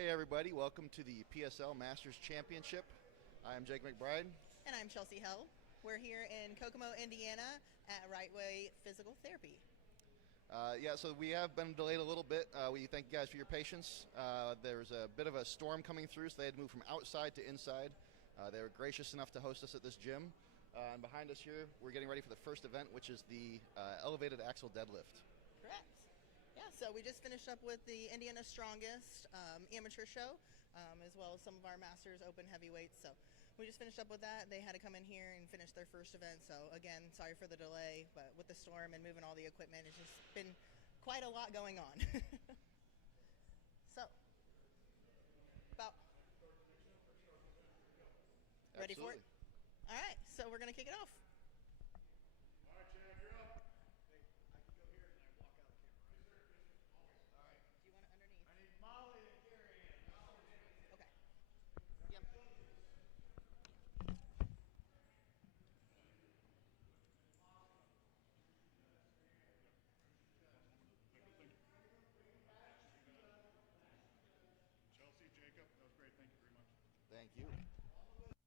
Hey everybody, welcome to the PSL Masters Championship. I'm Jake McBride. And I'm Chelsea Hell. We're here in Kokomo, Indiana at Right Way Physical Therapy. So we have been delayed a little bit. We thank you guys for your patience. There's a bit of a storm coming through, so they had to move from outside to inside. They were gracious enough to host us at this gym. And behind us here, we're getting ready for the first event, which is the elevated axle deadlift. Correct. Yeah, so we just finished up with the Indiana Strongest amateur show, as well as some of our Masters Open heavyweights. So we just finished up with that. They had to come in here and finish their first event. So again, sorry for the delay, but with the storm and moving all the equipment, it's just been quite a lot going on. So, ready for it? All right, so we're going to kick it off. All right, Chad, you're up. Hey, I can go here and I walk out of the camera, right? All right. Do you want it underneath? I need Molly and Gary in. Okay. Yep. Chelsea, Jacob, that was great. Thank you very much. Thank you. Up to that.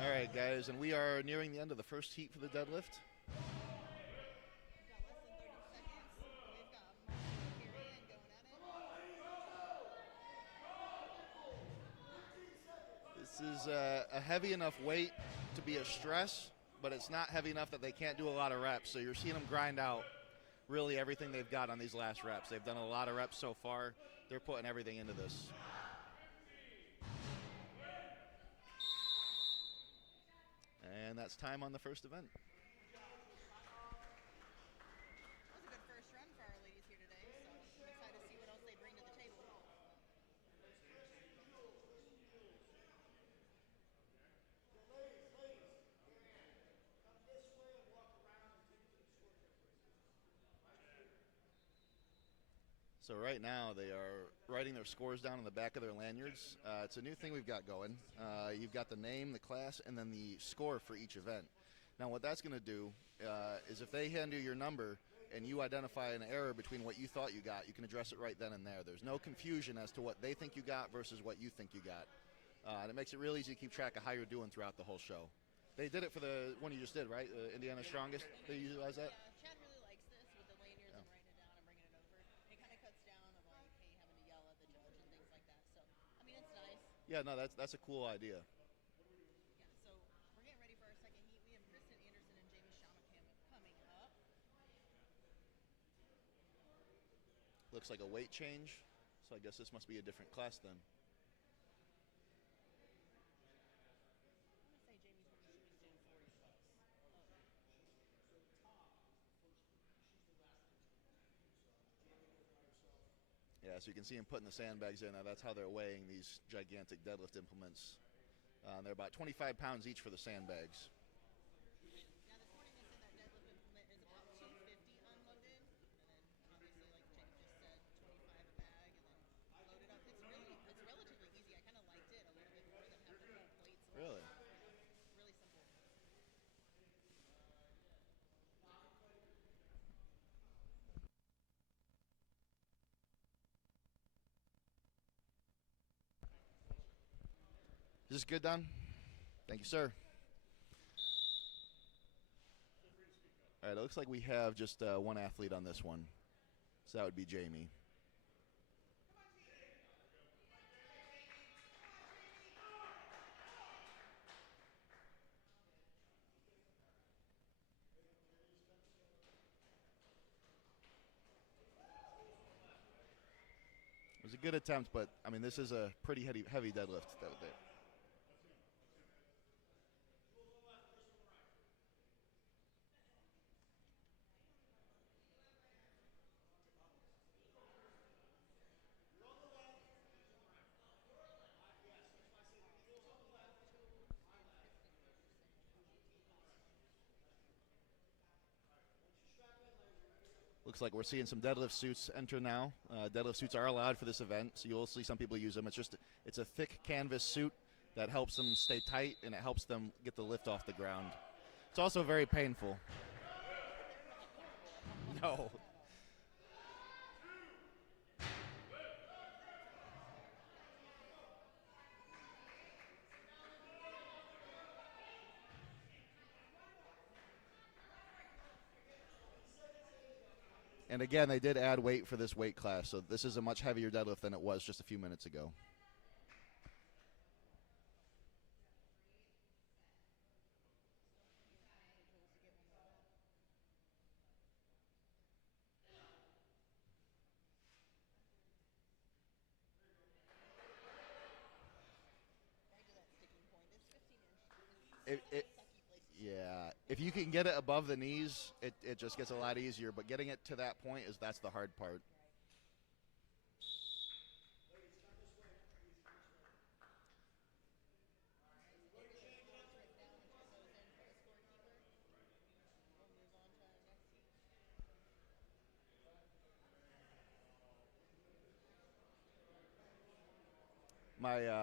All right, guys, and we are nearing the end of the first heat for the deadlift. We've got less than 30 seconds. We've got Molly and Gary in going at it. This is a heavy enough weight to be a stress, but it's not heavy enough that they can't do a lot of reps. So you're seeing them grind out really everything they've got on these last reps. They've done a lot of reps so far. They're putting everything into this. And that's time on the first event. That was a good first run for our ladies here today, so I'm excited to see what else they bring to the table. Ladies, come this way and walk around and take the short difference. So right now they are writing their scores down on the back of their lanyards. It's a new thing we've got going. You've got the name, the class, and then the score for each event. Now what that's going to do is if they hand you your number and you identify an error between what you thought you got, you can address it right then and there. There's no confusion as to what they think you got versus what you think you got. And it makes it real easy to keep track of how you're doing throughout the whole show. They did it for the one you just did, right? Indiana Strongest? They utilize that? Yeah, Chad really likes this with the lanyards and writing it down and bringing it over. It kind of cuts down of like, hey, having to yell at the judge and things like that. So, I mean, it's nice. Yeah, no, that's a cool idea. Yeah, so we're getting ready for our second heat. We have Kristen Anderson and Jamie Shamacam coming up. Looks like a weight change, so I guess this must be a different class then. I'm going to say Jamie's when she was doing 40 plus. Yeah, so you can see them putting the sandbags in. Now that's how they're weighing these gigantic deadlift implements. They're about 25 pounds each for the sandbags. Now this morning they said that deadlift implement is about 250 unloaded, and then obviously like Jake just said, 25 a bag, and then load it up. It's relatively easy. I kind of liked it a little bit more than having the whole plates. Really? Really simple. Is this good, Don? Thank you, sir. All right, it looks like we have just one athlete on this one. So that would be Jamie. was a good attempt, but I mean, this is a pretty heavy deadlift. Looks like we're seeing some deadlift suits enter now. Deadlift suits are allowed for this event, so you'll see some people use them. It's a thick canvas suit that helps them stay tight, and it helps them get the lift off the ground. It's also very painful. No. And again, they did add weight for this weight class, so this is a much heavier deadlift than it was just a few minutes ago. Yeah, if you can get it above the knees, it just gets a lot easier. But getting it to that point that's the hard part.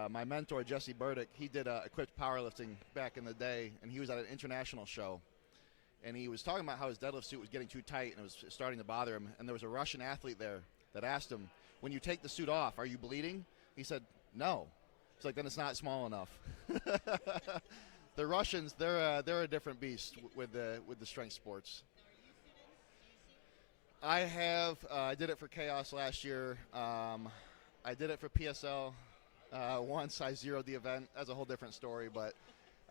My mentor Jesse Burdick, he did equipped powerlifting back in the day, and he was at an international show, and he was talking about how his deadlift suit was getting too tight and it was starting to bother him. And there was a Russian athlete there that asked him, "When you take the suit off, are you bleeding?" He said, "No." It's like, then it's not small enough. The Russians, they're a different beast with the strength sports. I have. I did it for Chaos last year. I did it for PSL once. I zeroed the event. That's a whole different story. But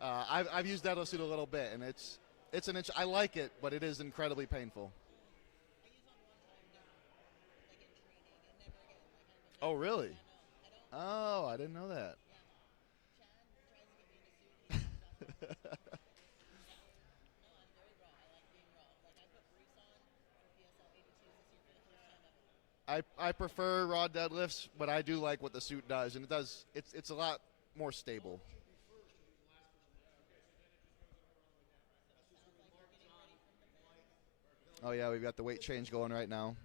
I've used deadlift suit a little bit, and it's an inch. I like it, but it is incredibly painful. Oh, really? Oh, I didn't know that. I prefer raw deadlifts, but I do like what the suit does, and it's a lot more stable. Oh yeah, we've got the weight change going right now.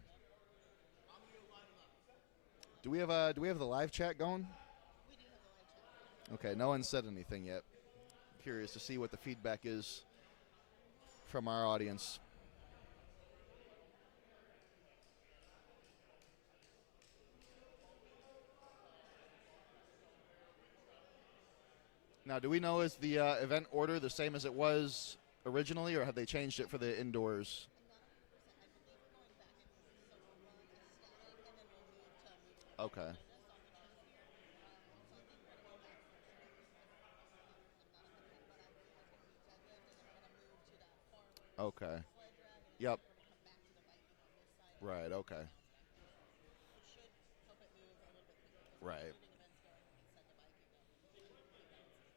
Do we have the live chat going? Okay, no one said anything yet. Curious to see what the feedback is from our audience. Now, do we know, is the event order the same as it was originally, or have they changed it for the indoors? Okay. Okay. Yep. Right. Okay. Right.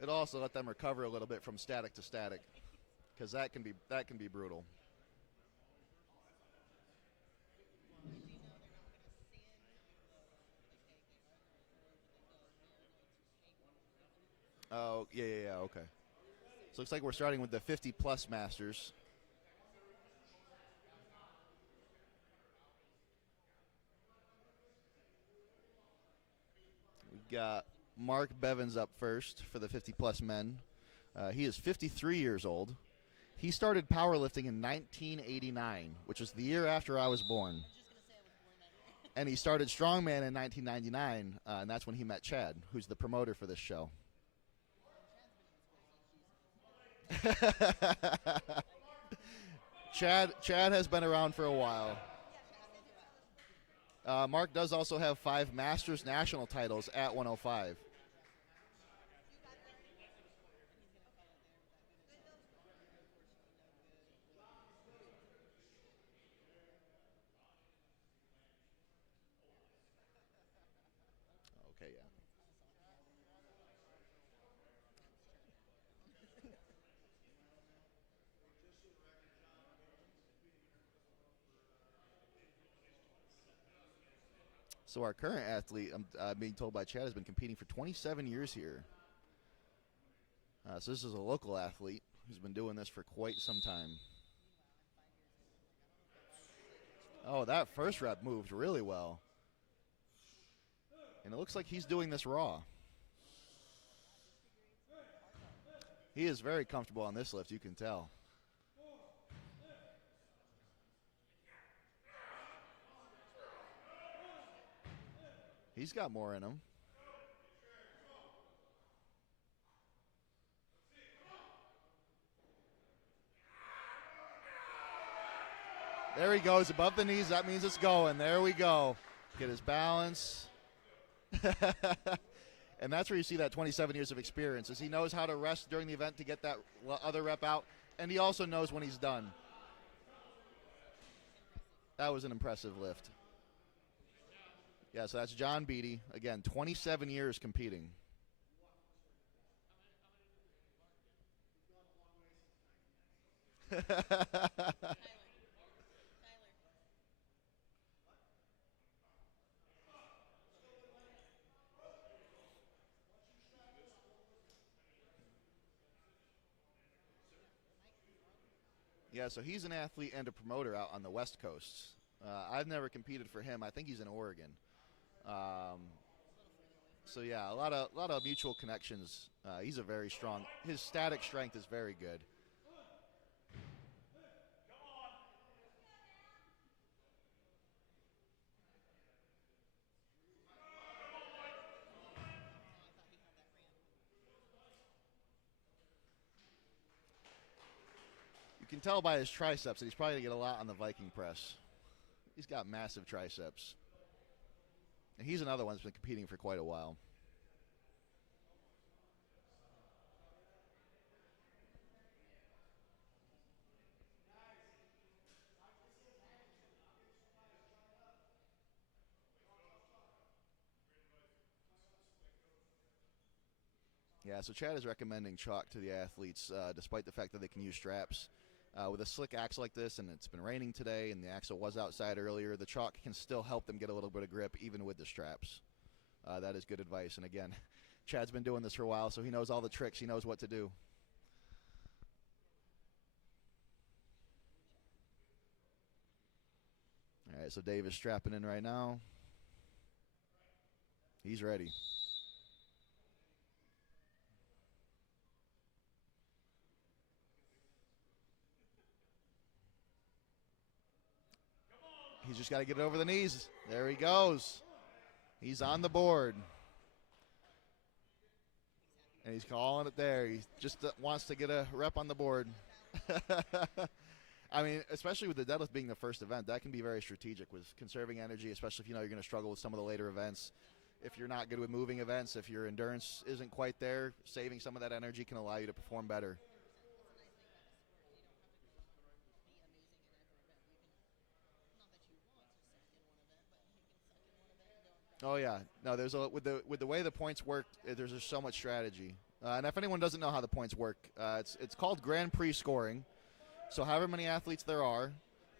It also let them recover a little bit from static to static, because that can be brutal. Oh yeah, yeah, yeah. Okay. So looks like we're starting with the 50 plus masters. We've got Mark Bevins up first for the 50 plus men. He is 53 years old. He started powerlifting in 1989, which was the year after I was born. And he started Strongman in 1999, and that's when he met Chad, who's the promoter for this show. Chad has been around for a while. Mark does also have 5 Masters National titles at 105. okay, yeah. So our current athlete, I'm being told by Chad, has been competing for 27 years here. So this is a local athlete who's been doing this for quite some time. Oh, that first rep moved really well. And it looks like he's doing this raw. He is very comfortable on this lift, you can tell. He's got more in him. There he goes, above the knees. That means it's going. There we go. Get his balance. And that's where you see that 27 years of experience, is he knows how to rest during the event to get that other rep out, and he also knows when he's done. That was an impressive lift. Yeah, so that's John Beatty. Again, 27 years competing. Yeah, so he's an athlete and a promoter out on the West Coast. I've never competed for him. I think he's in Oregon. So yeah, a lot of mutual connections. He's a very strong. His static strength is very good. You can tell by his triceps that he's probably going to get a lot on the Viking press. He's got massive triceps. And he's another one that's been competing for quite a while. Yeah, so Chad is recommending chalk to the athletes, despite the fact that they can use straps. With a slick axle like this, and it's been raining today, and the axle was outside earlier, the chalk can still help them get a little bit of grip, even with the straps. That is good advice. And again, Chad's been doing this for a while, so he knows all the tricks. He knows what to do. All right, so Dave is strapping in right now. He's ready. He's just got to get it over the knees. There he goes. He's on the board. And he's calling it there. He just wants to get a rep on the board. I mean, especially with the deadlift being the first event, that can be very strategic with conserving energy, especially if you know you're going to struggle with some of the later events. If you're not good with moving events, if your endurance isn't quite there, saving some of that energy can allow you to perform better. Oh yeah, no. There's with the way the points work. There's just so much strategy. And if anyone doesn't know how the points work, it's called Grand Prix scoring. So however many athletes there are,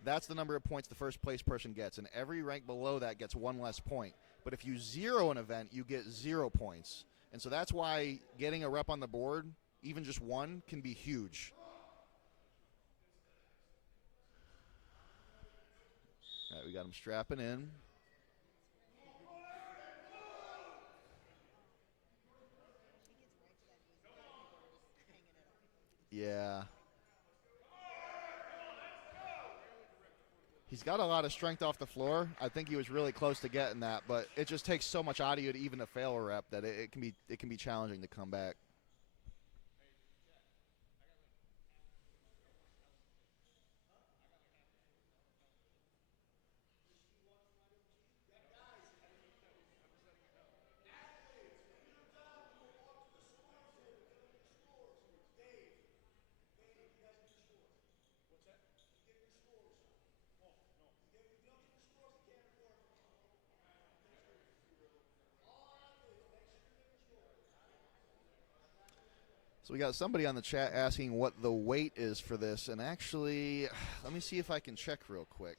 that's the number of points the first place person gets, and every rank below that gets one less point. But if you zero an event, you get 0 points, and so that's why getting a rep on the board, even just one, can be huge. All right, we got him strapping in. Yeah. He's got a lot of strength off the floor. I think he was really close to getting that, but it just takes so much out of you to even to fail a rep that it can be challenging to come back. So we got somebody on the chat asking what the weight is for this, and actually, let me see if I can check real quick.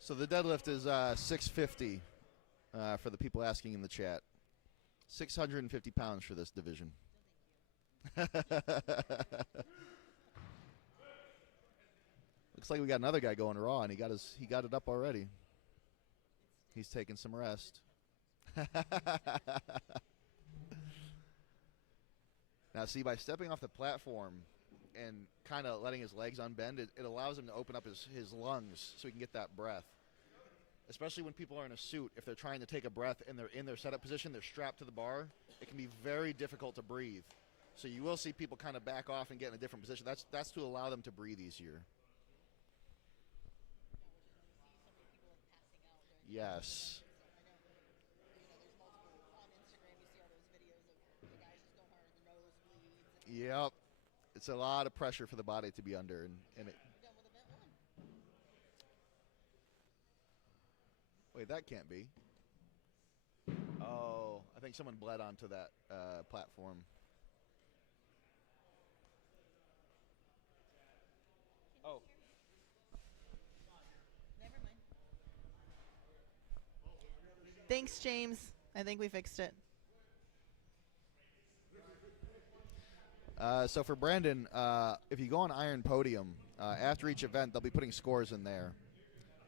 So the deadlift is 650 for the people asking in the chat. 650 pounds for this division. Looks like we got another guy going raw, and he got it up already. He's taking some rest. Now, see, by stepping off the platform and kind of letting his legs unbend, it allows him to open up his lungs so he can get that breath. Especially when people are in a suit, if they're trying to take a breath and they're in their setup position, they're strapped to the bar, it can be very difficult to breathe. So you will see people kind of back off and get in a different position. That's to allow them to breathe easier. Yes. Yep. It's a lot of pressure for the body to be under. And it, wait, that can't be. Oh, I think someone bled onto that platform. Oh. Never mind. Thanks, James. I think we fixed it. So for Brandon, if you go on Iron Podium, after each event, they'll be putting scores in there.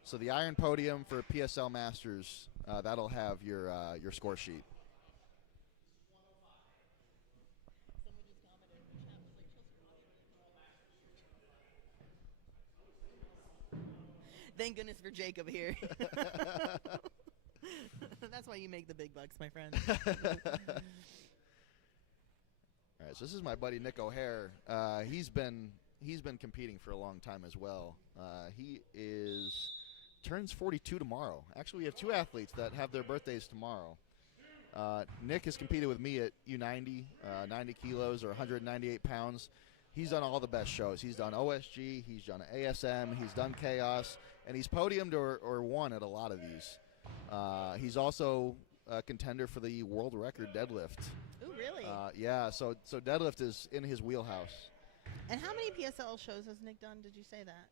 So the Iron Podium for PSL Masters, that'll have your score sheet. Thank goodness for Jacob here. That's why you make the big bucks, my friend. All right, so this is my buddy Nick O'Hare. He's been competing for a long time as well. He turns 42 tomorrow. Actually, we have two athletes that have their birthdays tomorrow. Nick has competed with me at U90, 90 kilos or 198 pounds. He's done all the best shows. He's done OSG, he's done ASM, he's done Chaos, and he's podiumed or won at a lot of these. He's also a contender for the world record deadlift. Ooh, really? Yeah, so deadlift is in his wheelhouse. And how many PSL shows has Nick done? Did you say that?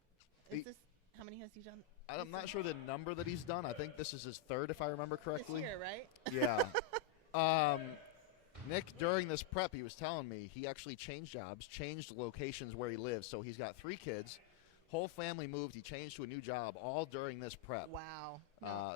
How many has he done? I'm not sure the number that he's done. I think this is his third, if I remember correctly. This year, right? Yeah. Nick, during this prep, he was telling me he actually changed jobs, changed locations where he lives. So he's got 3 kids. Whole family moved. He changed to a new job all during this prep. Wow.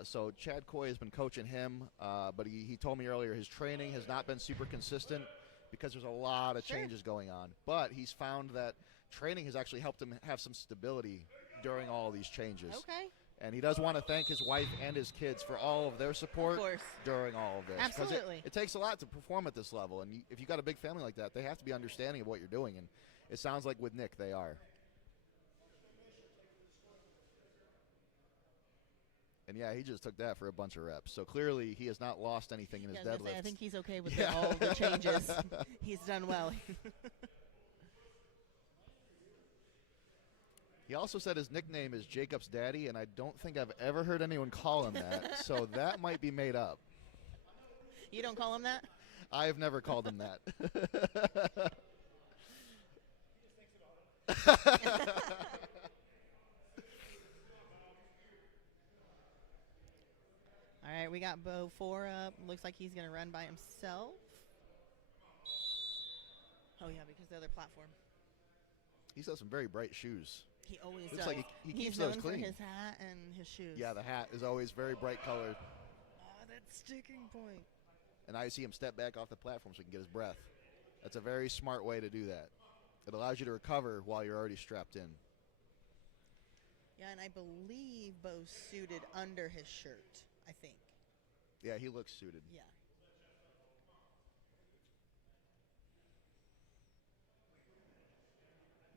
So Chad Coy has been coaching him, but he told me earlier his training has not been super consistent because there's a lot of changes going on. But he's found that training has actually helped him have some stability during all of these changes. Okay. And he does want to thank his wife and his kids for all of their support during all of this. Absolutely. It takes a lot to perform at this level. And if you've got a big family like that, they have to be understanding of what you're doing. And it sounds like with Nick, they are. And, yeah, he just took that for a bunch of reps. So, clearly, he has not lost anything in his deadlift. I think he's okay with all the changes. He's done well. He also said his nickname is Jacob's Daddy, and I don't think I've ever heard anyone call him that. So that all be made up. You don't call him that? I have never called him that. All right, we got Bo 4 up. Looks like he's going to run by himself. Oh, yeah, because the other platform. He's got some very bright shoes. He always Looks does. like he keeps He's those known clean. for his hat and his shoes. Yeah, the hat is always very bright colored. Oh, that sticking point. And I see him step back off the platform so he can get his breath. That's a very smart way to do that. It allows you to recover while you're already strapped in. Yeah, and I believe Bo's suited under his shirt, I think. Yeah, he looks suited. Yeah.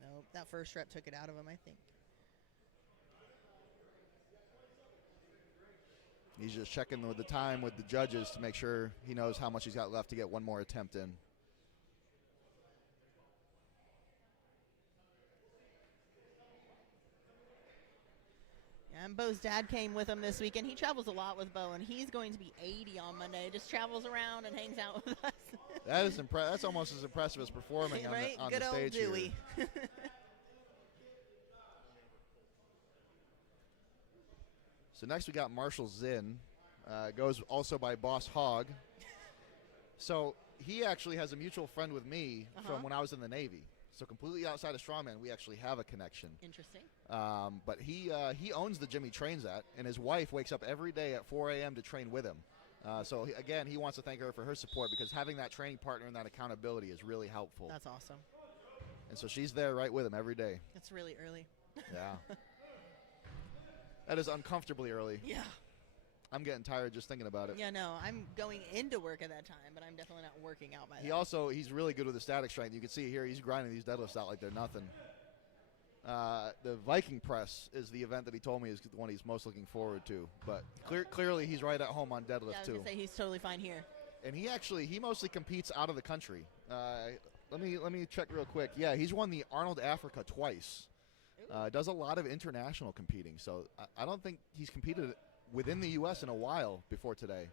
Nope, that first rep took it out of him, I think. He's just checking with the time with the judges to make sure he knows how much he's got left to get one more attempt in. And Bo's dad came with him this weekend. He travels a lot with Bo, and he's going to be 80 on Monday. Just travels around and hangs out with us. That is that's almost as impressive as performing right? on Good the old stage Dewey. here. So next we got Marshall Zinn. Goes also by Boss Hog. So he actually has a mutual friend with me from when I was in the Navy. So completely outside of Strongman, we actually have a connection. Interesting. But he owns the gym he trains at, and his wife wakes up every day at 4 a.m. to train with him. So again, he wants to thank her for her support, because having that training partner and that accountability is really helpful. That's awesome. And so she's there right with him every day. That's really early. Yeah. That is uncomfortably early. Yeah. I'm getting tired just thinking about it. Yeah, no, I'm going into work at that time, but I'm definitely not working out by then. He's really good with the static strength. You can see here he's grinding these deadlifts out like they're nothing. The Viking press is the event that he told me is the one he's most looking forward to. But clearly he's right at home on deadlift I was too. gonna say he's totally fine here. And he mostly competes out of the country. Let me check real quick. Yeah, he's won the Arnold Africa twice. Does a lot of international competing. So I don't think he's competed within the U.S. in a while before today.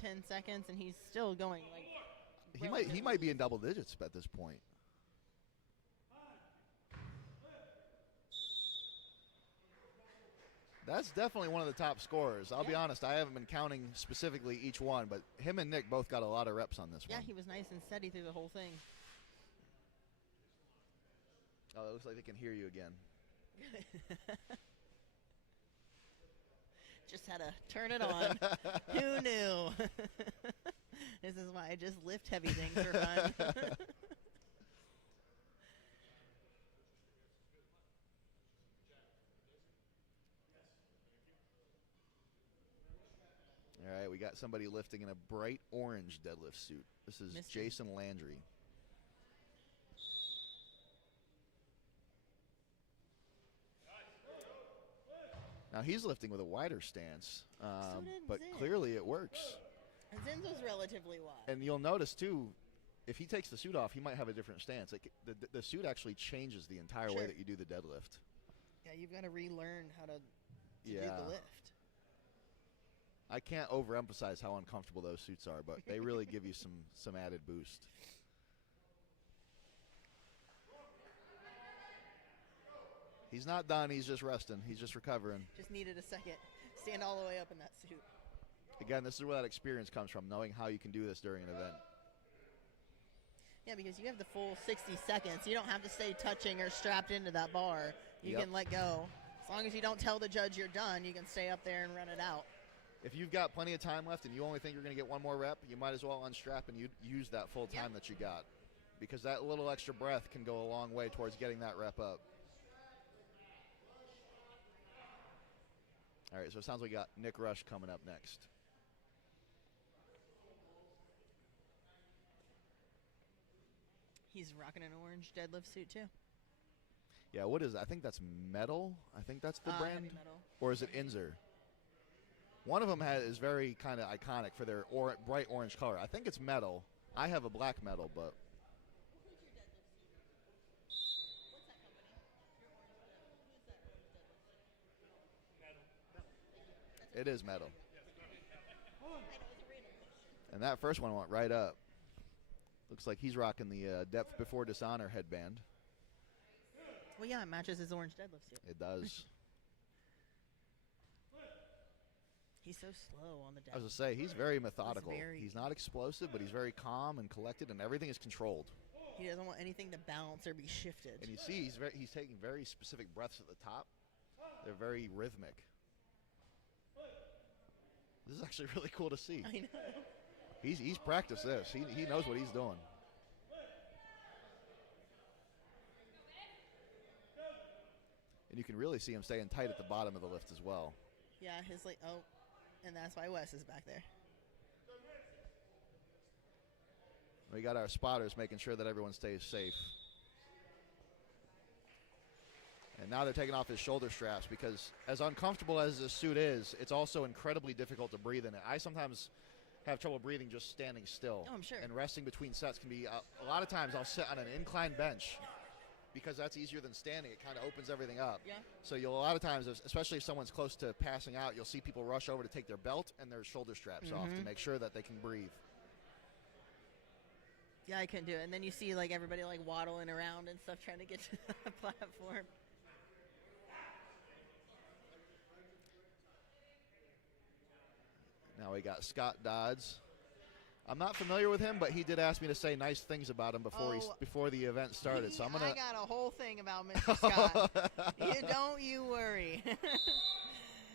Ten seconds, and he's still going like. He might be in double digits at this point. That's definitely one of the top scorers. I'll be honest, I haven't been counting specifically each one, but him and Nick both got a lot of reps on this one. Yeah, he was nice and steady through the whole thing. Oh, it looks like they can hear you again. Just had to turn it on. Who knew? This is why I just lift heavy things for fun. All right, we got somebody lifting in a bright orange deadlift suit. This is Mr. Jason Landry. Now he's lifting with a wider stance, but Zinn. clearly it works. And Zinn's was relatively wide. And you'll notice too, if he takes the suit off, he might have a different stance. The suit actually changes the entire way that you do the deadlift. Yeah, you've got to relearn how to do Yeah. the lift. I can't overemphasize how uncomfortable those suits are, but they really give you some added boost. He's not done. He's just resting. He's just recovering. Just needed a second. Stand all the way up in that suit. Again, this is where that experience comes from, knowing how you can do this during an event. Yeah, because you have the full 60 seconds. You don't have to stay touching or strapped into that bar. You can let go. As long as you don't tell the judge you're done, you can stay up there and run it out. If you've got plenty of time left and you only think you're going to get one more rep, you might as well unstrap and you use that full time that you got, because that little extra breath can go a long way towards getting that rep up. All right, so it sounds like we got Nick Rush coming up next. He's rocking an orange deadlift suit too. Yeah, what is that? I think that's Metal. I think that's the brand. Heavy Metal. Or is it Inzer? One of them is very kind of iconic for their bright orange color. I think it's Metal. I have a black Metal, but. It is Metal. And that first one went right up. Looks like he's rocking the Depth Before Dishonor headband. Well, yeah, it matches his orange deadlift suit. It does. He's so slow on the deadlift. I was going to say, he's very methodical. He's not explosive, but he's very calm and collected, and everything is controlled. He doesn't want anything to bounce or be shifted. And you see, he's taking very specific breaths at the top. They're very rhythmic. This is actually really cool to see. I know. He's practiced this. He knows what he's doing. And you can really see him staying tight at the bottom of the lift as well. Yeah, and that's why Wes is back there. We got our spotters making sure that everyone stays safe. And now they're taking off his shoulder straps, because as uncomfortable as this suit is, it's also incredibly difficult to breathe in it. I sometimes have trouble breathing just standing still. Oh, I'm sure. And resting between sets can be, a lot of times I'll sit on an inclined bench because that's easier than standing. It kind of opens everything up. Yeah. So you'll, a lot of times, especially if someone's close to passing out, you'll see people rush over to take their belt and their shoulder straps off to make sure that they can breathe. Yeah, I couldn't do it. And then you see like everybody like waddling around and stuff trying to get to the platform. Now we got Scott Dodds. I'm not familiar with him, but he did ask me to say nice things about him before the event started. So I'm gonna. I got a whole thing about Mr. Scott. Don't you worry.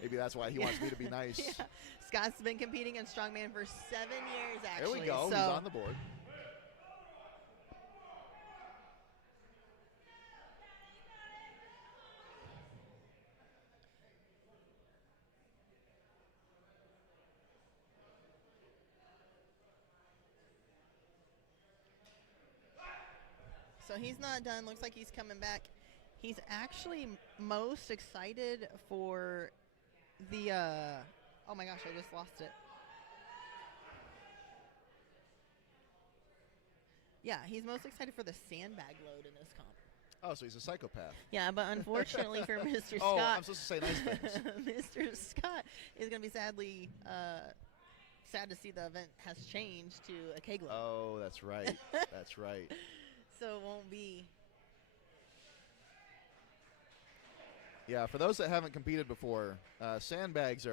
Maybe that's why he wants me to be nice. Yeah. Scott's been competing in Strongman for 7 years, actually. There we go. So. He's on the board. So he's not done. Looks like he's coming back. He's actually most excited for the, oh my gosh, I just lost it. Yeah, he's most excited for the sandbag load in this comp. Oh, so he's a psychopath. Yeah, but unfortunately for Mr. Oh, Scott. I'm supposed to say nice things. Mr. Scott is going to be sad to see the event has changed to a keg load. Oh, that's right. That's right. So it won't be. Yeah, for those that haven't competed before, sandbags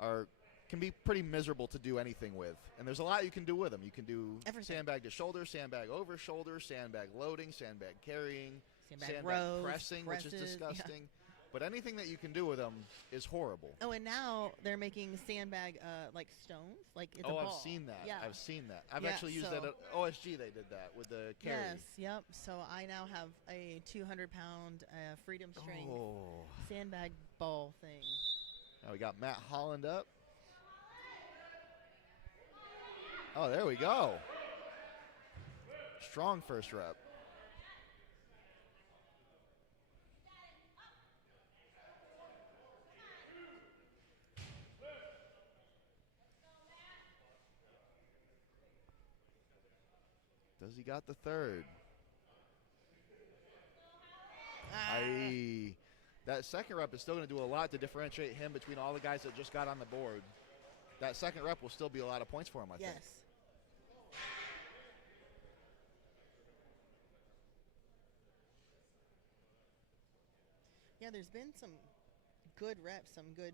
can be pretty miserable to do anything with. And there's a lot you can do with them. You can do everything. Sandbag to shoulder, sandbag over shoulder, sandbag loading, sandbag carrying, sandbag rows, pressing, which is disgusting. Yeah. But anything that you can do with them is horrible. Oh, and now they're making sandbag like stones, like it's a ball. I've seen that. Yeah. I've seen that. I've actually used that at OSG. They did that with the carry. Yes, yep. So I now have a 200-pound freedom strength sandbag ball thing. Now we got Matt Holland up. Oh, there we go. Strong first rep. Does he got the third? Aye. That second rep is still going to do a lot to differentiate him between all the guys that just got on the board. That second rep will still be a lot of points for him, I think. Yes. Yeah, there's been some good reps, some good,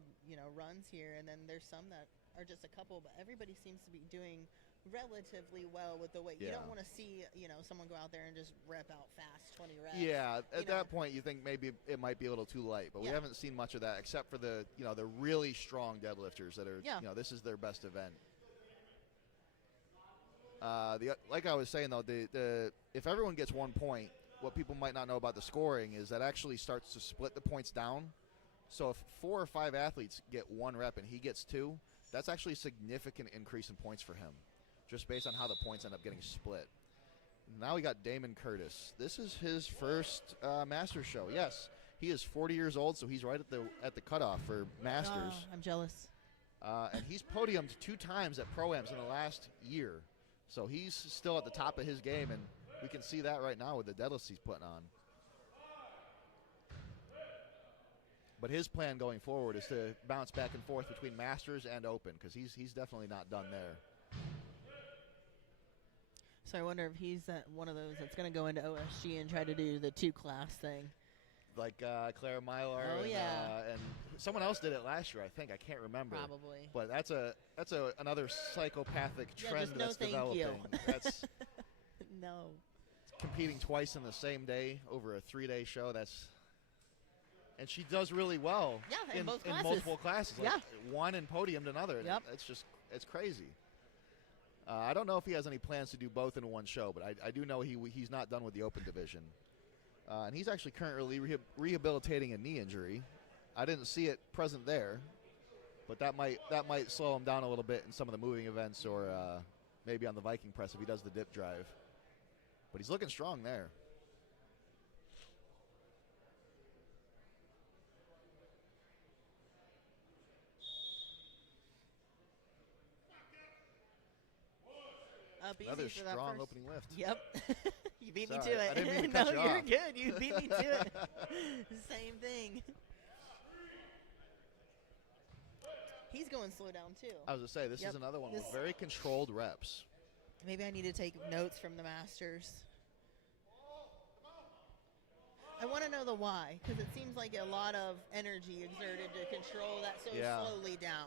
runs here, and then there's some that are just a couple, but everybody seems to be doing relatively well with the weight. Yeah. You don't want to see, someone go out there and just rep out fast 20 reps. Yeah, at that point you think maybe it might be a little too light, but we haven't seen much of that except for the, the really strong deadlifters that are, this is their best event. Like I was saying though, if everyone gets 1 point, what people might not know about the scoring is that actually starts to split the points down. So if 4 or 5 athletes get 1 rep and he gets 2, that's actually a significant increase in points for him, just based on how the points end up getting split. Now we got Damon Curtis. This is his first Masters show. Yes, he is 40 years old, so he's right at the cutoff for Masters. Oh, I'm jealous. And he's podiumed 2 times at Pro-Ams in the last year. So he's still at the top of his game, and we can see that right now with the deadlifts he's putting on. But his plan going forward is to bounce back and forth between Masters and Open, because he's definitely not done there. So I wonder if he's one of those that's going to go into OSG and try to do the 2-class thing. Like Clara Mylar. Oh, and someone else did it last year, I think. I can't remember. Probably. But that's another psychopathic trend just that's thank developing. you. That's no. Competing twice in the same day over a 3-day show. And she does really well. Yeah, in both classes. In multiple classes. Like one and podiumed another. Yep. It's crazy. I don't know if he has any plans to do both in one show, but I do know he's not done with the Open division. And he's actually currently rehabilitating a knee injury. I didn't see it present there, but that might slow him down a little bit in some of the moving events, or maybe on the Viking press if he does the dip drive. But he's looking strong there. up easy Another for that strong first. opening lift. Yep. You beat me Sorry, to it. I didn't mean to cut no, you you're off. good. You beat me to it. Same thing. He's going slow down too. I was going to say, this is another one with very controlled reps. Maybe I need to take notes from the Masters. I want to know the why, because it seems like a lot of energy exerted to control that so slowly down.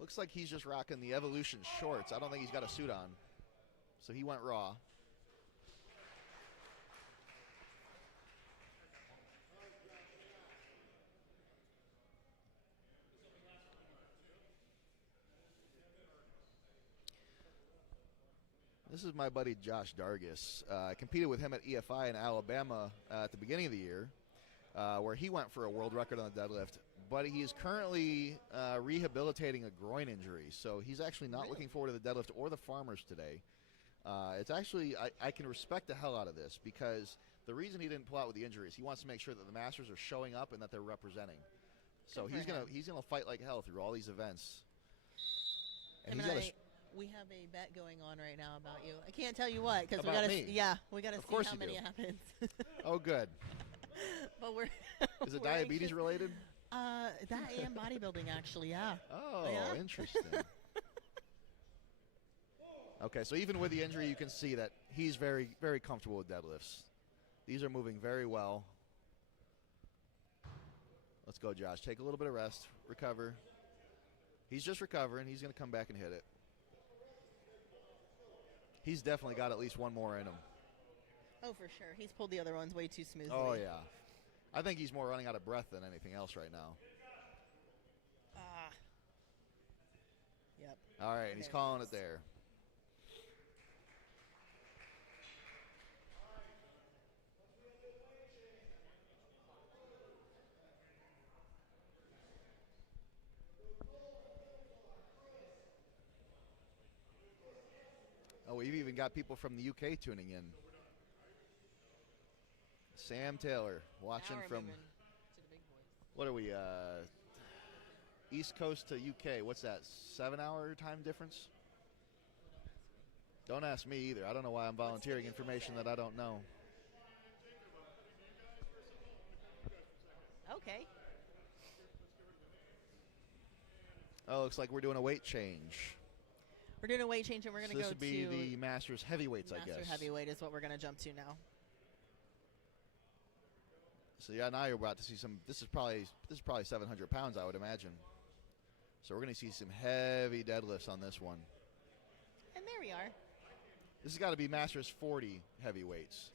Looks like he's just rocking the Evolution shorts. I don't think he's got a suit on. So he went raw. This is my buddy Josh Dargis. I competed with him at EFI in Alabama at the beginning of the year, where he went for a world record on the deadlift. But he is currently rehabilitating a groin injury, so he's actually not looking forward to the deadlift or the farmers today. It's actually, I can respect the hell out of this, because the reason he didn't pull out with the injury is he wants to make sure that the Masters are showing up and that they're representing. So he's gonna fight like hell through all these events. And we have a bet going on right now about you. I can't tell you what, because we About gotta. me? Yeah, we gotta Of see course how you many do. happens. Oh, good. But we're. Is it we're diabetes anxious. related? That and bodybuilding, actually, yeah. Oh, Yeah. interesting. Okay, so even with the injury, you can see that he's very, very comfortable with deadlifts. These are moving very well. Let's go, Josh. Take a little bit of rest. Recover. He's just recovering. He's going to come back and hit it. He's definitely got at least one more in him. Oh, for sure. He's pulled the other ones way too smoothly. Oh, yeah. I think he's more running out of breath than anything else right now. Yep. All right, and he's calling it there. Oh, we've even got people from the UK tuning in. Sam Taylor watching Now we're from, moving to the big boys. what are we, East Coast to UK. What's that, 7-hour time difference? Don't ask me either. I don't know why I'm volunteering information that I don't know. Okay. Oh, looks like we're doing a weight change. We're doing a weight change, and we're going So to this go would be to the Masters heavyweights, I Master guess. heavyweight is what we're going to jump to now. So yeah, now you're about to see some. This is probably 700 pounds, I would imagine. So we're going to see some heavy deadlifts on this one. And there we are. This has got to be Masters 40 heavyweights.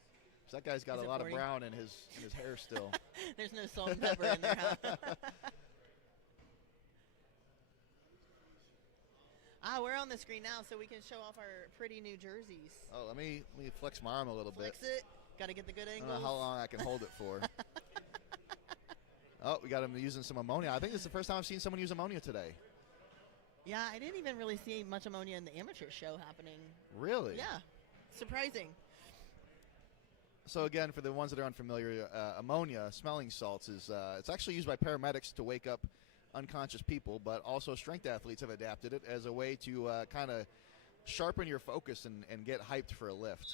So that guy's got Is a it lot 40? of brown in his hair still. There's no salt and pepper in there, huh? We're on the screen now, so we can show off our pretty new jerseys. Oh, let me flex my arm a little Flex bit. it. Got to get the good I angles. don't know how long I can hold it for. Oh, we got him using some ammonia. I think this is the first time I've seen someone use ammonia today. Yeah, I didn't even really see much ammonia in the amateur show happening. Really? Yeah, surprising. So again, for the ones that are unfamiliar, ammonia, smelling salts, is it's actually used by paramedics to wake up unconscious people, but also strength athletes have adapted it as a way to kind of sharpen your focus and get hyped for a lift.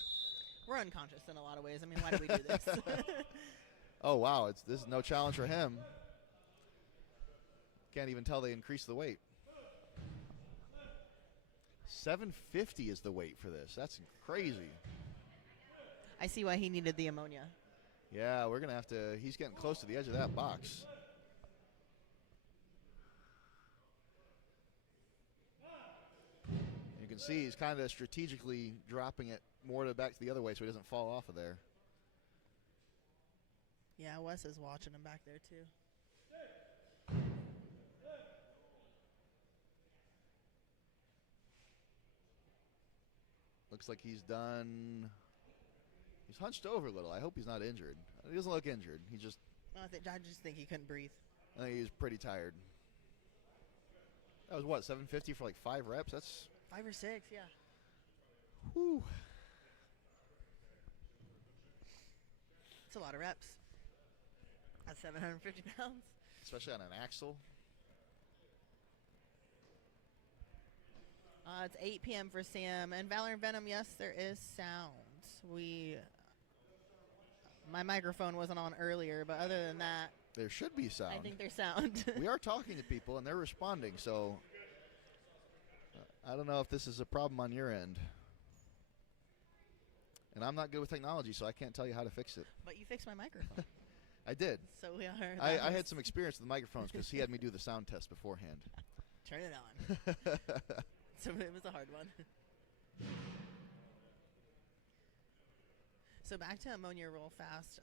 We're unconscious in a lot of ways. I mean, why do we do this? Oh wow, this is no challenge for him. Can't even tell they increased the weight. 750 is the weight for this. That's crazy. I see why he needed the ammonia. Yeah, we're gonna have to. He's getting close to the edge of that box. You can see he's kind of strategically dropping it more back to the other way so he doesn't fall off of there. Yeah, Wes is watching him back there too. Looks like he's done. He's hunched over a little. I hope he's not injured. He doesn't look injured. He just. I just think he couldn't breathe. I think he's pretty tired. That was what, 750 for like 5 reps? That's. 5 or 6, yeah. Whew. It's a lot of reps. At 750 pounds. Especially on an axle. It's 8 p.m. for Sam. And Valor and Venom, yes, there is sound. My microphone wasn't on earlier, but other than that, There should be sound. I think there's sound. We are talking to people, and they're responding, so I don't know if this is a problem on your end. And I'm not good with technology, so I can't tell you how to fix it. But you fixed my microphone. I did. So we are. I had some experience with the microphones because he had me do the sound test beforehand. Turn it on. So it was a hard one. So back to ammonia real fast.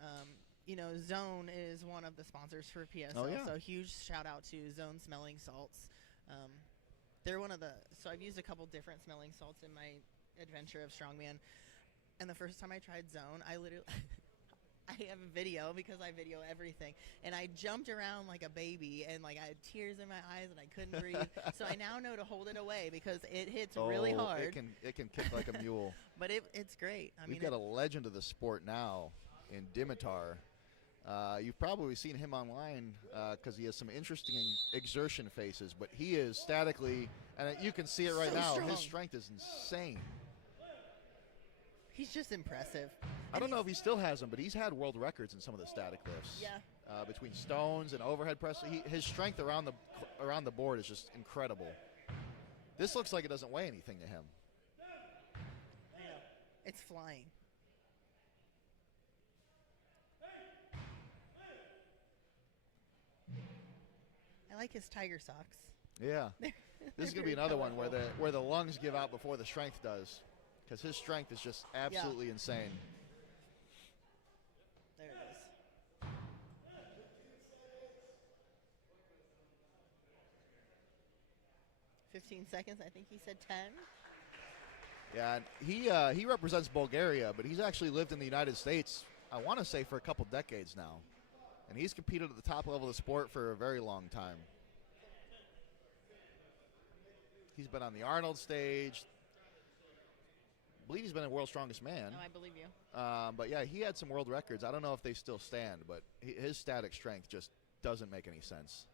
Zone is one of the sponsors for PSL. Oh, yeah. So huge shout out to Zone Smelling Salts. They're one of the. So I've used a couple different smelling salts in my adventure of Strongman. And the first time I tried Zone, I literally. I have a video because I video everything, and I jumped around like a baby, and like I had tears in my eyes, and I couldn't breathe. So I now know to hold it away because it hits really hard. It can kick like a mule. But it's great. We've got a legend of the sport now in Dimitar. You've probably seen him online because he has some interesting exertion faces, but he is statically, and you can see it right now. Strong. His strength is insane. He's just impressive. I don't know if he still has them, but he's had world records in some of the static lifts. Yeah. Between stones and overhead press, his strength around the board is just incredible. This looks like it doesn't weigh anything to him. I know. It's flying. I like his tiger socks. Yeah. This is going to be very another one colorful. where the lungs give out before the strength does, because his strength is just absolutely insane. There it is. $15 I think he said 10. Yeah, and he represents Bulgaria, but he's actually lived in the United States, I want to say, for a couple decades now. And he's competed at the top level of the sport for a very long time. He's been on the Arnold stage. I believe he's been a World's Strongest Man. No, I believe you. But yeah, he had some world records. I don't know if they still stand, but his static strength just doesn't make any sense.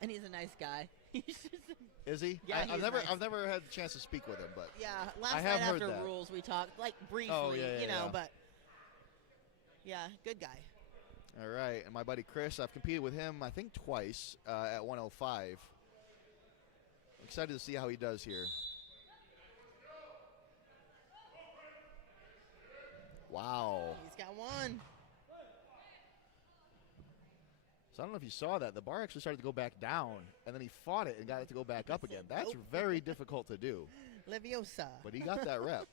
And he's a nice guy. Is he? Yeah, I've never had the chance to speak with him, but yeah, I last have night heard after that. rules we talked like briefly, Oh, yeah, yeah. but yeah, good guy. All right, and my buddy Chris, I've competed with him I think twice at 105. I'm excited to see how he does here. Wow. He's got one. So I don't know if you saw that. The bar actually started to go back down, and then he fought it and got it to go back up again. That's very difficult to do. Leviosa. But he got that rep.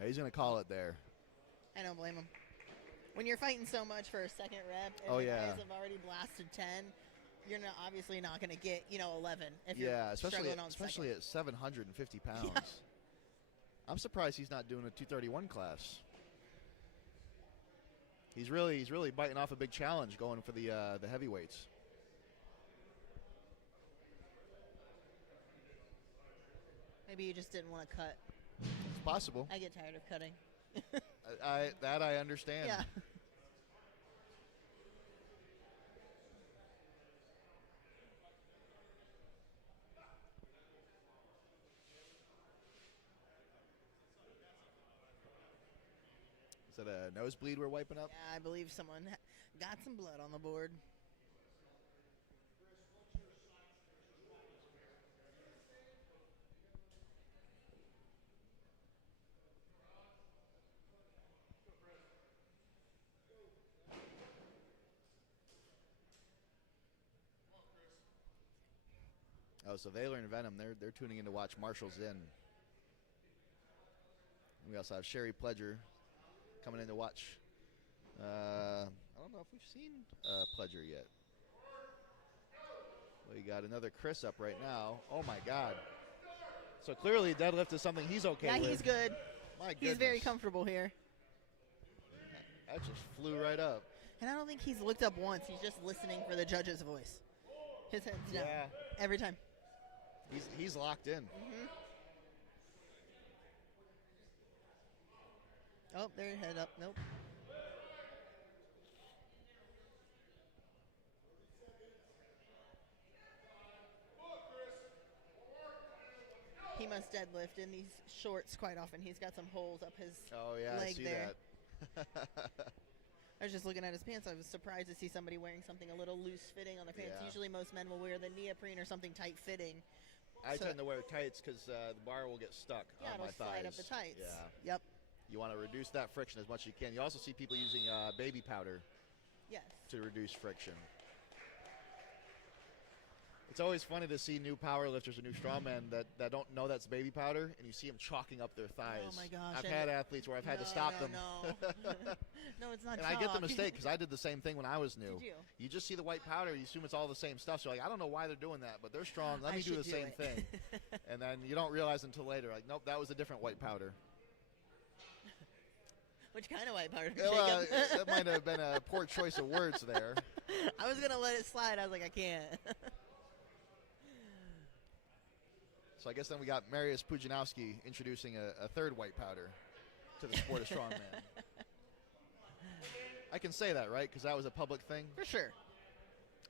Yeah, he's going to call it there. I don't blame him. When you're fighting so much for a second rep, and Oh, the yeah. guys have already blasted 10, you're obviously not going to get 11 if Yeah, you're especially struggling on especially second. at 750 pounds. Yeah. I'm surprised he's not doing a 231 class. He's really biting off a big challenge going for the heavyweights. Maybe you just didn't want to cut. It's possible. I get tired of cutting. I understand. Yeah. Is that a nosebleed we're wiping up? Yeah, I believe someone got some blood on the board. Oh, so Valor and Venom, they're tuning in to watch Marshall Zinn. And we also have Sherry Pledger coming in to watch. I don't know if we've seen Pledger yet. We got another Chris up right now. Oh my God! So clearly deadlift is something he's okay with. Yeah, he's good. My goodness. He's very comfortable here. That just flew right up. And I don't think he's looked up once. He's just listening for the judge's voice. His head's down. Yeah. Every time. He's locked in. Mm-hmm. Oh, there, head up. Nope. he must deadlift in these shorts quite often. He's got some holes up his Oh, yeah, leg I see there. that. I was just looking at his pants. I was surprised to see somebody wearing something a little loose fitting on their pants. Yeah. Usually most men will wear the neoprene or something tight fitting. I tend to wear tights because the bar will get stuck Yeah, on my it'll slide up the thighs. tights. Yeah. Yep. You want to reduce that friction as much as you can. You also see people using baby powder Yes. to reduce friction. It's always funny to see new power lifters or new strongmen that don't know that's baby powder, and you see them chalking up their thighs. Oh my gosh. I've had athletes where I've had to stop them. No. No, it's not And I get the chalk. mistake because I did the same thing when I was new. Did you? You just see the white powder, you assume it's all the same stuff. So like, I don't know why they're doing that, but they're strong. Let I me do should the same it. thing. And then you don't realize until later, like, nope, that was a different white powder. Which kind of white powder, Well, Jacob? that might have been a poor choice of words there. I was going to let it slide. I was like, I can't. So I guess then we got Mariusz Pujanowski introducing a third white powder to the sport of strongman. I can say that, right? Because that was a public thing. For sure.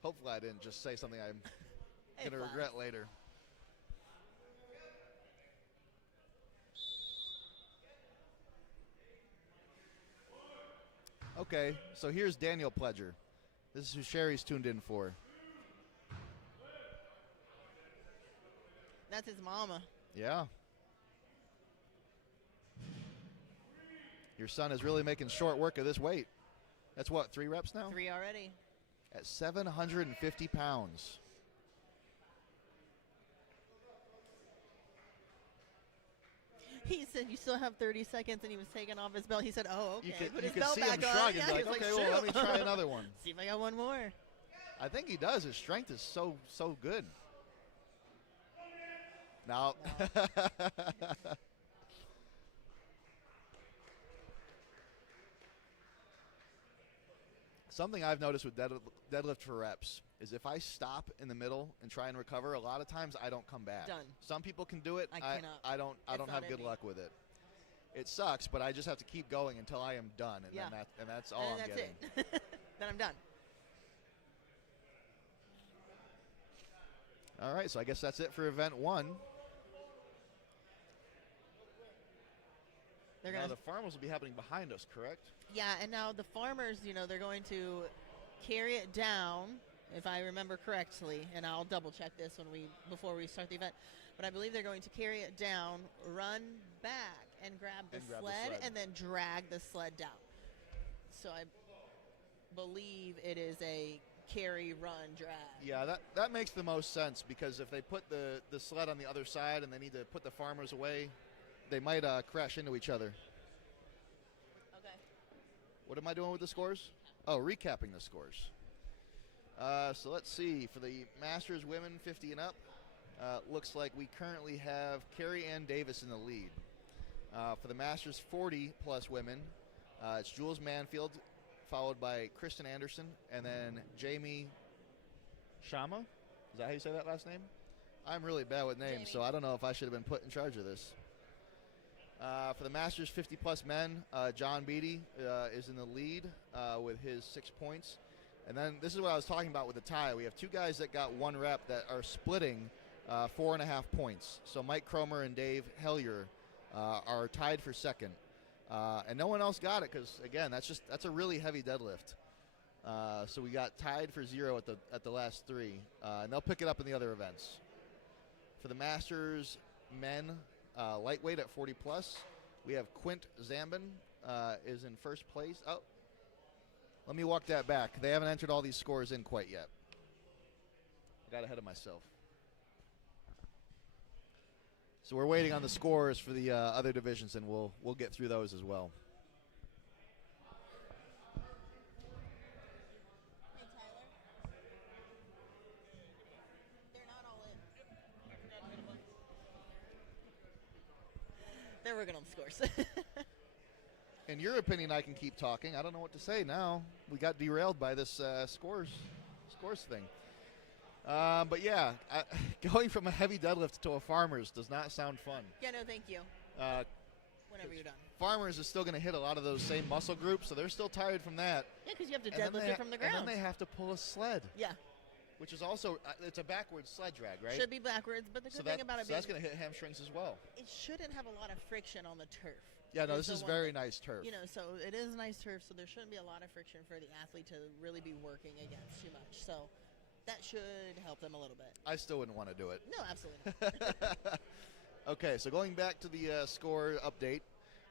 Hopefully I didn't just say something I'm Hey, going to Fox. regret later. Okay, so here's Daniel Pledger. This is who Sherry's tuned in for. That's his mama. Yeah. Your son is really making short work of this weight. That's what, 3 reps now? 3 already. At 750 pounds. He said you still have 30 seconds, and he was taking off his belt. He said, "Oh, okay." You Put his could belt see back him on. shrug and Yeah, be he like, was okay, well, let me "Shoot." try another one. See if I got one more. I think he does. His strength is so good. Now, something I've noticed with deadlift for reps is if I stop in the middle and try and recover, a lot of times I don't come back. Done. Some people can do it. I cannot. I don't It's have not in good me. luck with it. It sucks, but I just have to keep going until I am done, and Yeah. then that's all And I'm then getting. that's it. Then I'm done. All right, so I guess that's it for event 1. They're Now gonna. the farmers will be happening behind us, correct? Yeah, and now the farmers, they're going to carry it down, if I remember correctly, and I'll double check this before we start the event. But I believe they're going to carry it down, run back, and grab the sled, and then drag the sled down. So I believe it is a carry, run, drag. Yeah, that makes the most sense, because if they put the sled on the other side and they need to put the farmers away, they might crash into each other. Okay. What am I doing with the scores? Oh, recapping the scores. So let's see. For the Masters women 50 and up, looks like we currently have Carrie Ann Davis in the lead. For the Masters 40 plus women, it's Jules Manfield, followed by Kristen Anderson, and then Jamie Shama. Is that how you say that last name? I'm really bad with names, Jamie. so I don't know if I should have been put in charge of this. For the Masters 50 plus men, John Beatty is in the lead with his 6 points. And then this is what I was talking about with the tie. We have 2 guys that got 1 rep that are splitting 4.5 points. So Mike Cromer and Dave Hellier are tied for second. And no one else got it because, again, that's a really heavy deadlift. So we got tied for 0 at the last 3. And they'll pick it up in the other events. For the Masters men, lightweight at 40 plus, we have Quint Zambin is in first place. Oh, let me walk that back. They haven't entered all these scores in quite yet. I got ahead of myself. So we're waiting on the scores for the other divisions, and we'll get through those as well. Hey, Tyler. They're not all in. They're working on the scores. In your opinion, I can keep talking. I don't know what to say now. We got derailed by this scores thing. But yeah, going from a heavy deadlift to a farmer's does not sound fun. Yeah, no, thank you. Whenever you're done. Farmers is still going to hit a lot of those same muscle groups, so they're still tired from that. Yeah, because you have to And then deadlift they it from the ground. And then they have to pull a sled. Yeah. Which is also, it's a backwards sled drag, right? Should be backwards, but the good thing about it that's being, going to hit hamstrings as well. it shouldn't have a lot of friction on the turf. Yeah, no, this the is one very thing. nice turf. You know, so it is nice turf, so there shouldn't be a lot of friction for the athlete to really be working against too much. So that should help them a little bit. I still wouldn't want to do it. No, absolutely not. Okay, so going back to the score update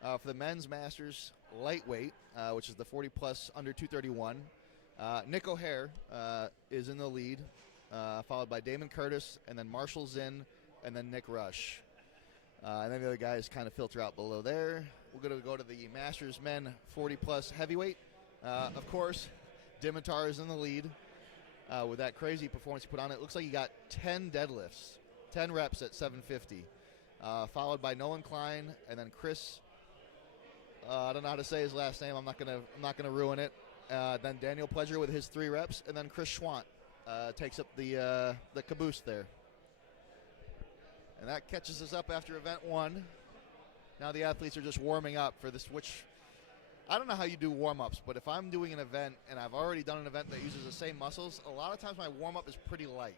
for the men's masters lightweight, which is the 40-plus under 231, Nick O'Hare is in the lead, followed by Damon Curtis, and then Marshall Zinn, and then Nick Rush. And then the other guys kind of filter out below there. We're going to go to the masters men 40-plus heavyweight. Of course, Dimitar is in the lead with that crazy performance he put on. It looks like he got 10 deadlifts, 10 reps at 750. Followed by Nolan Klein, and then Chris. I don't know how to say his last name. I'm not gonna ruin it. Then Daniel Pledger with his 3 reps, and then Chris Schwant takes up the caboose there. And that catches us up after event 1. Now the athletes are just warming up for this, which I don't know how you do warm-ups, but if I'm doing an event and I've already done an event that uses the same muscles, a lot of times my warm-up is pretty light.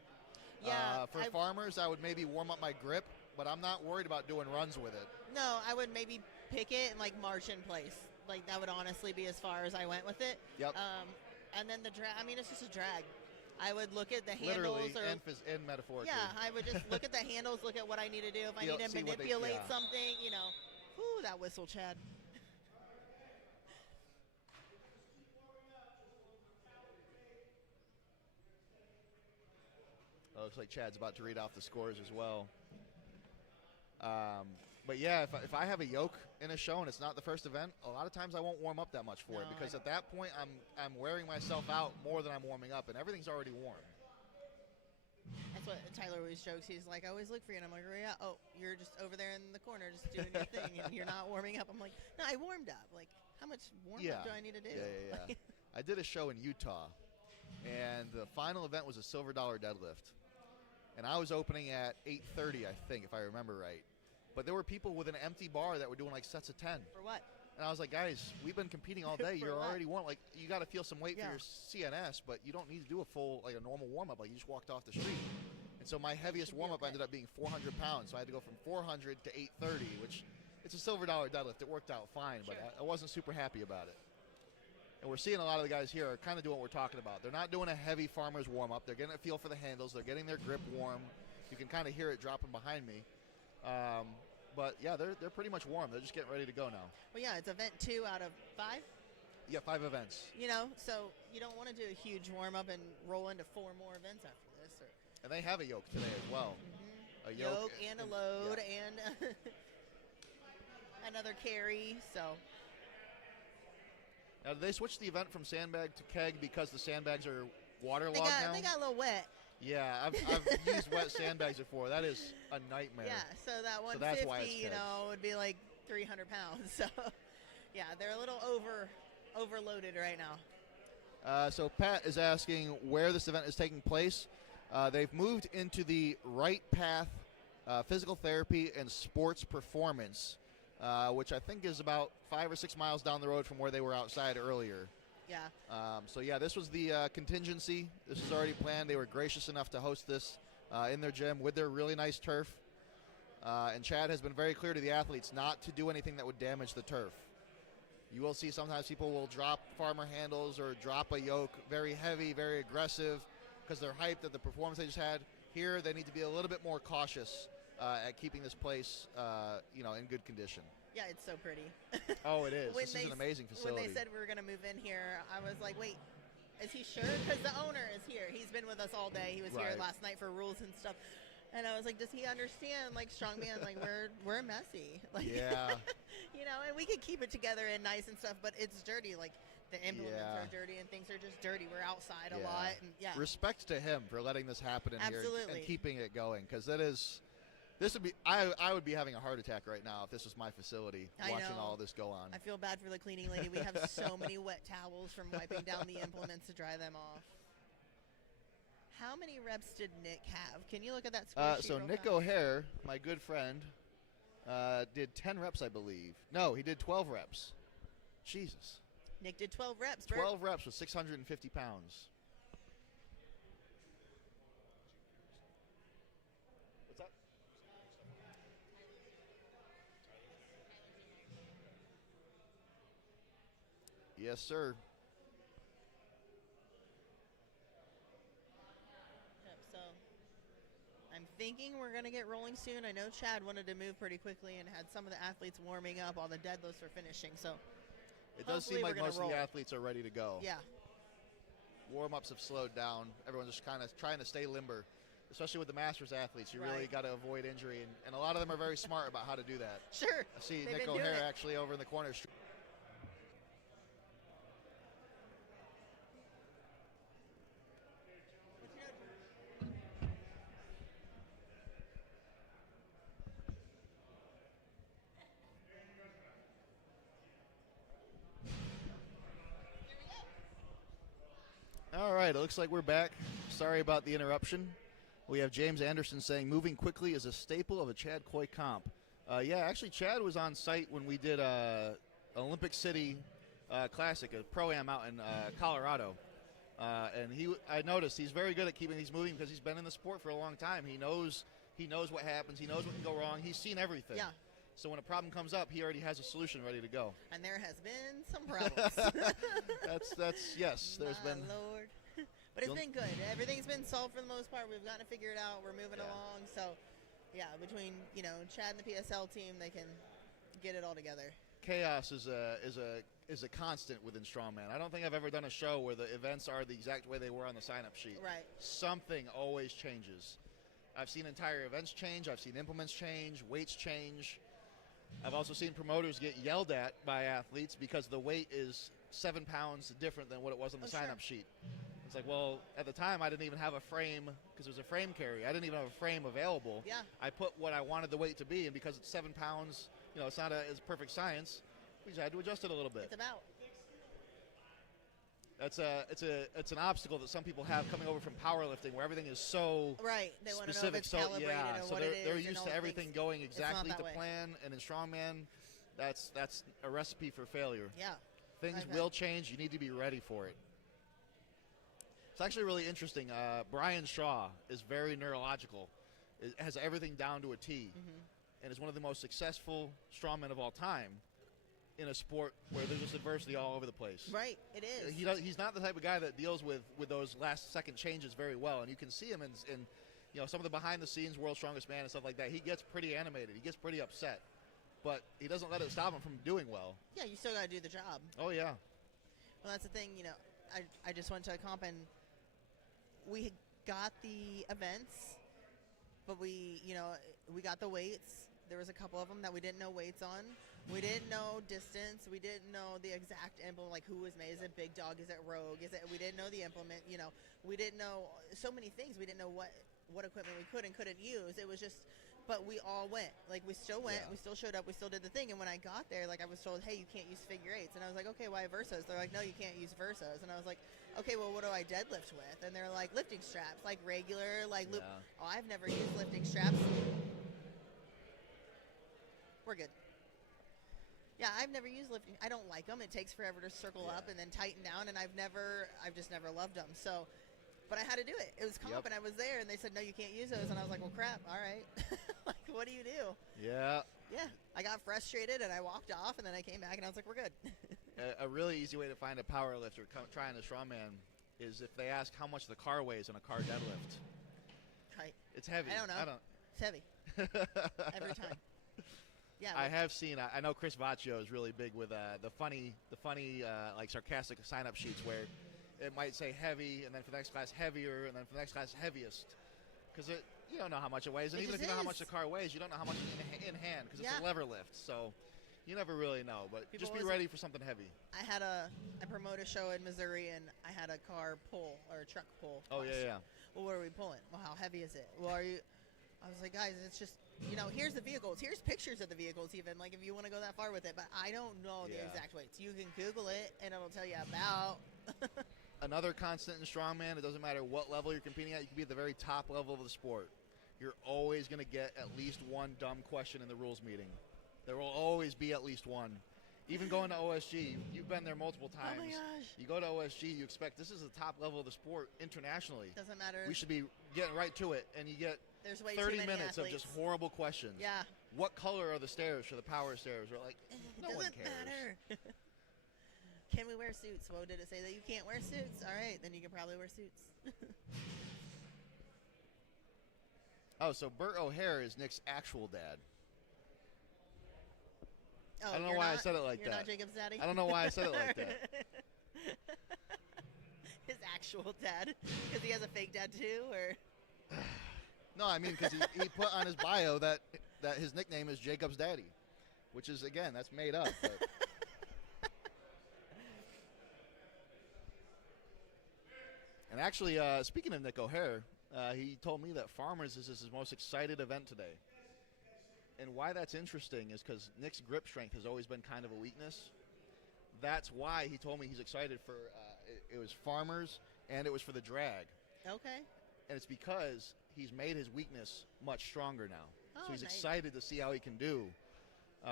Yeah. For farmers, I would maybe warm up my grip, but I'm not worried about doing runs with it. No, I would maybe pick it and like march in place. Like that would honestly be as far as I went with it. Yep. And then the drag. I mean, it's just a drag. I would look at the Literally handles, and metaphorically. Yeah, I would just look at the handles, look at what I need to do. If I need to manipulate something, you know, whoo, that whistle, Chad. Oh, looks like Chad's about to read off the scores as well. But yeah, if I have a yoke in a show and it's not the first event, a lot of times I won't warm up that much for it because at that point I'm wearing myself out more than I'm warming up, and everything's already warm. That's what Tyler always jokes. He's like, I always look for you, and I'm like, yeah, oh, you're just over there in the corner just doing your thing, and you're not warming up. I'm like, no, I warmed up. Like, how much warm up do I need to do? Yeah. I did a show in Utah, and the final event was a silver dollar deadlift. And I was opening at 8:30, I think, if I remember right. But there were people with an empty bar that were doing like sets of 10. For what? And I was like, guys, we've been competing all day. You're what? already warm. Like, you got to feel some weight for your CNS, but you don't need to do a full, like a normal warm-up. Like, you just walked off the street. And so my heaviest warm-up ended up being 400 pounds. So I had to go from 400 to 830, which it's a silver dollar deadlift. It worked out fine, but I wasn't super happy about it. And we're seeing a lot of the guys here are kind of doing what we're talking about. They're not doing a heavy farmer's warm-up. They're getting a feel for the handles. They're getting their grip warm. You can kind of hear it dropping behind me. But, yeah, they're pretty much warm. They're just getting ready to go now. Well, yeah, it's event 2 out of 5. Yeah, 5 events. You know, so you don't want to do a huge warm-up and roll into 4 more events after this. And they have a yoke today as well. Mm-hmm. A yoke and a load and another carry. So now, did they switch the event from sandbag to keg because the sandbags are waterlogged now? They got a little wet. Yeah, I've used wet sandbags before. That is a nightmare. Yeah, so that 150, that's why it's kegs. Would be like 300 pounds. So, yeah, they're a little overloaded right now. So Pat is asking where this event is taking place. They've moved into the Right Path Physical Therapy and Sports Performance, which I think is about 5 or 6 miles down the road from where they were outside earlier. Yeah. This was the contingency. This was already planned. They were gracious enough to host this in their gym with their really nice turf. And Chad has been very clear to the athletes not to do anything that would damage the turf. You will see sometimes people will drop farmer handles or drop a yoke, very heavy, very aggressive, because they're hyped at the performance they just had. Here, they need to be a little bit more cautious at keeping this place, in good condition. Yeah, it's so pretty. Oh, it is. This is an amazing facility. When they said we were going to move in here, I was like, wait, is he sure? Because the owner is here. He's been with us all day. He was here last night for rules and stuff. And I was like, does he understand, like, Strongman, like, we're messy. Like, yeah. And we could keep it together and nice and stuff, but it's dirty. Like, the implements are dirty and things are just dirty. We're outside a lot. And, Respect to him for letting this happen in here and keeping it going, because I would be having a heart attack right now if this was my facility watching all this go on. I feel bad for the cleaning lady. We have so many wet towels from wiping down the implements to dry them off. How many reps did Nick have? Can you look at that score sheet So Nick O'Hare, my good friend, did 10 reps, I believe. No, he did 12 reps. Jesus. Nick did 12 reps. 12 reps with 650 pounds. Yes, sir. Yep, so I'm thinking we're going to get rolling soon. I know Chad wanted to move pretty quickly and had some of the athletes warming up while the deadlifts were finishing. So It does seem like most of the athletes are ready to go. Yeah. Warm-ups have slowed down. Everyone's just kind of trying to stay limber, especially with the Masters athletes. You really got to avoid injury, and a lot of them are very smart about how to do that. Sure. I see Nick O'Hare actually over in the corner. All right, it looks like we're back. Sorry about the interruption. We have James Anderson saying, moving quickly is a staple of a Chad Coy comp. Yeah, actually, Chad was on site when we did Olympic City Classic, a Pro-Am out in Colorado. And I noticed he's very good at keeping these moving because he's been in the sport for a long time. He knows what happens. He knows what can go wrong. He's seen everything. Yeah. So when a problem comes up, he already has a solution ready to go. And there has been some problems. Yes, there's been. Lord. But it's been good. Everything's been solved for the most part. We've gotten to figure it out. We're moving along. So, yeah, between Chad and the PSL team, they can get it all together. Chaos is a constant within Strongman. I don't think I've ever done a show where the events are the exact way they were on the sign-up sheet. Right. Something always changes. I've seen entire events change. I've seen implements change, weights change. I've also seen promoters get yelled at by athletes because the weight is 7 pounds different than what it was on the sign-up sheet. It's like, well, at the time I didn't even have a frame because it was a frame carry. I didn't even have a frame available. Yeah. I put what I wanted the weight to be, and because it's 7 pounds, it's not it's perfect science. We just had to adjust it a little bit. It's about. It's an obstacle that some people have coming over from powerlifting, where everything is so They want to know if specific. it's calibrated or So what it is. they're used to everything going exactly to way. plan, and in Strongman, that's a recipe for failure. Yeah. Things will change. You need to be ready for it. It's actually really interesting. Brian Shaw is very neurological. It has everything down to a T, and is one of the most successful strongmen of all time in a sport where there's just adversity all over the place. Right, it is. He's not the type of guy that deals with those last-second changes very well, and you can see him in some of the behind-the-scenes World's Strongest Man and stuff like that. He gets pretty animated. He gets pretty upset, but he doesn't let it stop him from doing well. Yeah, you still got to do the job. Oh, yeah. Well, that's the thing, I just went to a comp, and we got the events, but we got the weights. There was a couple of them that we didn't know weights on. We didn't know distance. We didn't know the exact implement, like who was made. Is it Big Dog? Is it Rogue? We didn't know the implement. We didn't know so many things. We didn't know what equipment we could and couldn't use. It was just, but we all went. Like, we still went. Yeah. We still showed up. We still did the thing. And when I got there, like, I was told, hey, you can't use figure eights. And I was like, okay, why Versos? They're like, no, you can't use Versos. And I was like, okay, well, what do I deadlift with? And they're like, lifting straps, like regular, like loop. Yeah. Oh, I've never used lifting straps. We're good. Yeah, I've never used lifting. I don't like them. It takes forever to circle up and then tighten down, and I've just never loved them. So, but I had to do it. It was comp, and I was there, and they said, no, you can't use those. And I was like, well, crap, all right. Like, what do you do? Yeah. Yeah, I got frustrated, and I walked off, and then I came back, and I was like, we're good. A really easy way to find a power lifter trying a strongman is if they ask how much the car weighs on a car deadlift. Right. It's heavy. I don't know. It's heavy. Every time. Yeah, I have seen. I know Chris Vaccio is really big with the funny, like sarcastic sign-up sheets where it might say heavy, and then for the next class heavier, and then for the next class heaviest, because you don't know how much it weighs, and even if you know how much the car weighs, you don't know how much in hand because it's a lever lift. So you never really know. But just be ready for something heavy. I promote a show in Missouri, and I had a car pull or a truck pull. Oh yeah. Well, what are we pulling? Well, how heavy is it? Well, I was like, guys, it's just. Here's the vehicles. Here's pictures of the vehicles even, like if you want to go that far with it. But I don't know the exact weights. You can Google it, and it'll tell you about. Another constant in strongman, it doesn't matter what level you're competing at. You can be at the very top level of the sport. You're always going to get at least one dumb question in the rules meeting. There will always be at least one. Even going to OSG, you've been there multiple times. Oh my gosh. You go to OSG, you expect this is the top level of the sport internationally. Doesn't matter. We should be getting right to it, and you get There's way 30 too many minutes athletes. of just horrible questions. Yeah. What color are the stairs for the power stairs? We're like, no one Doesn't cares. matter. Can we wear suits? Well, did it say that you can't wear suits? All right, then you can probably wear suits. Oh, so Bert O'Hare is Nick's actual dad. Oh, I don't know why I said it like you're that. not Jacob's daddy? I don't know why I said it like that. His actual dad? Because he has a fake dad too, or? No, I mean because he put on his bio that his nickname is Jacob's daddy, which is, again, that's made up. But. And actually, speaking of Nick O'Hare, he told me that Farmers is his most excited event today. And why that's interesting is because Nick's grip strength has always been kind of a weakness. That's why he told me he's excited for it was Farmers and it was for the drag. Okay. And it's because he's made his weakness much stronger now. Oh, so he's nice. excited to see how he can do.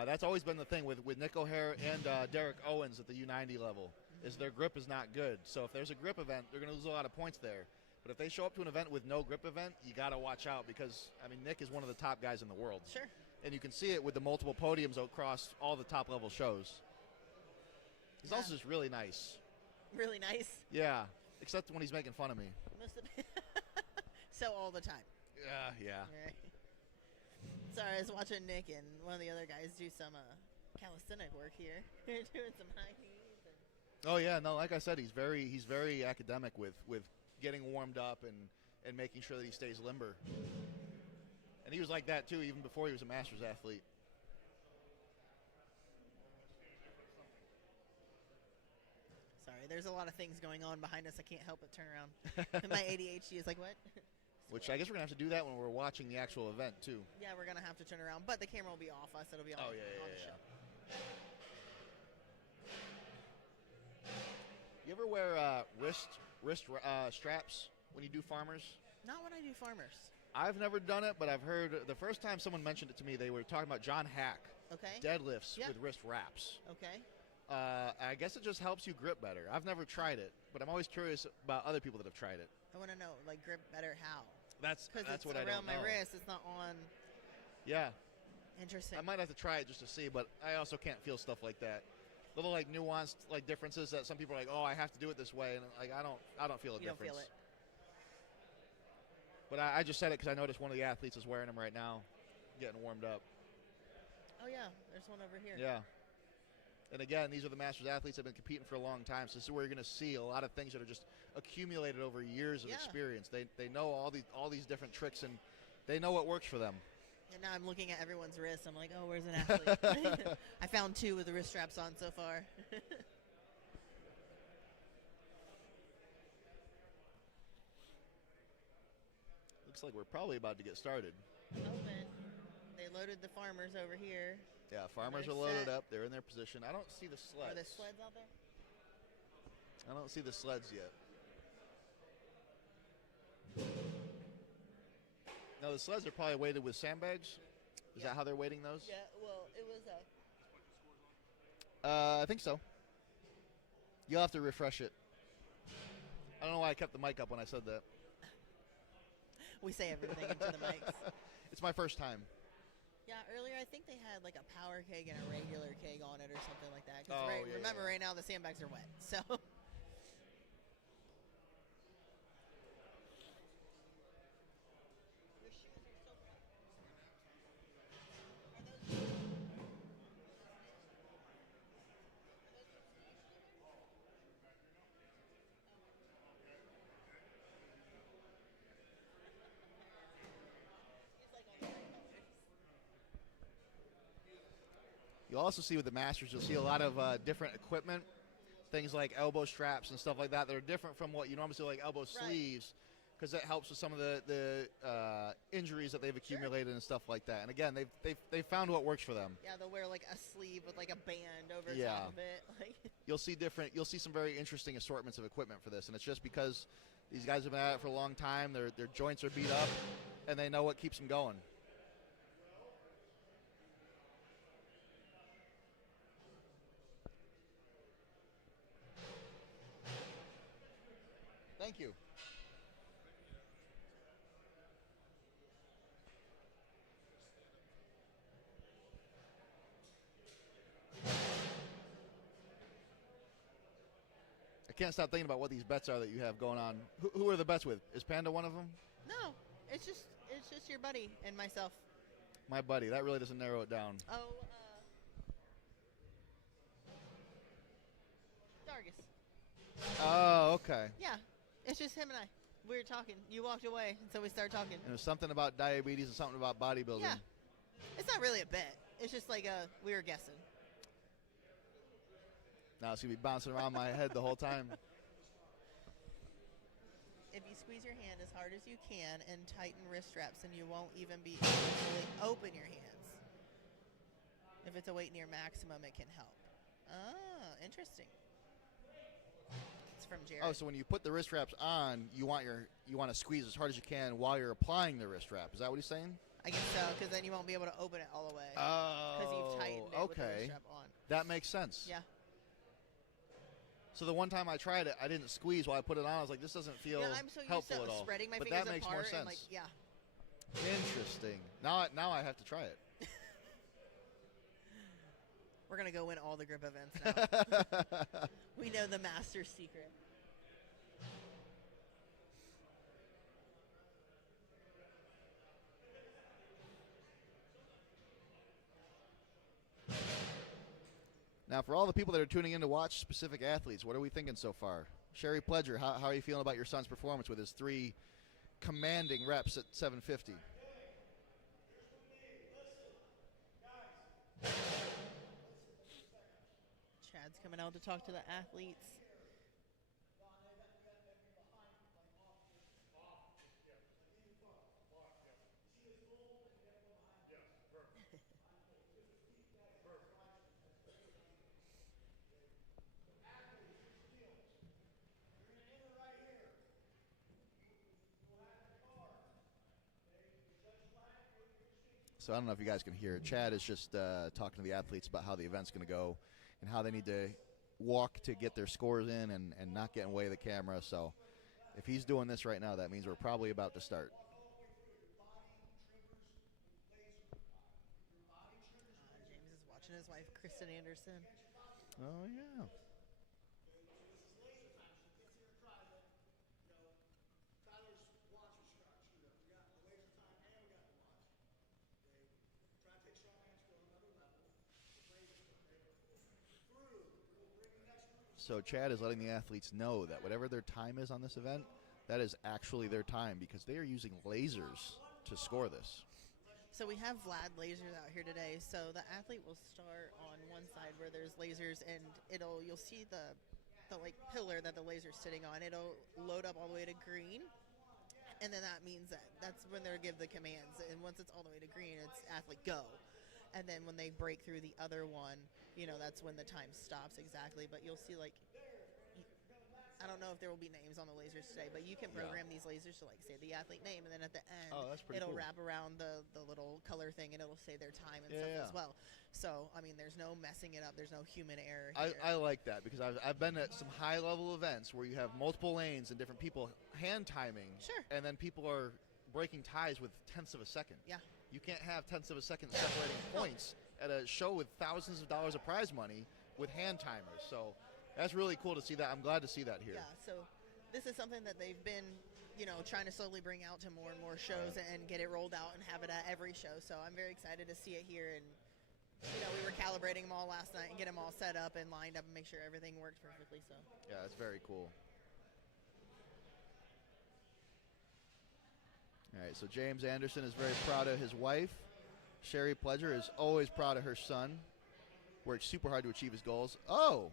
That's always been the thing with Nick O'Hare and Derek Owens at the U90 level, is their grip is not good. So if there's a grip event, they're going to lose a lot of points there. But if they show up to an event with no grip event, you got to watch out because, I mean, Nick is one of the top guys in the world. Sure. And you can see it with the multiple podiums across all the top-level shows. He's also just really nice. Really nice? Yeah, except when he's making fun of me. Must have been. So all the time. Yeah. All right. Sorry, I was watching Nick and one of the other guys do some calisthenic work here. They're doing some high knees. Oh yeah, no, like I said, he's very academic with getting warmed up and making sure that he stays limber. And he was like that too, even before he was a Masters athlete. Sorry, there's a lot of things going on behind us. I can't help but turn around. My ADHD is like, what? Which I guess we're going to have to do that when we're watching the actual event too. Yeah, we're going to have to turn around. But the camera will be off us. It'll be on, Oh, on the show. You ever wear wrist straps when you do Farmers? Not when I do Farmers. I've never done it, but I've heard the first time someone mentioned it to me, they were talking about John Hack. Okay. Deadlifts Yeah. with wrist wraps. Okay. I guess it just helps you grip better. I've never tried it, but I'm always curious about other people that have tried it. I want to know, like, grip better how? That's Because it's what I don't around my know. wrist. It's not on. Yeah. Interesting. I might have to try it just to see, but I also can't feel stuff like that. Little like nuanced like differences that some people are like, oh, I have to do it this way, and like I don't feel a You difference. don't feel it. But I just said it because I noticed one of the athletes is wearing them right now, getting warmed up. Oh, yeah. There's one over here. Yeah. And again, these are the Masters athletes that have been competing for a long time, so this is where you're going to see a lot of things that are just accumulated over years of experience. They know all these different tricks, and they know what works for them. And now I'm looking at everyone's wrists. I'm like, oh, where's an athlete? I found two with the wrist straps on so far. Looks like we're probably about to get started. Open. They loaded the Farmers over here. Yeah, Farmers They're are loaded set. up. They're in their position. I don't see the sleds. Are there sleds out there? I don't see the sleds yet. No, the sleds are probably weighted with sandbags. Is that how they're weighting those? Yeah, well, it was I think so. You'll have to refresh it. I don't know why I kept the mic up when I said that. we say everything into the mics. It's my first time. Yeah, earlier I think they had like a power keg and a regular keg on it or something like that. 'Cause Oh, remember, yeah. right now the sandbags are wet, so. You'll also see with the Masters, you'll see a lot of different equipment, things like elbow straps and stuff like that that are different from what you normally see, like elbow sleeves, because that helps with some of the injuries that they've accumulated and stuff like that. And again, they've found what works for them. Yeah, they'll wear like a sleeve with like a band over Yeah. top of it. Like. You'll see some very interesting assortments of equipment for this, and it's just because these guys have been at it for a long time. Their joints are beat up, and they know what keeps them going. Thank you. can't stop thinking about what these bets are that you have going on. Who are the bets with? Is Panda one of them? No, it's just your buddy and myself. My buddy. That really doesn't narrow it down. Oh, Dargis. Oh, okay. Yeah, it's just him and I. We were talking. You walked away, and so we started talking. And it was something about diabetes and something about bodybuilding. Yeah. It's not really a bet. It's just like we were guessing. Now it's going to be bouncing around my head the whole time. If you squeeze your hand as hard as you can and tighten wrist straps, and you won't even be able to fully open your hands. If it's a weight near maximum, it can help. Ah, interesting. It's from Jared. Oh, so when you put the wrist straps on, you want to squeeze as hard as you can while you're applying the wrist strap. Is that what he's saying? I guess so, because then you won't be able to open it all the way. Oh, because you've tightened it with the wrist strap on. That makes sense. Yeah. So the one time I tried it, I didn't squeeze while I put it on. I was like, this doesn't feel I'm so used helpful to at all. spreading my but fingers that makes more apart sense. and like, yeah. Interesting. Now I have to try it. We're going to go win all the grip events now. We know the master's secret. Now, for all the people that are tuning in to watch specific athletes, what are we thinking so far? Sherry Pledger, how are you feeling about your son's performance with his 3 commanding reps at 750? Chad's coming out to talk to the athletes. So I don't know if you guys can hear it. Chad is just talking to the athletes about how the event's going to go and how they need to walk to get their scores in and not get in the way of the camera. So if he's doing this right now, that means we're probably about to start. James is watching his wife, Kristen Anderson. Oh, yeah. So Chad is letting the athletes know that whatever their time is on this event, that is actually their time because they are using lasers to score this. So we have Vlad lasers out here today. So the athlete will start on one side where there's lasers, and you'll see the like pillar that the laser's sitting on. It'll load up all the way to green, and then that means that's when they'll give the commands. And once it's all the way to green, it's athlete go. And then when they break through the other one, that's when the time stops exactly. But you'll see, like, I don't know if there will be names on the lasers today, but you can program these lasers to, like, say the athlete name, and then at the end, it'll wrap around the little color thing, and it'll say their time and stuff as well. So, I mean, there's no messing it up. There's no human error here. I like that because I've been at some high-level events where you have multiple lanes and different people hand timing. Sure. And then people are breaking ties with tenths of a second. Yeah. You can't have tenths of a second separating points at a show with thousands of dollars of prize money with hand timers. So that's really cool to see that. I'm glad to see that here. Yeah, so this is something that they've been, trying to slowly bring out to more and more shows and get it rolled out and have it at every show. So I'm very excited to see it here. And, we were calibrating them all last night and get them all set up and lined up and make sure everything works perfectly. So yeah, that's very cool. All right, so James Anderson is very proud of his wife. Sherry Pledger is always proud of her son. Works super hard to achieve his goals. Oh!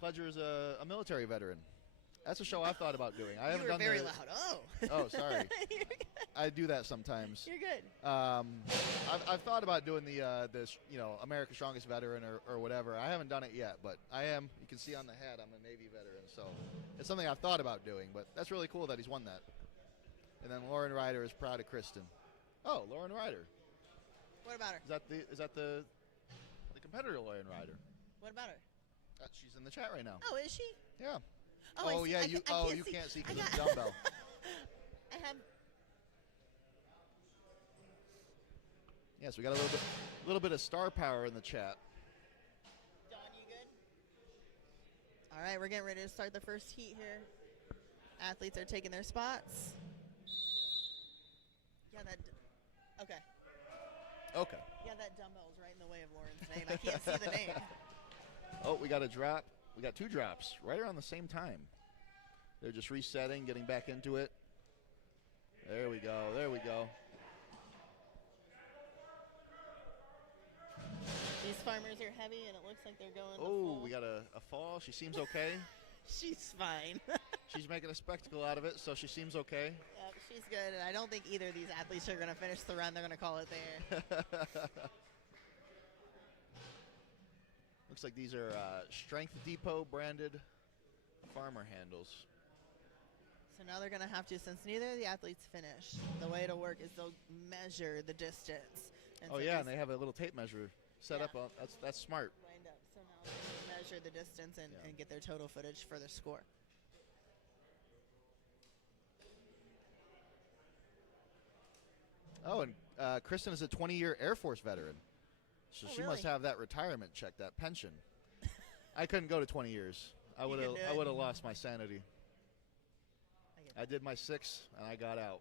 Pledger is a military veteran. That's a show I've thought about doing. I haven't done very loud. Oh. Oh, sorry. I do that sometimes. You're good. I've thought about doing this America's Strongest Veteran or whatever. I haven't done it yet, but I am. You can see on the hat I'm a Navy veteran, so it's something I've thought about doing. But that's really cool that he's won that. And then Lauren Ryder is proud of Kristen. Oh, Lauren Ryder. What about her? Is that the competitor Lauren Ryder? What about her? She's in the chat right now. Oh, is she? Yeah. Oh, yeah. you Can't see because of the dumbbell. I have. Yes, we got a little bit of star power in the chat. Dawn, you good? All right, we're getting ready to start the first heat here. Athletes are taking their spots. Yeah, okay. Okay. Yeah, that dumbbell's right in the way of Lauren's name. I can't see the name. Oh, we got a drop. We got 2 drops right around the same time. They're just resetting, getting back into it. There we go. There we go. These farmers are heavy, and it looks like they're going. Oh, we got a fall. She seems okay. She's fine. She's making a spectacle out of it, so she seems okay. Yep, she's good, and I don't think either of these athletes are going to finish the run. They're going to call it there. Looks like these are Strength Depot branded farmer handles. So now they're going to have to, since neither of the athletes finish, the way it'll work is they'll measure the distance. And Oh, so yeah, and they have a little tape measure set Yeah. up. That's smart. lined up. So now they measure the distance and get their total footage for the score. Oh, and Kristen is a 20-year Air Force veteran. So Oh, she must really? have that retirement check, that pension. I couldn't go to 20 years. I would couldn't do it? have lost my sanity. I get I did my 6 and I got out.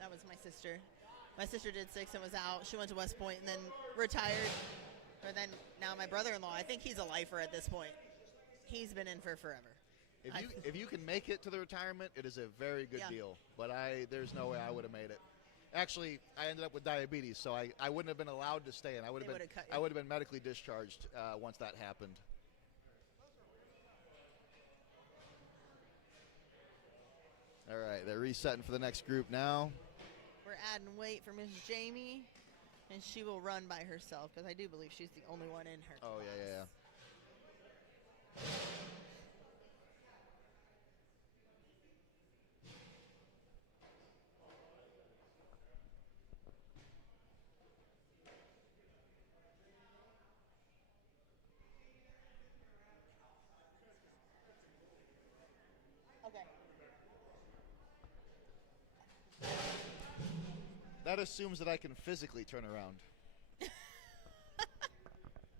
That was my sister. My sister did 6 and was out. She went to West Point and then retired. Or then now my brother-in-law, I think he's a lifer at this point. He's been in for forever. If you can make it to the retirement, it is a very good Yeah. deal. But there's no way I would have made it. Actually, I ended up with diabetes, so I wouldn't have been allowed to stay, and They would've cut you. I would have been medically discharged once that happened. All right, they're resetting for the next group now. We're adding weight for Miss Jamie, and she will run by herself because I do believe she's the only one in her Oh, class. yeah. Okay. That assumes that I can physically turn around.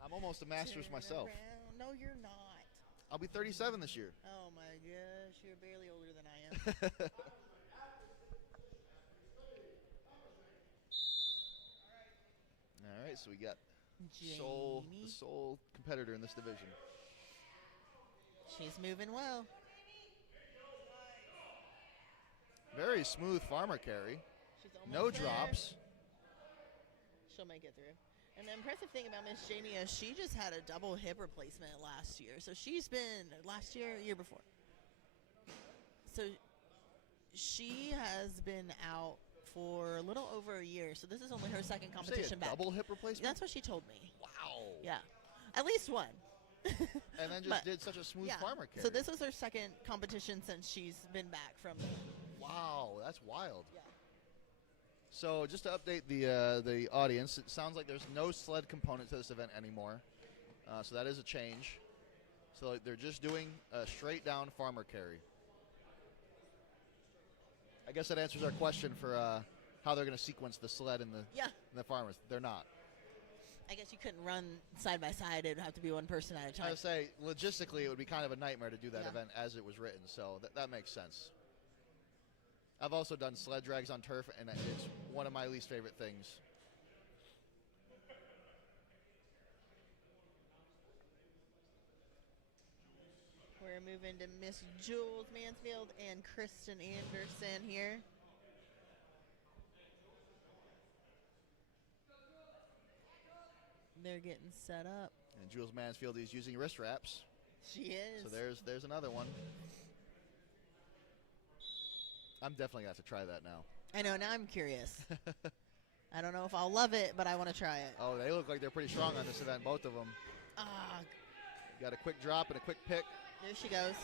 I'm almost a master's Turn myself. around. No, you're not. I'll be 37 this year. Oh my gosh, you're barely older than I am. All right, so we got Jamie. the sole competitor in this division. She's moving well. Very smooth farmer carry. She's No almost there. drops. She'll make it through. And the impressive thing about Miss Jamie is she just had a double hip replacement last year. So she's been, last year, year before. So she has been out for a little over a year. So this is only her second Did you say competition a back. double hip replacement? That's what she told me. Wow. Yeah. At least one. And then just But, did such a smooth yeah. farmer carry. So this was her second competition since she's been back from the, Wow, that's wild. yeah. So just to update the audience, it sounds like there's no sled component to this event anymore. So that is a change. So they're just doing a straight down farmer carry. I guess that answers our question for how they're going to sequence the sled and Yeah. the farmers. They're not. I guess you couldn't run side by side. It would have to be one person at a I time. would say logistically it would be kind of a nightmare to do that Yeah. event as it was written. So that makes sense. I've also done sled drags on turf, and it's one of my least favorite things. We're moving to Miss Jules Mansfield and Kristen Anderson here. They're getting set up. And Jules Mansfield is using wrist wraps. She is. So there's another one. I'm definitely going to have to try that now. I know, now I'm curious. I don't know if I'll love it, but I want to try it. Oh, they look like they're pretty strong on this event, both of them. Ah, Got a quick drop and a quick pick. there she goes.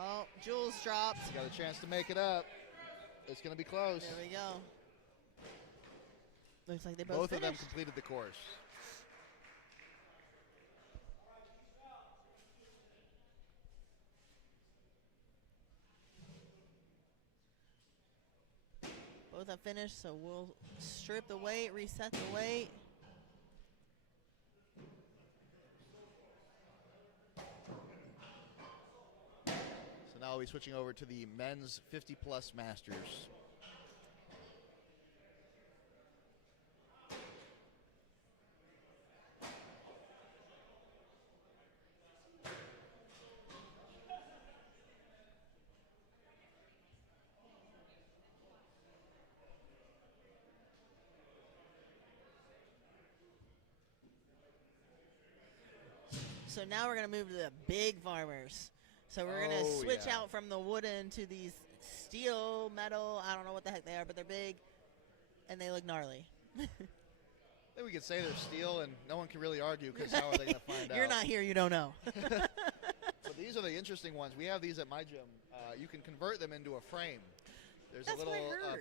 Oh, Jules dropped. Got a chance to make it up. It's going to be close. There we go. Looks like they Both of them finished. completed the course. Both have finished, so we'll strip the weight, reset the weight. I'll be switching over to the men's 50-plus Masters. So now we're going to move to the big farmers. So we're going to switch out from the wooden to these steel, metal. I don't know what the heck they are, but they're big, and they look gnarly. I think we could say they're steel, and no one can really argue because how are they going to find out? You're not here, you don't know. But these are the interesting ones. We have these at my gym. You can convert them into a frame. There's a little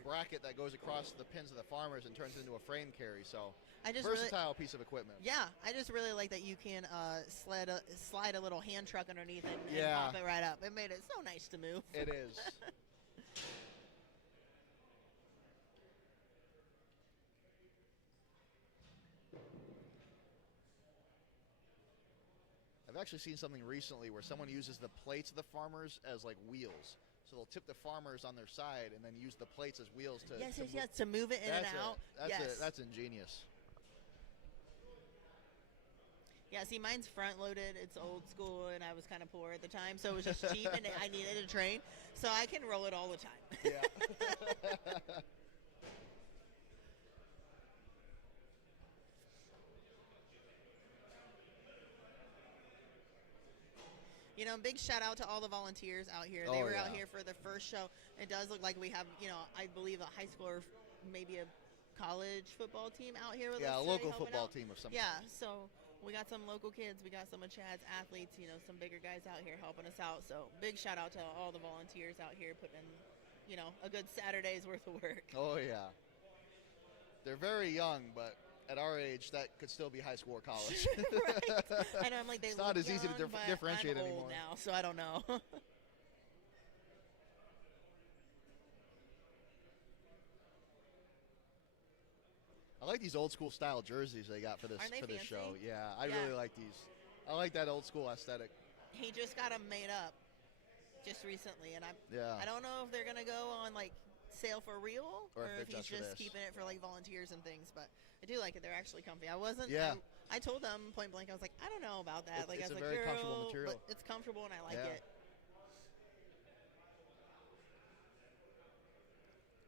bracket that goes across the pins of the farmers and turns it into a frame carry. So versatile piece of equipment. Yeah, I just really like that you can slide a little hand truck underneath it and pop it right up. It made it so nice to move. It is. I've actually seen something recently where someone uses the plates of the farmers as like wheels. So they'll tip the farmers on their side and then use the plates as wheels to to move it in and out. That's ingenious. Yeah, see, mine's front loaded. It's old school, and I was kind of poor at the time, so it was just cheap, and I needed a train, so I can roll it all the time. Yeah. You know, big shout out to all the volunteers out here. They were out here for the first show. It does look like we have, I believe a high school or maybe a college football team out here with us. Yeah, a local football out. team of some kind. Yeah, so we got some local kids. We got some of Chad's athletes, some bigger guys out here helping us out. So big shout out to all the volunteers out here putting in, a good Saturday's worth of work. Oh, yeah. They're very young, but at our age, that could still be high school or college. Right. I know, I'm like, it's not as easy to differentiate I'm anymore. Old now, so I don't know. I like these old school style jerseys they got for this show. Yeah, I really like these. I like that old school aesthetic. He just got them made up just recently, and I don't know if they're gonna go on like sale for real or if he's just keeping it for like volunteers and things. But I do like it. They're actually comfy. I wasn't. Yeah. I told them point blank. I was like, I don't know about that. It's a very comfortable material. But it's comfortable and I like it.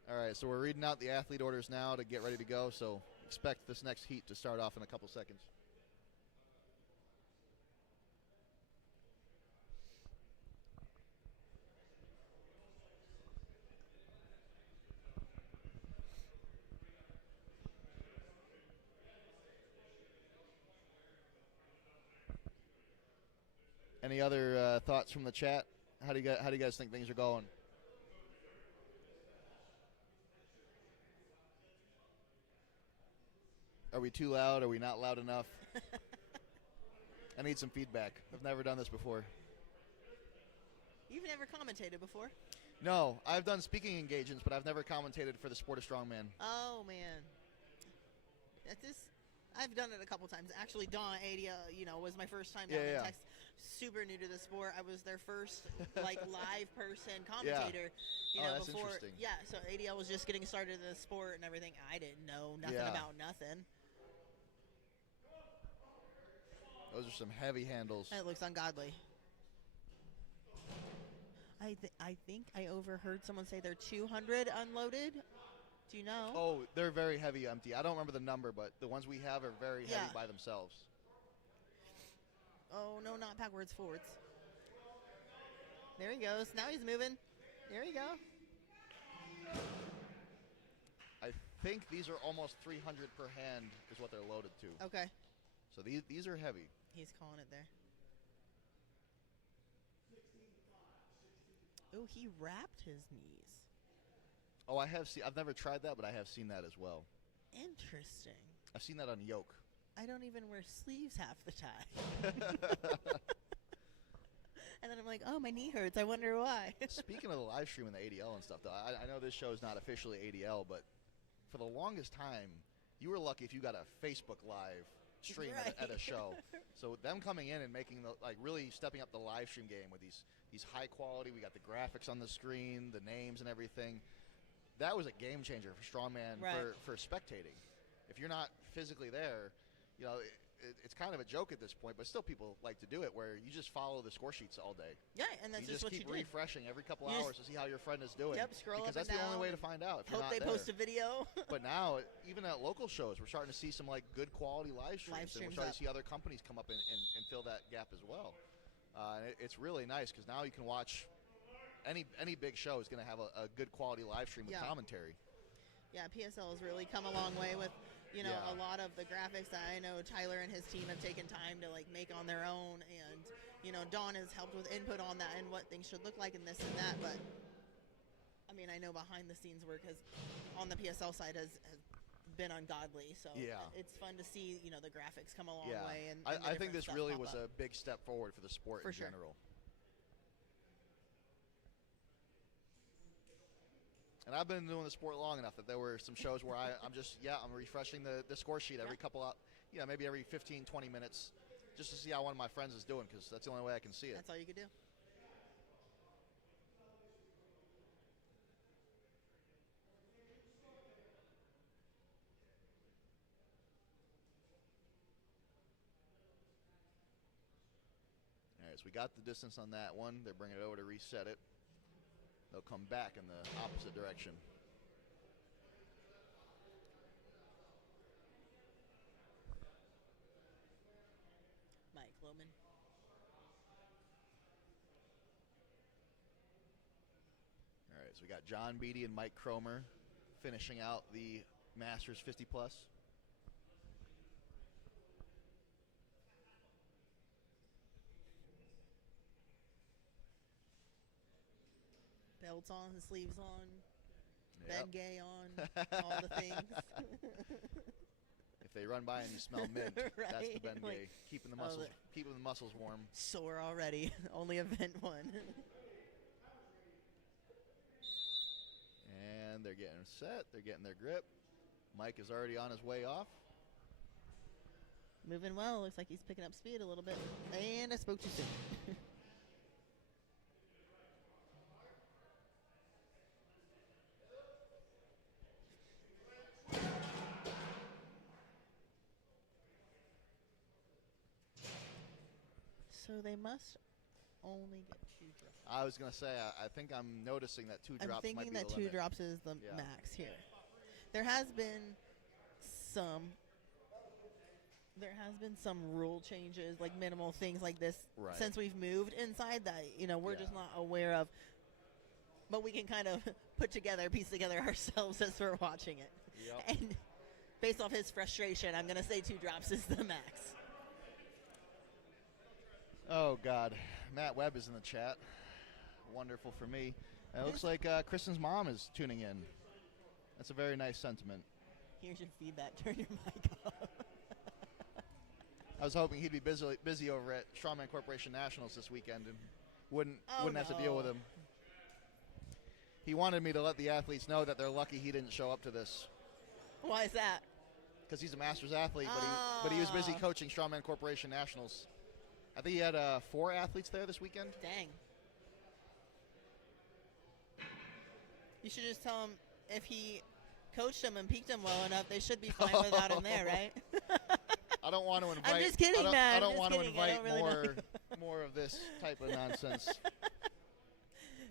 All right, so we're reading out the athlete orders now to get ready to go. So expect this next heat to start off in a couple seconds. Any other thoughts from the chat? How do you guys think things are going? Are we too loud? Are we not loud enough? I need some feedback. I've never done this before. You've never commentated before? No, I've done speaking engagements, but I've never commentated for the sport of strongman. Oh man, I've done it a couple times. Actually, Dawn Adia, was my first time down in Texas. Super new to the sport. I was their first live person commentator. That's before. Interesting. Yeah, so ADL was just getting started in the sport and everything. I didn't know nothing about nothing. Those are some heavy handles. It looks ungodly. I think I overheard someone say they're 200 unloaded. Do you know? Oh, they're very heavy empty. I don't remember the number, but the ones we have are very heavy by themselves. Oh, no, not backwards, forwards. There he goes. Now he's moving. There you go. I think these are almost 300 per hand is what they're loaded to. Okay. So these are heavy. He's calling it there. Oh, he wrapped his knees. Oh, I've never tried that, but I have seen that as well. Interesting. I've seen that on Yoke. I don't even wear sleeves half the time. And then I'm like, oh, my knee hurts. I wonder why. Speaking of the live stream and the ADL and stuff, though, I know this show is not officially ADL, but for the longest time, you were lucky if you got a Facebook Live stream Right. at a show. So them coming in and making really stepping up the live stream game with these high quality. We got the graphics on the screen, the names and everything. That was a game changer for Strongman for spectating. If you're not physically there, it's kind of a joke at this point, but still people like to do it where you just follow the score sheets all day. Yeah, and that's you just what keep you do. refreshing every couple hours to see how your friend is doing. Yep, scroll because up that's and the only down way to find out. If hope you're not they there. post a video. But now, even at local shows, we're starting to see some good quality live streams, and we're starting to see other companies come up and fill that gap as well. And it's really nice because now you can watch any big show is going to have a good quality live stream with commentary. Yeah, PSL has really come a long way with a lot of the graphics that I know Tyler and his team have taken time to make on their own, and Dawn has helped with input on that and what things should look like and this and that. But I mean, I know behind the scenes work on the PSL side has been ungodly. So it's fun to see the graphics come a long way. And I think this really was a big step forward for the sport in general. And I've been doing the sport long enough that there were some shows where I'm refreshing the score sheet every maybe every 15, 20 minutes just to see how one of my friends is doing, because that's the only way I can see it. That's all you could do. All right, so we got the distance on that one. They're bringing it over to reset it. They'll come back in the opposite direction. Mike Lohman. All right, so we got John Beatty and Mike Cromer finishing out the Masters 50 plus. Belts on, sleeves on, Ben Gay on, all the things. If they run by and you smell mint, that's the Ben Gay, keeping the muscles warm. Sore already. Only event one. And they're getting set. They're getting their grip. Mike is already on his way off. Moving well. Looks like he's picking up speed a little bit. And I spoke too soon. So they must only get 2 drops. I was going to say, I think I'm noticing that 2 drops might be the limit. I'm thinking that 2 drops is the max here. There has been some rule changes, like minimal things like this since we've moved inside that, we're just not aware of. But we can kind of piece together ourselves as we're watching it. Yep. And based off his frustration, I'm going to say 2 drops is the max. Oh, God. Matt Webb is in the chat. Wonderful for me. It looks like Kristen's mom is tuning in. That's a very nice sentiment. Here's your feedback. Turn your mic off. I was hoping he'd be busy over at Strongman Corporation Nationals this weekend and wouldn't have to deal with him. He wanted me to let the athletes know that they're lucky he didn't show up to this. Why is that? Because he's a Masters athlete, but he was busy coaching Strongman Corporation Nationals. I think he had 4 athletes there this weekend. Dang. You should just tell him if he coached them and peaked them well enough, they should be fine without him there, right? I don't want to invite. I'm just kidding, man. I don't want to invite more of this type of nonsense.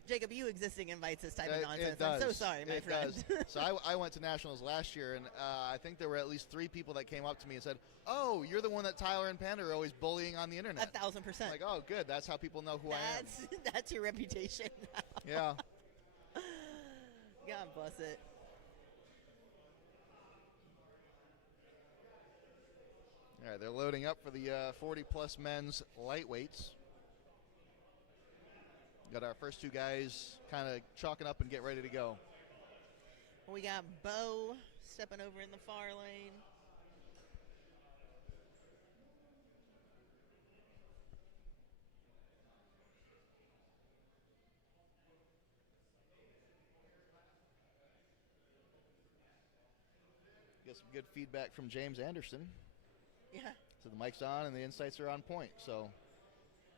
Jacob, you existing invites this type of nonsense. I'm so sorry, my friend. So I went to Nationals last year, and I think there were at least 3 people that came up to me and said, "Oh, you're the one that Tyler and Panda are always bullying on the internet." 1,000%. I'm like, oh, good. That's how people know who I am. That's your reputation. Yeah. God bless it. All right, they're loading up for the 40-plus men's lightweights. Got our first 2 guys kind of chalking up and get ready to go. We got Bo stepping over in the far lane. Get some good feedback from James Anderson. Yeah. So the mic's on and the insights are on point. So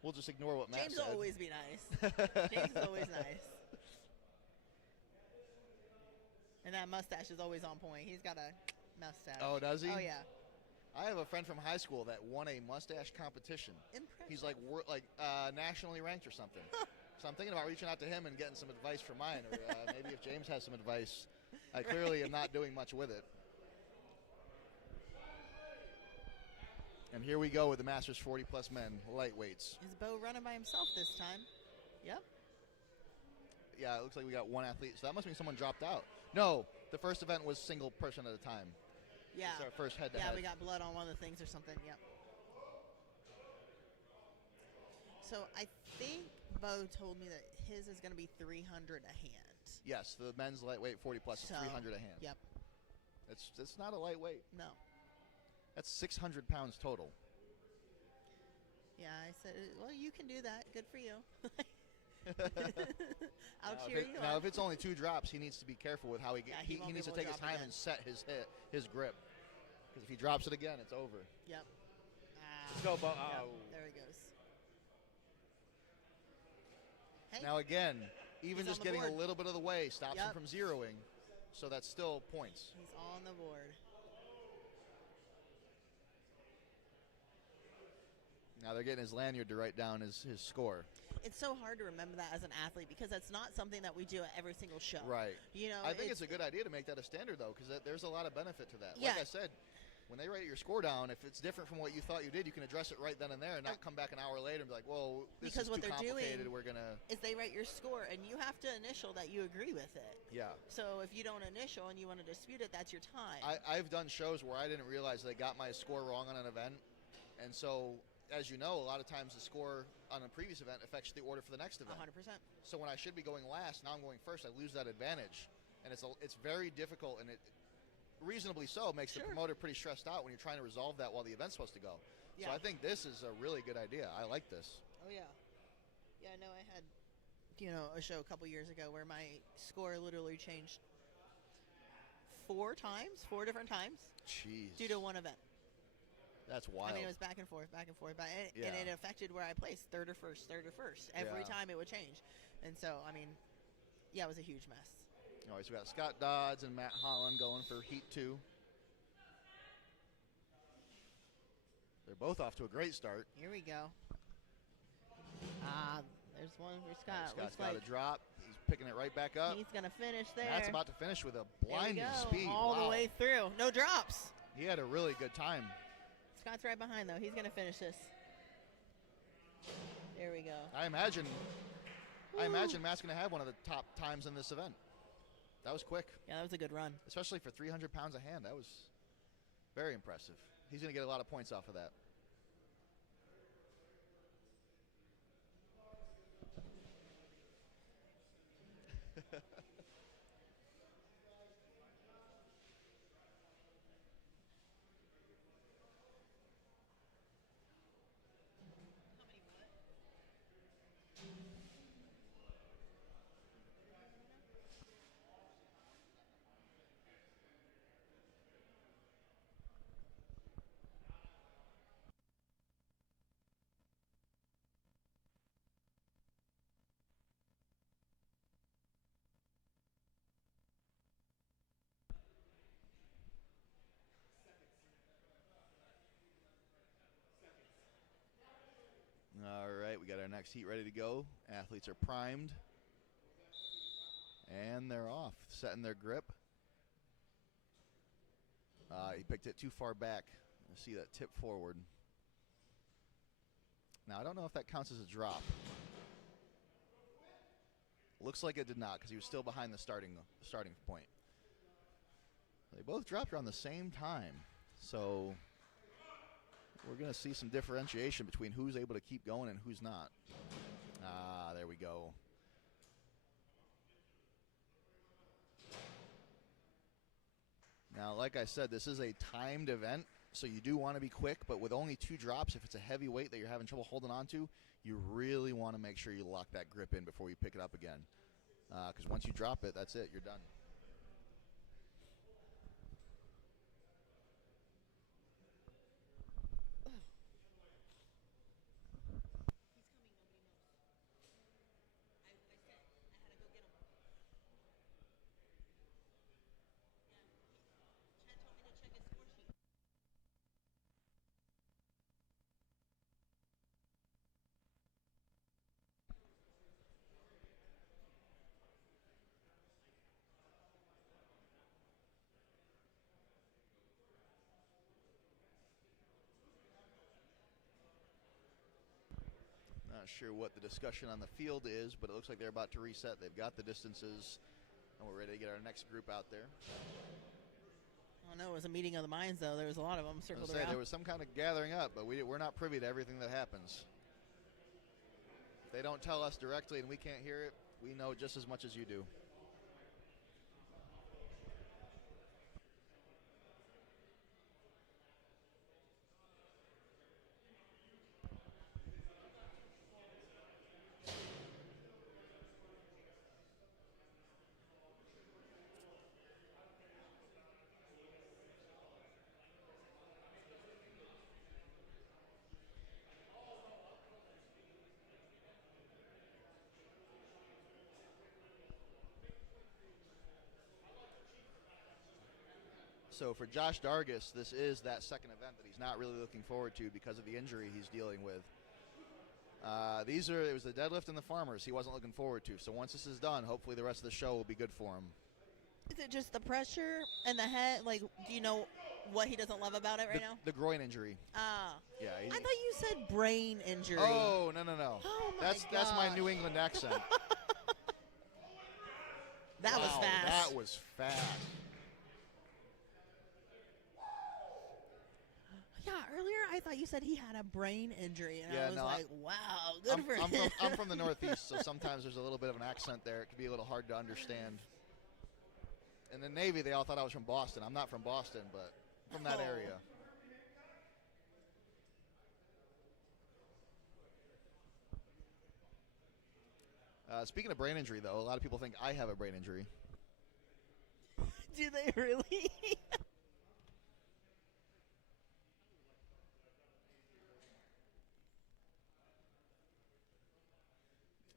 we'll just ignore what Matt James said. will always be nice. James is always nice. And that mustache is always on point. He's got a mustache. Oh, does he? Oh, yeah. I have a friend from high school that won a mustache competition. Impressive. He's like nationally ranked or something. So I'm thinking about reaching out to him and getting some advice for mine, or maybe if James has some advice. I clearly am not doing much with it. And here we go with the Masters 40-plus men, lightweights. Is Bo running by himself this time? Yep. Yeah, it looks like we got one athlete. So that must mean someone dropped out. No, the first event was single person at a time. Yeah. It's our first head-to-head. Yeah, we got blood on one of the things or something. Yep. So I think Bo told me that his is going to be 300 a hand. Yes, the men's lightweight 40-plus is 300 a hand. Yep. It's not a lightweight. No. That's 600 pounds total. Yeah, I said, well, you can do that. Good for you. I'll cheer you Now, on. if it's only 2 drops, he needs to be careful with how he Yeah, gets. he won't He be needs to able to take his drop time again. and set his grip. Because if he drops it again, it's over. Yep. Let's go, Bo. Yep, Oh. there he goes. Hey, Now again, even He's just on the getting a board. little bit of the way stops him Yep. from zeroing. So that's still points. he's on the board. Now they're getting his lanyard to write down his score. It's so hard to remember that as an athlete because that's not something that we do at every single show. Right. You know, I think it's a good idea to make that a standard, though, because there's a lot of benefit to that. Yeah. Like I said, when they write your score down, if it's different from what you thought you did, you can address it right then and there and not come back an hour later and be like, well, this Because is what too they're complicated. doing We're going to... is they write your score and you have to initial that you agree with it. Yeah. So if you don't initial and you want to dispute it, that's your time. I've done shows where I didn't realize they got my score wrong on an event. And so, as you know, a lot of times the score on a previous event affects the order for the next event. 100%. So when I should be going last, now I'm going first, I lose that advantage. And it's very difficult, and it reasonably so makes the Sure. promoter pretty stressed out when you're trying to resolve that while the event's supposed to go. Yeah. So I think this is a really good idea. I like this. Oh, yeah. Yeah, I know I had, a show a couple years ago where my score literally changed 4 different times Jeez. due to one event. That's wild. I mean, it was back and forth, and Yeah. it affected where I placed, third or first. Every Yeah. time it would change. And so, I mean, yeah, it was a huge mess. All right, so we got Scott Dodds and Matt Holland going for Heat 2. They're both off to a great start. Here we go. There's one for Scott. Scott's Looks got like a drop. He's picking it right back up. he's going to finish there. Matt's about to finish with a There we blinding go, speed. all Wow. the way through. No drops. He had a really good time. Scott's right behind, though. He's going to finish this. There we go. I imagine Matt's going to have one of the top times in this event. That was quick, Yeah, that was a good run. especially for 300 pounds a hand. That was very impressive. He's going to get a lot of points off of that. All right, we got our next heat ready to go. Athletes are primed. And they're off, setting their grip. He picked it too far back. I see that tip forward. Now, I don't know if that counts as a drop. Looks like it did not because he was still behind the starting point. They both dropped around the same time. So we're going to see some differentiation between who's able to keep going and who's not. There we go. Now, like I said, this is a timed event, so you do want to be quick, but with only 2 drops, if it's a heavy weight that you're having trouble holding on to, you really want to make sure you lock that grip in before you pick it up again. Because once you drop it, that's it, you're done. Not sure what the discussion on the field is, but it looks like they're about to reset. They've got the distances, and we're ready to get our next group out there. Oh no, it was a meeting of the minds though. There was a lot of them circled around. There was some kind of gathering up, but we're not privy to everything that happens. If they don't tell us directly and we can't hear it, we know just as much as you do. So for Josh Dargis, this is that second event that he's not really looking forward to because of the injury he's dealing with. It was the deadlift and the farmers he wasn't looking forward to. So once this is done, hopefully the rest of the show will be good for him. Is it just the pressure and the head? Like, do you know what he doesn't love about it right now? The groin injury. Ah. Yeah. I thought you said brain injury. Oh, no. Oh, That's my New England accent. That was fast. That was fast. Yeah, earlier I thought you said he had a brain injury, and I was like, wow, good for him. I'm from the Northeast, so sometimes there's a little bit of an accent there. It can be a little hard to understand. In the Navy, they all thought I was from Boston. I'm not from Boston, but from that area. Speaking of brain injury, though, a lot of people think I have a brain injury. Do they really?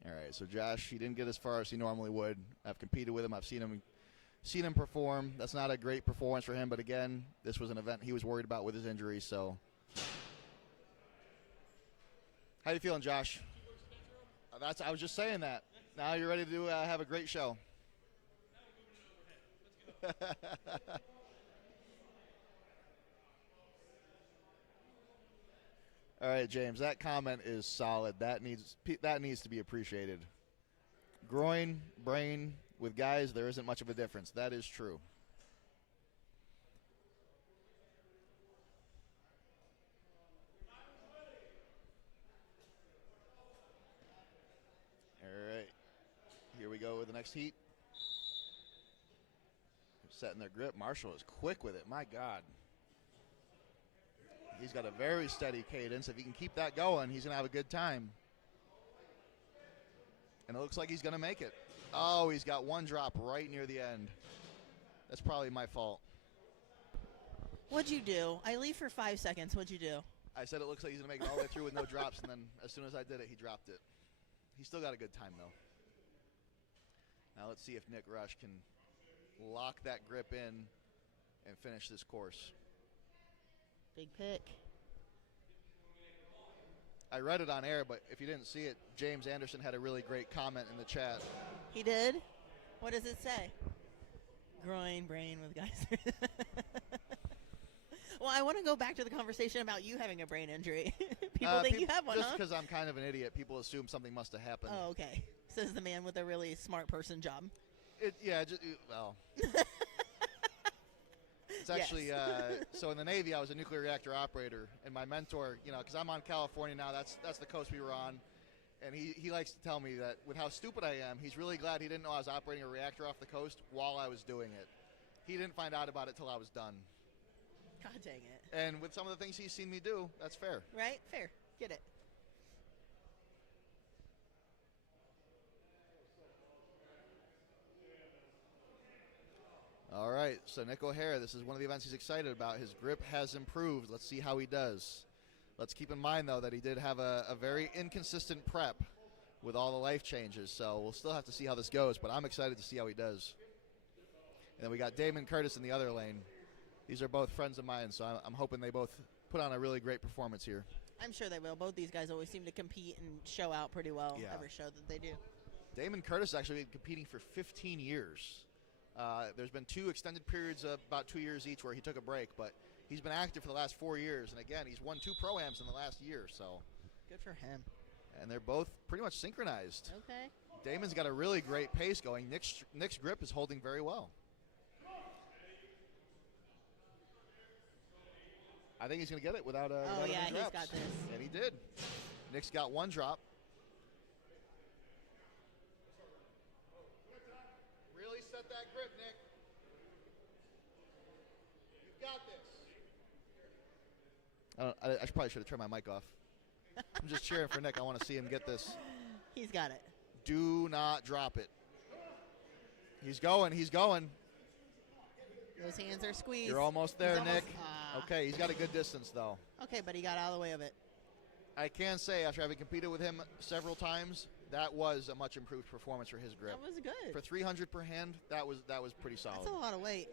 All right, so Josh, he didn't get as far as he normally would. I've competed with him. I've seen him perform. That's not a great performance for him, but again, this was an event he was worried about with his injury. So, how you feeling, Josh? I was just saying that. Now you're ready to have a great show. All right, James, that comment is solid. That needs to be appreciated. Groin, brain, with guys, there isn't much of a difference. That is true. All right, here we go with the next heat. Setting their grip. Marshall is quick with it. My God. He's got a very steady cadence. If he can keep that going, he's going to have a good time. And it looks like he's going to make it. Oh, he's got one drop right near the end. That's probably my fault. What'd you do? I leave for 5 seconds. What'd you do? I said it looks like he's going to make it all the way through with no drops, and then as soon as I did it, he dropped it. He's still got a good time, though. Now let's see if Nick Rush can lock that grip in and finish this course. Big pick. I read it on air, but if you didn't see it, James Anderson had a really great comment in the chat. He did? What does it say? Groin, brain with guys. Well, I want to go back to the conversation about you having a brain injury. People think you have one, Just because I'm kind of an idiot, people assume something must have happened. Oh, okay. Says the man with a really smart person job. Well. It's actually, so in the Navy, I was a nuclear reactor operator, and my mentor, because I'm on California now, that's the coast we were on, and he likes to tell me that with how stupid I am, he's really glad he didn't know I was operating a reactor off the coast while I was doing it. He didn't find out about it till I was done. God dang it. And with some of the things he's seen me do, that's fair. Right? Fair. Get it. All right, so Nick O'Hara, this is one of the events he's excited about. His grip has improved. Let's see how he does. Let's keep in mind, though, that he did have a very inconsistent prep with all the life changes, so we'll still have to see how this goes, but I'm excited to see how he does. And then we got Damon Curtis in the other lane. These are both friends of mine, so I'm hoping they both put on a really great performance here. I'm sure they will. Both these guys always seem to compete and show out pretty well every show that they do. Damon Curtis has actually been competing for 15 years. There's been 2 extended periods of about 2 years each where he took a break, but he's been active for the last 4 years, and again, he's won 2 Pro-Ams in the last year, so. Good for him. And they're both pretty much synchronized. Okay. Damon's got a really great pace going. Nick's grip is holding very well. I think he's going to get it without Oh, without yeah, any he's drops. got this. And he did. Nick's got one drop. Really set that grip, Nick. You've got this. I probably should have turned my mic off. I'm just cheering for Nick. I want to see him get this. He's got it. Do not drop it. He's going. He's going. Those hands are squeezed. You're almost there, He's Nick. almost- Okay, he's got a good distance, though. Okay, but he got out of the way of it. I can say, after having competed with him several times, that was a much improved performance for his grip. That was good. For 300 per hand, that was pretty solid. That's a lot of weight.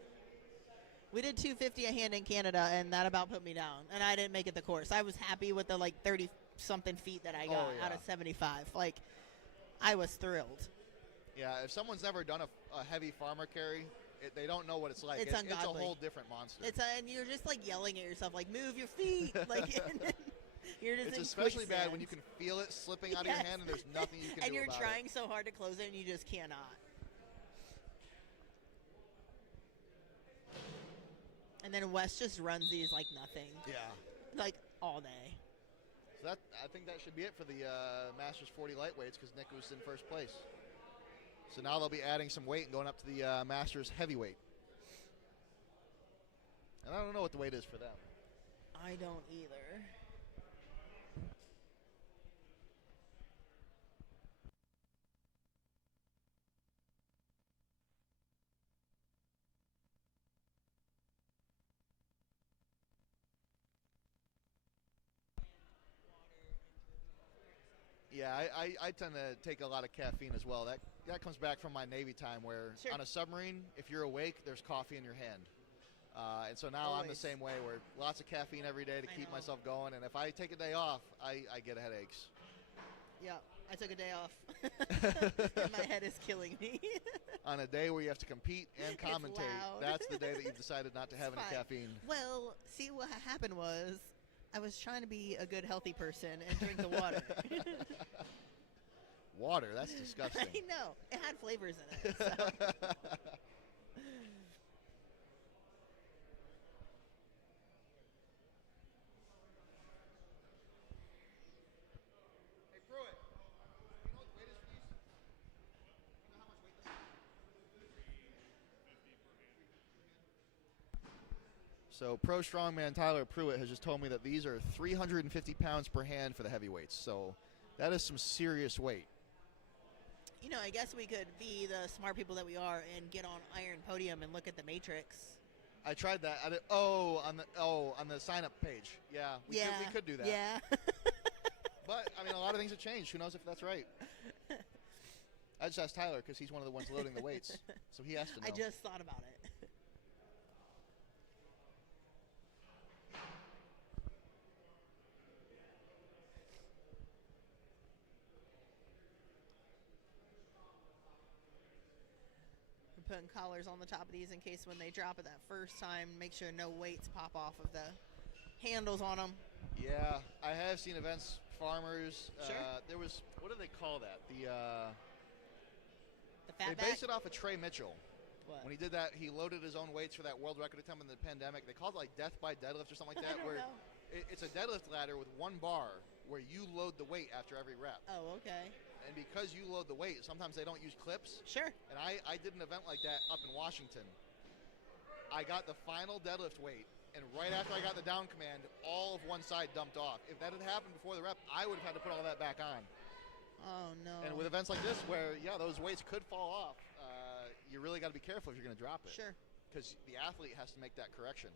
We did 250 a hand in Canada, and that about put me down. And I didn't make it the course. I was happy with the 30-something feet that I got out of 75. I was thrilled. Yeah, if someone's never done a heavy farmer carry, they don't know what it's like. It's It's a ungodly. whole different monster. And you're just yelling at yourself, move your feet. You're just It's in especially bad when quicksand. you can feel it slipping out of your Yes. hand and there's nothing you can and do you're about trying so hard to close it and you just cannot. And then Wes just runs these like nothing. Yeah. All day. So I think that should be it for the Masters 40 lightweights because Nick was in first place. So now they'll be adding some weight and going up to the Masters heavyweight. And I don't know what the weight is for them. I don't either. Yeah, I tend to take a lot of caffeine as well. That comes back from my Navy time where Sure. on a submarine, if you're awake, there's coffee in your hand. And so now I'm the Always. sin way where lots of caffeine every day to I keep know. myself going. And if I take a day off, I get headaches. Yeah, I took a day off. And my head is killing me. On a day where you have to compete and It's commentate, loud. that's the day that you've decided not to have It's any fine. caffeine. Well, see what happened was I was trying to be a good healthy person and drink the water. Water, that's disgusting. I know. It had flavors in it. So. Hey, Pruitt, you know what the weight is for these? You know how much weight this is? So Pro Strongman Tyler Pruitt has just told me that these are 350 pounds per hand for the heavyweights. So that is some serious weight. I guess we could be the smart people that we are and get on Iron Podium and look at the Matrix. I tried that. On the sign up page. Yeah, we could do that. Yeah. But I mean, a lot of things have changed. Who knows if that's right? I just asked Tyler because he's one of the ones loading the weights, so he has to know. I just thought about it. We're putting collars on the top of these in case when they drop it that first time, make sure no weights pop off of the handles on them. Yeah, I have seen events, farmers. Sure. There was, what do they call that? The They fat back. based it off of Trey Mitchell. What? When he did that, he loaded his own weights for that world record attempt in the pandemic. They called it like death by deadlift or something like I that, don't where know. it's a deadlift ladder with one bar where you load the weight after every rep. Oh, okay. And because you load the weight, sometimes they don't use clips. Sure. And I did an event like that up in Washington. I got the final deadlift weight, and right after I got the down command, all of one side dumped off. If that had happened before the rep, I would have had to put all that back on. Oh, no. And with events like this, where, those weights could fall off, you really got to be careful if you're going to drop it. Sure. Because the athlete has to make that correction.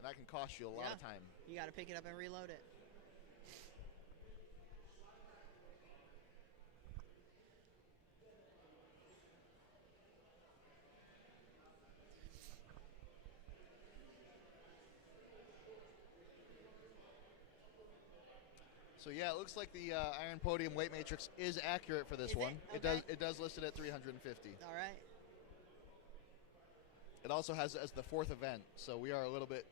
And that can cost you a lot of time. You got to pick it up and reload it. So yeah, it looks like the Iron Podium weight matrix is accurate for this Is it? one. Okay. It does list it at 350. All right. It also has it as the fourth event, so we are a little bit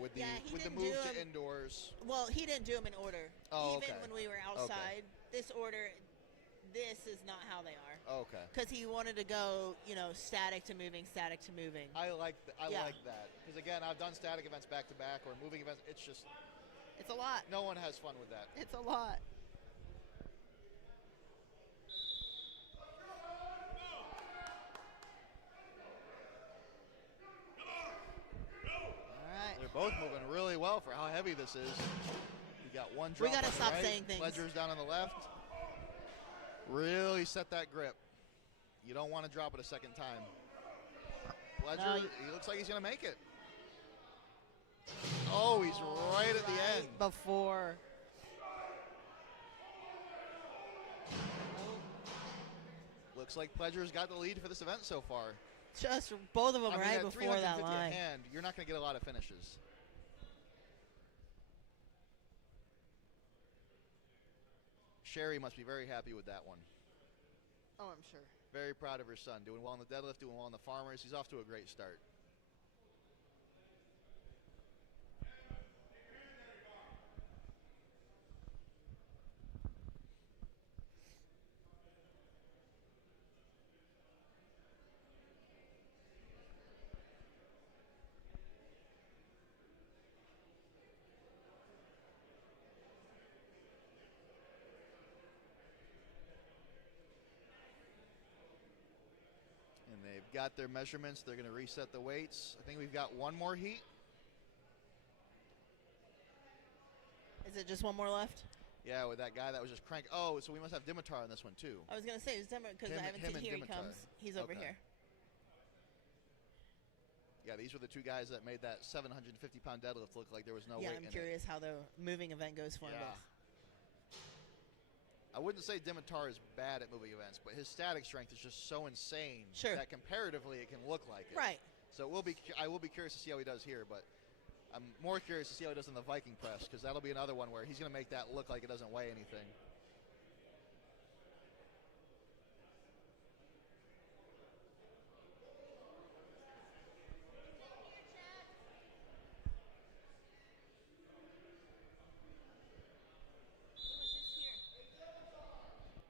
with the Yeah, he with the didn't move do to 'em- indoors. Well, he didn't do them in order. Oh, Even okay. when we were outside, this order, this is not how they are. Okay. Because he wanted to go, static to moving, static to moving. I like Yeah. like that because again, I've done static events back to back or moving events. It's just It's a lot. no one has fun with that. It's a lot. All right. They're both moving really well for how heavy this is. You got one drop. We gotta on the stop right, saying things. Pledger's down on the left. Really set that grip. You don't want to drop it a second time. Pledger, he looks like he's going to make it. Oh, he's right at the end. Before. Looks like Pledger's got the lead for this event so far. Just both of them I mean, right at before that 350 line. a hand, you're not going to get a lot of finishes. Sherry must be very happy with that one. Oh, I'm sure. Very proud of her son. Doing well in the deadlift, doing well in the farmers. He's off to a great start. And they've got their measurements. They're going to reset the weights. I think we've got one more heat. Is it just one more left? Yeah, with that guy that was just crank. Oh, so we must have Dimitar on this one too. I was going to say, it's different because I haven't him seen. and Here he Dimitar. comes. He's over Okay. here. Yeah, these were the two guys that made that 750-pound deadlift look like there was no Yeah, weight I'm in curious how the moving event goes for them Yeah. both. I wouldn't say Dimitar is bad at moving events, but his static strength is just so insane Sure. that comparatively it can look like it. Right. So I will be curious to see how he does here, but I'm more curious to see how he does in the Viking press because that'll be another one where he's going to make that look like it doesn't weigh anything.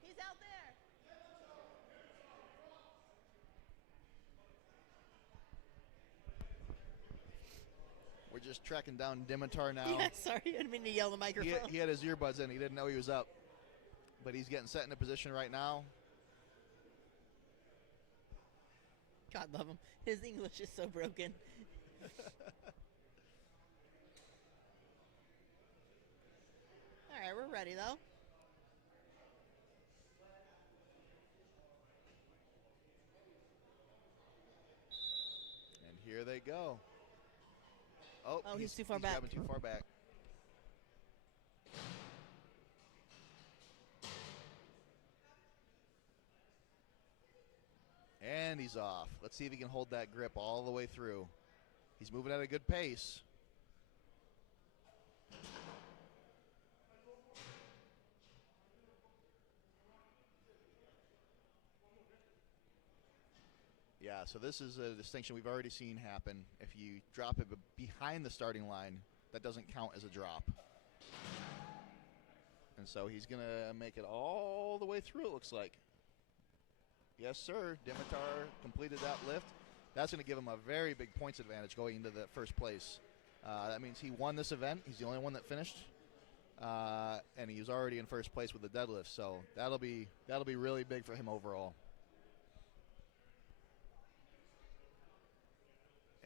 He's out there. We're just tracking down Dimitar now. Yeah, sorry, I didn't mean to yell in the microphone. He had his earbuds in. He didn't know he was up. But he's getting set in a position right now. God love him. His English is so broken. All right, we're ready though. And here they go. Oh, he's too far back. Grabbing too far back. And he's off. Let's see if he can hold that grip all the way through. He's moving at a good pace. Yeah, so this is a distinction we've already seen happen. If you drop it behind the starting line, that doesn't count as a drop. And so he's going to make it all the way through, it looks like. Yes, sir. Dimitar completed that lift. That's going to give him a very big points advantage going into the first place. That means he won this event. He's the only one that finished. And he's already in first place with the deadlift. So that'll be really big for him overall.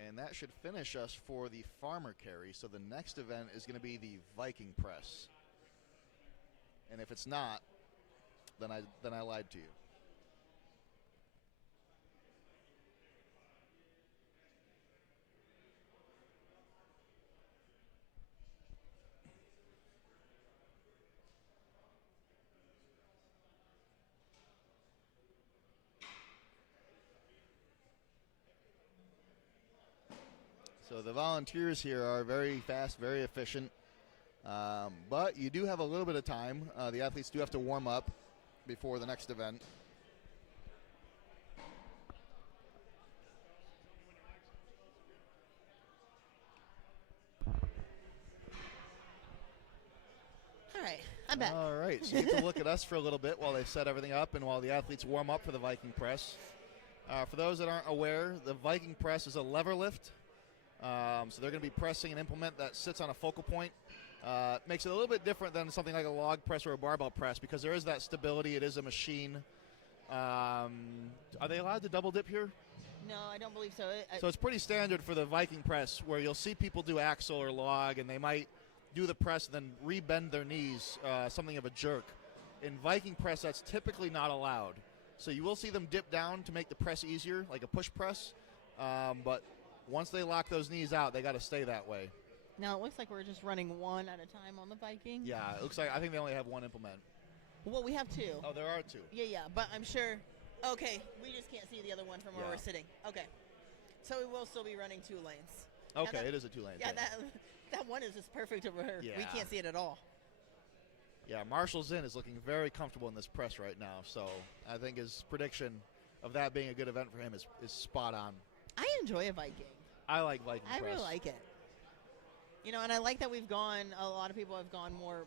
And that should finish us for the farmer carry. So the next event is going to be the Viking press. And if it's not, then I lied to you. So the volunteers here are very fast, very efficient, but you do have a little bit of time. The athletes do have to warm up before the next event. All right, I'm back. All right, so you get to look at us for a little bit while they set everything up and while the athletes warm up for the Viking press. For those that aren't aware, the Viking press is a lever lift. So they're going to be pressing an implement that sits on a focal point. Makes it a little bit different than something like a log press or a barbell press because there is that stability. It is a machine. Are they allowed to double dip here? No, I don't believe so. So it's pretty standard for the Viking press where you'll see people do axle or log and they might do the press and then re-bend their knees, something of a jerk. In Viking press, that's typically not allowed. So you will see them dip down to make the press easier, like a push press. But once they lock those knees out, they got to stay that way. Now, it looks like we're just running one at a time on the Viking. Yeah, it looks like I think they only have one implement. Well, we have two. Oh, there are two. Yeah, but I'm sure. Okay, we just can't see the other one from where we're sitting. Okay. So we will still be running 2 lanes. Okay, it is a 2-lane Yeah, thing. that one is just perfect over here. Yeah. We can't see it at all. Yeah, Marshall Zinn is looking very comfortable in this press right now. So I think his prediction of that being a good event for him is spot on. I enjoy a Viking. I like Viking press. I really like it. You know, and I like that a lot of people have gone more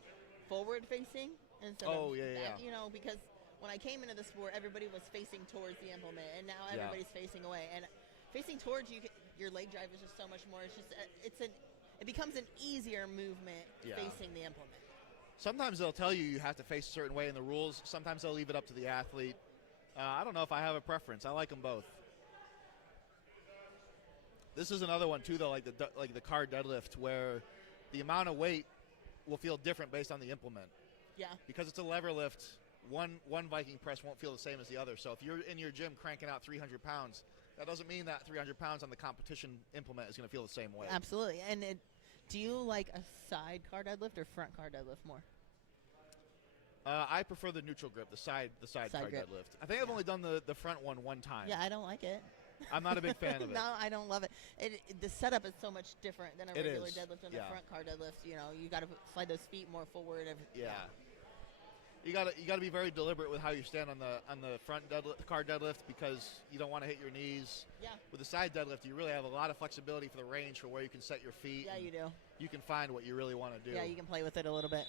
forward facing instead of back, you know, because when I came into the sport, everybody was facing towards the implement, and now everybody's facing away. And facing towards you, your leg drive is just so much more. It's just it becomes an easier movement facing the implement. Sometimes they'll tell you have to face a certain way in the rules. Sometimes they'll leave it up to the athlete. I don't know if I have a preference. I like them both. This is another one too, though, like the car deadlift, where the amount of weight will feel different based on the implement. Yeah. Because it's a lever lift, one Viking press won't feel the same as the other. So if you're in your gym cranking out 300 pounds, that doesn't mean that 300 pounds on the competition implement is going to feel the same way. Absolutely. And do you like a side car deadlift or front car deadlift more? I prefer the neutral grip, the side car grip. deadlift. I think I've only done the front one time. Yeah, I don't like it. I'm not a big fan of it. No, I don't love it. The setup is so much different than a regular is. deadlift and a front car deadlift. You know, you got to slide those feet more forward. Yeah. You got to be very deliberate with how you stand on the front car deadlift because you don't want to hit your knees. Yeah. With the side deadlift, you really have a lot of flexibility for the range for where you can set your feet. Yeah, you do. You can find what you really want to do. Yeah, you can play with it a little bit.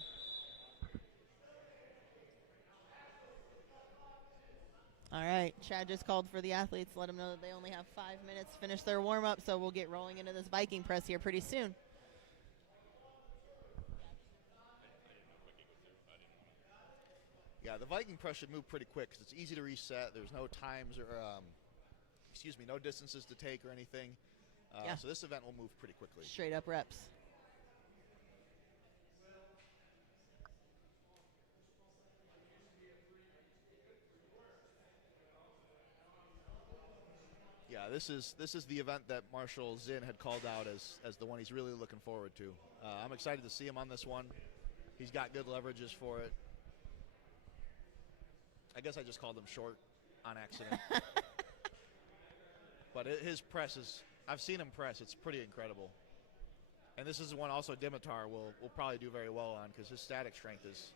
All right, Chad just called for the athletes. Let them know that they only have 5 minutes to finish their warm-up, so we'll get rolling into this Viking press here pretty soon. Yeah, the Viking press should move pretty quick because it's easy to reset. There's no times or, no distances to take or anything. So this event will move pretty quickly. Straight up reps. Yeah, this is the event that Marshall Zinn had called out as the one he's really looking forward to. I'm excited to see him on this one. He's got good leverages for it. I guess I just called him short on accident. But his press is, I've seen him press, it's pretty incredible. And this is one also Dimitar will probably do very well on because his static strength is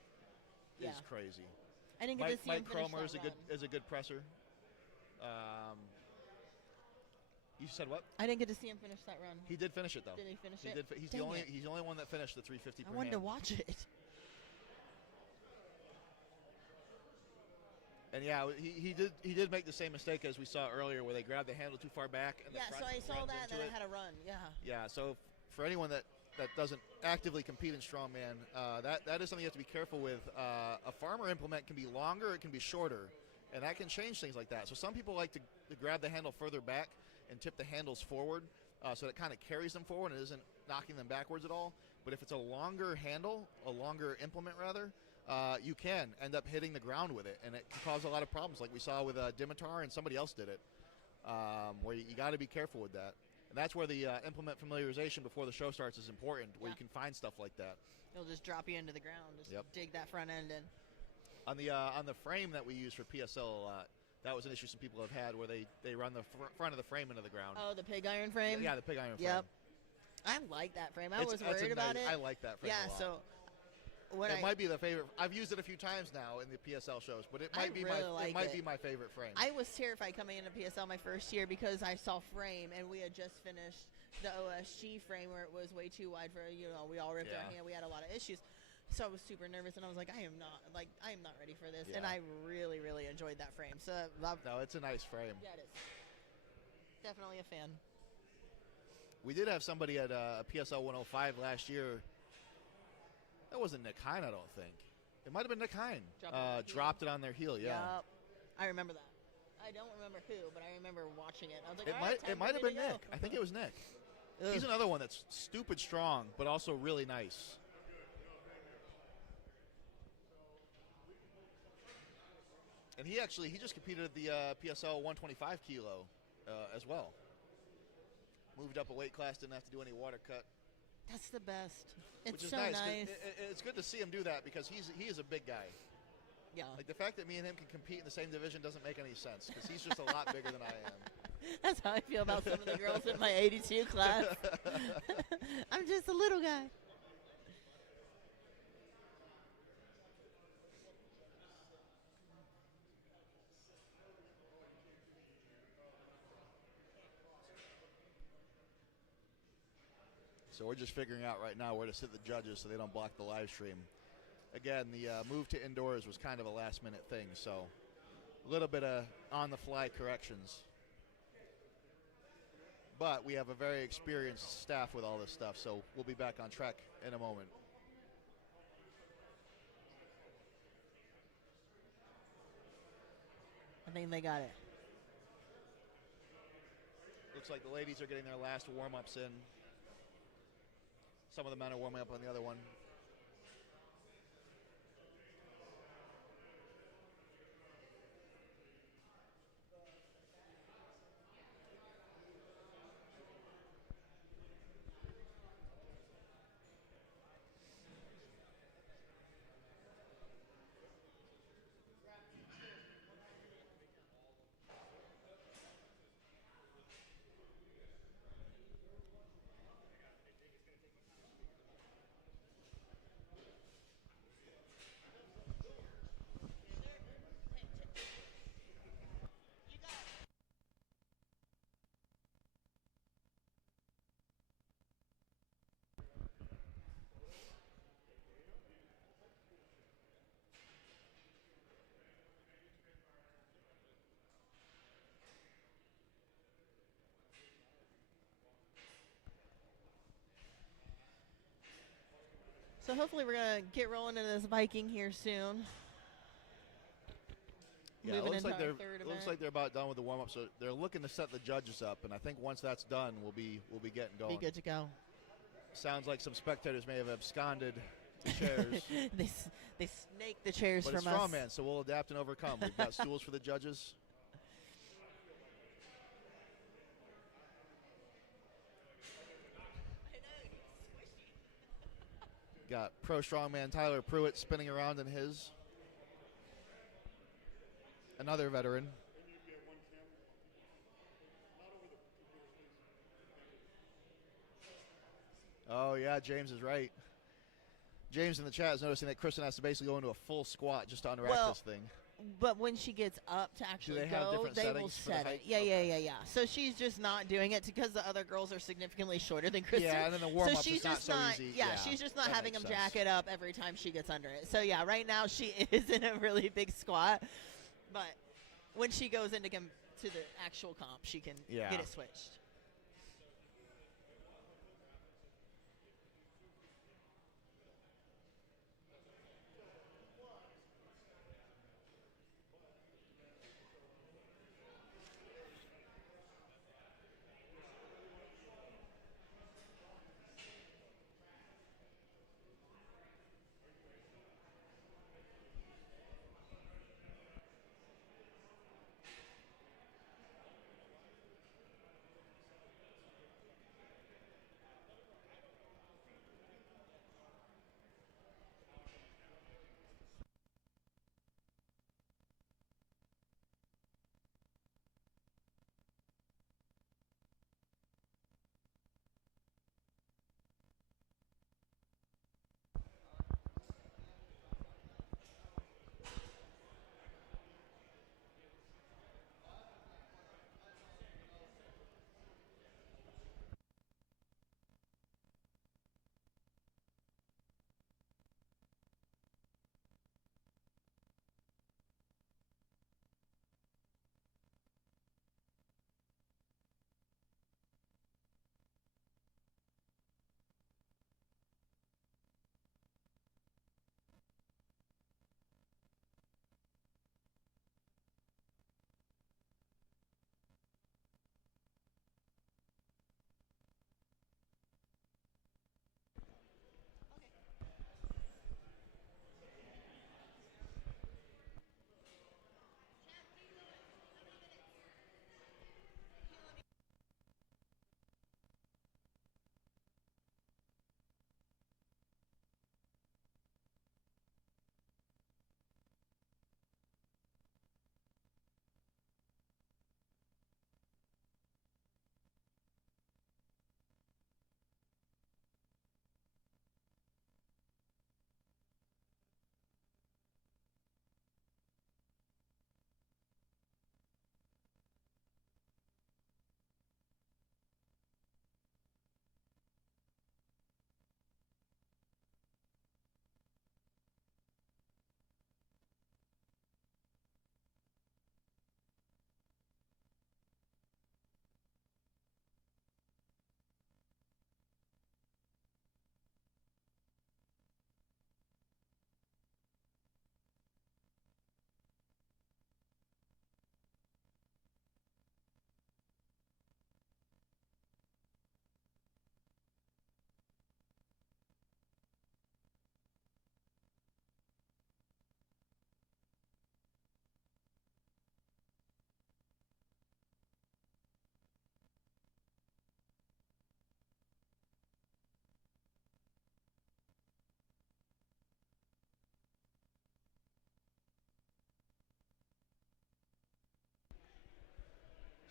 crazy. I didn't get to see Mike him finish Cromer that is a good presser. You said what? I didn't get to see him finish that run. He did finish it though. Did he finish it? He's the only one that finished the 350 per I wanted hand. to watch it. And yeah, he did make the same mistake as we saw earlier, where they grabbed the handle too far back. And Yeah, so I saw that, and then I had to run. Yeah. Yeah, so for anyone that doesn't actively compete in strongman, that is something you have to be careful with. A farmer implement can be longer, it can be shorter, and that can change things like that. So some people like to grab the handle further back and tip the handles forward, so that kind of carries them forward and isn't knocking them backwards at all. But if it's a longer handle, a longer implement rather, you can end up hitting the ground with it, and it can cause a lot of problems, like we saw with Dimitar, and somebody else did it, where you got to be careful with that. And that's where the implement familiarization before the show starts is important, where you can find stuff like that. It'll just drop you into the ground, just dig that front end in. On the frame that we use for PSL a lot, that was an issue some people have had, where they run the front of the frame into the ground. Oh, the pig iron frame? Yeah, the pig iron frame. Yep. I like that frame. I was worried about it. I like that frame a lot. So it might be the favorite. I've used it a few times now in the PSL shows, but it might be my favorite frame. I was terrified coming into PSL my first year because I saw frame, and we had just finished the OSG frame where it was way too wide for, we all ripped our hand. We had a lot of issues. So I was super nervous, and I was like, I am not ready for this. And Yeah. I really, really enjoyed that frame. So No, it's a nice frame. yeah, it is. Definitely a fan. We did have somebody at PSL 105 last year. That wasn't Nick Hine, I don't think. It might have been Nick Hine. Dropped it on their heel, yeah. Yep. I remember that. I don't remember who, but I remember watching it. I was like, It might have been Nick. I think it was Nick. He's another one that's stupid strong, but also really nice. And he just competed at the PSL 125 kilo as well. Moved up a weight class, didn't have to do any water cut. That's the best. It's Which is so nice. nice. It's good to see him do that because he is a big guy. Yeah. Like the fact that me and him can compete in the same division doesn't make any sense because he's just a lot bigger than I am. That's how I feel about some of the girls in my 82 class. I'm just a little guy. So we're just figuring out right now where to sit the judges so they don't block the live stream. Again, the move to indoors was kind of a last-minute thing, so a little bit of on-the-fly corrections. But we have a very experienced staff with all this stuff, so we'll be back on track in a moment. I think they got it. Looks like the ladies are getting their last warm-ups in. Some of the men are warming up on the other one. So hopefully we're going to get rolling into this Viking here soon. Yeah, it Moving looks into like our they're third looks event. like they're about done with the warm-up. So they're looking to set the judges up, and I think once that's done, we'll be getting going. Be good to go. Sounds like some spectators may have absconded to chairs. They snake the chairs But it's from us. Strongman, so we'll adapt and overcome. We've got stools for the judges. Got pro strongman Tyler Pruitt spinning around in his. Another veteran. Oh, yeah, James is right. James in the chat is noticing that Kristen has to basically go into a full squat just to unwrap this thing. But when she gets up to actually they have go, different they will settings for the set it. height? Yeah, Okay. yeah. So she's just not doing it because the other girls are significantly shorter than Kristen. Yeah, and then the warm-up so she's is not just so easy. Yeah, Yeah, she's just not that having them makes sense. jack it up every time she gets under it. So yeah, right now she is in a really big squat, but when she goes into to the actual comp, she can get it switched.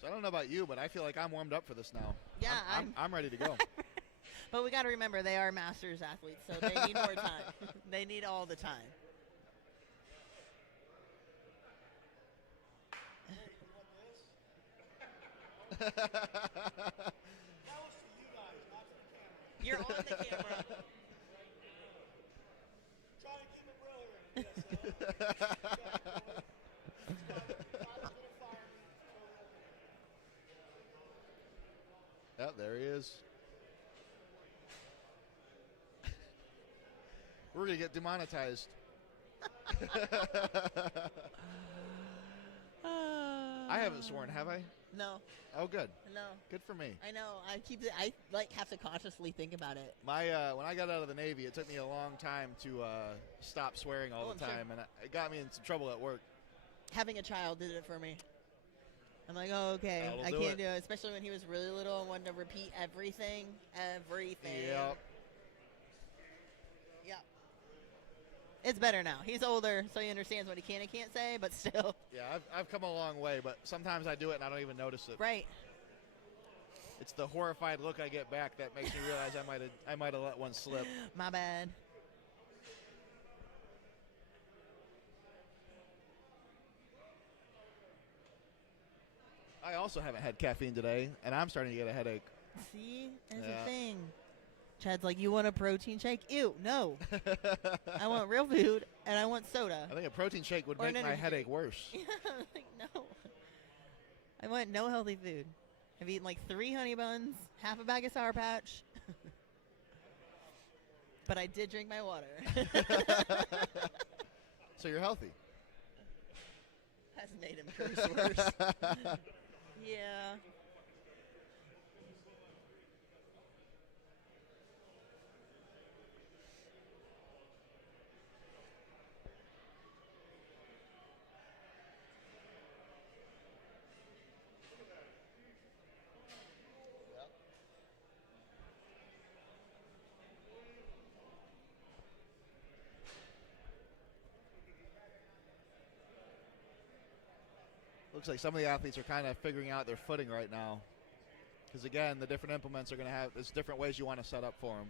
So I don't know about you, but I feel like I'm warmed up for this now. Yeah, I'm ready to go. But we got to remember they are masters athletes, so they need more time. They need all the time. That was to you guys, not to the camera. You're on the camera. Try to keep it real here. Yep, there he is. We're going to get demonetized. I haven't sworn, have I? No, Oh, good. no. Good for me. I know. I have to consciously think about it. My when I got out of the Navy, it took me a long time to stop swearing all Oh, the I'm time, sure. and it got me in some trouble at work. Having a child did it for me. I'm like, oh, okay, That'll I do can't it. do it. Especially when he was really little and wanted to repeat everything. Yep. Yeah. It's better now. He's older, so he understands what he can and can't say, but still. Yeah, I've come a long way, but sometimes I do it and I don't even notice it. Right. It's the horrified look I get back that makes me realize I might have let one slip. My bad. I also haven't had caffeine today, and I'm starting to get a headache. See? That's Yeah. the thing. Chad's like, you want a protein shake? Ew, no. I want real food, and I want soda. I think a protein shake would Or make an my energy headache drink. worse. Yeah, I'm like, no. I want no healthy food. I've eaten like 3 honey buns, half a bag of Sour Patch. But I did drink my water. So you're healthy. Has made him curse worse. Yeah. Looks like some of the athletes are kind of figuring out their footing right now. Because again, the different implements are going to have, there's different ways you want to set up for them.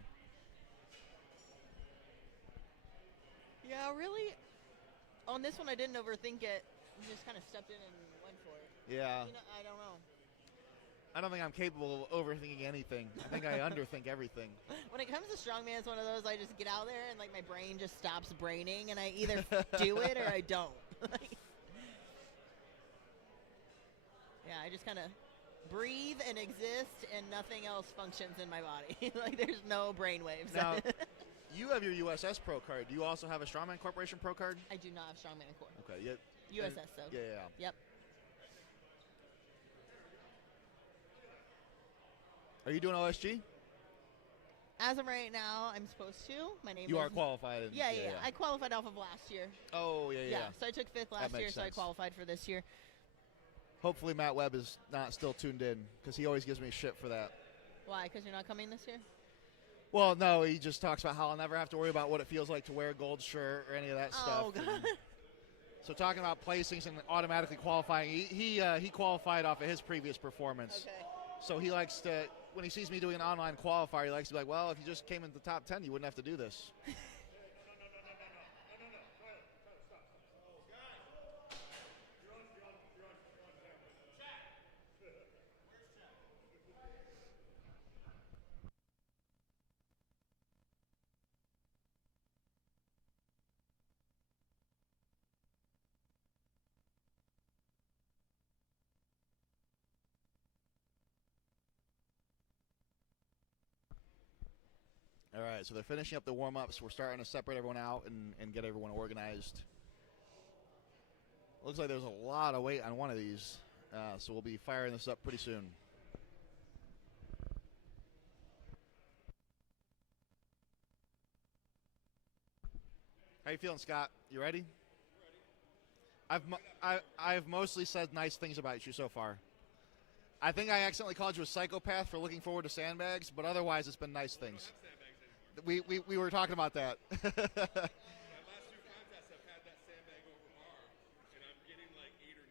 Yeah, really. On this one, I didn't overthink it. I just kind of stepped in and went for it. Yeah. You know, I don't know. I don't think I'm capable of overthinking anything. I think I underthink everything. When it comes to strongman, it's one of those I just get out there and like my brain just stops braining, and I either do it or I don't. Yeah, I just kind of breathe and exist, and nothing else functions in my body. Like there's no brain waves. Now, you have your USS Pro card. Do you also have a Strongman Corporation Pro card? I do not have strongman core. Okay. USS though. Yeah. Yep. Are you doing OSG? As of right now, I'm supposed to. My name You is are qualified. Yeah. I qualified off of last year. Oh, yeah. So I took 5th last makes year, so I sense. qualified for this year. Hopefully Matt Webb is not still tuned in, because he always gives me shit for that. Why? Because you're not coming this year? Well, no, he just talks about how I'll never have to worry about what it feels like to wear a gold shirt or any of that stuff. Oh, God. So talking about placings and automatically qualifying, he qualified off of his previous performance. Okay. So he likes to, when he sees me doing an online qualifier, he likes to be like, well, if you just came into the top 10, you wouldn't have to do this. All right, so they're finishing up the warm-ups. We're starting to separate everyone out and get everyone organized. Looks like there's a lot of weight on one of these, so we'll be firing this up pretty soon. How you feeling, Scott? You ready? I've mostly said nice things about you so far. I think I accidentally called you a psychopath for looking forward to sandbags, but otherwise it's been nice things. We were talking about that. My last 2 contests I've had that sandbag over bar, and I'm getting like 8 or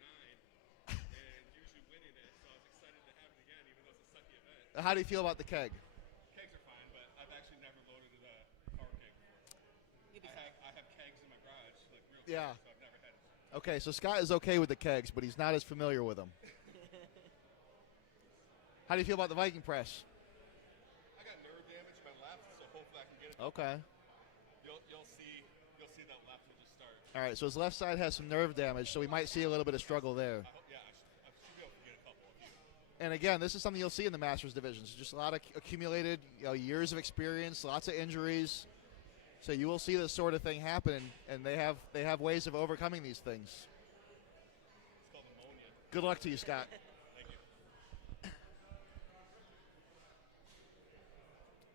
9, and usually winning it. So How do you feel about the keg? Kegs are fine, but I've actually never loaded a power keg before. You'd be I have kegs in my garage, like real Yeah. kegs, so I've never had it. Okay, so Scott is okay with the kegs, but he's not as familiar with them. How do you feel about the Viking press? I got nerve damage in my left, so hopefully I can get it. Okay. You'll see that left will just start. All right, so his left side has some nerve damage, so we might see a little bit of struggle there. I hope, yeah, I should be able to get a couple of you. And again, this is something you'll see in the Masters divisions. Just a lot of accumulated years of experience, lots of injuries. So you will see this sort of thing happen, and they have ways of overcoming these things. It's called pneumonia. Good luck to you, Scott. Thank you.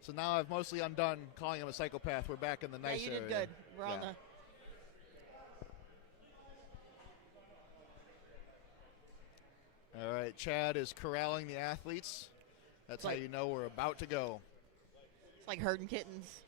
So now I've mostly undone calling him a psychopath. We're back in the nice yeah, you did area. good. We're on Yeah. the. All right, Chad is corralling the athletes. That's how Like- you know we're about to go. It's like herding kittens.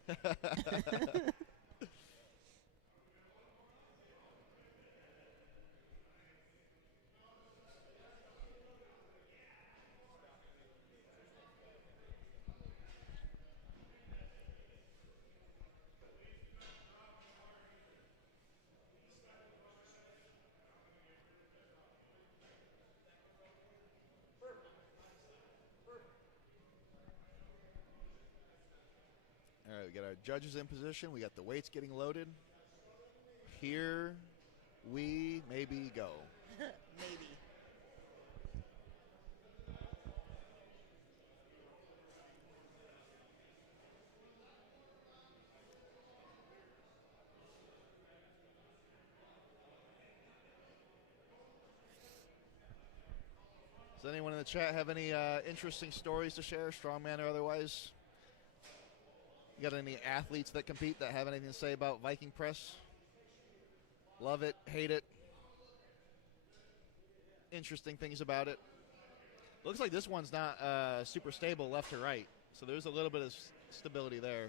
All right, we got our judges in position. We got the weights getting loaded. Here we maybe go. Maybe. Does anyone in the chat have any interesting stories to share, strongman or otherwise? You got any athletes that compete that have anything to say about Viking press? Love it, hate it. Interesting things about it. Looks like this one's not super stable left to right, so there's a little bit of stability there.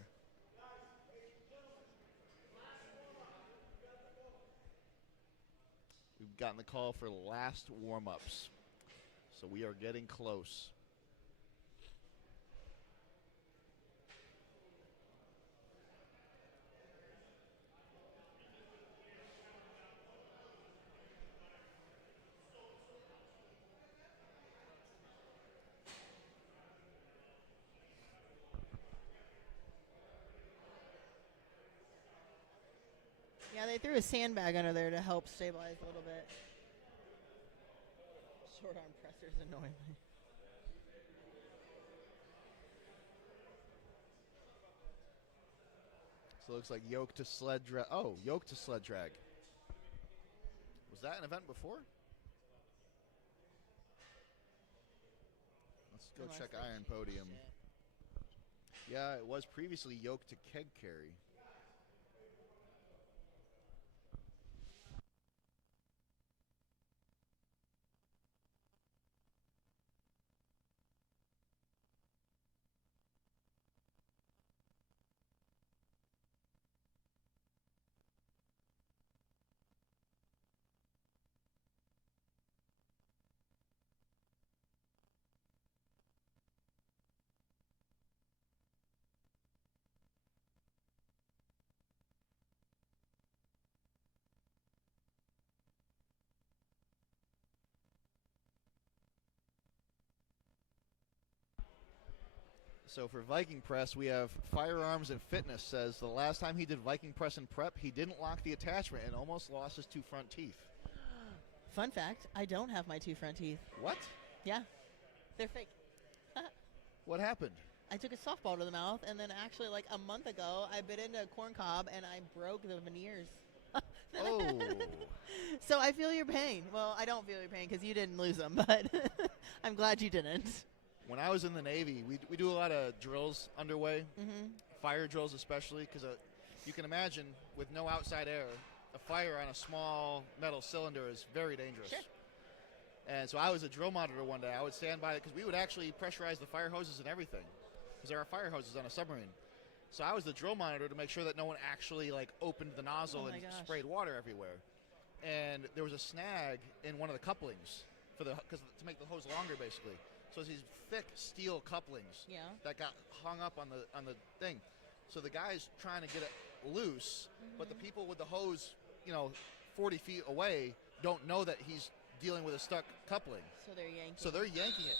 We've gotten the call for last warm-ups, so we are getting close. Yeah, they threw a sandbag under there to help stabilize a little bit. Short arm pressers annoy me. So it looks like yoke to sled drag. Oh, yoke to sled drag. Was that an event before? Let's go Unless check they Iron changed Podium. it. Yeah, it was previously yoke to keg carry. So for Viking press, we have Firearms and Fitness says the last time he did Viking press and prep, he didn't lock the attachment and almost lost his two front teeth. Fun fact, I don't have my two front teeth. What? Yeah, they're fake. What happened? I took a softball to the mouth, and then actually, like a month ago, I bit into a corn cob, and I broke the veneers. Oh. So I feel your pain. Well, I don't feel your pain because you didn't lose them, but I'm glad you didn't. When I was in the Navy, we do a lot of drills underway, fire drills especially, because you can imagine with no outside air, a fire on a small metal cylinder is very dangerous. Sure. And so I was a drill monitor one day. I would stand by it because we would actually pressurize the fire hoses and everything, because there are fire hoses on a submarine. So I was the drill monitor to make sure that no one actually like opened the nozzle Oh my and gosh. sprayed water everywhere. And there was a snag in one of the couplings to make the hose longer, basically. So it's these thick steel couplings Yeah. that got hung up on the thing. So the guy's trying to get it loose, but the people with the hose, 40 feet away don't know that he's dealing with a stuck coupling. So they're yanking. So they're yanking it.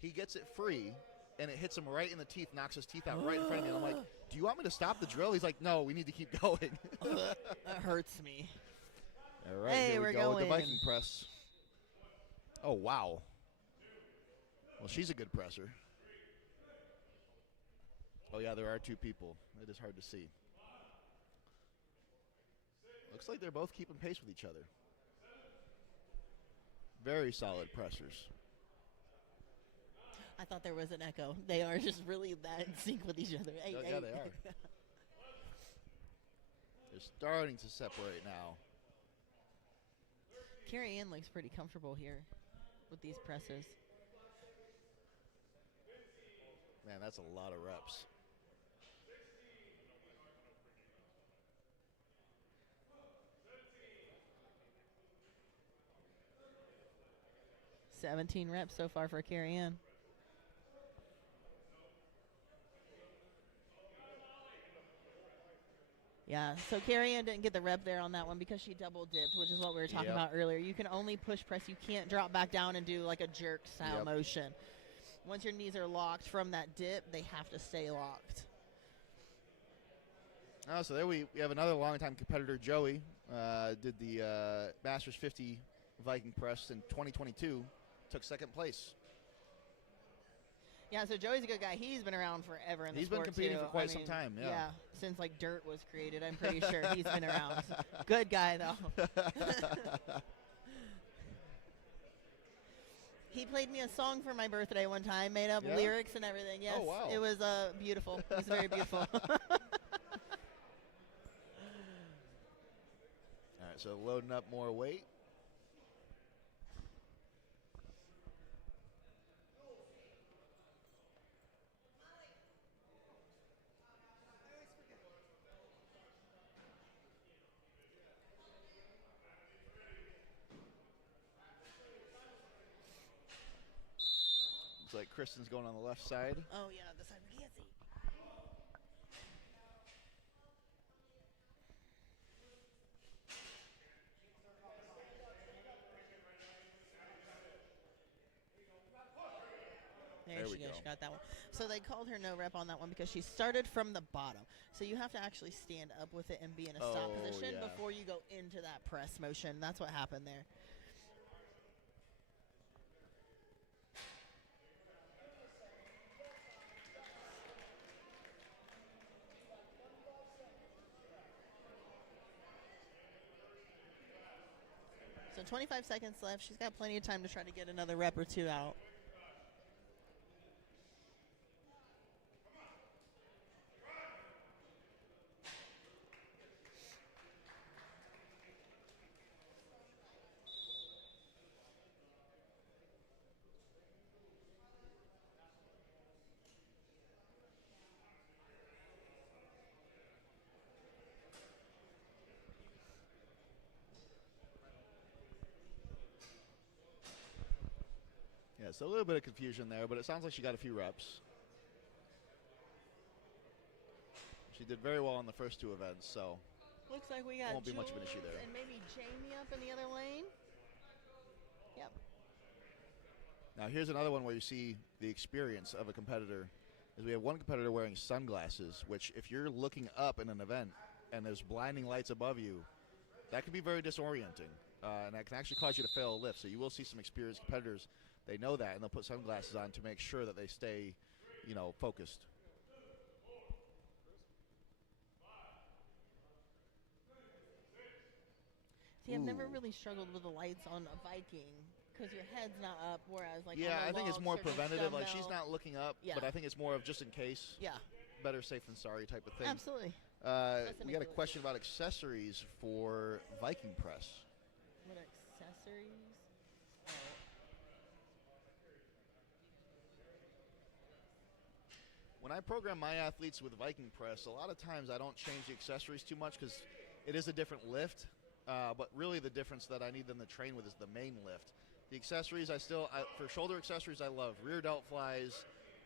He gets it free, and it hits him right in the teeth, knocks his teeth out right in front of me. And I'm like, do you want me to stop the drill? He's like, no, we need to keep going. That hurts me. All right, Hey, here we we're go with the going. Viking press. Oh, wow. Well, she's a good presser. Oh, yeah, there are two people. It is hard to see. Looks like they're both keeping pace with each other. Very solid pressers. I thought there was an echo. They are just really that in sync with each other. Hey, Yeah, they are. They're starting to separate now. Carrie Ann looks pretty comfortable here with these presses. Man, that's a lot of reps. $17 reps so far for Carrie Ann. Yeah, so Carrie Ann didn't get the rep there on that one because she double dipped, which is what we were talking Yep. about earlier. You can only push press. You can't drop back down and do like a jerk style Yep. motion. Once your knees are locked from that dip, they have to stay locked. Oh, so there we have another longtime competitor, Joey. Did the Masters 50 Viking press in 2022. Took second place. Yeah, so Joey's a good guy. He's been around forever in the He's been sport, competing too. for quite I some mean, time, yeah. since like dirt was created, I'm pretty sure he's been around. Good guy, though. He played me a song for my birthday one time, made up Yeah? lyrics and everything. Yes, Oh, wow. it was beautiful. It was very beautiful. All right, so loading up more weight. Looks like Kristen's going on the left side. Oh, yeah, the side we can't see. There There she we goes. go. She got that one. So they called her no rep on that one because she started from the bottom. So you have to actually stand up with it and be in a stop Oh, position yeah. before you go into that press motion. That's what happened there. So 25 seconds left. She's got plenty of time to try to get another rep or two out. Yeah, so a little bit of confusion there, but it sounds like she got a few reps. She did very well in the first two events, so Looks like we got Won't be much of an issue Jules there. and maybe Jamie up in the other lane. Yep. now here's another one where you see the experience of a competitor. Is we have one competitor wearing sunglasses, which if you're looking up in an event and there's blinding lights above you, that can be very disorienting, and that can actually cause you to fail a lift. So you will see some experienced competitors. They know that, and they'll put sunglasses on to make sure that they stay, focused. See, I've never Ooh. really struggled with the lights on a Viking because your head's not up, whereas like Yeah, on a I think it's log, more certain preventative. Like, she's dumbbell- not looking up, Yeah. but I think it's more of just in case. Yeah, Better safe than sorry type of thing. absolutely. We got a manipulative. question about accessories for Viking press. What accessories? When I program my athletes with Viking press, a lot of times I don't change the accessories too much because it is a different lift. But really the difference that I need them to train with is the main lift. The accessories, for shoulder accessories, I love rear delt flies,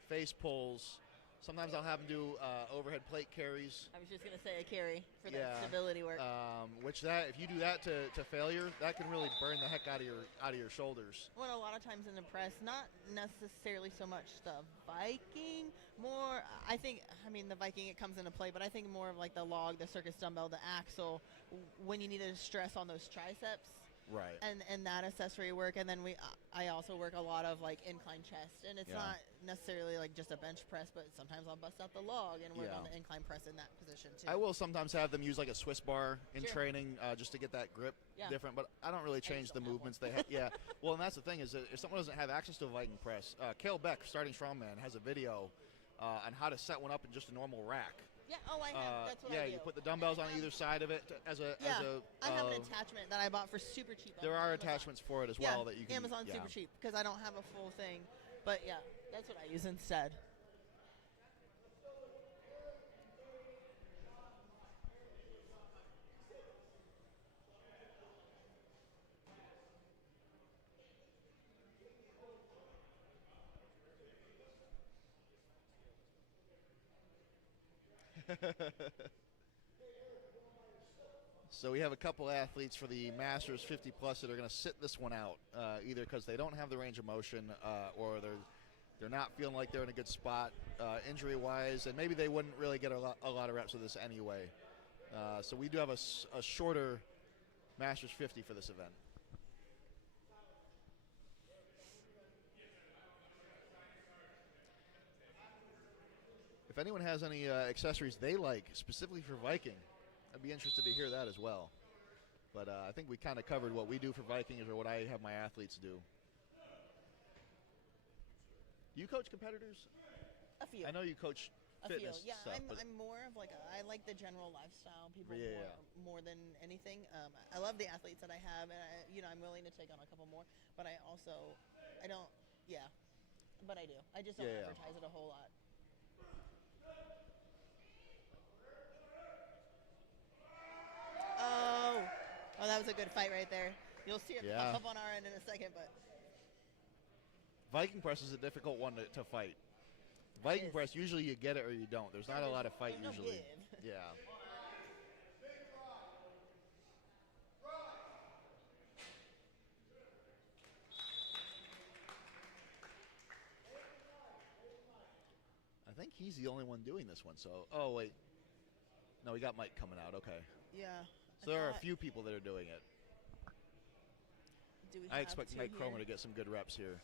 face pulls. Sometimes I'll have them do overhead plate carries. I was just going to say a carry for that stability work. If you do that to failure, that can really burn the heck out of your shoulders. Well, a lot of times in the press, not necessarily so much the Viking, more, the Viking, it comes into play, but I think more of like the log, the circus dumbbell, the axle, when you need to stress on those triceps. Right. And that accessory work, and then I also work a lot of like incline chest, and it's not necessarily like just a bench press, but sometimes I'll bust out the log and work on the incline press in that position too. I will sometimes have them use like a Swiss bar in training just to get that grip different, but I don't really change the movements they have. Yeah. Well, and that's the thing is that if someone doesn't have access to a Viking press, Cale Beck, starting strongman, has a video on how to set one up in just a normal rack. Yeah, I have. That's what I do. You put the dumbbells on either side of it I have an attachment that I bought for super cheap. There are attachments for it as well that you can. Amazon super cheap because I don't have a full thing, but yeah, that's what I use instead. So we have a couple athletes for the Masters 50 plus that are going to sit this one out, either because they don't have the range of motion or they're not feeling like they're in a good spot injury wise, and maybe they wouldn't really get a lot of reps of this anyway. So we do have a shorter Masters 50 for this event. If anyone has any accessories they like specifically for Viking, I'd be interested to hear that as well. But I think we kind of covered what we do for Vikings or what I have my athletes do. Do you coach competitors? A few. I know you coach fitness Yeah, stuff. I'm more of like I like the general lifestyle people more than anything. I love the athletes that I have, and I'm willing to take on a couple more. But I do. I just don't advertise it a whole lot. Oh, that was a good fight right there. You'll see it pop up on our end in a second, but Viking press is a difficult one to fight. Viking press, usually you get it or you don't. There's not a lot of fight usually. Yeah. I think he's the only one doing this one. So, oh wait, no, we got Mike coming out. Okay. Yeah. So there are a few people that are doing it. I expect Mike Cromer to get some good reps here.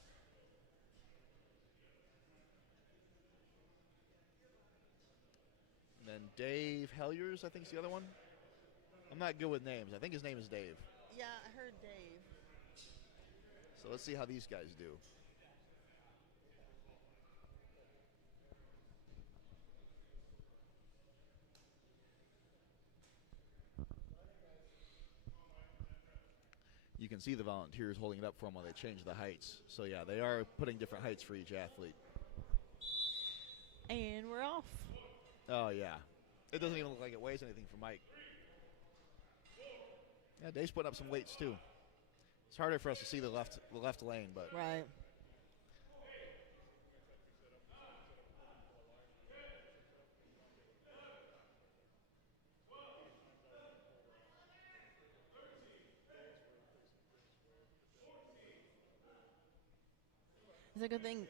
And then Dave Hellers, I think is the other one. I'm not good with names. I think his name is Dave. Yeah, I heard Dave. So let's see how these guys do. You can see the volunteers holding it up for them while they change the heights. So yeah, they are putting different heights for each athlete. And we're off. Oh yeah. It doesn't even look like it weighs anything for Mike. Yeah, Dave's putting up some weights too. It's harder for us to see the left lane, but right. It's a good thing,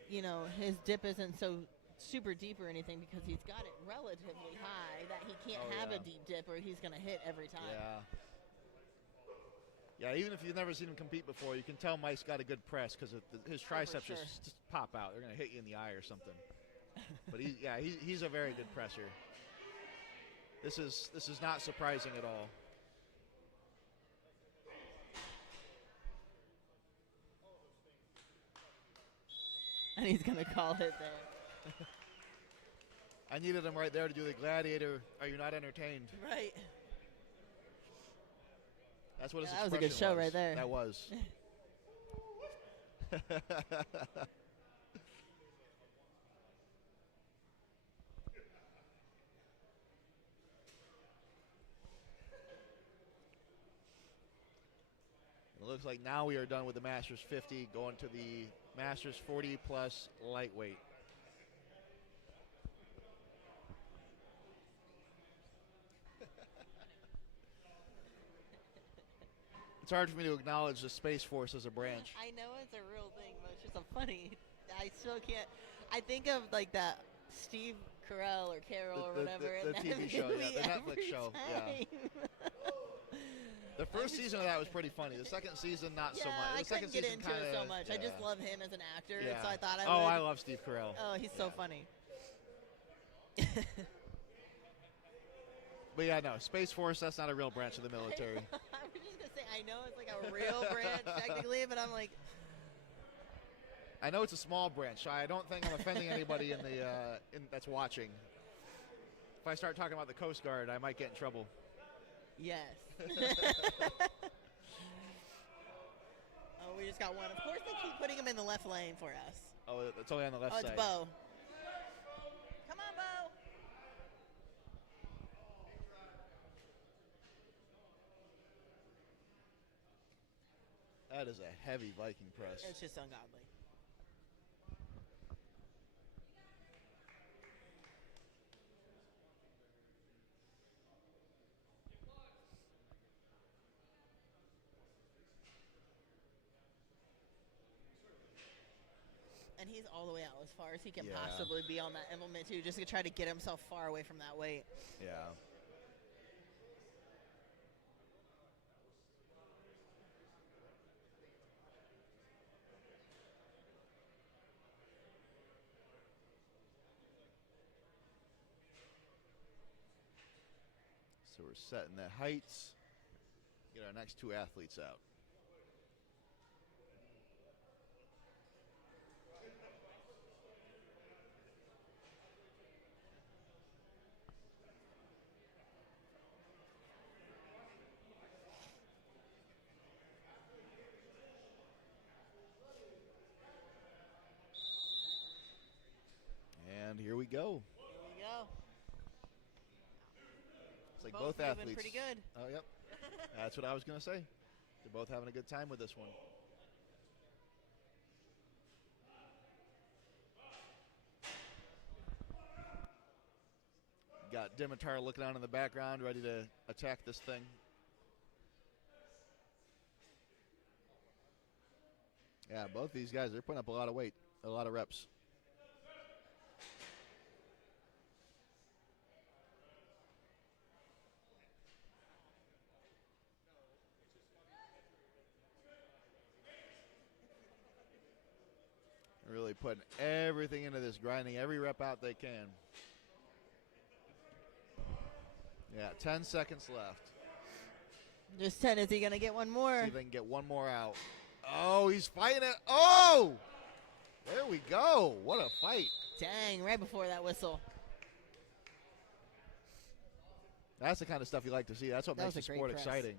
his dip isn't so super deep or anything because he's got it relatively high that he can't have a deep dip or he's going to hit every time. Yeah, even if you've never seen him compete before, you can tell Mike's got a good press because his triceps just pop out. They're going to hit you in the eye or something. But he's a very good presser. This is not surprising at all. And he's going to call it there. I needed him right there to do the gladiator. Are you not entertained? Right. That's what his that was a good show right there. That was. looks like now we are done with the Masters 50, going to the Masters 40 plus lightweight. It's hard for me to acknowledge the Space Force as a branch. I know it's a real thing, but it's just a funny. I still can't. I think of like that Steve Carell or Carol or whatever. The in that TV show, yeah, the Netflix every show, yeah. time. The first season of that was pretty funny. The second season, not so much. I The second couldn't get season into it so kinda- much. I just love him as an actor, Yeah. so I thought I Oh, would. I love Steve Carell. Oh, he's so funny. But yeah, no, Space Force, that's not a real branch of the military. I was just gonna say I know it's like a real branch technically, but I'm like, I know it's a small branch, so I don't think I'm offending anybody in the that's watching. If I start talking about the Coast Guard, I might get in trouble. yes. Oh, we just got one. Of course, they keep putting him in the left lane for us. Oh, it's only on the left Oh, side. it's Bo. Come on, Bo. That is a heavy Viking press. It's just ungodly. And he's all the way out as far as he can Yeah. possibly be on that implement too, just to try to get himself far away from that weight. Yeah. So we're setting the heights. Get our next two athletes out. And here we go. Here we go. It's like Both both moving athletes. pretty good. Oh, yep. That's what I was going to say. They're both having a good time with this one. Got Dimitar looking on in the background, ready to attack this thing. Yeah, both these guys, they're putting up a lot of weight, a lot of reps. Really putting everything into this, grinding every rep out they can. Yeah, 10 seconds left. Just 10. Is he going to get one more? See if they can get one more out. Oh, he's fighting it. Oh! There we go. What a fight. Dang, right before that whistle. That's the kind of stuff you like to see. That's what That makes the was a great sport press. exciting.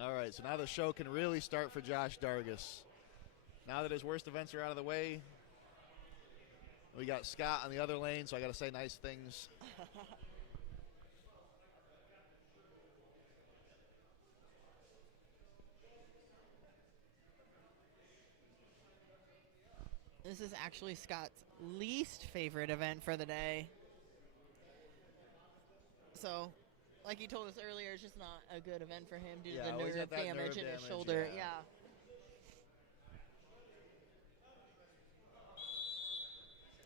All right, so now the show can really start for Josh Dargis. Now that his worst events are out of the way, we got Scott on the other lane, so I got to say nice things. This is actually Scott's least favorite event for the day. So, like he told us earlier, it's just not a good event for him due to the well, he's got nerve that damage nerve in his damage, shoulder. yeah.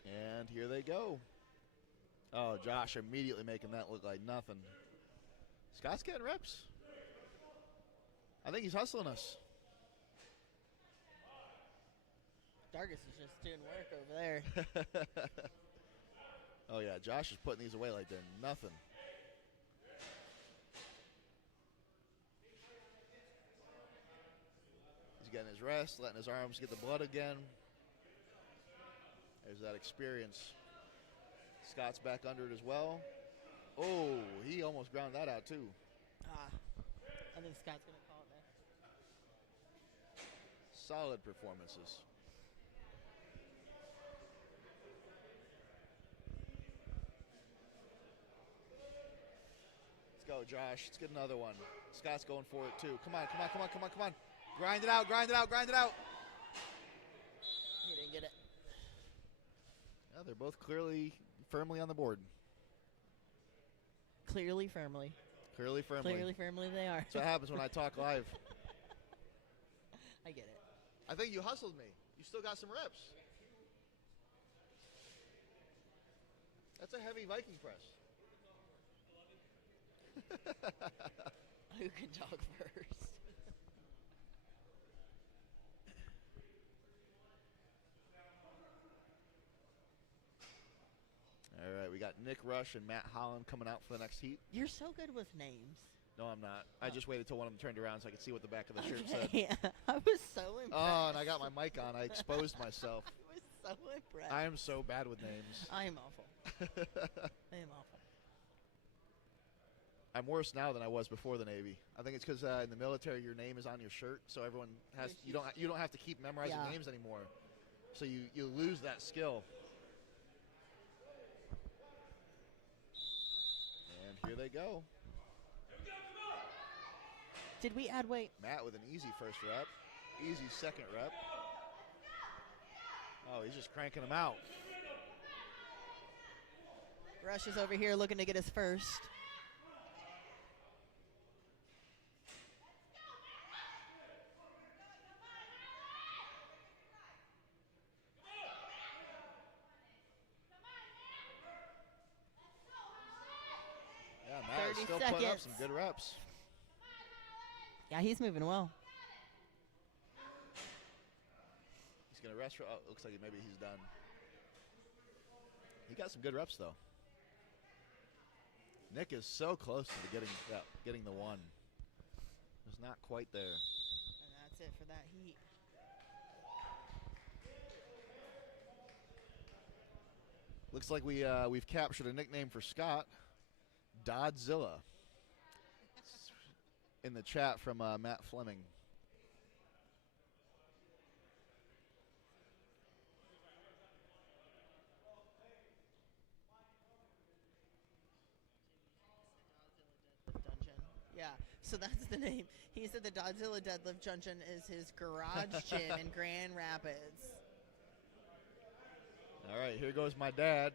And here they go. Oh, Josh immediately making that look like nothing. Scott's getting reps. I think he's hustling us. Dargis is just doing work over there. Oh, yeah, Josh is putting these away like they're nothing. He's getting his rest, letting his arms get the blood again. There's that experience. Scott's back under it as well. Oh, he almost ground that out too. I think Scott's going to call it there. Solid performances. Let's go, Josh. Let's get another one. Scott's going for it, too. Come on, come on, come on, come on, come on. Grind it out, grind it out, grind it out. He didn't get it. Yeah, they're both clearly firmly on the board. Clearly, firmly. Clearly, firmly. Clearly, firmly they are. That's what happens when I talk live. I get it. I think you hustled me. You still got some reps. That's a heavy Viking press. Who can talk first? All right, we got Nick Rush and Matt Holland coming out for the next heat. You're so good with names. No, I'm not. I just waited till one of them turned around so I could see what the back of the shirt said. Yeah, I was so impressed. Oh, and I got my mic on. I exposed myself. I was so impressed. I am so bad with names. I am awful. I am awful. I'm worse now than I was before the Navy. I think it's because in the military your name is on your shirt, so everyone has you don't have to keep memorizing names anymore. So you lose that skill. And here they go. Did we add weight? Matt with an easy first rep, easy second rep. Oh, he's just cranking them out. Rush is over here looking to get his first. Yeah, Matt is still putting up some good reps. Yeah, he's moving well. He's going to rest for, looks like maybe he's done. He got some good reps, though. Nick is so close to getting the one. It's not quite there. And that's it for that heat. Looks like we've captured a nickname for Scott, Dodzilla. In the chat from Matt Fleming. Yeah, so that's the name. He said the Dodzilla Deadlift Dungeon is his garage gym in Grand Rapids. All right, here goes my dad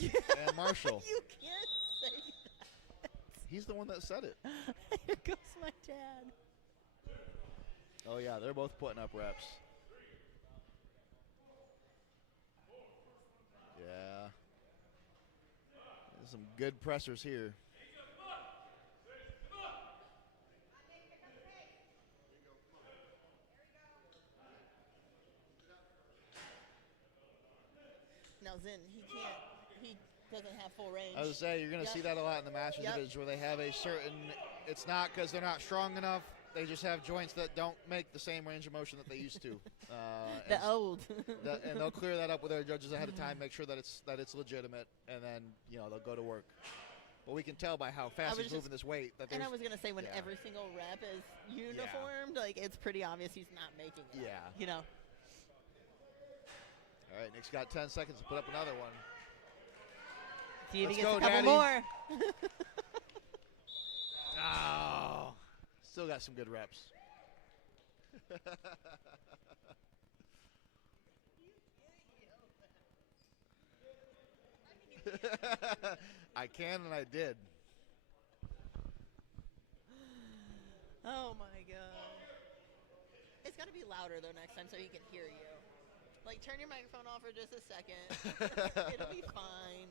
and Marshall. You can't say that. He's the one that said it. Here goes my dad. Oh, yeah, they're both putting up reps. Yeah. There's some good pressers here. Now, Zin, he doesn't have full range. I was going to say, you're going to see that a lot in the Masters division where they have a certain, it's not because they're not strong enough, they just have joints that don't make the same range of motion that they used to. The old. And they'll clear that up with their judges ahead of time, make sure that it's legitimate, and then, they'll go to work. But we can tell by how fast he's moving this weight. And I was going to say, when every single rep is uniformed, like, it's pretty obvious he's not making it. Yeah. You know? All right, Nick's got 10 seconds to put up another one. See if Let's he gets go, a couple Daddy. more. Oh, still got some good reps. I can and I did. Oh, my God. It's got to be louder, though, next time so he can hear you. Like, turn your microphone off for just a second. It'll be fine.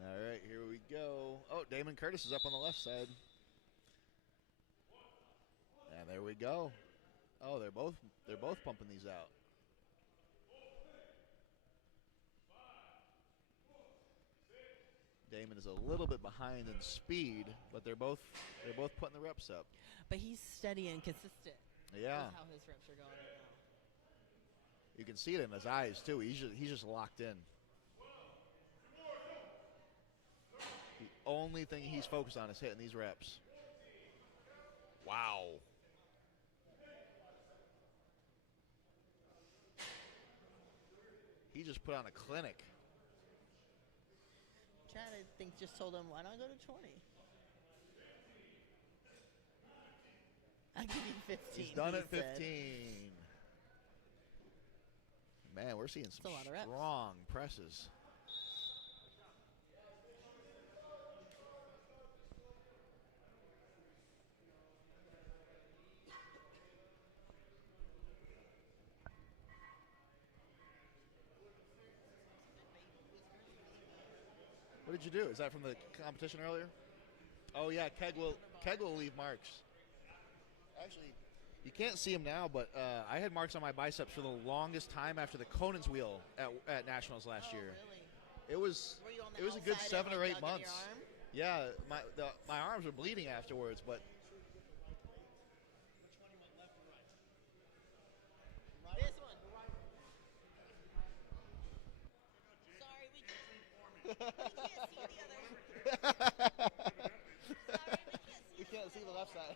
All right, here we go. Oh, Damon Curtis is up on the left side. And there we go. Oh, they're both pumping these out. Damon is a little bit behind in speed, but they're both putting the reps up. But he's steady and consistent. Yeah. With how his reps are going right now. You can see it in his eyes too. He's just locked in. The only thing he's focused on is hitting these reps. Wow. He just put on a clinic. Chad, I think, just told him, why not go to 20? I'll give you 15. He's done he at 15. said. Man, we're seeing some a lot of reps. strong presses. What did you do? Is that from the competition earlier? Oh yeah, Keg will leave marks. Actually, you can't see him now, but I had marks on my biceps for the longest time after the Conan's wheel at Nationals last year. Really? It was Were you on the it was a good outside 7 and, or 8 dug in your months. arm? Yeah, my arms were bleeding afterwards, but This one. Sorry, we can't see the other. Sorry, we can't see the left side.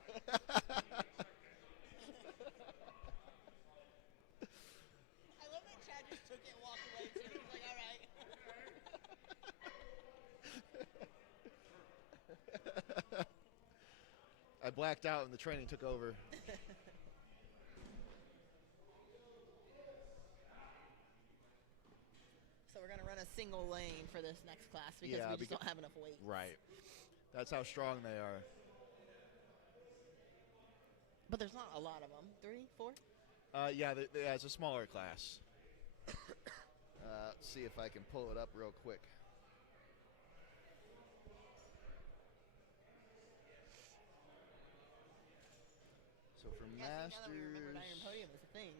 I love that Chad just took it and walked away too. He's like, all right. I blacked out and the training took over. So we're gonna run a single lane for this next class because we just don't have enough weight. Right. That's how strong they are. But there's not a lot of them. 3, 4? Yeah, it's a smaller class. Let's see if I can pull it up real quick. So for Yeah, now that we Masters, remembered Iron Podium was a thing.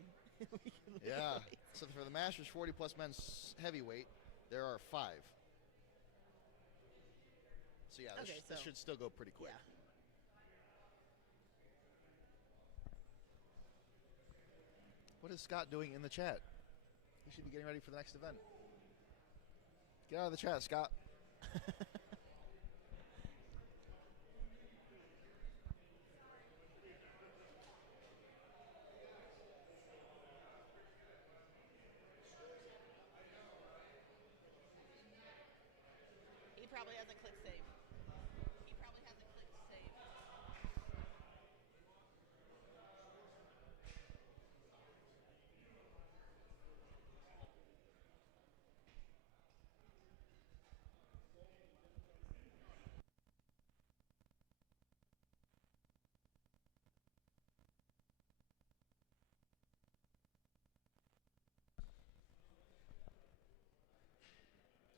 we can lift yeah. weights. So for the Masters 40 plus men's heavyweight, there are 5. So yeah, this should still go pretty quick. Yeah. What is Scott doing in the chat? He should be getting ready for the next event. Get out of the chat, Scott. He probably hasn't clicked save. He probably hasn't clicked save.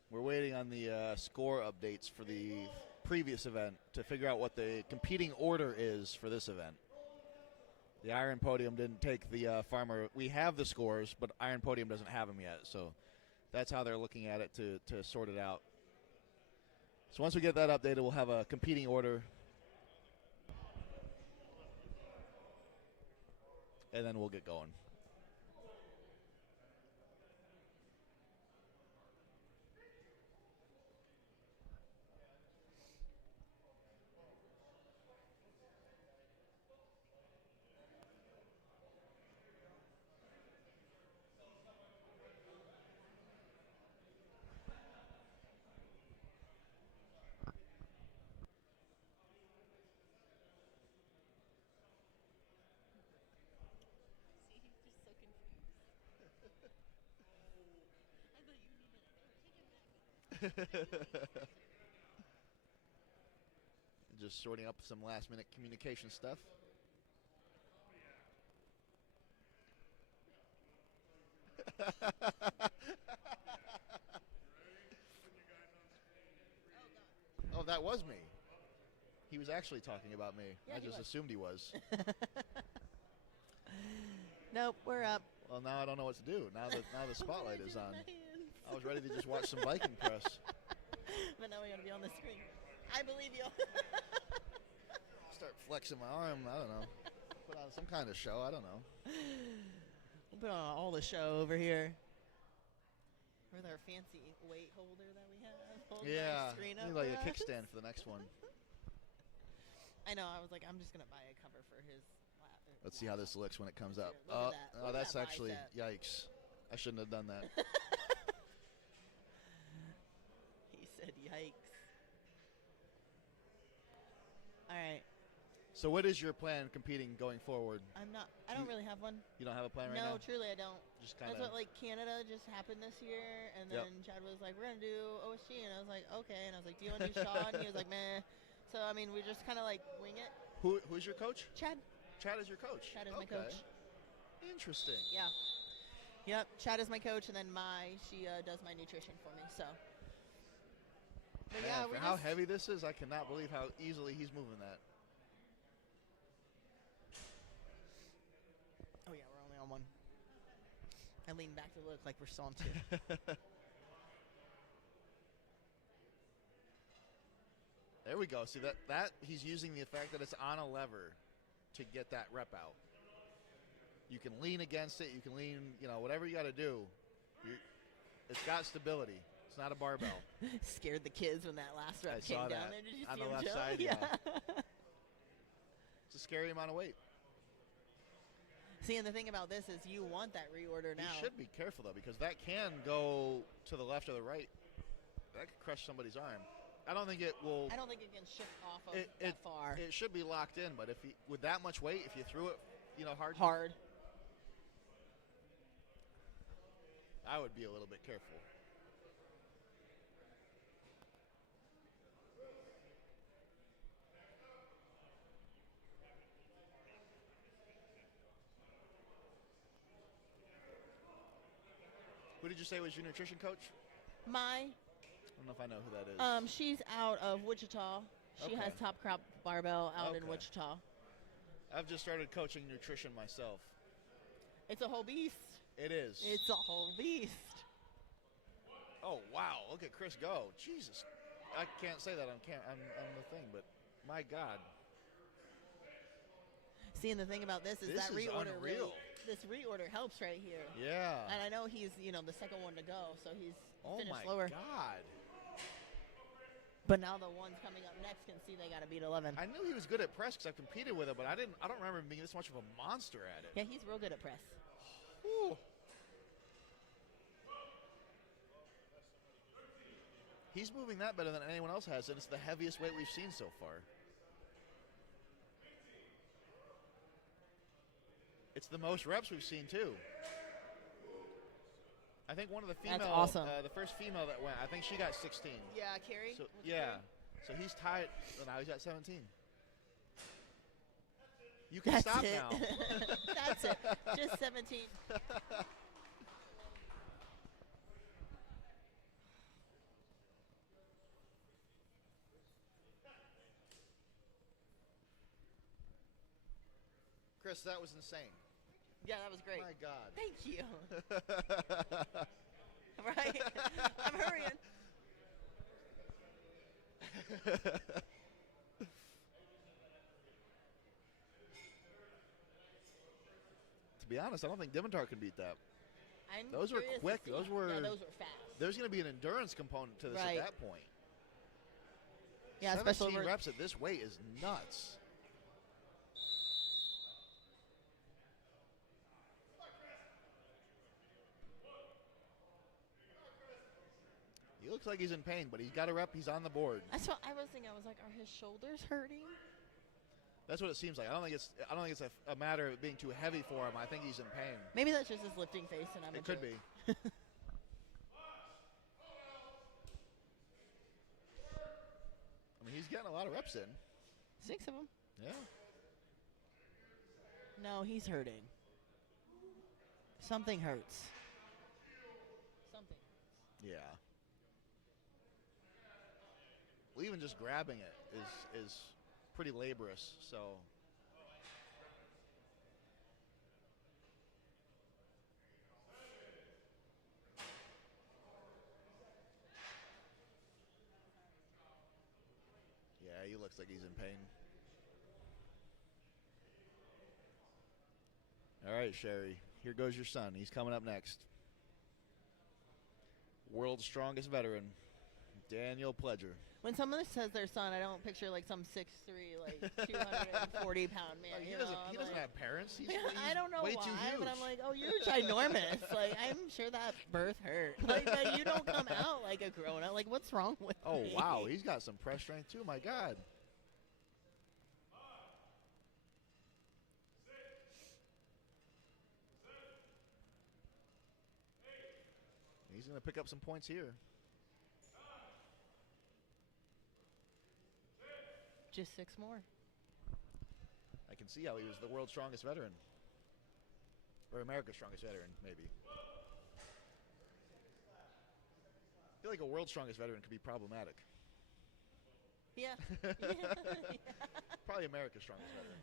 We're waiting on the score updates for the previous event to figure out what the competing order is for this event. The Iron Podium didn't take the farmer. We have the scores, but Iron Podium doesn't have them yet, so that's how they're looking at it to sort it out. So once we get that updated, we'll have a competing order, and then we'll get going. See, he's just so confused. I thought you needed it. Take it back. Just sorting up some last-minute communication stuff. Oh, that was me. He was actually talking about me. Yeah, I he just was. assumed he was. Nope, we're up. Well, now I don't know what to do. Now the spotlight is on. My hands. I was ready to just watch some Viking press. But now we gotta be on the screen. I believe you. Start flexing my arm. I don't know. Put on some kind of show. I don't know. We'll put on all the show over here. With our fancy weight holder that we have. Holding Yeah, our screen I up need like for a us. kickstand for the next one. I know. I was like, I'm just gonna buy a cover for his. Let's see how this looks when it comes up. Look at that. Look at that's that actually bicep. yikes. I shouldn't have done that. said, yikes. All right. So what is your plan competing going forward? I don't really have one. You don't have a plan right now? No, truly I don't. Just kind That's of. what, like, Canada just happened this year, and Yep. then Chad was like, we're going to do OSG, and I was like, okay, and I was like, do you want to do Shaw? And he was like, meh. So, I mean, we just kind of, like, wing it. Who's your coach? Chad. Chad is your coach. Chad is my coach. Interesting. Yeah. Yep, Chad is my coach, and then she does my nutrition for me, so. But Man, yeah, for we how just, heavy this is, I cannot believe how easily he's moving that. oh yeah, we're only on one. I lean back to look like we're still on two. There we go. See that he's using the effect that it's on a lever to get that rep out. You can lean against it. You can lean, whatever you got to do. It's got stability. It's not a barbell. Scared the kids when that last rep I came saw down that there. Did you on see the him left jump? side, yeah. It's a scary amount of weight. See, and the thing about this is you want that reorder now. You should be careful, though, because that can go to the left or the right. That could crush somebody's arm. I don't think it will. I don't think it can shift off of that far. It should be locked in, but with that much weight, if you threw it, hard. I would be a little bit careful. Who did you say was your nutrition coach? My, I don't know if I know who that is. she's out of Wichita. She Okay. has Top Crop Barbell out in Okay. Wichita. I've just started coaching nutrition myself. It's a whole beast. It is. It's a whole beast. Oh wow! Look at Chris go. Jesus, I can't say that on the thing, but my God. See, and the thing about this is This that is reorder unreal. this reorder helps right here. Yeah. And I know he's, the second one to go, so he's Oh finished my lower. God. But now the ones coming up next can see they got to beat 11. I knew he was good at press because I competed with him, but I don't remember him being this much of a monster at it. Yeah, he's real good at press. Whew. He's moving that better than anyone else has, and it's the heaviest weight we've seen so far. It's the most reps we've seen, too. I think one of the female, That's awesome. The first female that went, I think she got 16. Yeah, Carrie. So, yeah. So he's tied. Well, now he's at 17. You can That's stop it. now. That's it. Just 17. Chris, that was insane. Yeah, that was great. My God. Thank you. Right? I'm hurrying. To be honest, I don't think Dimitar can beat that. I'm Those were curious to quick. see. Those were- Yeah, those were fast. There's going to be an endurance component to this Right. at that point. Yeah, 17 especially over. reps at this weight is nuts. He looks like he's in pain, but he's got a rep. He's on the board. That's what I was thinking. I was like, are his shoulders hurting? That's what it seems like. I don't think it's a matter of it being too heavy for him. I think he's in pain. Maybe that's just his lifting face, and I'm a It could jerk. be. I mean, he's getting a lot of reps in. 6 of them. Yeah. No, he's hurting. Something hurts. Something. Yeah. Well, even just grabbing it is pretty laborious. So. Yeah, he looks like he's in pain. All right, Sherry. Here goes your son. He's coming up next. World's strongest veteran, Daniel Pledger. When someone says their son, I don't picture like some 6'3", like 240-pound man. He you doesn't. know? He I'm doesn't like, have parents. He's, I don't know way why, too huge. but I'm like, oh, you're ginormous. Like, I'm sure that birth hurt. Like, you don't come out like a grown up. Like, what's wrong with Oh me? wow, he's got some press strength too. My God. He's going to pick up some points here. Just 6 more. I can see how he was the world's strongest veteran. Or America's strongest veteran, maybe. I feel like a world's strongest veteran could be problematic. Yeah. Probably America's strongest veteran.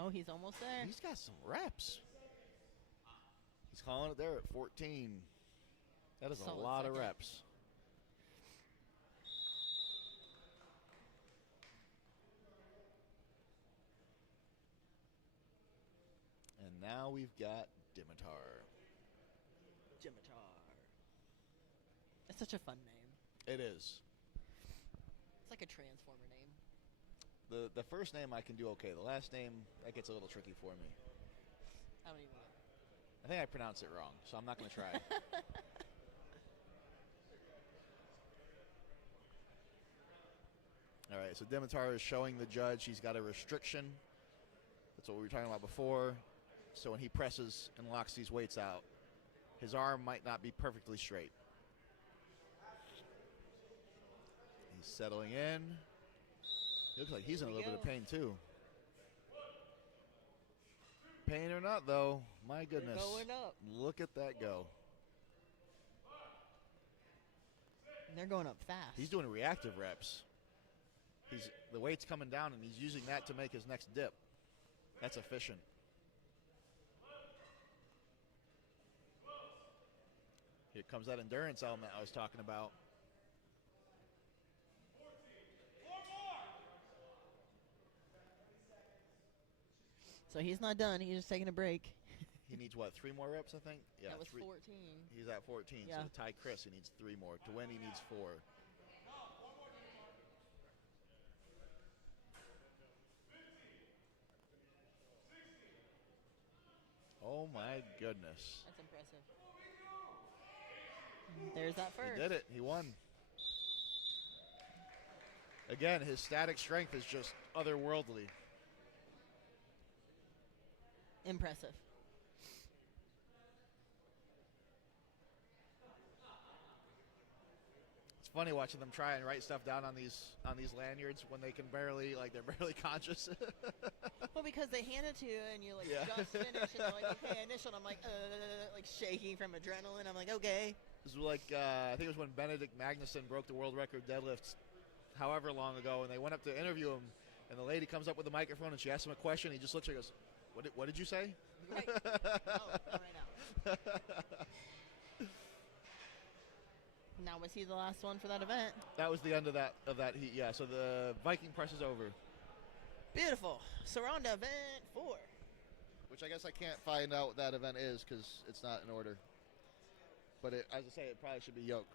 Oh, he's almost there. He's got some reps. He's calling it there at 14. That is Solid a lot of second. reps. And now we've got Dimitar. Dimitar. It's such a fun name. It is. It's like a Transformer name. The first name I can do okay. The last name, that gets a little tricky for me. I don't even know. I think I pronounced it wrong, so I'm not going to try. All right, so Dimitar is showing the judge he's got a restriction. That's what we were talking about before. So when he presses and locks these weights out, his arm might not be perfectly straight. He's settling in. He looks like he's in a little bit of pain too. Pain or not, though, my goodness. They're going up. Look at that go. And they're going up fast. He's doing reactive reps. The weight's coming down, and he's using that to make his next dip. That's efficient. Here comes that endurance element I was talking about. So he's not done. He's just taking a break. He needs, what, 3 more reps, I think? Yeah, That was 3. 14. He's at 14, Yeah. so to tie Chris, he needs 3 more. To win, he needs 4. Oh, my goodness. That's impressive. There's that first. He did it. He won. Again, his static strength is just otherworldly. Impressive. It's funny watching them try and write stuff down on these lanyards when they can barely, like, they're barely conscious. Well, because they hand it to you and you like Yeah. just finish and they're like, okay, initial. And I'm like shaking from adrenaline. I'm like, okay. This was like, I think it was when Benedict Magnuson broke the world record deadlift however long ago, and they went up to interview him, and the lady comes up with the microphone and she asks him a question. He just looks at her and goes, what did you say? Right. Oh, right now. Now was he the last one for that event? That was the end of that heat, yeah. So the Viking press is over. Beautiful. So we're on to event 4. Which I guess I can't find out what that event is because it's not in order. But as I say, it probably should be Yoke.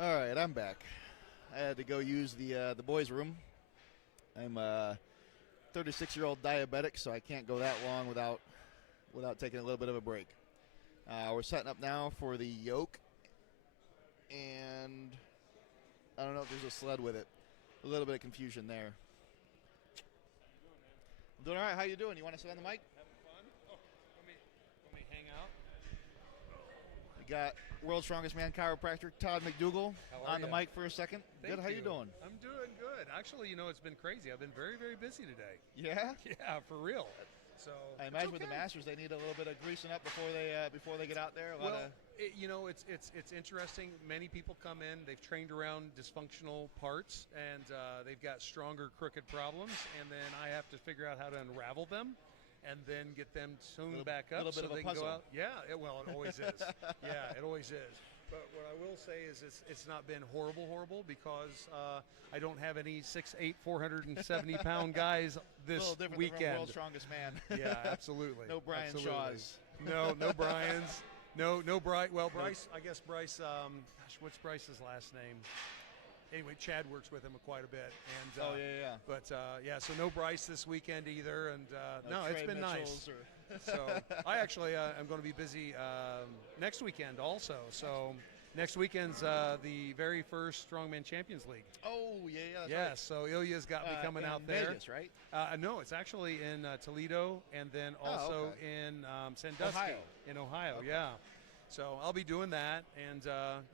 All right, I'm back. I had to go use the boys' room. I'm a 36-year-old diabetic, so I can't go that long without taking a little bit of a break. We're setting up now for the Yoke, and I don't know if there's a sled with it. A little bit of confusion there. I'm doing all right. How you doing? You want to sit on the mic? Having fun? Oh, let me hang out. We got World's Strongest Man chiropractor Todd McDougall on the mic for a second. Thank Good. How you doing? I'm doing good. Actually, it's been crazy. I've been very, very busy today. Yeah. Yeah, for real. So I imagine with the Masters, they need a little bit of greasing up before they get out there. It's interesting. Many people come in. They've trained around dysfunctional parts, and they've got stronger crooked problems. And then I have to figure out how to unravel them, and then get them tuned back up little bit so of a they can puzzle. go out. Yeah. It always is. Yeah, it always is. But what I will say is it's not been horrible because I don't have any 6'8", 470-pound guys this a little different weekend. Than World's Strongest Man. Yeah, absolutely. No Brian Absolutely. Shaws. No Brian's. No Bryce. Well, Bryce, I guess Bryce, what's Bryce's last name? Anyway, Chad works with him quite a bit. And, yeah. But, so no Bryce this weekend either. And, no, it's Trey been Mitchells nice. So I actually am going to be busy next weekend also. So next weekend's the very first Strongman Champions League. Oh, yeah. Yeah, Right. so Ilya's got me coming out there. Vegas, right? No, it's actually in Toledo and then also in Sandusky in Ohio. Okay. Yeah. So I'll be doing that, and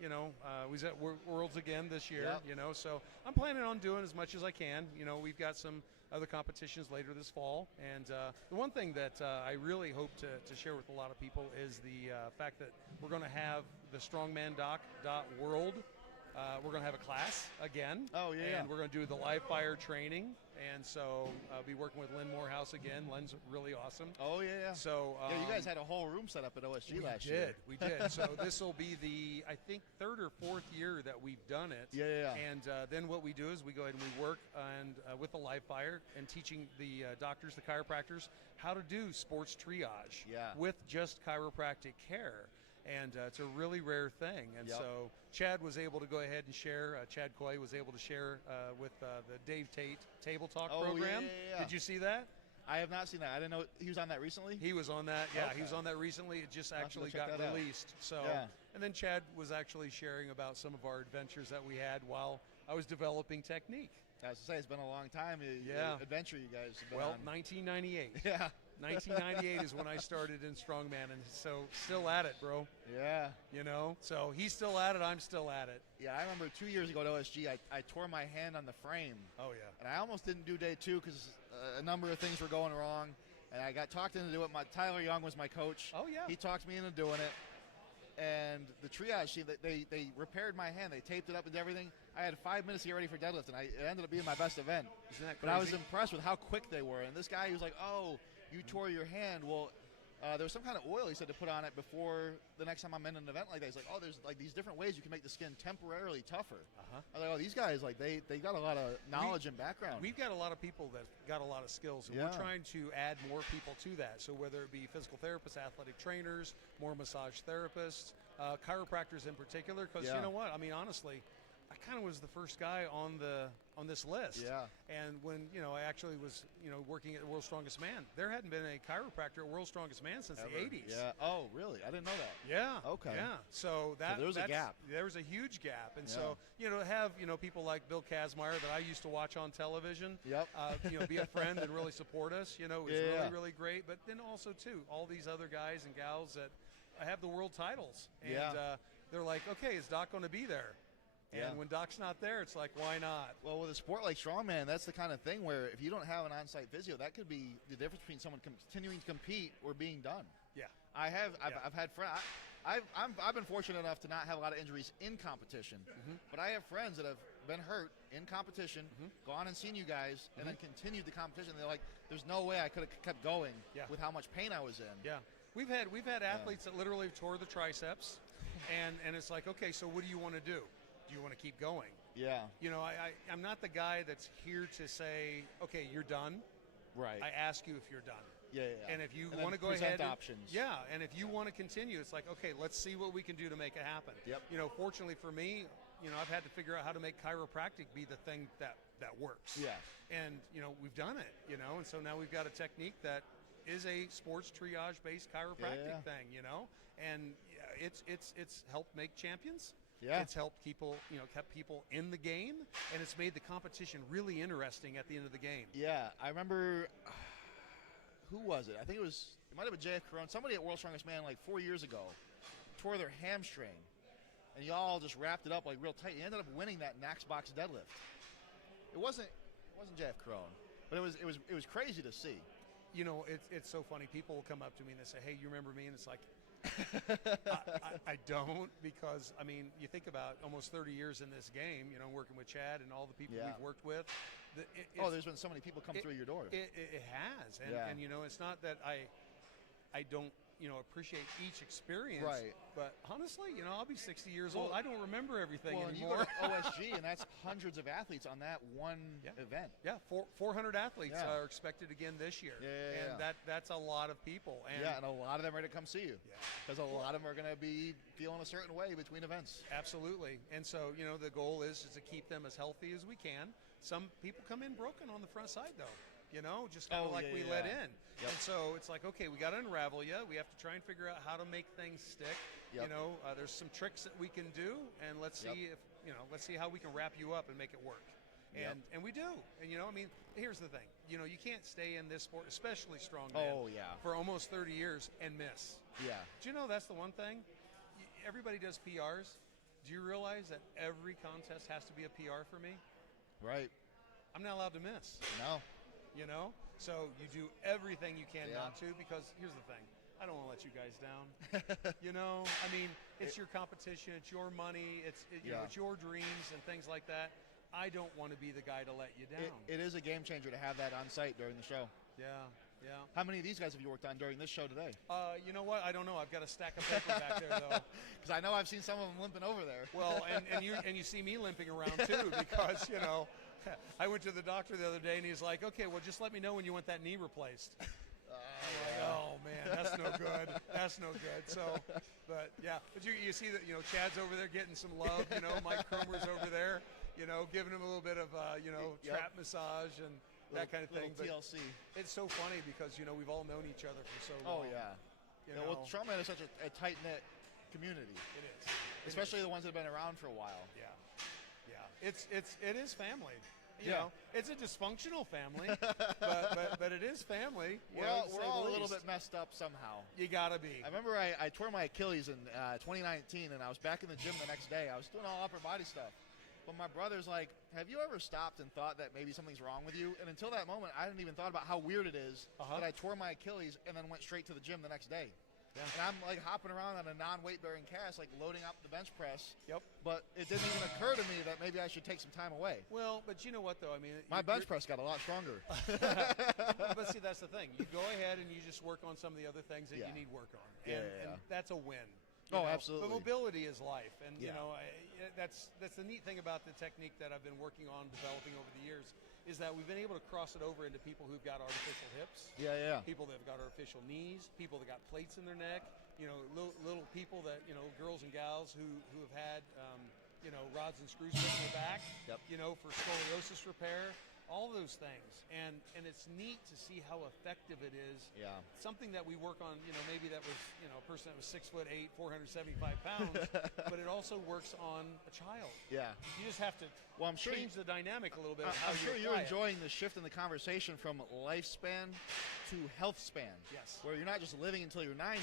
we was at Worlds again this year. Yep. So I'm planning on doing as much as I can. We've got some other competitions later this fall, and the one thing that I really hope to share with a lot of people is the fact that we're going to have the strongmandoc.world. We're going to have a class again. Oh, yeah. And we're going to do the live fire training. And so I'll be working with Lynn Morehouse again. Lynn's really awesome. Oh, yeah. So you guys had a whole room set up at OSG last year. We did. So this will be the, I think, third or fourth year that we've done it. Yeah. And then what we do is we go ahead and we work with the live fire and teaching the doctors, the chiropractors, how to do sports triage with just chiropractic care. And it's a really rare thing. And so Chad was able to go ahead and share, Chad Coy was able to share with the Dave Tate Table Talk program. Yeah. Did you see that? I have not seen that. I didn't know he was on that recently. He was on that. Yeah, Okay. He was on that recently. It just actually got released. So, and then Chad was actually sharing about some of our adventures that we had while I was developing technique. I was to say, it's been a long time. Adventure you guys have been on. 1998. Yeah. 1998 is when I started in Strongman, and so still at it, bro. Yeah. So he's still at it, I'm still at it. Yeah, I remember 2 years ago at OSG, I tore my hand on the frame. Oh, yeah. And I almost didn't do day two because a number of things were going wrong. And I got talked into it. Tyler Young was my coach. Oh, yeah. He talked me into doing it. And the triage team, they repaired my hand. They taped it up and everything. I had 5 minutes to get ready for deadlift, and it ended up being my best event. Isn't that crazy? But I was impressed with how quick they were. And this guy, he was like, oh, you tore your hand. Well, there was some kind of oil he said to put on it before the next time I'm in an event like that. He's like, oh, there's like these different ways you can make the skin temporarily tougher. I was like, oh, these guys, like they got a lot of knowledge and background. We've got a lot of people that got a lot of skills, and we're trying to add more people to that. So whether it be physical therapists, athletic trainers, more massage therapists, chiropractors in particular, because you know what? I mean, honestly, I kind of was the first guy on this list. Yeah. And when I actually was working at World's Strongest Man, there hadn't been a chiropractor at World's Strongest Man since the 80s. Yeah. Oh, really? I didn't know that. Yeah. Okay. Yeah. So there's a gap. There was a huge gap, and so to have people like Bill Kazmaier that I used to watch on television. Yep. Be a friend and really support us. Was really, really great. But then also too, all these other guys and gals that have the world titles, and they're like, okay, is Doc going to be there? And when Doc's not there, it's like, why not? Well, with a sport like Strongman, that's the kind of thing where if you don't have an on-site physio, that could be the difference between someone continuing to compete or being done. Yeah. I've had friends. I've been fortunate enough to not have a lot of injuries in competition, but I have friends that have been hurt in competition, gone and seen you guys, and then continued the competition. They're like, there's no way I could have kept going with how much pain I was in. Yeah. We've had athletes that literally tore the triceps, and it's like, okay, so what do you want to do? Do you want to keep going? Yeah. I'm not the guy that's here to say, okay, you're done. Right. I ask you if you're done. Yeah. And if you and want to go ahead, options. And if you want to continue, it's like, okay, let's see what we can do to make it happen. Yep. Fortunately for me, I've had to figure out how to make chiropractic be the thing that works. Yeah. And we've done it. And so now we've got a technique that is a sports triage-based chiropractic thing. And it's helped make champions. Yeah. It's helped people, kept people in the game, and it's made the competition really interesting at the end of the game. Yeah, I remember, who was it? I think it might have been JF Carone. Somebody at World's Strongest Man like 4 years ago tore their hamstring, and y'all just wrapped it up like real tight. He ended up winning that Max box deadlift. It wasn't JF Carone, but it was crazy to see. It's so funny. People will come up to me and they say, "Hey, you remember me?" And it's like, I don't, because you think about almost 30 years in this game, working with Chad and all the people we've worked with. There's been so many people come through your door. It has, and it's not that I don't appreciate each experience, right? But honestly, I'll be 60 years old. I don't remember everything And anymore. you go to OSG, and that's hundreds of athletes on that one event. Yeah, 400 athletes are expected again this year. And that's a lot of people. And and a lot of them are going to come see you. Because a lot of them are going to be feeling a certain way between events. Absolutely. And so, the goal is to keep them as healthy as we can. Some people come in broken on the front side, though. Just kind of we let in. Yep. And so it's like, okay, we got to unravel you. We have to try and figure out how to make things stick. Yep. There's some tricks that we can do, and let's see let's see how we can wrap you up and make it work. And we do. And here's the thing. You can't stay in this sport, especially strongman, for almost 30 years and miss. Yeah. Do you know that's the one thing? Everybody does PRs. Do you realize that every contest has to be a PR for me? Right. I'm not allowed to miss. No. So you do everything you can not to, because here's the thing. I don't want to let you guys down. It's your competition, it's your money, it's your dreams and things like that. I don't want to be the guy to let you down. It is a game changer to have that on site during the show. Yeah. How many of these guys have you worked on during this show today? You know what? I don't know. I've got a stack of paper back there, though. Because I know I've seen some of them limping over there. Well, and you see me limping around too, because I went to the doctor the other day, and he's like, "Okay, well, just let me know when you want that knee replaced." I'm like, "Oh man, that's no good. That's no good." So, but you see that Chad's over there getting some love. Mike Cromer's over there, giving him a little bit of trap massage and that kind of thing. But TLC. It's so funny because we've all known each other for so long. Oh yeah. Well, Strongman is such a tight knit community. It is, especially the ones that have been around for a while. Yeah. It is family. It's a dysfunctional family, but it is family. We're all a little bit messed up somehow. You gotta be. I remember I tore my Achilles in 2019, and I was back in the gym the next day. I was doing all upper body stuff. But my brother's like, "Have you ever stopped and thought that maybe something's wrong with you?" And until that moment, I hadn't even thought about how weird it is that I tore my Achilles and then went straight to the gym the next day. Yeah. And I'm like hopping around on a non-weight bearing cast, like loading up the bench press. Yep. But it didn't even occur to me that maybe I should take some time away. Well, but you know what though? My bench press got a lot stronger. But see, that's the thing. You go ahead and you just work on some of the other things that you need work on, and that's a win. Absolutely. But mobility is life, and that's the neat thing about the technique that I've been working on developing over the years, is that we've been able to cross it over into people who've got artificial hips, people that have got artificial knees, people that got plates in their neck, little people that girls and gals who have had rods and screws put in their back, for scoliosis repair. All those things, and it's neat to see how effective it is. Yeah. Something that we work on, maybe that was, a person that was 6'8", 475 pounds, but it also works on a child. Yeah. You just have to change the dynamic a little bit. I'm sure you're enjoying the shift in the conversation from lifespan to health span. Yes. Where you're not just living until you're 90,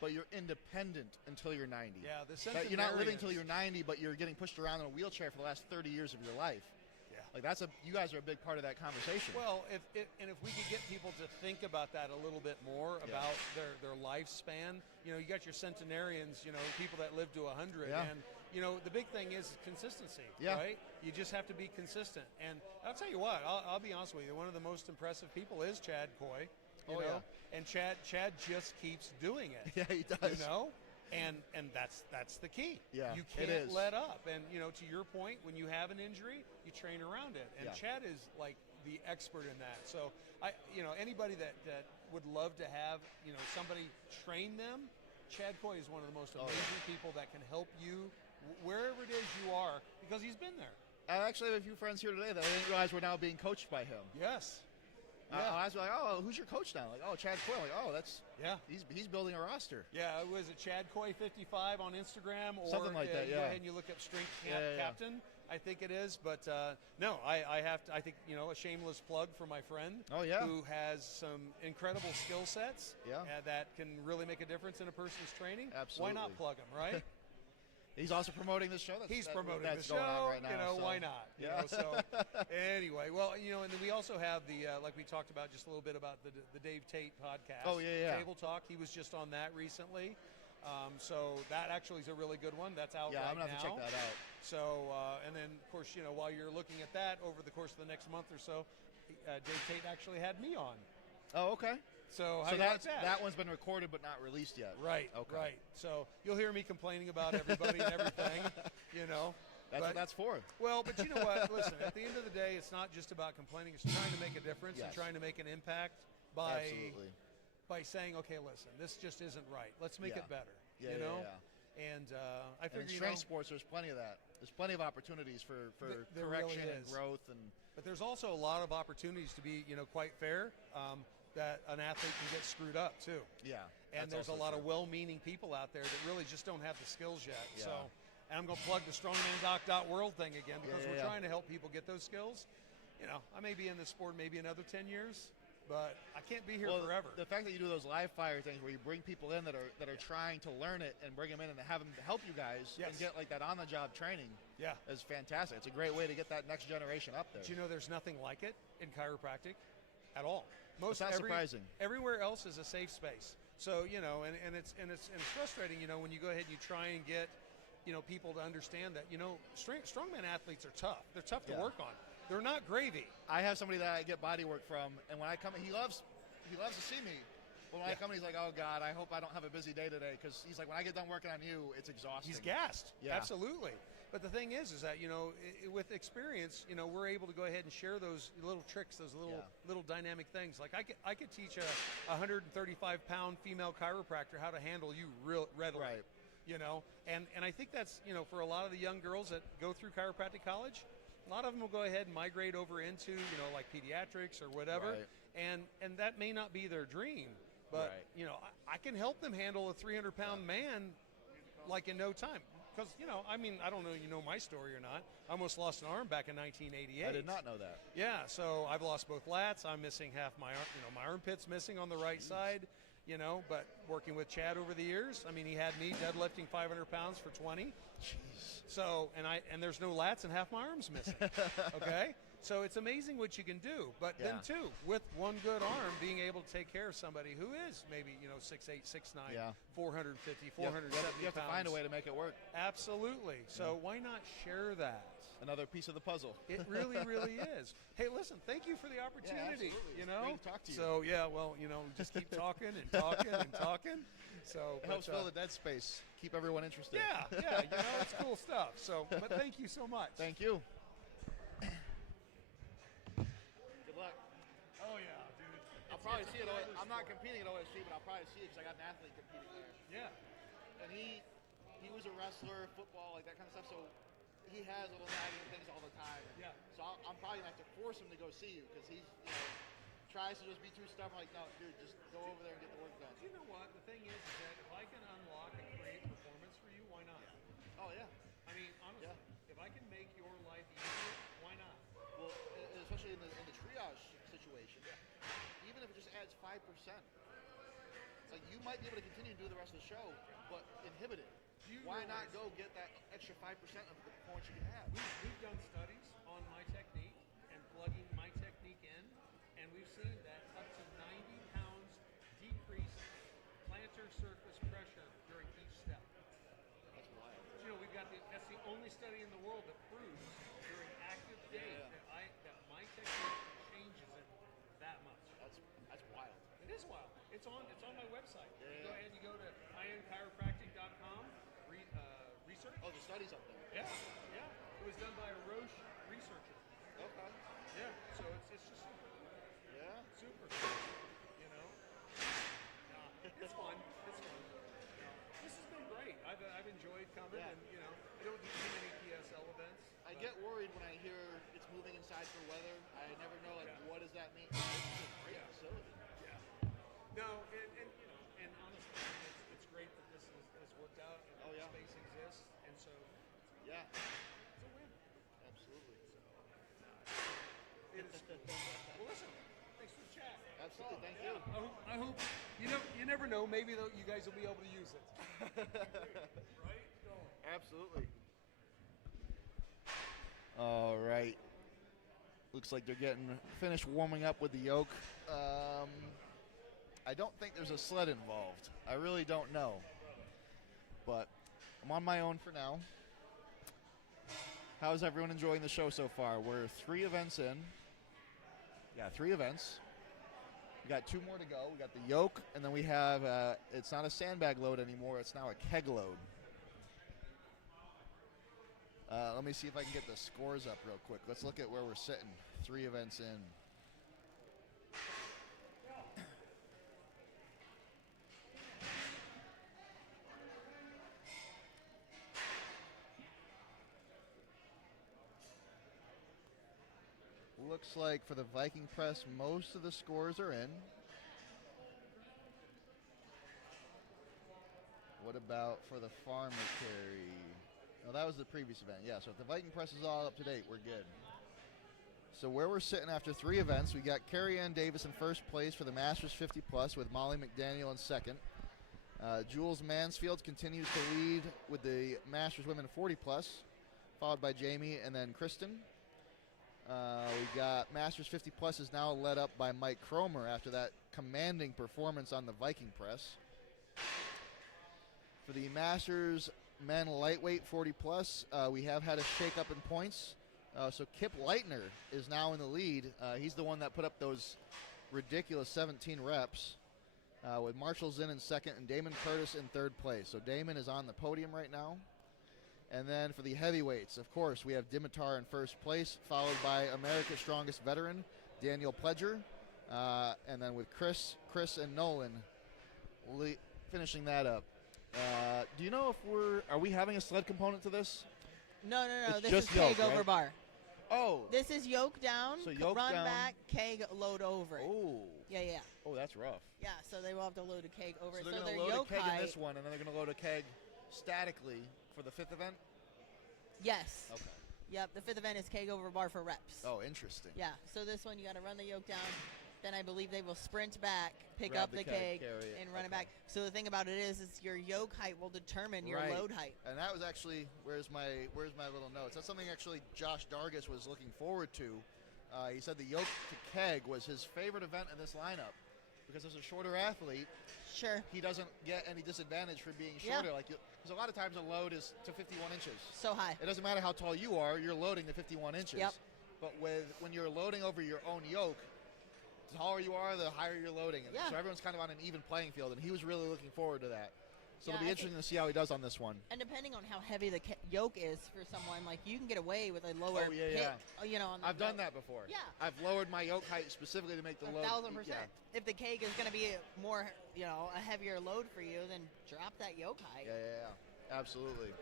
but you're independent until you're 90. Yeah. You're not living until you're 90, but you're getting pushed around in a wheelchair for the last 30 years of your life. Like you guys are a big part of that conversation. Well, if we could get people to think about that a little bit more, about their lifespan. You got your centenarians, people that live to 100, and the big thing is consistency, right? You just have to be consistent. And I'll tell you what, I'll be honest with you, one of the most impressive people is Chad Coy. And Chad just keeps doing it. Yeah, he does. And that's the key. Yeah, you can't let up. And to your point, when you have an injury, you train around it. And Chad is like the expert in that. So anybody that would love to have somebody train them, Chad Coy is one of the most amazing people that can help you wherever it is you are, because he's been there. I actually have a few friends here today that I didn't realize were now being coached by him. Yes. I was like, oh, who's your coach now? Like, oh, Chad Coyle. Like, oh, that's he's building a roster. Yeah, was it Chad Coy 55 on Instagram or something like that? You Yeah. go ahead and you look up Strength Camp Captain. I think it is, but no, I have to. I think a shameless plug for my friend. Oh yeah. Who has some incredible skill sets. Yeah. That can really make a difference in a person's training. Absolutely. Why not plug him, right? He's also promoting this show. He's promoting the show. Going on right now, so. Why not? So anyway, well, and then we also have the like we talked about just a little bit about the Dave Tate podcast. Oh yeah. Table Talk. He was just on that recently. So that actually is a really good one. That's out right now. I'm gonna have to check that out. So and then of course while you're looking at that over the course of the next month or so, Dave Tate actually had me on. Oh, okay. So how do you like that? That one's been recorded but not released yet. Right. Okay. Right. So you'll hear me complaining about everybody and everything. That's what that's for. Well, but you know what? Listen, at the end of the day, it's not just about complaining. It's trying to make a difference and trying to make an impact by saying, okay, listen, this just isn't right. Let's make it better. Yeah. And I figure in strength sports, there's plenty of that. There's plenty of opportunities for there correction really and growth, but there's also a lot of opportunities to be quite fair. That an athlete can get screwed up too. Yeah. And there's a lot of well-meaning people out there that really just don't have the skills yet. Yeah. So, and I'm going to plug the strongmandoc.world thing again because we're trying to help people get those skills. I may be in this sport maybe another 10 years, but I can't be here forever. The fact that you do those live fire things where you bring people in that are trying to learn it and bring them in and have them help you guys and get like that on-the-job training is fantastic. It's a great way to get that next generation up there. But there's nothing like it in chiropractic at all. It's not surprising. Everywhere else is a safe space. So and it's frustrating. When you go ahead and you try and get people to understand that strongman athletes are tough. They're tough to work on. They're not gravy. I have somebody that I get body work from, and when I come, he loves to see me. But when I come, he's like, "Oh God, I hope I don't have a busy day today," because he's like, "When I get done working on you, it's exhausting." He's gassed. Yeah, absolutely. But the thing is that with experience, we're able to go ahead and share those little tricks, those little dynamic things. Like I could teach a 135-pound female chiropractor how to handle you readily. Right. And I think that's for a lot of the young girls that go through chiropractic college, a lot of them will go ahead and migrate over into like pediatrics or whatever, and that may not be their dream, but I can help them handle a 300-pound man like in no time. Because, I don't know you know my story or not. I almost lost an arm back in 1988. I did not know that. Yeah, so I've lost both lats. I'm missing half my arm. My armpit's missing on the right side, but working with Chad over the years, he had me deadlifting 500 pounds for 20. Jeez. So, and there's no lats and half my arm's missing. Okay? So it's amazing what you can do. But then, too, with one good arm, being able to take care of somebody who is maybe, 6'8", 6'9", 450, 470 you have to find a way to make it work. Absolutely. So why not share that? Another piece of the puzzle. It really, really is. Hey, listen, thank you for the opportunity. It's great to talk to you. So, just keep talking and talking and talking. So it helps fill the dead space. Keep everyone interested. Yeah, it's cool stuff. So, but thank you so much. Thank you. I'll probably see it. I'm not competing at OSG, but I'll probably see it because I got an athlete competing there. Yeah. And he was a wrestler, football, like that kind of stuff. So he has little nagging things all the time. And so I'm probably gonna have to force him to go see you because he's tries to just be too stubborn. Like, no, dude, just go over there and get the work done. You know what? The thing is that if I can unlock and create performance for you, why not? Oh yeah. Honestly, if I can make your life easier, why not? Well, especially in the triage situation. Even if it just adds 5%, like you might be able to continue to do the rest of the show, but inhibit it. Why not go get that extra 5% of the points you can have? We've done studies on my technique and plugging my technique in, and we've seen that up to 90 pounds decreased plantar surface pressure during each step. That's wild. That's the only study in the world that proves during active days that my technique changes it that much. That's wild. It is wild. It's on my website. You go ahead, you go to iamchiropractic.com, research. Oh, the study's up there. Yeah. It was done by a Roche researcher. Okay. Yeah. So it's just super. Yeah. Super. It's fun. This has been great. I've enjoyed coming, and Great facility. No, and you know, and honestly, it's great that this has worked out and Oh, yeah. space exists, and so Yeah, it's a win. absolutely. It is cool. Well, listen, thanks for the chat. Absolutely, thank Yeah, I hope you never know. Maybe you guys will be able to use it. Right? Absolutely. All right. Looks like they're getting finished warming up with the yoke. I don't think there's a sled involved. I really don't know. But I'm on my own for now. How's everyone enjoying the show so far? We're 3 events in. Yeah, 3 events. We got 2 more to go. We got the yoke, and then we have, it's not a sandbag load anymore. It's now a keg load. Let me see if I can get the scores up real quick. Let's look at where we're sitting. 3 events in. Looks like for the Viking press, most of the scores are in. What about for the farmer carry? Oh, that was the previous event. Yeah, so if the Viking press is all up to date, we're good. So where we're sitting after 3 events, we got Carrie Ann Davis in first place for the Masters 50 Plus with Molly McDaniel in second. Jules Mansfield continues to lead with the Masters Women 40 Plus, followed by Jamie and then Kristen. We got Masters 50 Plus is now led up by Mike Cromer after that commanding performance on the Viking press. For the Masters Men Lightweight 40 Plus, we have had a shake-up in points. So Kip Leitner is now in the lead. He's the one that put up those ridiculous 17 reps with Marshall Zinn in second and Damon Curtis in third place. So Damon is on the podium right now. And then for the heavyweights, of course, we have Dimitar in first place, followed by America's Strongest Veteran, Daniel Pledger. And then with Chris and Nolan finishing that up. Do you know if are we having a sled component to this? No. It's This just is keg yoke, over right? bar. Oh. This is yoke down, So yoke run down. back, keg, load over. Oh. Yeah. Oh, that's rough. Yeah, so they will have to load a keg over. So So they're their going to load yoke a keg height. in this one, and then they're going to load a keg statically for the 5th event? Yes. Okay. Yep, the 5th event is keg over bar for reps. Oh, interesting. Yeah, so this one you got to run the yoke down. Then I believe they will sprint back, pick Grab up the the keg, keg, carry it. and run it Okay. back. So the thing about it is your yoke height will determine your Right. load height. And that was actually where's my little notes. That's something actually Josh Dargis was looking forward to. He said the yoke to keg was his favorite event in this lineup because as a shorter athlete, Sure. he doesn't get any disadvantage for being Yeah. shorter. Because a lot of times a load is to 51 inches. So high. It doesn't matter how tall you are, you're loading to 51 inches. Yep. But when you're loading over your own yoke, the taller you are, the higher you're loading. And Yeah. so everyone's kind of on an even playing field, and he was really looking forward to that. So Yeah, it'll be I interesting to see how he does on this one. And depending on how heavy the yoke is for someone, like you can get away with a lower Oh, yeah, hit, yeah. you know. On the I've done yoke. that before. Yeah. I've lowered my yoke height specifically to make the load. 1,000%. Yeah. If the keg is going to be more, a heavier load for you, then drop that yoke height. Yeah. Absolutely.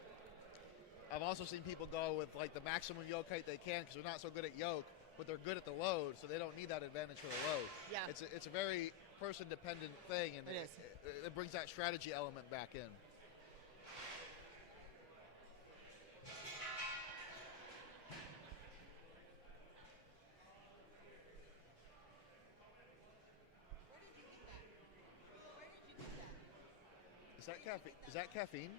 I've also seen people go with like the maximum yoke height they can because they're not so good at yoke, but they're good at the load, so they don't need that advantage for the load. Yeah. It's a very person-dependent thing, and It is. it brings that strategy element back in. Is that caffeine?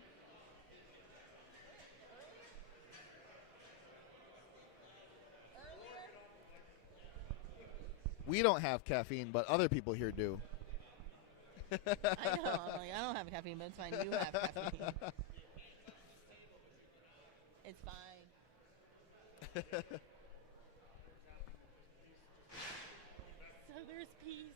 We don't have caffeine, but other people here do. I know. I'm like, I don't have caffeine, but it's fine. You have caffeine. It's fine. So there's peace.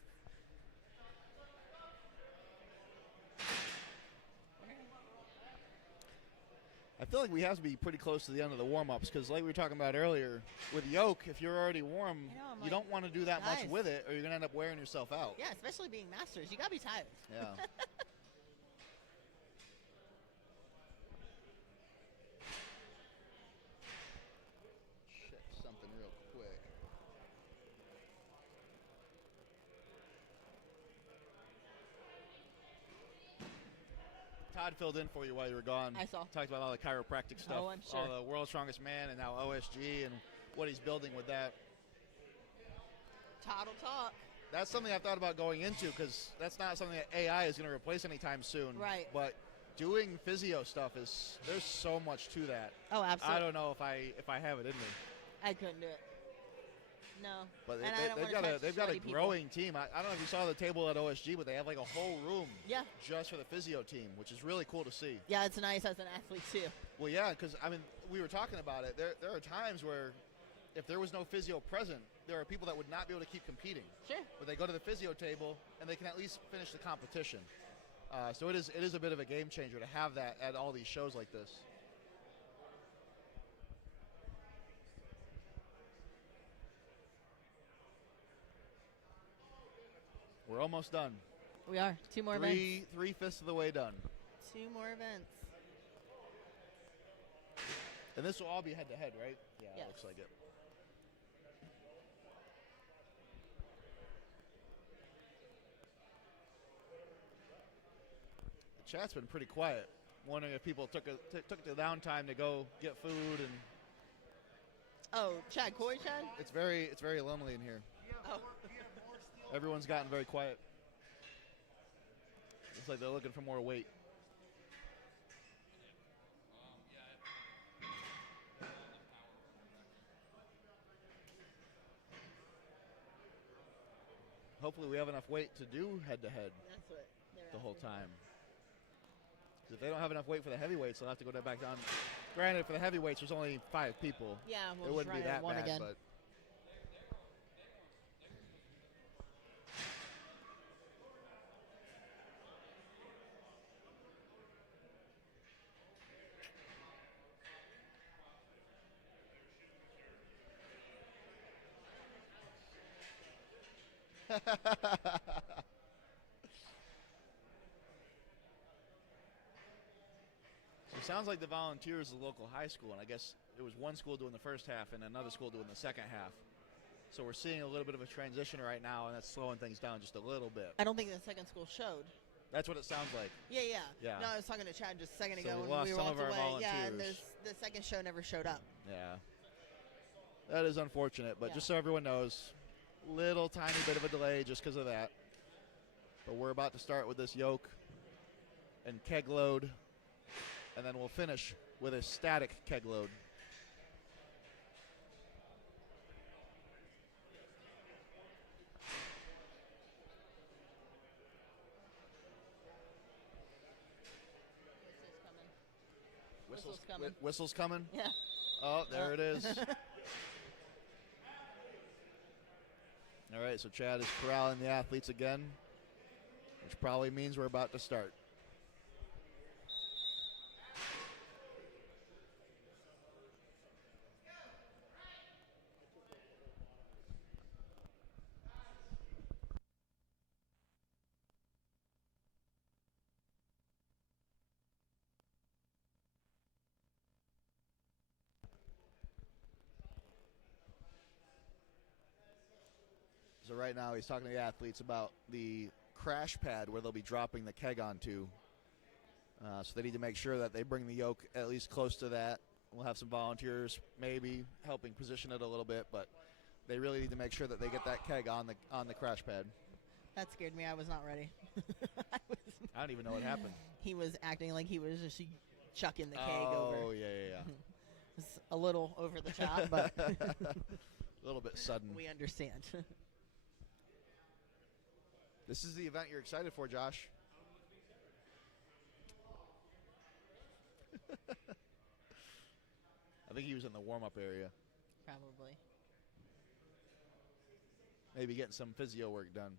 I feel like we have to be pretty close to the end of the warm-ups because like we were talking about earlier, with yoke, if you're already warm, I know, I'm you like, don't want to do that much guys. with it or you're going to end up wearing yourself out. Yeah, especially being masters. You got to be tired. Yeah. Check something real quick. Todd filled in for you while you were gone. I saw. Talked about all the chiropractic stuff, Oh, I'm sure. all the World's Strongest Man, and now OSG, and what he's building with that. Todd will talk. That's something I've thought about going into, because that's not something that AI is going to replace anytime soon. Right. But doing physio stuff there's so much to that. Oh, absolutely. I don't know if I have it in me. I couldn't do it. No. But And I don't wanna touch they've got a sweaty growing team. I don't know if you saw the table at OSG, but they have like a whole room Yeah. just for the physio team, which is really cool to see. Yeah, it's nice as an athlete too. Well, yeah, because I mean, we were talking about it. There are times where if there was no physio present, there are people that would not be able to keep competing. Sure. But they go to the physio table and they can at least finish the competition. So it is a bit of a game changer to have that at all these shows like this. We're almost done. We are. 2 more events. 3/5 of the way done. 2 more events. And this will all be head-to-head, right? Yeah, Yes. Looks like it. The chat's been pretty quiet. Wondering if people took the downtime to go get food, and Oh, Chad, Corey Chad? it's very lonely in here. Oh. Everyone's gotten very quiet. It's like they're looking for more weight. Hopefully we have enough weight to do head-to-head That's what they're the whole asking. time. 'Cause if they don't have enough weight for the heavyweights, they'll have to go back down. Granted, for the heavyweights, there's only 5 people. Yeah, we'll It just wouldn't be run it that one bad, again. but So it sounds like the Volunteers is a local high school, and I guess it was one school doing the first half and another school doing the second half. So we're seeing a little bit of a transition right now, and that's slowing things down just a little bit. I don't think the second school showed. That's what it sounds like. Yeah. Yeah. No, I was talking to Chad just a second So ago we when lost we some walked of our away. Yeah, and volunteers. the second show never showed up. Yeah. That is unfortunate, but Yeah. just so everyone knows, little tiny bit of a delay just because of that. But we're about to start with this yoke and keg load, and then we'll finish with a static keg load. Whistle's coming. Whistle's coming? Yeah. Oh, there it is. All right, so Chad is corralling the athletes again, which probably means we're about to start. So right now he's talking to the athletes about the crash pad where they'll be dropping the keg onto. So they need to make sure that they bring the yoke at least close to that. We'll have some volunteers maybe helping position it a little bit, but they really need to make sure that they get that keg on the crash pad. That scared me. I was not ready. I don't even know what happened. He was acting like he was just chucking the keg over. Oh, yeah. It's a little over the top, but A little bit sudden. we understand. This is the event you're excited for, Josh. I think he was in the warm-up area. Probably. Maybe getting some physio work done.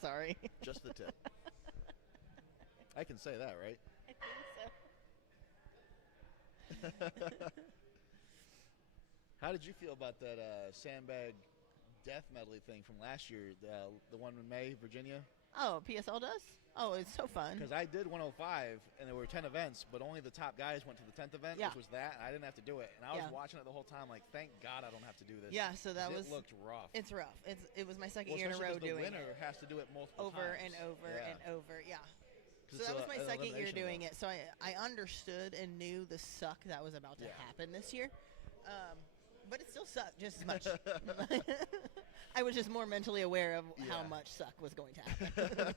Sorry. Just the tip. I can say that, right? I think so. How did you feel about that sandbag death medley thing from last year, the one in May, Virginia. Oh, PSL does? Oh, it's so fun. Because I did 105, and there were 10 events, but only the top guys went to the 10th event, which was that, and I didn't have to do it. And I was watching it the whole time, like, thank God I don't have to do this. Yeah, so that it looked rough. It's rough. It was my second year in a row doing it. The winner has to do it multiple over times. and over and over. Yeah. So It's that was my second year doing event. it. So I understood and knew the suck that was about to happen this year. But it still sucked just as much. I was just more mentally aware of how much suck was going to happen.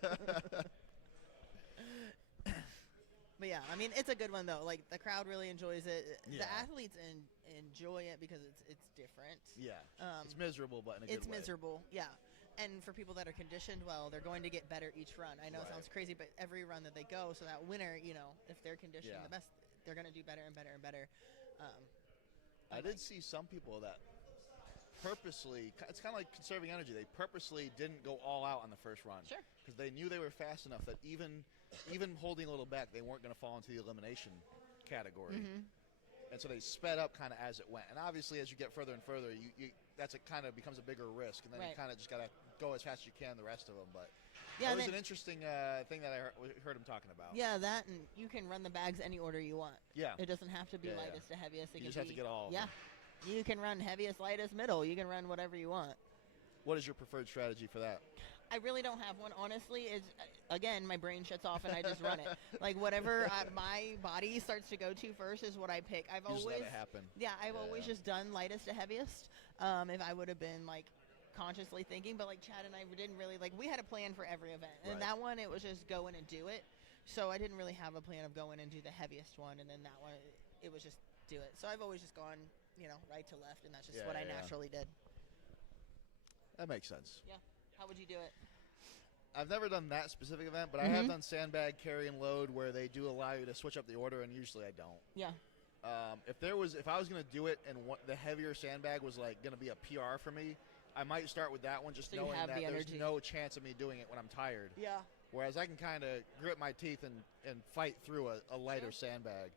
But yeah, I mean, it's a good one though. Like the crowd really enjoys it. Yeah. The athletes enjoy it because it's different. Yeah. It's miserable, but in a good way. It's miserable, yeah. And for people that are conditioned well, they're going to get better each run. I know it sounds crazy, but every run that they go, so that winner, you know, if they're conditioned the best, they're going to do better and better and better. I did see some people that purposely, it's kind of like conserving energy, they purposely didn't go all out on the first run. Sure. Because they knew they were fast enough that even holding a little back, they weren't going to fall into the elimination category. And so they sped up kind of as it went. And obviously, as you get further and further, it kind of becomes a bigger risk. And then you kind of just got to go as fast as you can the rest of them. But that was an interesting thing that I heard him talking about. Yeah, that, and you can run the bags any order you want. Yeah. It doesn't have to be lightest to heaviest. You just have to get all of them. You can run heaviest, lightest, middle. You can run whatever you want. What is your preferred strategy for that? I really don't have one, honestly. It's, again, my brain shuts off and I just run it. Like whatever my body starts to go to first is what I pick. I've always let it happen. Yeah, I've always just done lightest to heaviest. If I would have been like consciously thinking, but like Chad and I didn't really we had a plan for every event, and that one it was just go in and do it. So I didn't really have a plan of going and do the heaviest one, and then that one it was just do it. So I've always just gone, right to left, and that's just what I naturally did. That makes sense. Yeah. How would you do it? I've never done that specific event, but I have done sandbag, carry, and load where they do allow you to switch up the order, and usually I don't. Yeah. If I was going to do it and the heavier sandbag was like going to be a PR for me, I might start with that one just knowing that there's no chance of me doing it when I'm tired. Yeah. Whereas I can kind of grit my teeth and fight through a lighter sandbag.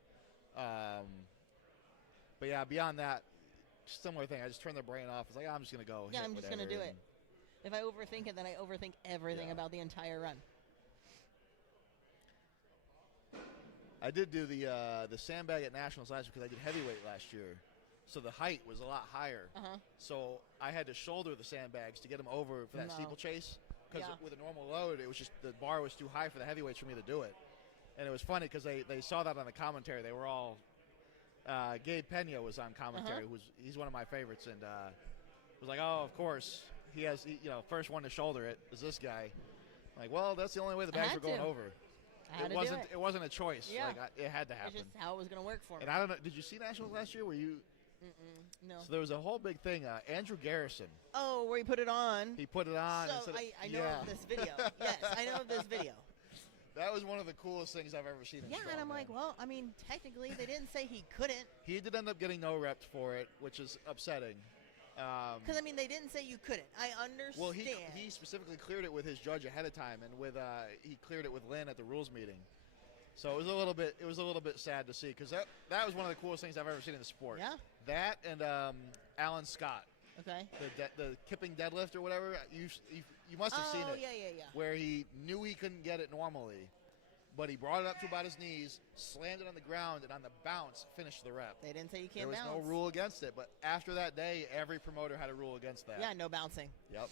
But yeah, beyond that, similar thing. I just turn the brain off. It's like, I'm just going to go. Yeah, I'm just going to do it. If I overthink it, then I overthink everything about the entire run. I did do the sandbag at Nationals last year because I did heavyweight last year. So the height was a lot higher. So I had to shoulder the sandbags to get them over for that steeplechase. Because with a normal load, it was just the bar was too high for the heavyweights for me to do it. And it was funny because they saw that on the commentary. They were all Gabe Pena was on commentary. He's one of my favorites, and was like, oh, of course he has first one to shoulder it is this guy. I'm like, well, that's the only way the bags were going over. It wasn't a choice. Yeah. It had to happen. It's just how it was going to work for me. And I don't know. Did you see Nationals last year? Were you? No. So there was a whole big thing. Andrew Garrison. Oh, where he put it on. He put it on. So I know of this video. Yes, I know of this video. That was one of the coolest things I've ever seen in Strongman. And I'm like, well, I mean, technically they didn't say he couldn't. He did end up getting no reps for it, which is upsetting. Because, I mean, they didn't say you couldn't. I understand. Well, he specifically cleared it with his judge ahead of time, and he cleared it with Lynn at the rules meeting. So it was a little bit sad to see because that was one of the coolest things I've ever seen in the sport. Yeah. That and Alan Scott. Okay. The kipping deadlift or whatever. You must have seen it. Oh yeah. Where he knew he couldn't get it normally, but he brought it up to about his knees, slammed it on the ground, and on the bounce finished the rep. They didn't say you can't bounce. There was no rule against it, but after that day, every promoter had a rule against that. Yeah, no bouncing. Yep.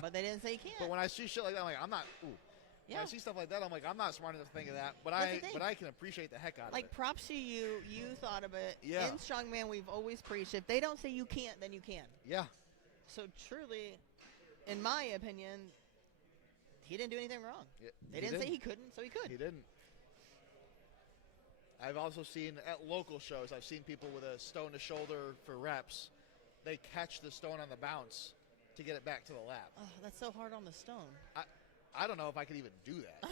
But they didn't say you can't. But when I see shit like that, I'm like, I'm not. Ooh. Yeah. When I see stuff like that, I'm like, I'm not smart enough to think of that, but I can appreciate the heck out of it. Like, props to you. You thought of it. Yeah. In Strongman, we've always preached, if they don't say you can't, then you can. Yeah. So, truly, in my opinion, he didn't do anything wrong. Yeah, they didn't say he couldn't, so he could. He didn't. I've also seen, at local shows, I've seen people with a stone to shoulder for reps. They catch the stone on the bounce to get it back to the lap. Oh, that's so hard on the stone. I don't know if I could even do that.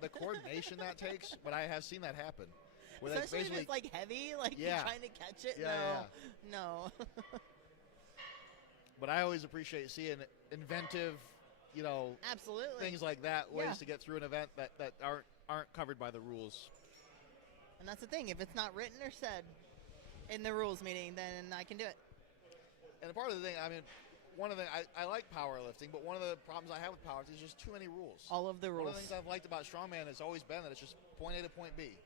The coordination that takes, but I have seen that happen. Especially if it's like heavy, like you're trying to catch it. No. But I always appreciate seeing inventive, absolutely things like that, ways to get through an event that aren't covered by the rules. And that's the thing. If it's not written or said in the rules meeting, then I can do it. And part of the thing, I mean, one of the I like powerlifting, but one of the problems I have with powerlifting is just too many rules. All of the rules. One of the things I've liked about strongman has always been that it's just point A to point B.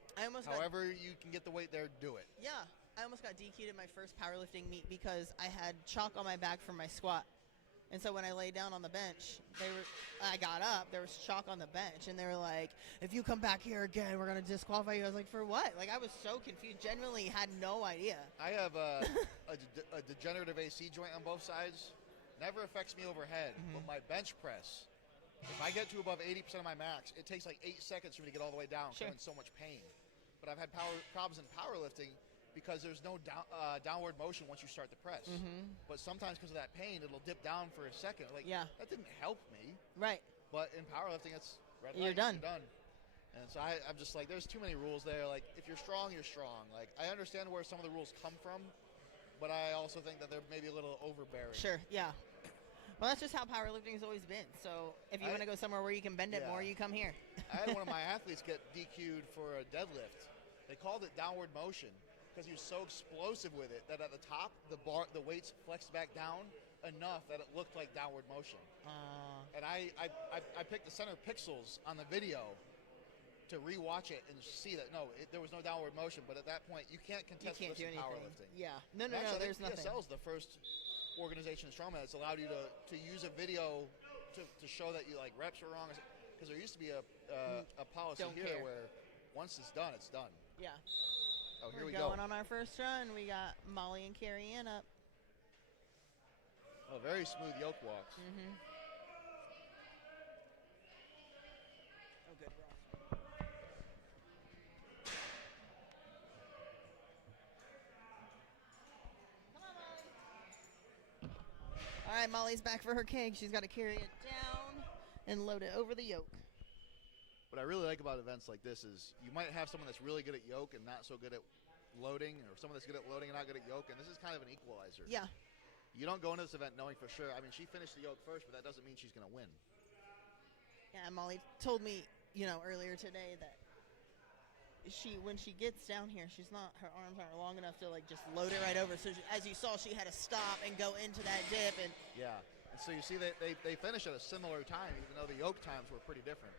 However you can get the weight there, do it. Yeah, I almost got DQ'd in my first powerlifting meet because I had chalk on my back from my squat. And so when I laid down on the bench, I got up, there was chalk on the bench, and they were like, if you come back here again, we're going to disqualify you. I was like, for what? Like, I was so confused, genuinely had no idea. I have a degenerative AC joint on both sides. Never affects me overhead, but my bench press, if I get to above 80% of my max, it takes like 8 seconds for me to get all the way down. Sure. I'm in so much pain. But I've had problems in powerlifting because there's no downward motion once you start the press. But sometimes because of that pain, it'll dip down for a second. Like, that didn't help me. Right. But in powerlifting, it's red light, you're done. And so I'm just like, there's too many rules there. Like, if you're strong, you're strong. Like, I understand where some of the rules come from, but I also think that they're maybe a little overbearing. Sure, yeah. Well, that's just how powerlifting has always been. So if you want to go somewhere where you can bend it more, you come here. I had one of my athletes get DQ'd for a deadlift. They called it downward motion because he was so explosive with it that at the top, the weights flexed back down enough that it looked like downward motion. And I picked the center pixels on the video to rewatch it and see that, there was no downward motion. But at that point, you can't contest this in powerlifting. Yeah. No, there's nothing. PSL is the first organization in strongman that's allowed you to use a video to show that you like reps are wrong, because there used to be a policy here where once it's done, it's done. Yeah. Oh, here we go. Going on our first run, we got Molly and Carrie Ann up. Oh, very smooth yoke walks. Oh, good, All right, Molly's back for her cake. She's got to carry it down and load it over the yoke. What I really like about events like this is you might have someone that's really good at yoke and not so good at loading, or someone that's good at loading and not good at yoke, and this is kind of an equalizer. Yeah. You don't go into this event knowing for sure. I mean, she finished the yoke first, but that doesn't mean she's going to win. Yeah, Molly told me, earlier today that when she gets down here, her arms aren't long enough to like just load it right over. So as you saw, she had to stop and go into that dip. And yeah, and so you see they finish at a similar time, even though the yoke times were pretty different.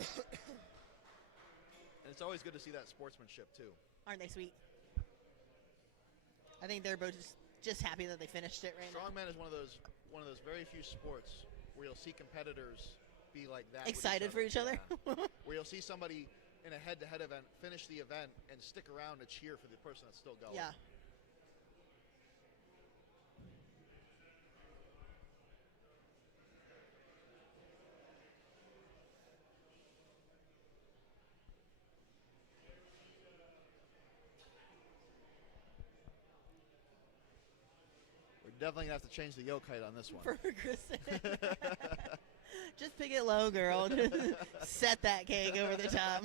And it's always good to see that sportsmanship too. Aren't they sweet? I think they're both just happy that they finished it right now. Strongman is one of those very few sports where you'll see competitors be like that. Excited for each other? Yeah. Where you'll see somebody in a head-to-head event finish the event and stick around to cheer for the person that's still going. Yeah. Definitely gonna have to change the yoke height on this one. For Kristen. Just pick it low, girl. Just set that cake over the top.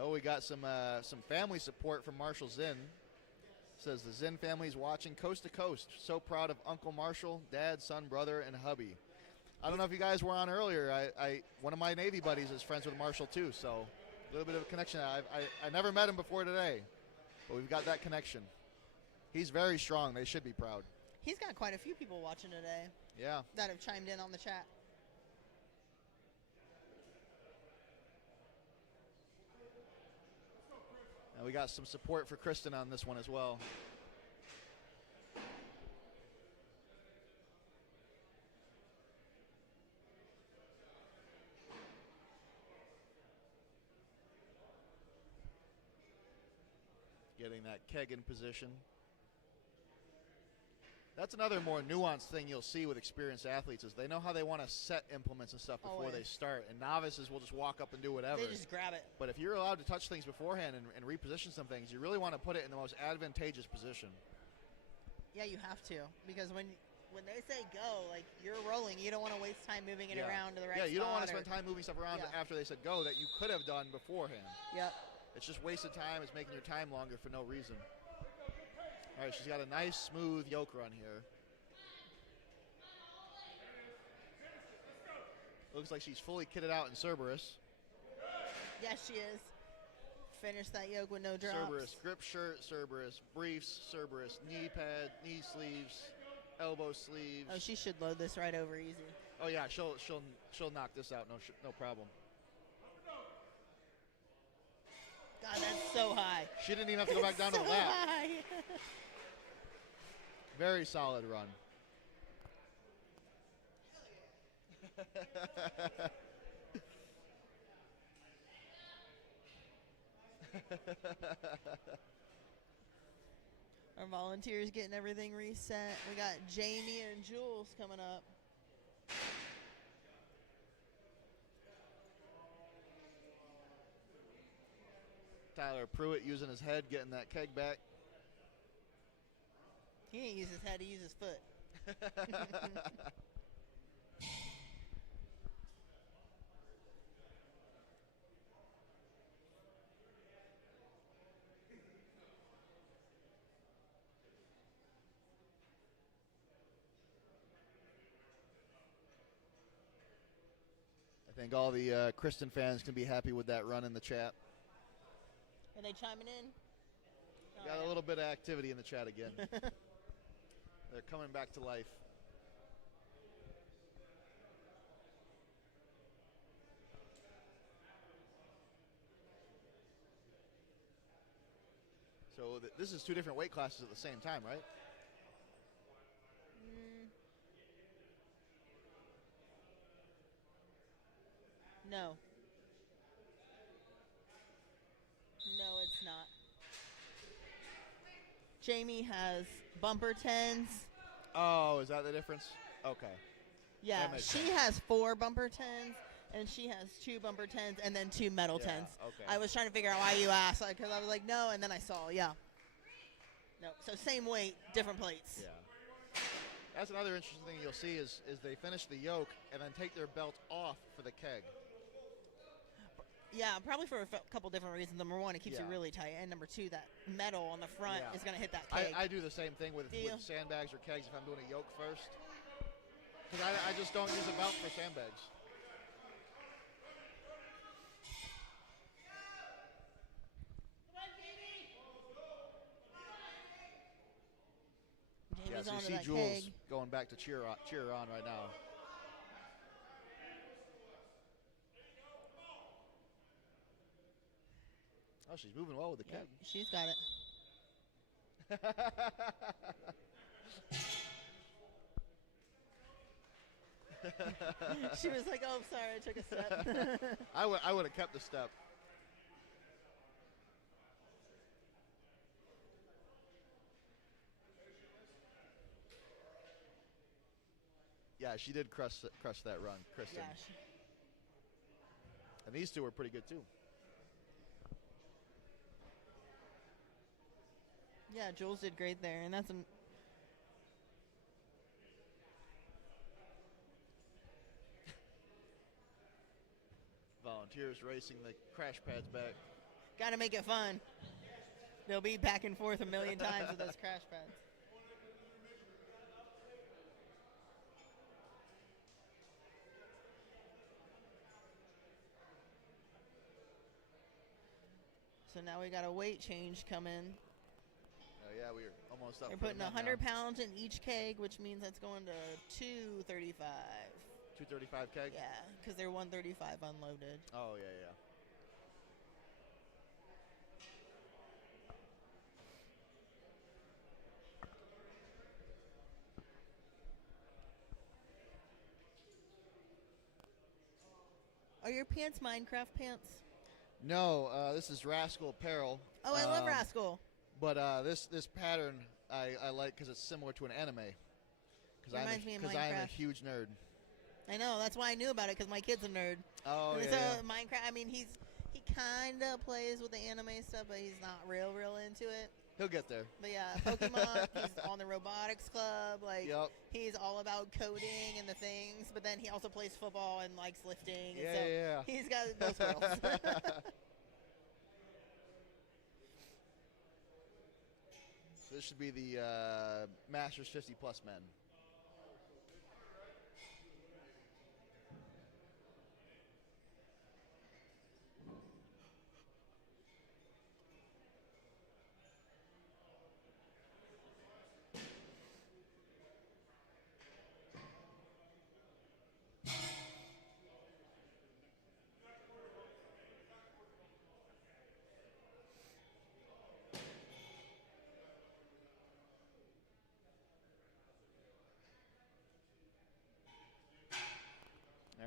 Oh, we got some family support from Marshall Zinn. Says the Zinn family's watching coast to coast. So proud of Uncle Marshall, Dad, son, brother, and hubby. I don't know if you guys were on earlier. One of my Navy buddies is friends with Marshall too, so a little bit of a connection. I never met him before today, but we've got that connection. He's very strong. They should be proud. He's got quite a few people watching today. Yeah. That have chimed in on the chat. And we got some support for Kristen on this one as well. Getting that keg in position. That's another more nuanced thing you'll see with experienced athletes is they know how they want to set implements and stuff before they start. And novices will just walk up and do whatever. They just grab it. But if you're allowed to touch things beforehand and reposition some things, you really want to put it in the most advantageous position. Yeah, you have to. Because when they say go, like, you're rolling. You don't want to waste time moving it around to the right spot. Yeah, you don't want to spend time moving stuff around after they said go that you could have done beforehand. Yep. It's just wasted time. It's making your time longer for no reason. All right, she's got a nice, smooth yoke run here. Looks like she's fully kitted out in Cerberus. Yes, she is. Finish that yoke with no drops. Cerberus grip shirt, Cerberus briefs, Cerberus knee pad, knee sleeves, elbow sleeves. Oh, she should load this right over easy. Oh yeah, she'll knock this out, no problem. God, that's so high. She didn't even have to go back down to the lap. High. Very solid run. Our volunteers getting everything reset. We got Jamie and Jules coming up. Tyler Pruitt using his head, getting that keg back. He didn't use his head, he used his foot. I think all the Kristen fans can be happy with that run in the chat. Are they chiming in? Got a little bit of activity in the chat again. They're coming back to life. So this is 2 different weight classes at the same time, right? No. No, it's not. Jamie has bumper 10s. Oh, is that the difference? Okay. Yeah, she has 4 bumper 10s, and she has 2 bumper 10s and then 2 metal 10s. Okay. I was trying to figure out why you asked, because I was like, no, and then I saw, yeah. No, so same weight, different plates. Yeah. That's another interesting thing you'll see is they finish the yoke and then take their belt off for the keg. Yeah, probably for a couple different reasons. Number 1, it keeps you really tight, and number 2, that metal on the front is going to hit that keg. I do the same thing with sandbags or kegs if I'm doing a yoke first. Because I just don't use a belt for sandbags. Jamie's so you onto see that Jules keg. going back to cheer on right now. Oh, she's moving well with the keg. She's got it. She was like, "Oh, sorry, I took a step." I would have kept the step. Yeah, she did crush that run, Kristen. Yeah, and these 2 were pretty good too. yeah, Jules did great there, and that's Volunteers racing the crash pads back. got to make it fun. They'll be back and forth a million times with those crash pads. So now we got a weight change come in. Oh yeah, we're almost up. They're for putting the men 100 now. pounds in each keg, which means that's going to 235. 235 keg? Yeah, because they're 135 unloaded. Oh, yeah. Are your pants Minecraft pants? No, this is Rascal Apparel. Oh, I love Rascal. But this pattern I like because it's similar to an anime. Reminds me of Because I'm a Minecraft. huge nerd. I know, that's why I knew about it, because my kid's a nerd. Oh, And yeah. so Minecraft, I mean, he kind of plays with the anime stuff, but he's not real into it. He'll get there. But yeah, Pokemon, he's on the robotics club. Like, Yep. he's all about coding and the things, but then he also plays football and likes lifting. And so Yeah. he's got those girls. So this should be the Masters 50 plus men.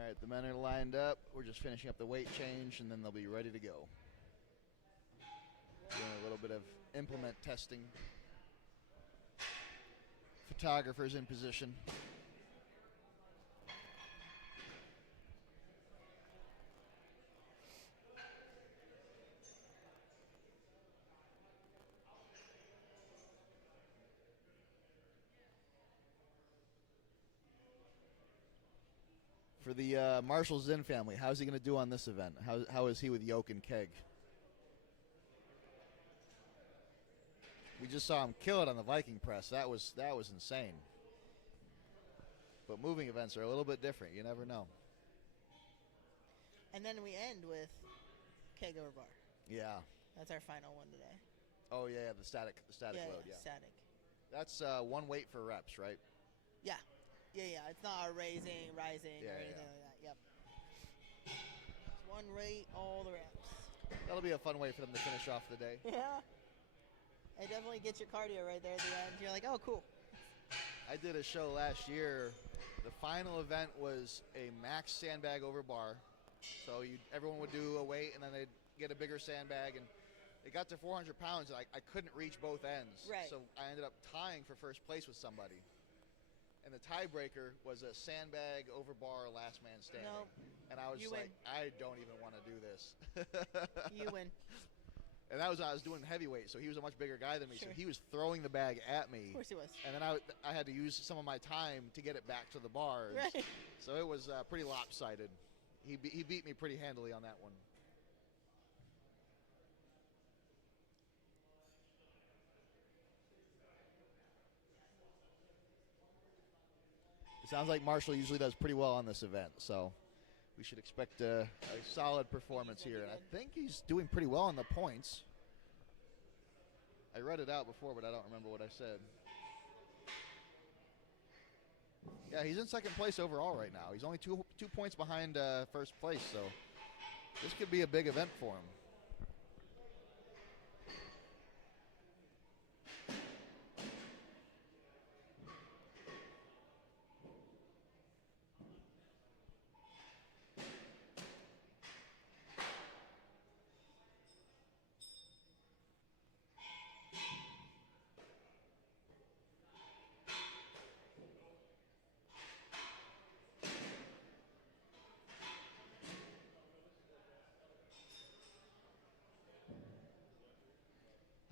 All right, the men are lined up. We're just finishing up the weight change, and then they'll be ready to go. Doing a little bit of implement testing. Photographers in position. For the Marshall Zinn family, how's he going to do on this event? How is he with Yoke and Keg? We just saw him kill it on the Viking press. That was insane. But moving events are a little bit different. You never know. And then we end with keg over bar. Yeah. That's our final one today. Oh yeah, the static load. Yeah. Static. That's one weight for reps, right? Yeah. Yeah. It's not a rising, or anything like that. Yep. It's one rate, all the reps. That'll be a fun way for them to finish off the day. Yeah. It definitely gets your cardio right there at the end. You're like, oh, cool. I did a show last year. The final event was a max sandbag over bar. So everyone would do a weight, and then they'd get a bigger sandbag. And it got to 400 pounds, and I couldn't reach both ends. Right. So I ended up tying for first place with somebody. And the tiebreaker was a sandbag over bar last man standing. Nope. And I was You like, win. I don't even want to do this. You win. And that was when I was doing heavyweight, so he was a much bigger guy than me. Sure. So he was throwing the bag at me. Of course he was. And then I had to use some of my time to get it back to the bars. Right. So it was pretty lopsided. He beat me pretty handily on that one. It sounds like Marshall usually does pretty well on this event, so we should expect a solid performance here. And I think he's doing pretty well on the points. I read it out before, but I don't remember what I said. Yeah, he's in second place overall right now. He's only two points behind first place, so this could be a big event for him.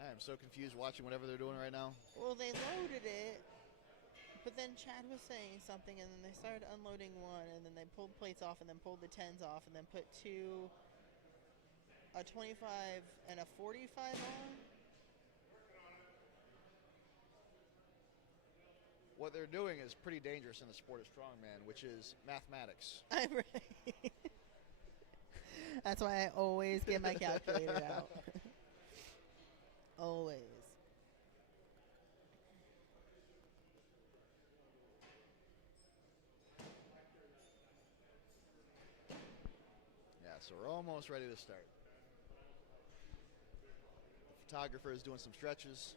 I'm so confused watching whatever they're doing right now. Well, they loaded it, but then Chad was saying something, and then they started unloading one, and then they pulled plates off, and then pulled the 10s off, and then put a 25 and a 45 on. What they're doing is pretty dangerous in the sport of strongman, which is mathematics. I'm right. That's why I always get my calculator out. Always. Yeah, so we're almost ready to start. The photographer is doing some stretches.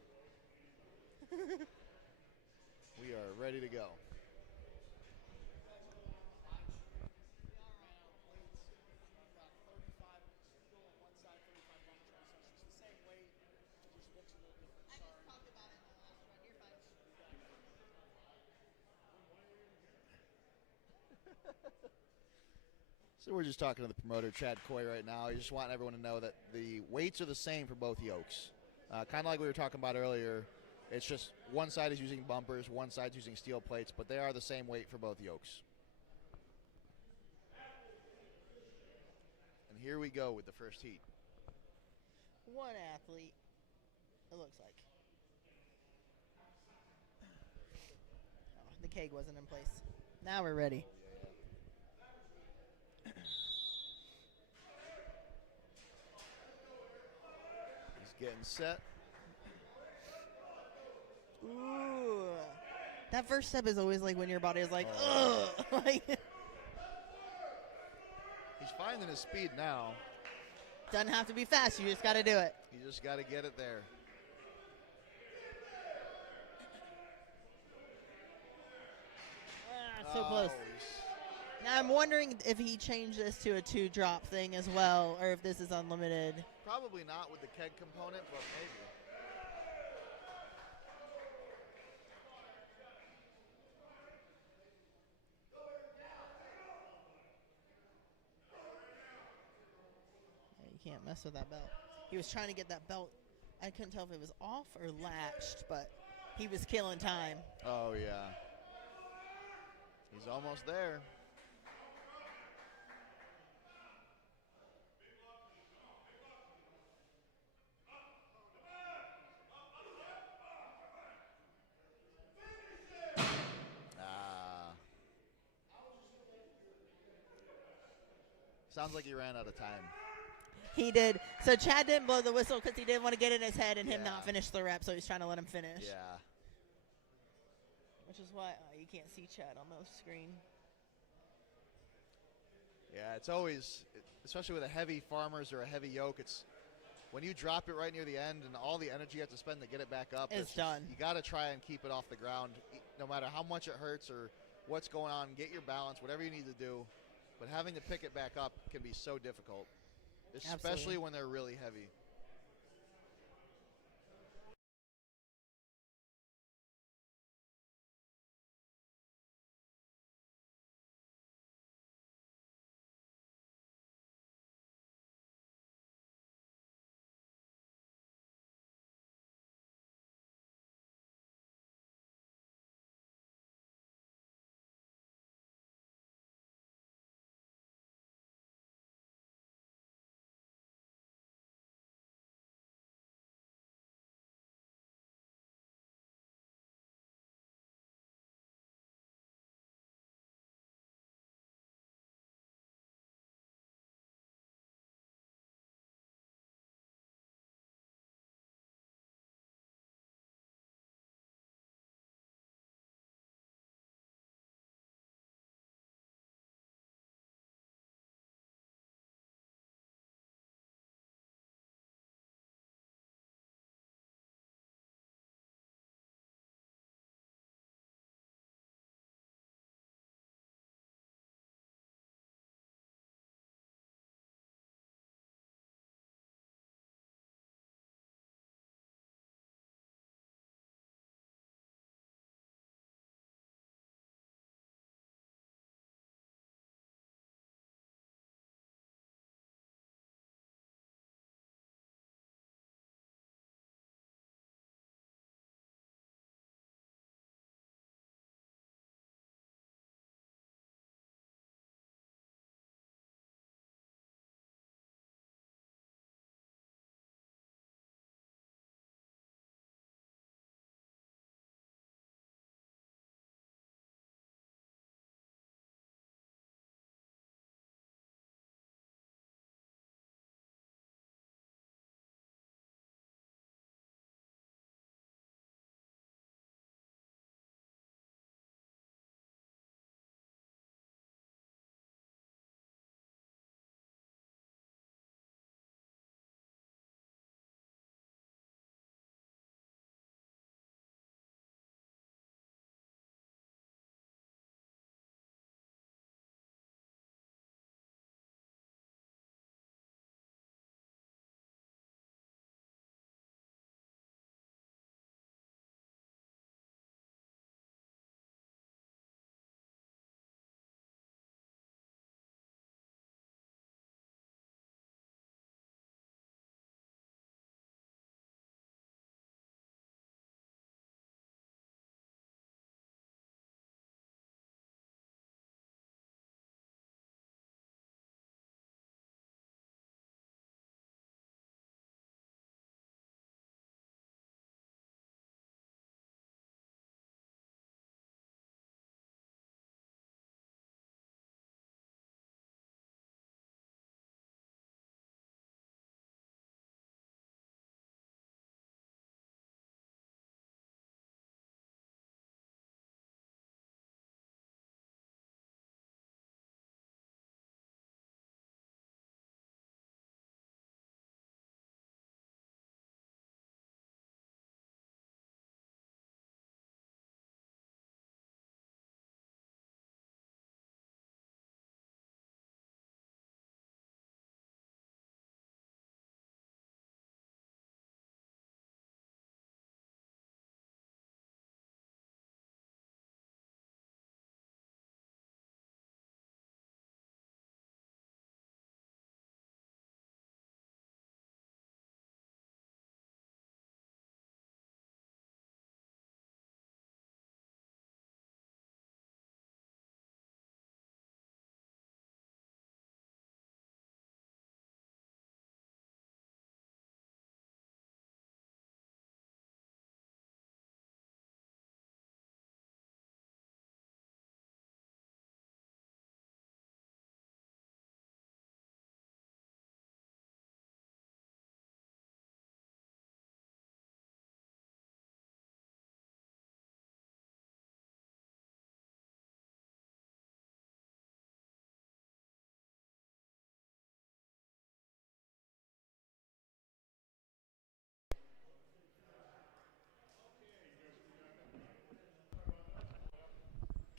We are ready to go. So we're just talking to the promoter, Chad Coy, right now. I just want everyone to know that the weights are the same for both yokes. Kind of like we were talking about earlier. It's just one side is using bumpers, one side's using steel plates, but they are the same weight for both yokes. And here we go with the first heat. One athlete, it looks like. Oh, the keg wasn't in place. Now we're ready. He's getting set. Ooh. That first step is always like when your body is like, ugh. Like, he's finding his speed now. Doesn't have to be fast. You just got to do it. You just got to get it there. So close. Now I'm wondering if he changed this to a 2-drop thing as well, or if this is unlimited. Probably not with the keg component, but maybe. Yeah, you can't mess with that belt. He was trying to get that belt. I couldn't tell if it was off or latched, but he was killing time. Oh, yeah. He's almost there. Sounds like he ran out of time. He did. So Chad didn't blow the whistle because he didn't want to get in his head and him not finish the rep, so he's trying to let him finish. Yeah. Which is why you can't see Chad on the screen. Yeah, it's always, especially with a heavy farmers or a heavy yoke, it's when you drop it right near the end and all the energy you have to spend to get it back up. It's done. You got to try and keep it off the ground, no matter how much it hurts or what's going on. Get your balance, whatever you need to do. But having to pick it back up can be so difficult, especially Absolutely. when they're really heavy.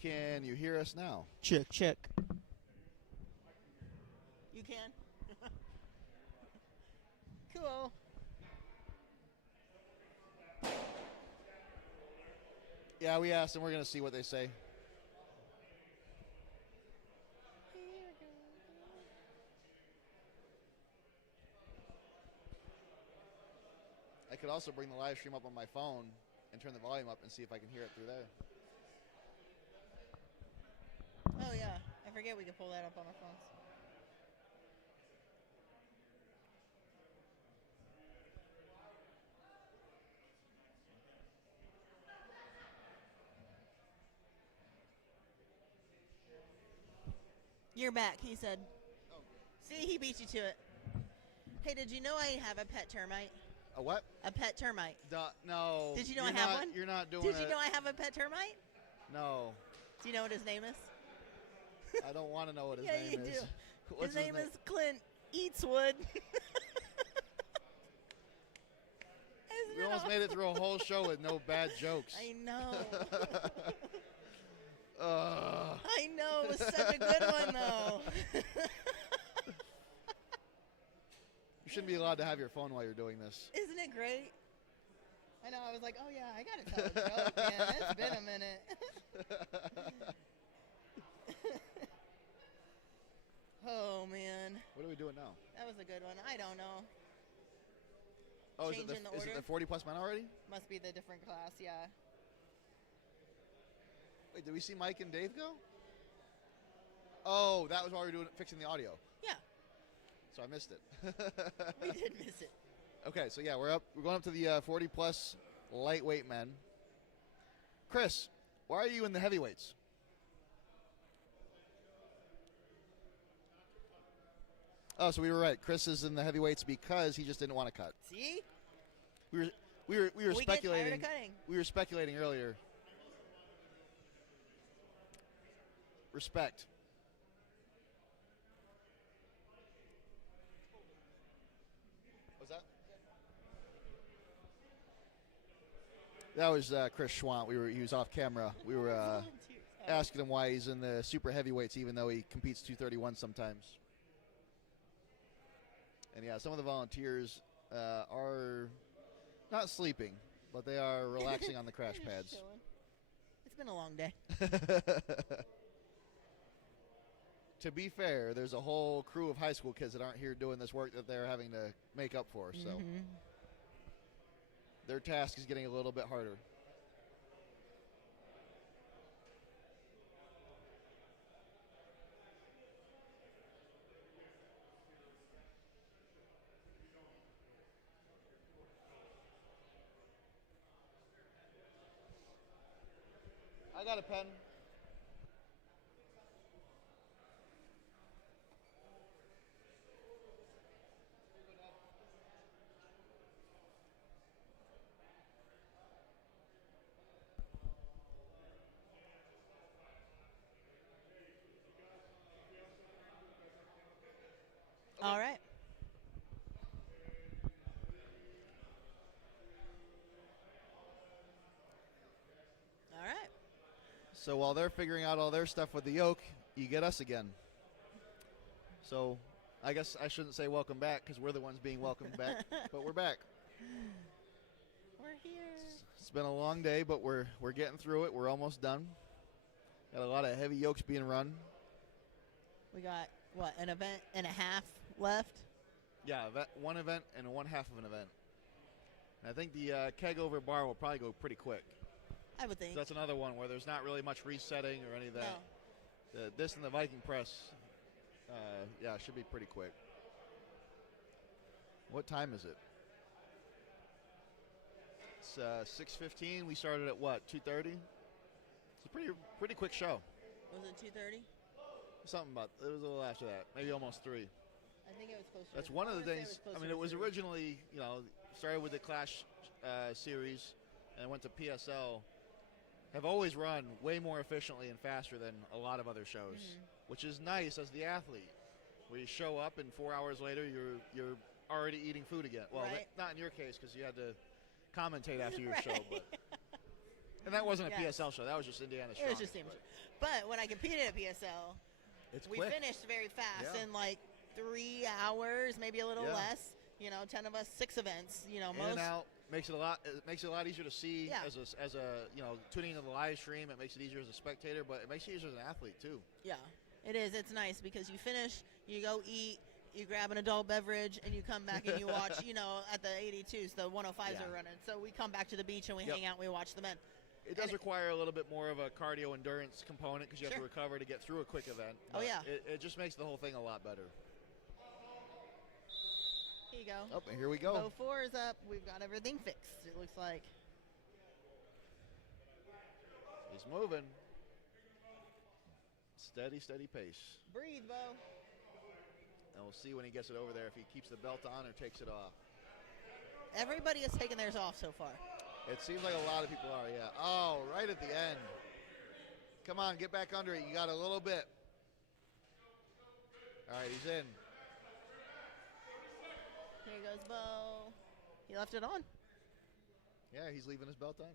Can you hear us now? Check, check. You can? Cool. Yeah, we asked, and we're going to see what they say. I could also bring the live stream up on my phone and turn the volume up and see if I can hear it through there. Oh, yeah. I forget we could pull that up on our phones. You're back, he said. Oh. See, he beat you to it. Hey, did you know I have a pet termite? A what? A pet termite. No. Did you know I have one? You're not doing Did you know I have a pet termite? No. Do you know what his name is? I don't want to know what his Yeah, name you is. do. What's His name is Clint Eatswood. We almost made it through a whole show with no bad jokes. I know. Uh, I know. It was such a good one, though. You shouldn't be allowed to have your phone while you're doing this. Isn't it great? I know. I was like, oh, yeah, I got to tell a joke, man. It's been a minute. Oh, man. What are we doing now? That was a good one. I don't know. Oh, Changing the is it order? the 40-plus men already? Must be the different class, yeah. Wait, did we see Mike and Dave go? Oh, that was while we were fixing the audio. Yeah. So I missed it. We did miss it. Okay, so yeah, we're going up to the 40-plus lightweight men. Chris, why are you in the heavyweights? Oh, so we were right. Chris is in the heavyweights because he just didn't want to cut. See? We were speculating. Get tired of cutting. We were speculating earlier. Respect. What's that? That was Chris Schwant. He was off camera. We were asking him why he's in the super heavyweights, even though he competes 231 sometimes. And yeah, some of the volunteers are not sleeping, but they are relaxing on the crash pads. Chilling. It's been a long day. To be fair, there's a whole crew of high school kids that aren't here doing this work that they're having to make up for. So their task is getting a little bit harder. I got a pen. All right. All right. So while they're figuring out all their stuff with the yoke, you get us again. So I guess I shouldn't say welcome back because we're the ones being welcomed back, but we're back. We're here. It's been a long day, but we're getting through it. We're almost done. Got a lot of heavy yokes being run. We got, what, an event and a half left? Yeah, one event and one half of an event. And I think the keg over bar will probably go pretty quick. I would think. So that's another one where there's not really much resetting or any of that. No. This and the Viking press, should be pretty quick. What time is it? It's 6:15. We started at what, 2:30? It's a pretty quick show. Was it 2:30? Something about it was a little after that, maybe almost 3. I think it was closer. That's one of the I wanna say things. closer I mean, to it was 3. originally, started with the Clash series and went to PSL. Have always run way more efficiently and faster than a lot of other shows, which is nice as the athlete. Where you show up and 4 hours later you're already eating food again. Well, Right. not in your case because you had to commentate after your Right. show, but And that wasn't a Yes. PSL show. That was just Indiana It Strongest. was just amateur. But when I competed at PSL, It's we quick. finished very fast Yeah. in like 3 hours, maybe a little Yeah. less. 10 of us, 6 events. In Most. and out makes it a lot. It makes it a lot easier to see Yeah. as a tuning into the live stream. It makes it easier as a spectator, but it makes it easier as an athlete too. Yeah, it is. It's nice because you finish, you go eat, you grab an adult beverage, and you come back and you watch. At the 82s, the 105s Yeah. are running. So we come back to the beach and we Yep. hang out and we watch the men. It does require a little bit more of a cardio endurance component because you have to Sure. recover to get through a quick event. Oh, but yeah. It just makes the whole thing a lot better. Here you go. Oh, and here we go. Bow 4 is up. We've got everything fixed, it looks like. He's moving. Steady, steady pace. Breathe, Bo. And we'll see when he gets it over there if he keeps the belt on or takes it off. Everybody has taken theirs off so far. It seems like a lot of people are, yeah. Oh, right at the end. Come on, get back under it. You got a little bit. All right, he's in. Here goes Bo. He left it on. Yeah, he's leaving his belt on.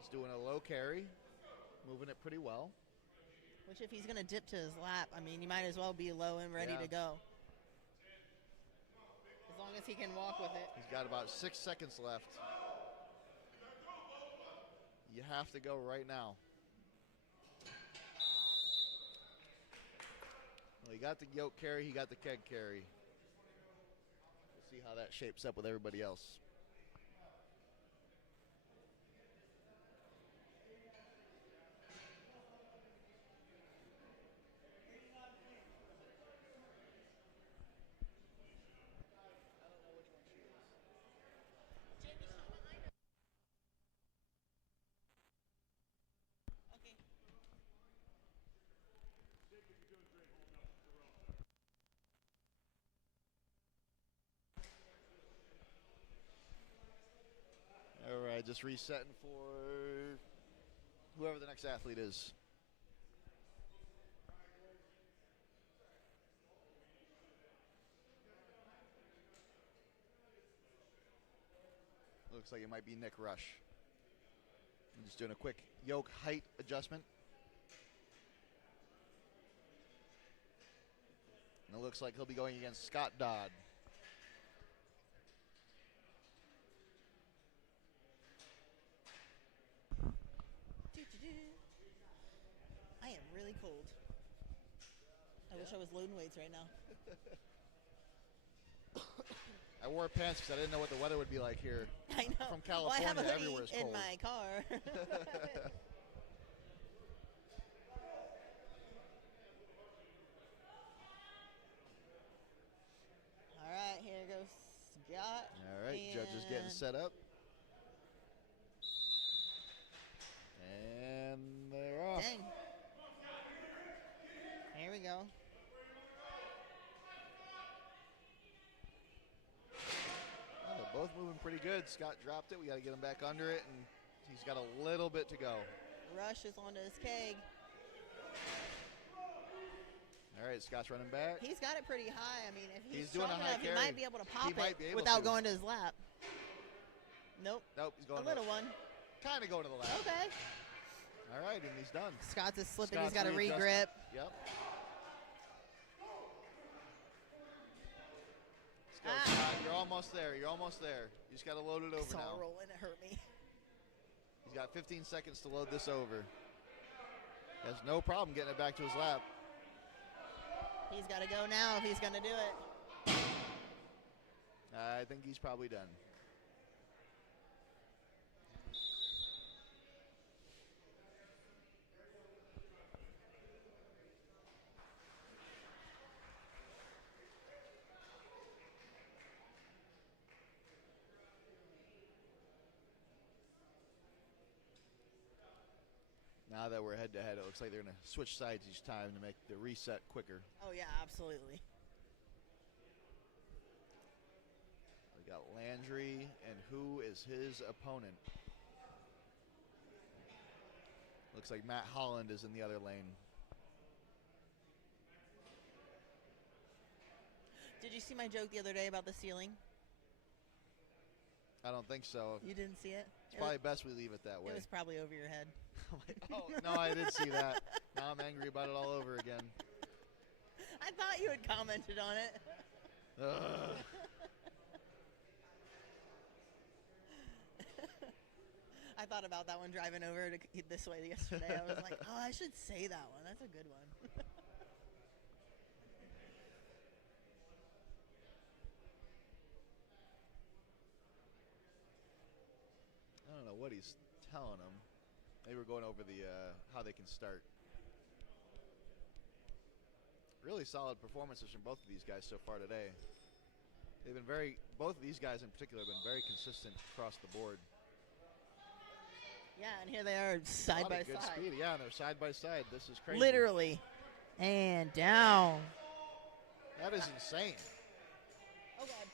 He's doing a low carry, moving it pretty well. Which, if he's going to dip to his lap, I mean, you might as well be low and ready Yeah. to go. As long as he can walk with it. He's got about 6 seconds left. You have to go right now. Well, he got the yoke carry, he got the keg carry. We'll see how that shapes up with everybody else. All right, just resetting for whoever the next athlete is. Looks like it might be Nick Rush. I'm just doing a quick yoke height adjustment. And it looks like he'll be going against Scott Dodd. I am really cold. I wish I was loading weights right now. I wore pants because I didn't know what the weather would be like here. I know. From Well, I have a California, hoodie everywhere is in cold. my car. All right, here goes Scott. All right, judges getting and set up. And they're off. Dang. Here we go. Well, they're both moving pretty good. Scott dropped it. We got to get him back under it, and he's got a little bit to go. Rush is onto his keg. All right, Scott's running back. He's got it pretty high. I mean, if he's, He's doing strong a high enough, carry. he might be able to pop He might it be able without to. going to his lap. Nope. Nope, he's going A little one. Kind of going to the left. Okay. All right, and he's done. Scott's is slipping. Scott's He's got to readjusting. regrip. Yep. Let's go, Ah. Scott. You're almost there. You're almost there. You just got to load it over Saw now. a roll and it hurt me. He's got 15 seconds to load this over. He has no problem getting it back to his lap. He's got to go now if he's going to do it. I think he's probably done. Now that we're head to head, it looks like they're going to switch sides each time to make the reset quicker. Oh, yeah, absolutely. We got Landry, and who is his opponent? Looks like Matt Holland is in the other lane. Did you see my joke the other day about the ceiling? I don't think so. You didn't see it? It's probably best we leave it that way. It was probably over your head. Oh, no, I did see that. Now I'm angry about it all over again. I thought you had commented on it. Ugh. I thought about that one driving over this way yesterday. I was like, oh, I should say that one. That's a good one. I don't know what he's telling them. Maybe we're going over the how they can start. Really solid performances from both of these guys so far today. They've been both of these guys in particular have been very consistent across the board. Yeah, and here they are side by Good side. speed, yeah, and they're side by side. This is crazy. Literally. And down. That is insane. Oh, God.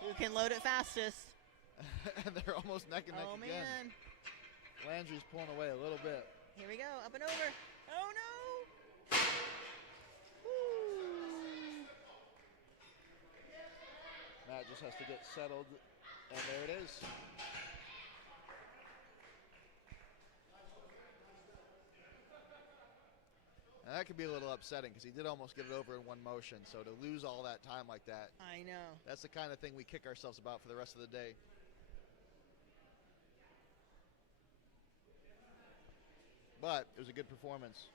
Who can load it fastest? And they're almost neck and neck Oh, again. man. Landry's pulling away a little bit. Here we go. Up and over. Oh, no. Woo. Matt just has to get settled, and there it is. Now that could be a little upsetting because he did almost get it over in one motion. So to lose all that time like that, I know. that's the kind of thing we kick ourselves about for the rest of the day. But it was a good performance.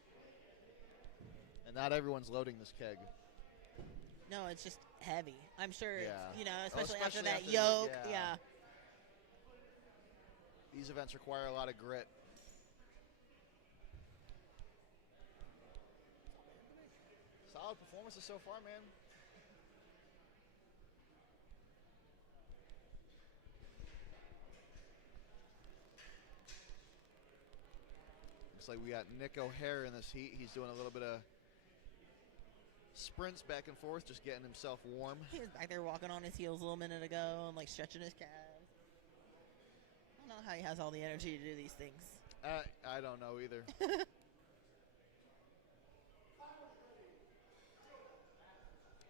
And not everyone's loading this keg. No, it's just heavy. I'm sure, Yeah. especially after Especially that after yoke. yeah. Yeah. These events require a lot of grit. Solid performances so far, man. Looks like we got Nick O'Hare in this heat. He's doing a little bit of sprints back and forth, just getting himself warm. He was back there walking on his heels a little minute ago and like stretching his calves. I don't know how he has all the energy to do these things. I don't know either.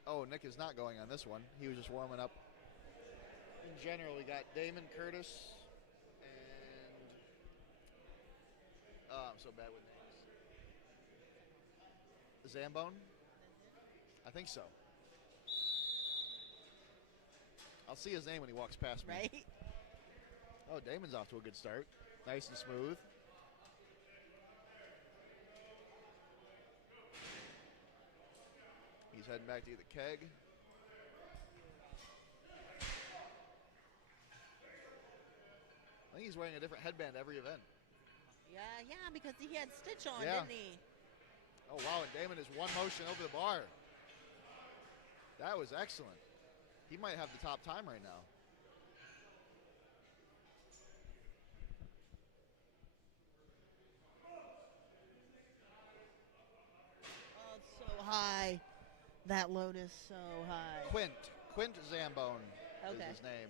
Oh, Nick is not going on this one. He was just warming up. In general, we got Damon Curtis and I'm so bad with names. Zambone? I think so. I'll see his name when he walks past me. Right? Oh, Damon's off to a good start. Nice and smooth. He's heading back to get the keg. I think he's wearing a different headband every event. Yeah, because he had Stitch on, Yeah. didn't he? Oh, wow, and Damon is one motion over the bar. That was excellent. He might have the top time right now. Oh, it's so high. That load is so high. Quint Zambone is Okay. his name.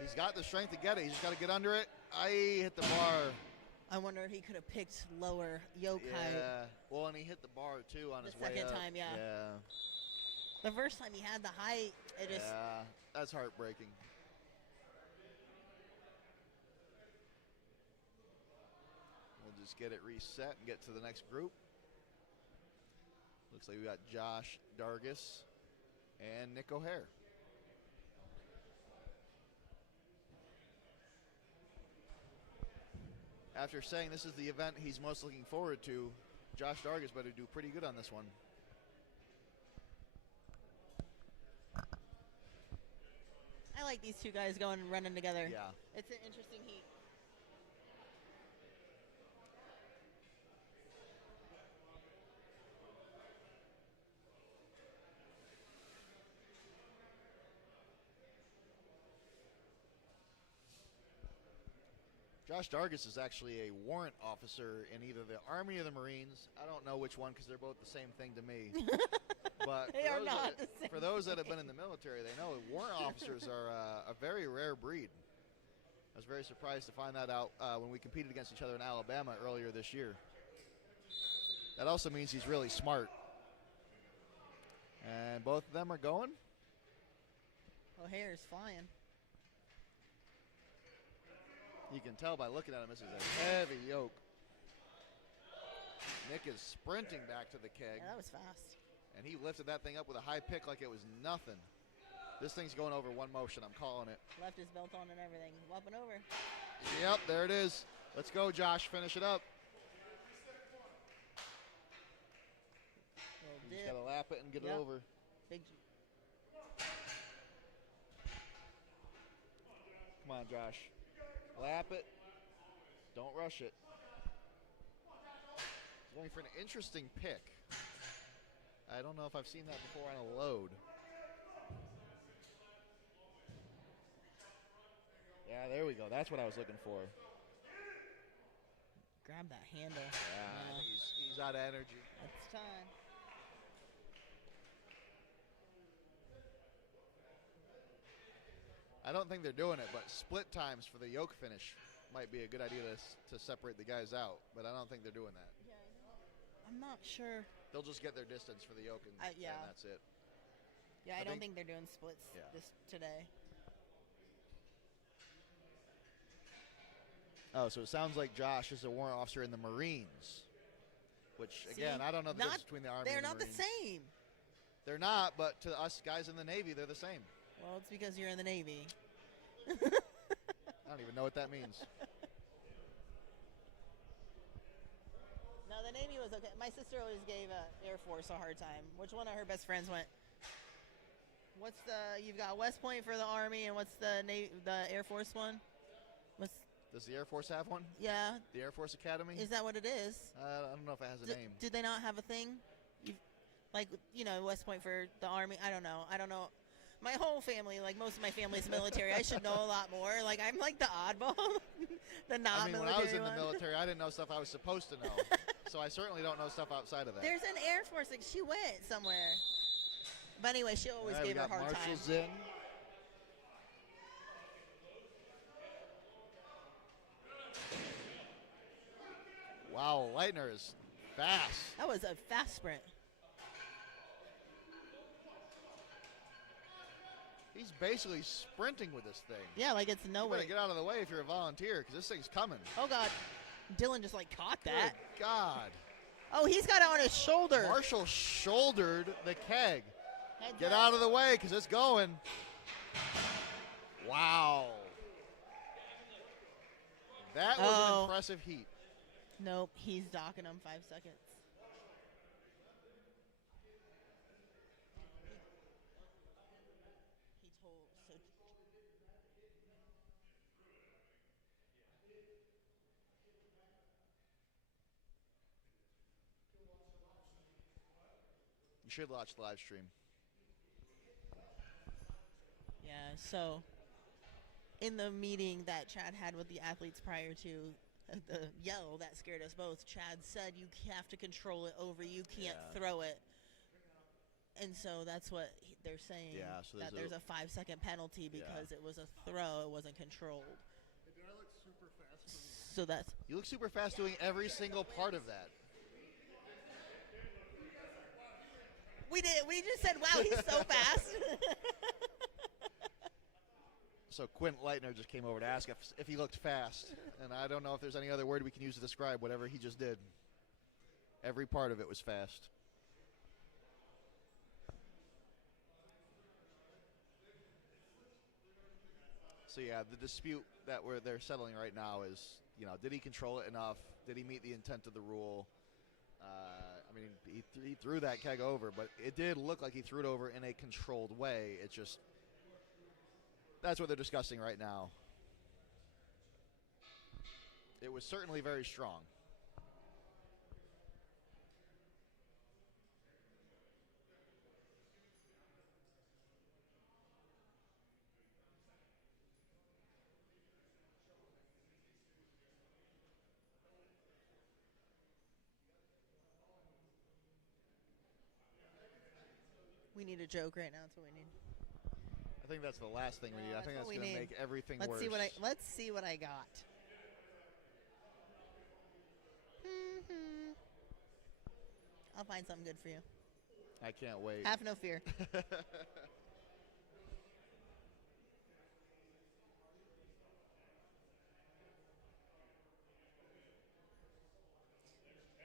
He's got the strength to get it. He's just got to get under it. I hit the bar. I wonder if he could have picked lower yoke height. Yeah. Well, and he hit the bar, too, on his The way second up. time, yeah. Yeah. The first time he had the height, it just... Yeah, that's heartbreaking. We'll just get it reset and get to the next group. Looks like we got Josh Dargis and Nick O'Hare. After saying this is the event he's most looking forward to, Josh Dargis better do pretty good on this one. I like these two guys going and running together. Yeah. It's an interesting heat. Josh Dargis is actually a warrant officer in either the Army or the Marines. I don't know which one because they're both the same thing to me. But They are not the same for those that have been in the military, they know warrant officers are a very rare breed. I was very surprised to find that out when we competed against each other in Alabama earlier this year. That also means he's really smart. And both of them are going. O'Hare's flying. You can tell by looking at him, this is a heavy yoke. Nick is sprinting back to the keg. Yeah, that was fast. And he lifted that thing up with a high pick like it was nothing. This thing's going over one motion. I'm calling it. Left his belt on and everything. Up and over. Yep, there it is. Let's go, Josh. Finish it up. Little You just dip. got to lap it and get it over. Big. Come on, Josh. Lap it. Don't rush it. Going for an interesting pick. I don't know if I've seen that before on a load. Yeah, there we go. That's what I was looking for. Grab that handle. Yeah, I think he's out of energy. It's time. I don't think they're doing it, but split times for the yoke finish might be a good idea to separate the guys out, but I don't think they're doing that. Yeah, I'm not sure. They'll just get their distance for the yoke, and, yeah. and that's it. Yeah, I don't think they're doing splits today. Oh, so it sounds like Josh is a warrant officer in the Marines, which, again, I don't know the difference between the Army and the Marines. They're not the same. They're not, but to us guys in the Navy, they're the same. Well, it's because you're in the Navy. I don't even know what that means. No, the Navy was okay. My sister always gave Air Force a hard time. Which one of her best friends went? You've got West Point for the Army, and what's the Air Force one? Does the Air Force have one? Yeah. The Air Force Academy? Is that what it is? I don't know if it has a name. Do they not have a thing? West Point for the Army? I don't know. My whole family, like most of my family's military. I should know a lot more. Like, I'm like the oddball, the non-military when I was in one. the military, I didn't know stuff I was supposed to know. So I certainly don't know stuff outside of that. There's an Air Force. Like, she went somewhere. But anyway, she always gave her a hard Marshall's time. in. Wow, Leitner is fast. That was a fast sprint. He's basically sprinting with this thing. Yeah, like it's no You way. better get out of the way if you're a volunteer, because this thing's coming. Oh, God. Dylan just, caught that. Good God. Oh, he's got it on his shoulder. Marshall shouldered the keg. Heads Get up. out of the way, because it's going. Wow. That was an impressive heat. Nope, he's docking him 5 seconds. He told so. You should watch the live stream. Yeah, so in the meeting that Chad had with the athletes prior to the yell that scared us both, Chad said you have to control it over, you can't throw it. And so that's what they're saying, that there's a 5 second penalty because it was a throw, it wasn't controlled. Did I look super fast? So that's... You look super fast doing every single part of that. We did. We just said, wow, he's so fast. So Quint Leitner just came over to ask if he looked fast. And I don't know if there's any other word we can use to describe whatever he just did. Every part of it was fast. So yeah, the dispute that they're settling right now is, did he control it enough? Did he meet the intent of the rule? He threw that keg over, but it did look like he threw it over in a controlled way. It's just, that's what they're discussing right now. It was certainly very strong. We need a joke right now. That's what we need. I think that's the last thing we need. I think that's going to make everything worse. Let's see what I got. I'll find something good for you. I can't wait. Have no fear.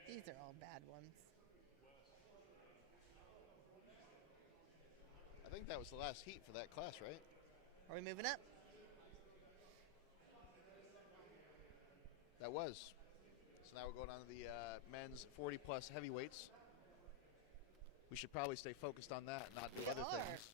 These are all bad ones. I think that was the last heat for that class, right? Are we moving up? That was. So now we're going on to the men's 40-plus heavyweights. We should probably stay focused on that, not do other things.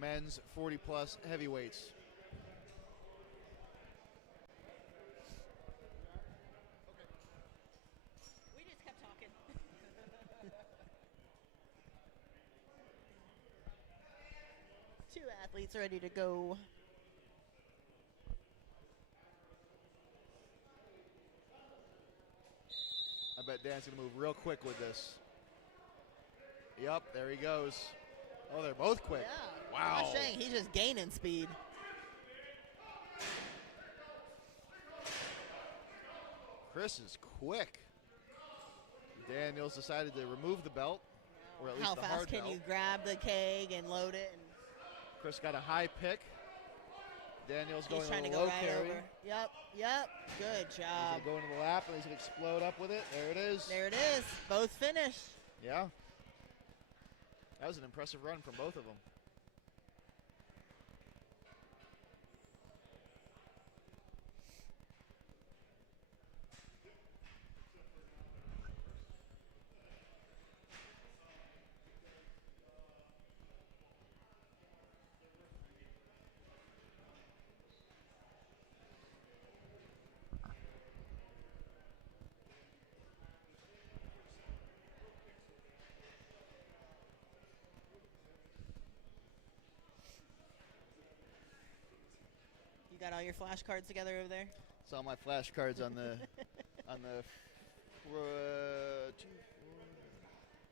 men's 40-plus heavyweights. We just kept talking. Two athletes ready to go. I bet Dan's going to move real quick with this. Yep, there he goes. Oh, they're both quick. Yeah. Wow. Gosh dang, he's just gaining speed. Chris is quick. Daniels decided to remove the belt, or at least How the fast hard can belt. you grab the keg and load it? And Chris got a high pick. Daniels going he's trying to to the go low right carry. over. Yep, yep. Good He's job. going to go into the lap, and he's going to explode up with it. There it is. There it is. Both finished. Yeah. That was an impressive run from both of them. You got all your flashcards together over there? It's all my flashcards on the on the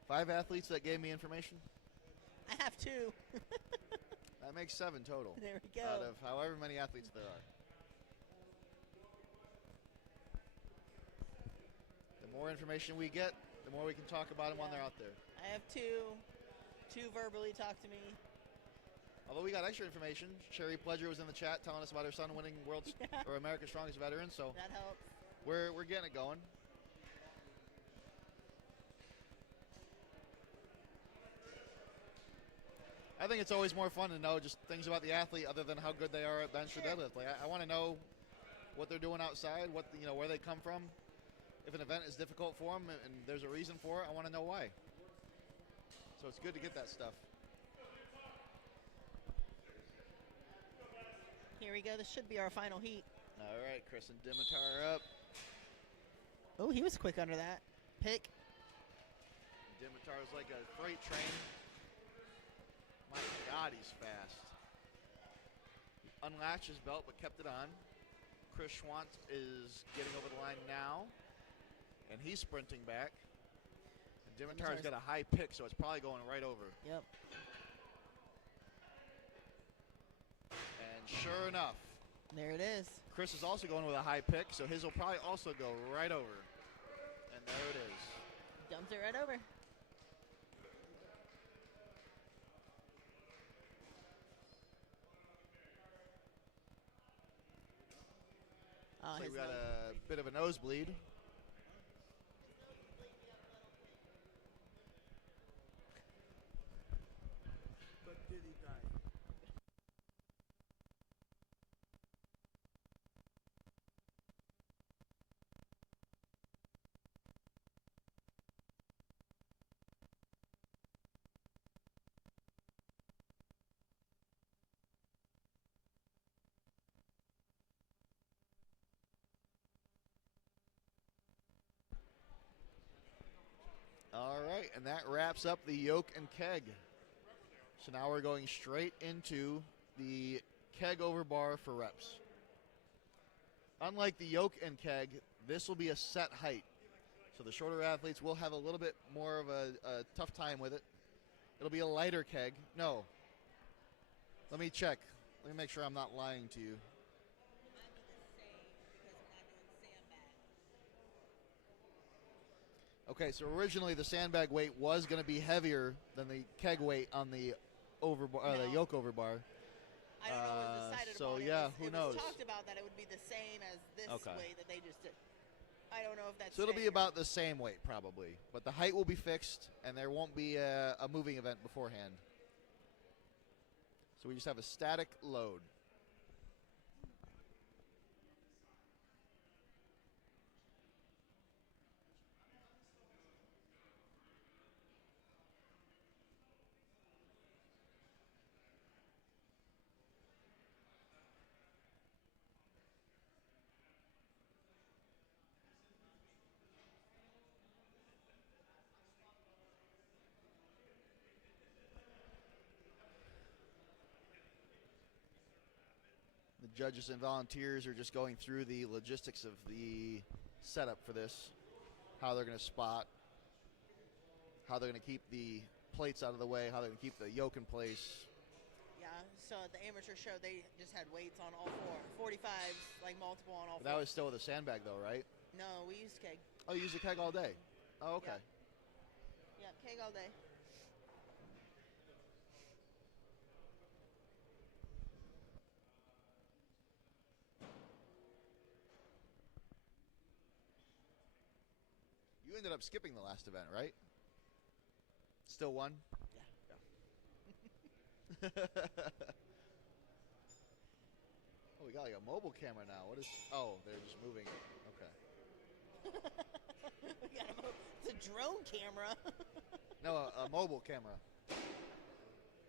5 athletes that gave me information. I have 2. That makes 7 total. There we go. Out of however many athletes there are. The more information we get, the more we can talk about them when they're out there. I have 2. 2 verbally talk to me. Although we got extra information, Sherry Pledger was in the chat telling us about her son winning world's or America's Strongest Veteran, so That helps. we're getting it going. I think it's always more fun to know just things about the athlete other than how good they are at bench or deadlift. Like I want to know what they're doing outside, what where they come from. If an event is difficult for them and there's a reason for it, I want to know why. So it's good to get that stuff. Here we go. This should be our final heat. All right, Chris and Dimitar up. Oh, he was quick under that. Pick. Dimitar's like a freight train. My God, he's fast. He unlatched his belt but kept it on. Chris Schwantz is getting over the line now, and he's sprinting back. And Dimitar's got a high pick, so it's probably going right over. Yep. And sure enough, there it is. Chris is also going with a high pick, so his will probably also go right over. And there it is. Dumps it right over. So we got a bit of a nosebleed. But did he die? All right, and that wraps up the yoke and keg. So now we're going straight into the keg over bar for reps. Unlike the yoke and keg, this will be a set height. So the shorter athletes will have a little bit more of a tough time with it. It'll be a lighter keg. No. Let me check. Let me make sure I'm not lying to you. Okay, so originally the sandbag weight was going to be heavier than the keg weight on the the yoke over bar. I don't know what was decided so upon. yeah, It who knows? was talked about that it would be the same as this weight that they just did. I don't know if that's So it'll be fair. about the same weight probably, but the height will be fixed and there won't be a moving event beforehand. So we just have a static load. judges and volunteers are just going through the logistics of the setup for this, how they're going to spot, how they're going to keep the plates out of the way, how they're going to keep the yoke in place. Yeah, so at the amateur show, they just had weights on all four. 45s, like multiple on all four. That was still with a sandbag, though, right? No, we used keg. Oh, you use a keg all day? Oh, okay. Yeah, keg all day. You ended up skipping the last event, right? Still won? Yeah. Oh, we got like a mobile camera now. What is? Oh, they're just moving it. Okay. It's a drone camera. No, a mobile camera.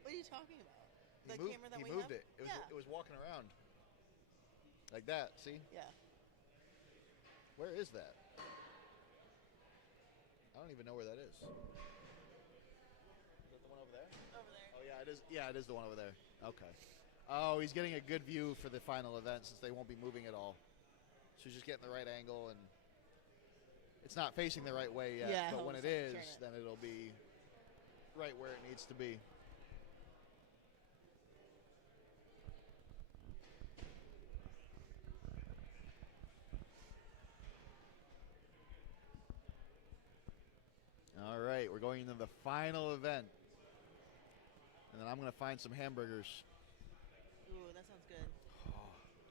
What are you talking about? The camera that he we moved have? it. It was walking around like that. See? Yeah. Where is that? I don't even know where that is. Is that the one over there? Over there. Oh yeah, it is. Yeah, it is the one over there. Okay. Oh, he's getting a good view for the final event since they won't be moving at all. So he's just getting the right angle, and it's not facing the right way yet. Yeah, but when it turn is, it. then it'll be right where it needs to be. All right, we're going into the final event. And then I'm going to find some hamburgers. Ooh, that sounds good.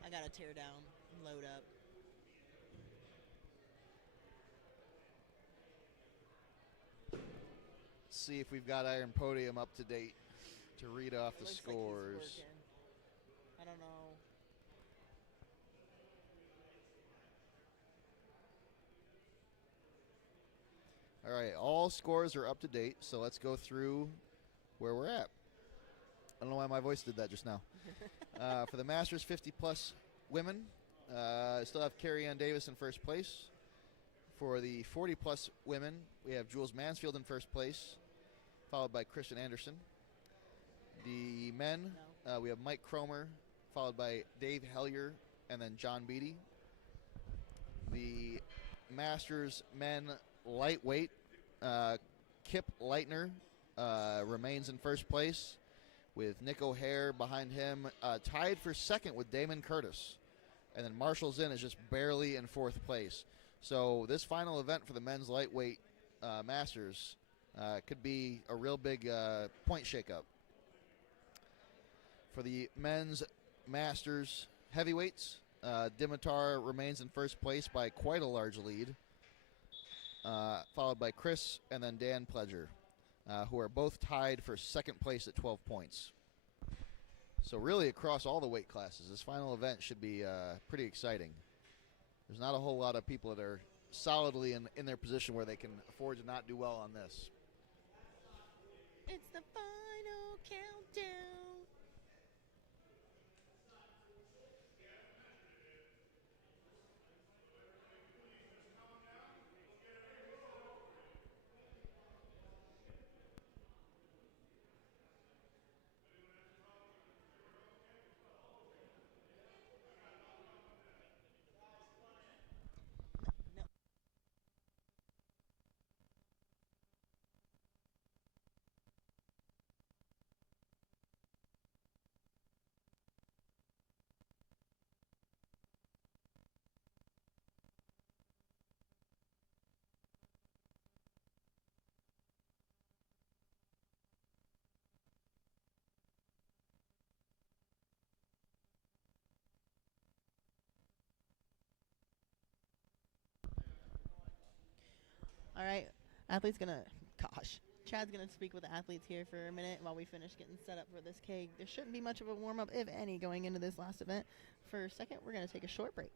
I got to tear down and load up. Let's see if we've got Iron Podium up to date to read off the Looks scores. Like he's working. I don't know. All right, all scores are up to date, so let's go through where we're at. I don't know why my voice did that just now. For the Masters 50-plus women, I still have Carrie Ann Davis in first place. For the 40-plus women, we have Jules Mansfield in first place, followed by Christian Anderson. The men, we have Mike Cromer, followed by Dave Hellier, and then John Beatty. The Masters men lightweight, Kip Leitner remains in first place with Nick O'Hare behind him, tied for second with Damon Curtis. And then Marshall Zinn is just barely in fourth place. So this final event for the men's lightweight Masters could be a real big point shakeup. For the men's Masters heavyweights, Dimitar remains in first place by quite a large lead, followed by Chris and then Dan Pledger, who are both tied for second place at 12 points. So really across all the weight classes, this final event should be pretty exciting. There's not a whole lot of people that are solidly in their position where they can afford to not do well on this. It's the final countdown. All right, Chad's gonna speak with the athletes here for a minute while we finish getting set up for this keg. There shouldn't be much of a warm up, if any, going into this last event. For a second, we're gonna take a short break.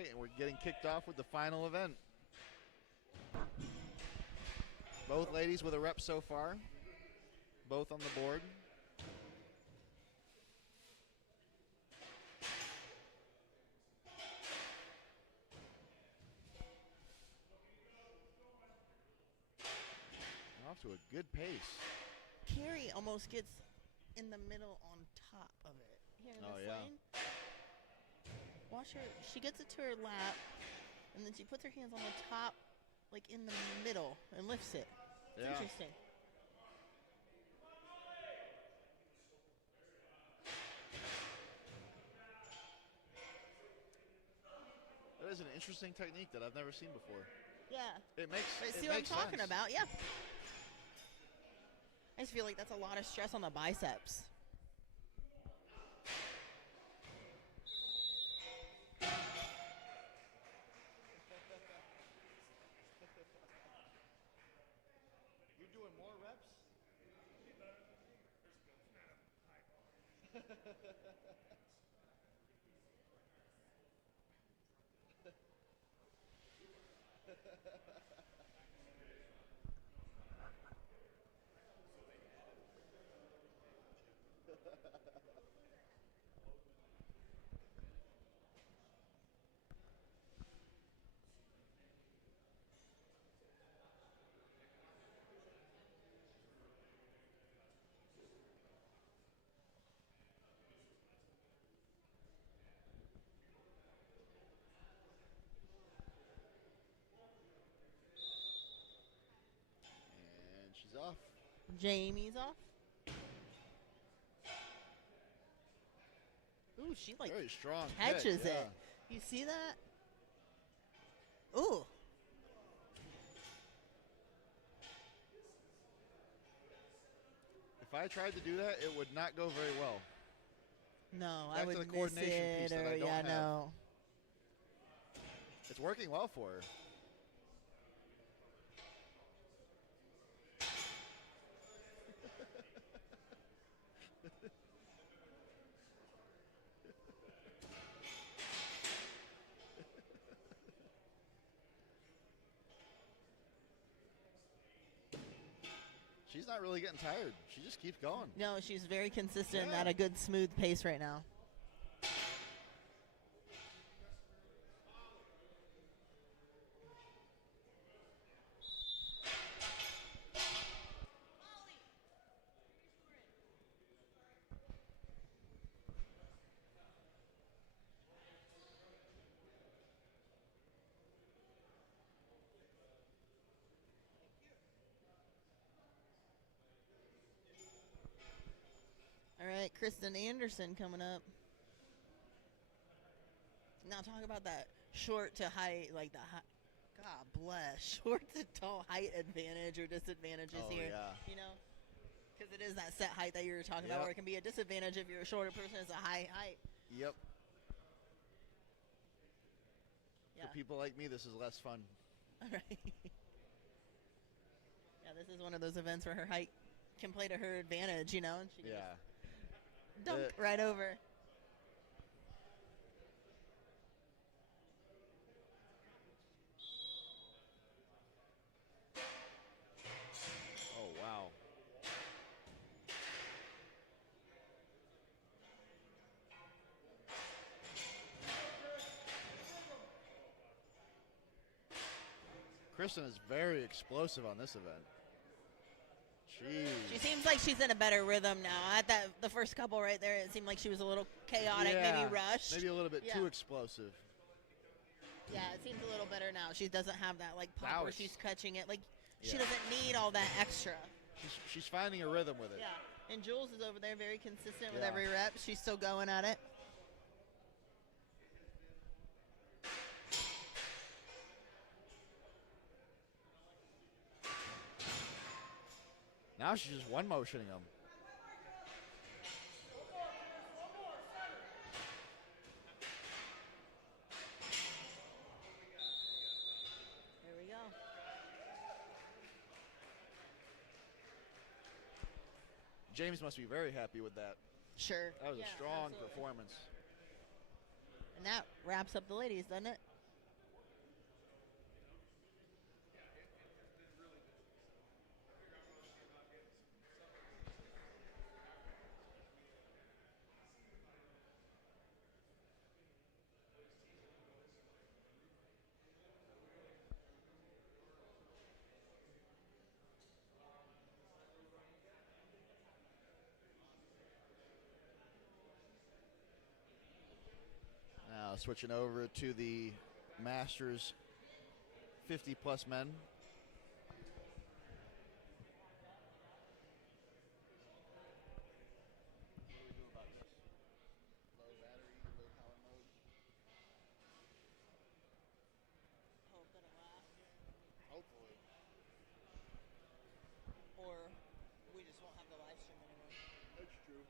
right, and we're getting kicked off with the final event. Both ladies with a rep so far, both on the board. Off to a good pace. Carrie almost gets in the middle on top of it. Here in this lane. Watch her. She gets it to her lap, and then she puts her hands on the top, like in the middle, and lifts it. It's interesting. That is an interesting technique that I've never seen before. Yeah. It makes See what I'm talking about? Yeah. I just feel like that's a lot of stress on the biceps. You're doing more reps? And she's off. Jamie's off. Ooh, she like very strong catches hit, it. You see that? Ooh. If I tried to do that, it would not go very well. No, Back I would to the miss coordination it. piece that Or I don't have. no. It's working well for her. She's not really getting tired. She just keeps going. No, she's very consistent at a good smooth pace right now. All right, Kristen Anderson coming up. Now talk about that short to height, like the high, God bless, short to tall height advantage or disadvantages here. Yeah. You know, because it is that set height that you were talking about, where it can be a disadvantage if you're a shorter person. It's a high height. Yep. Yeah. For people like me, this is less fun. All right. Yeah, this is one of those events where her height can play to her advantage, you know, and she can just dunk right over. Oh, wow. Kristen is very explosive on this event. Jeez. She seems like she's in a better rhythm now. At the first couple right there, it seemed like she was a little chaotic, maybe rushed. Maybe a little bit too explosive. Yeah, it seems a little better now. She doesn't have that like pop where she's catching it. Like she doesn't need all that extra. She's finding a rhythm with it. Yeah, and Jules is over there very consistent with every rep. She's still going at it. Now she's just one motioning them. There we go. James must be very happy with that. Sure. That was a strong performance. And that wraps up the ladies, doesn't it? switching over to the Masters 50-plus men. Hopefully. Or we just won't have the live stream anymore. That's true.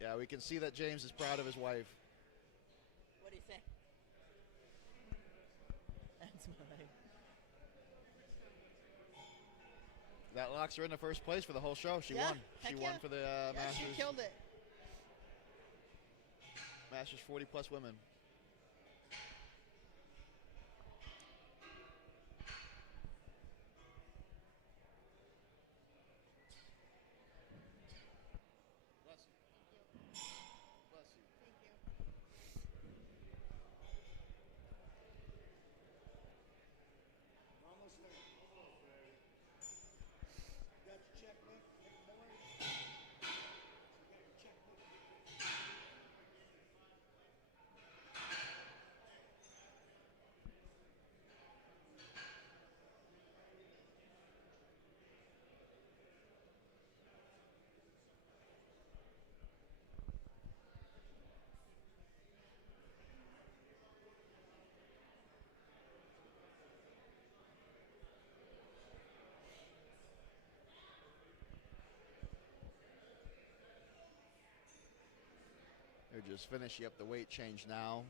Yeah, we can see that James is proud of his wife. What do you say? That's my life. That locks her into first place for the whole show. She won. She won for the Masters. She killed it. Masters 40-plus women. Bless you. Bless you. Thank you. Almost there. Got your checkbook, big boy? You got your checkbook? They're just finishing up the weight change now.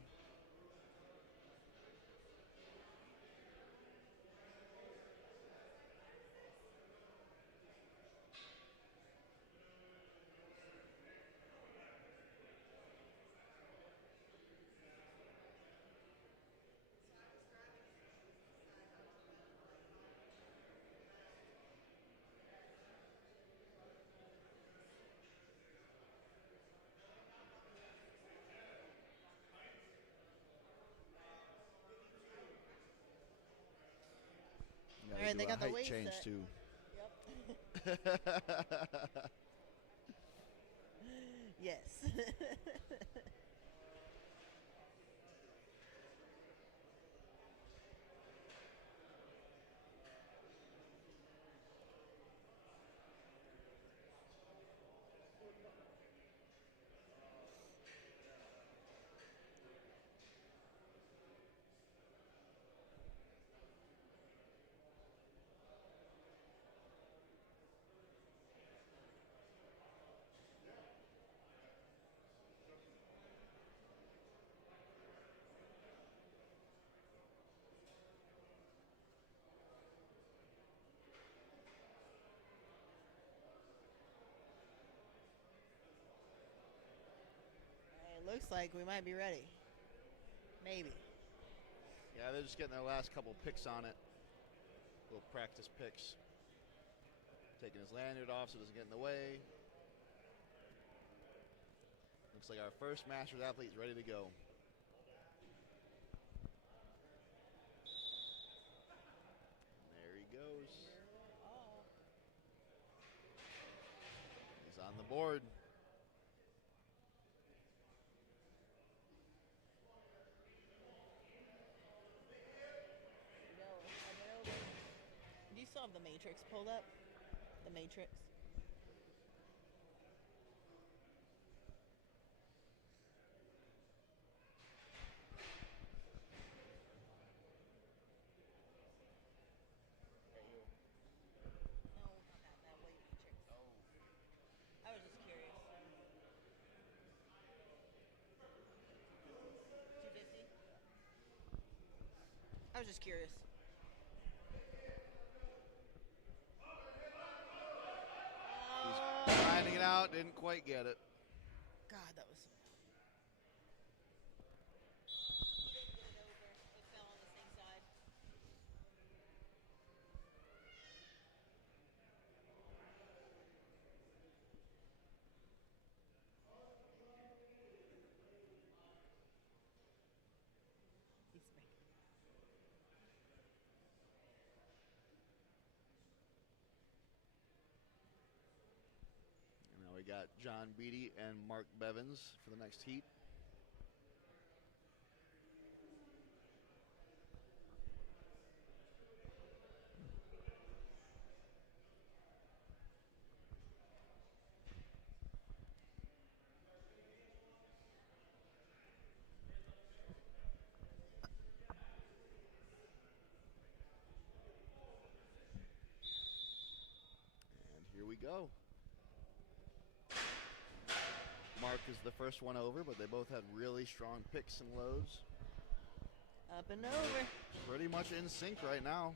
All right, they got the weight change set. too. Yep. Yes. Looks like we might be ready. Maybe. Yeah, they're just getting their last couple picks on it. Little practice picks. Taking his lanyard off so it doesn't get in the way. Looks like our first Masters athlete is ready to go. There he goes. He's on the board. Do you still have the matrix pulled up? The matrix? No, not that weight matrix. Oh. I was just curious. 250? I was just curious. He's grinding it out, didn't quite get it. God, that was. Didn't get it over. It fell on the same side. He's making. got John Beatty and Mark Bevins for the next heat. Here we go. Mark is the first one over, but they both had really strong picks and loads. Up and over. Pretty much in sync right now.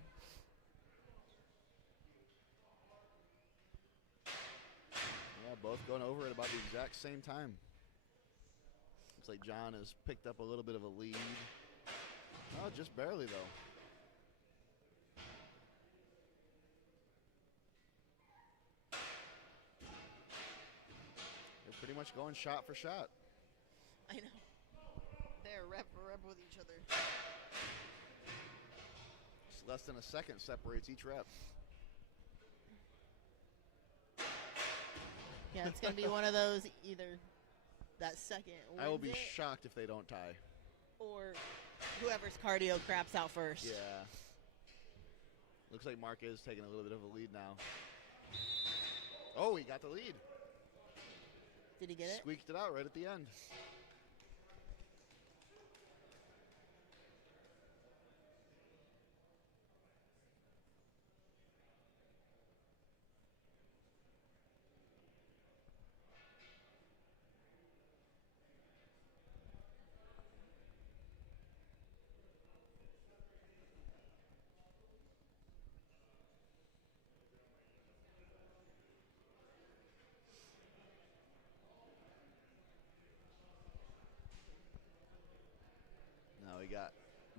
Yeah, both going over at about the exact same time. Looks like John has picked up a little bit of a lead. Oh, just barely though. Pretty much going shot for shot. I know. They're rep for rep with each other. Just less than a second separates each rep. Yeah, it's going to be one of those, either that second wins I will be it, shocked if they don't tie. or whoever's cardio craps out first. Yeah. Looks like Mark is taking a little bit of a lead now. Oh, he got the lead. Did he get it? Squeaked it out right at the end. We got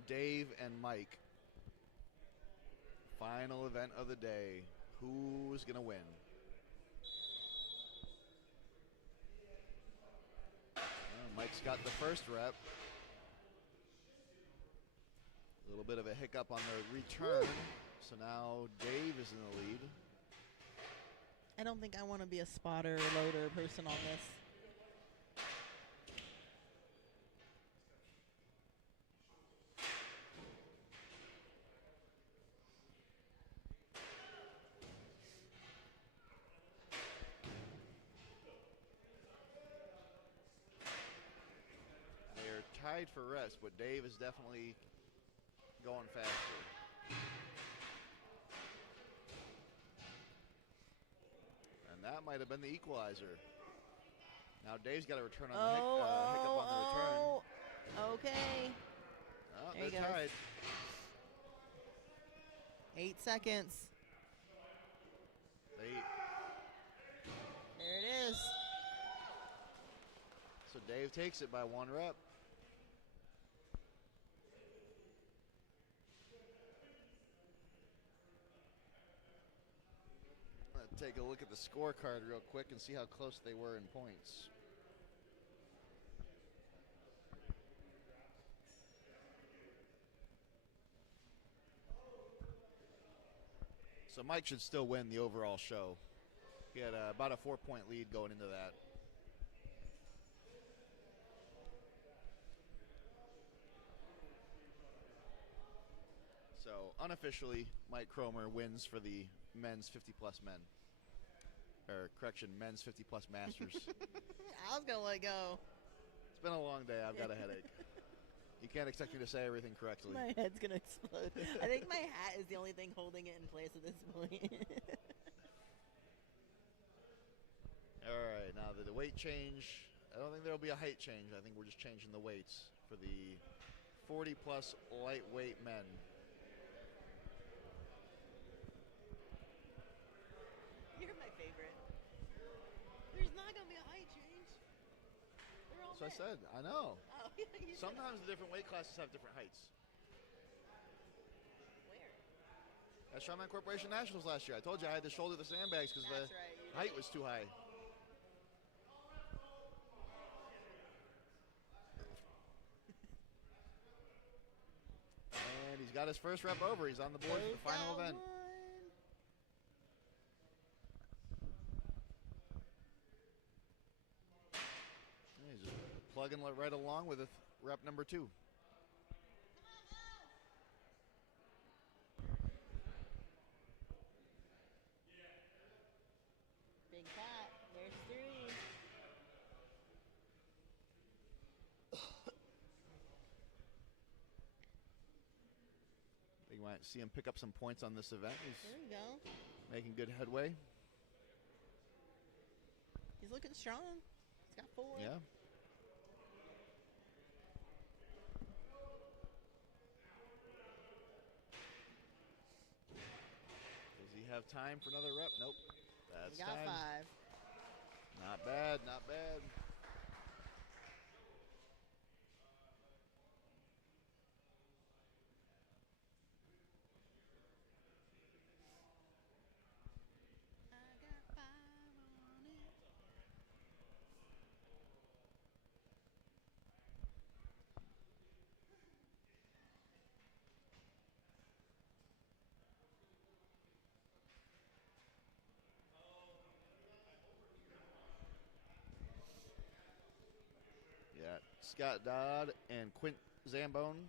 Dave and Mike. Final event of the day. Who's going to win? Mike's got the first rep. A little bit of a hiccup on the return. So now Dave is in the lead. I don't think I want to be a spotter or loader person on this. Tied for rest, but Dave is definitely going faster. And that might have been the equalizer. Now Dave's got to return on the hiccup on the return. Okay. Oh, There they're he goes. tied. 8 seconds. There it is. So Dave takes it by 1 rep. Take a look at the scorecard real quick and see how close they were in points. So Mike should still win the overall show. He had about a 4-point lead going into that. So unofficially, Mike Cromer wins for the men's 50-plus men. Or correction, men's 50-plus masters. I was going to let it go. It's been a long day. I've got a headache. You can't expect me to say everything correctly. My head's going to explode. I think my hat is the only thing holding it in place at this point. All right, now the weight change. I don't think there will be a height change. I think we're just changing the weights for the 40-plus lightweight men. You're my favorite. There's not going to be a height change. They're all So I men. said, I know. Oh, yeah, you said- Sometimes the different weight classes have different heights. Where? At Strongman Corporation Nationals last year, I told you I had to shoulder the sandbags because the That's right, you height did. was too high. And he's got his first rep over. He's on the board for the final Got event. one. plugging right along with rep number 2. Big cat. There's 3. You might see him pick up some points on this event. He's there you go. making good headway. He's looking strong. He's got 4. Yeah. Does he have time for another rep? Nope. That's He got time. 5. Not bad, not bad. I got 5 on it. Yeah, Scott Dodd and Quint Zambone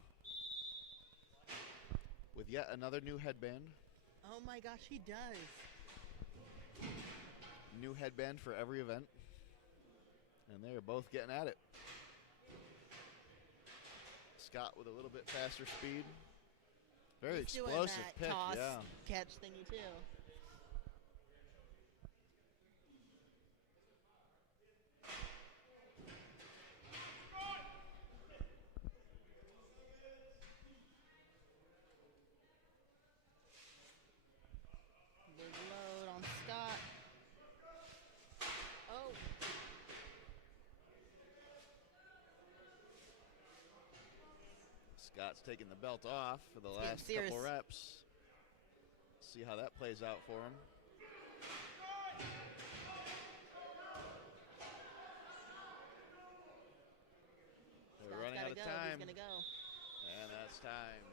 with yet another new headband. Oh my gosh, he does. New headband for every event. And they are both getting at it. Scott with a little bit faster speed. Very He's doing explosive that pick, toss yeah. catch thingy too. Big load on Scott. Oh. Scott's taking the belt off for the It's getting last serious. couple reps. See how that plays out for him. They're Scott's running out gotta of go. time. He's gonna go. And that's time.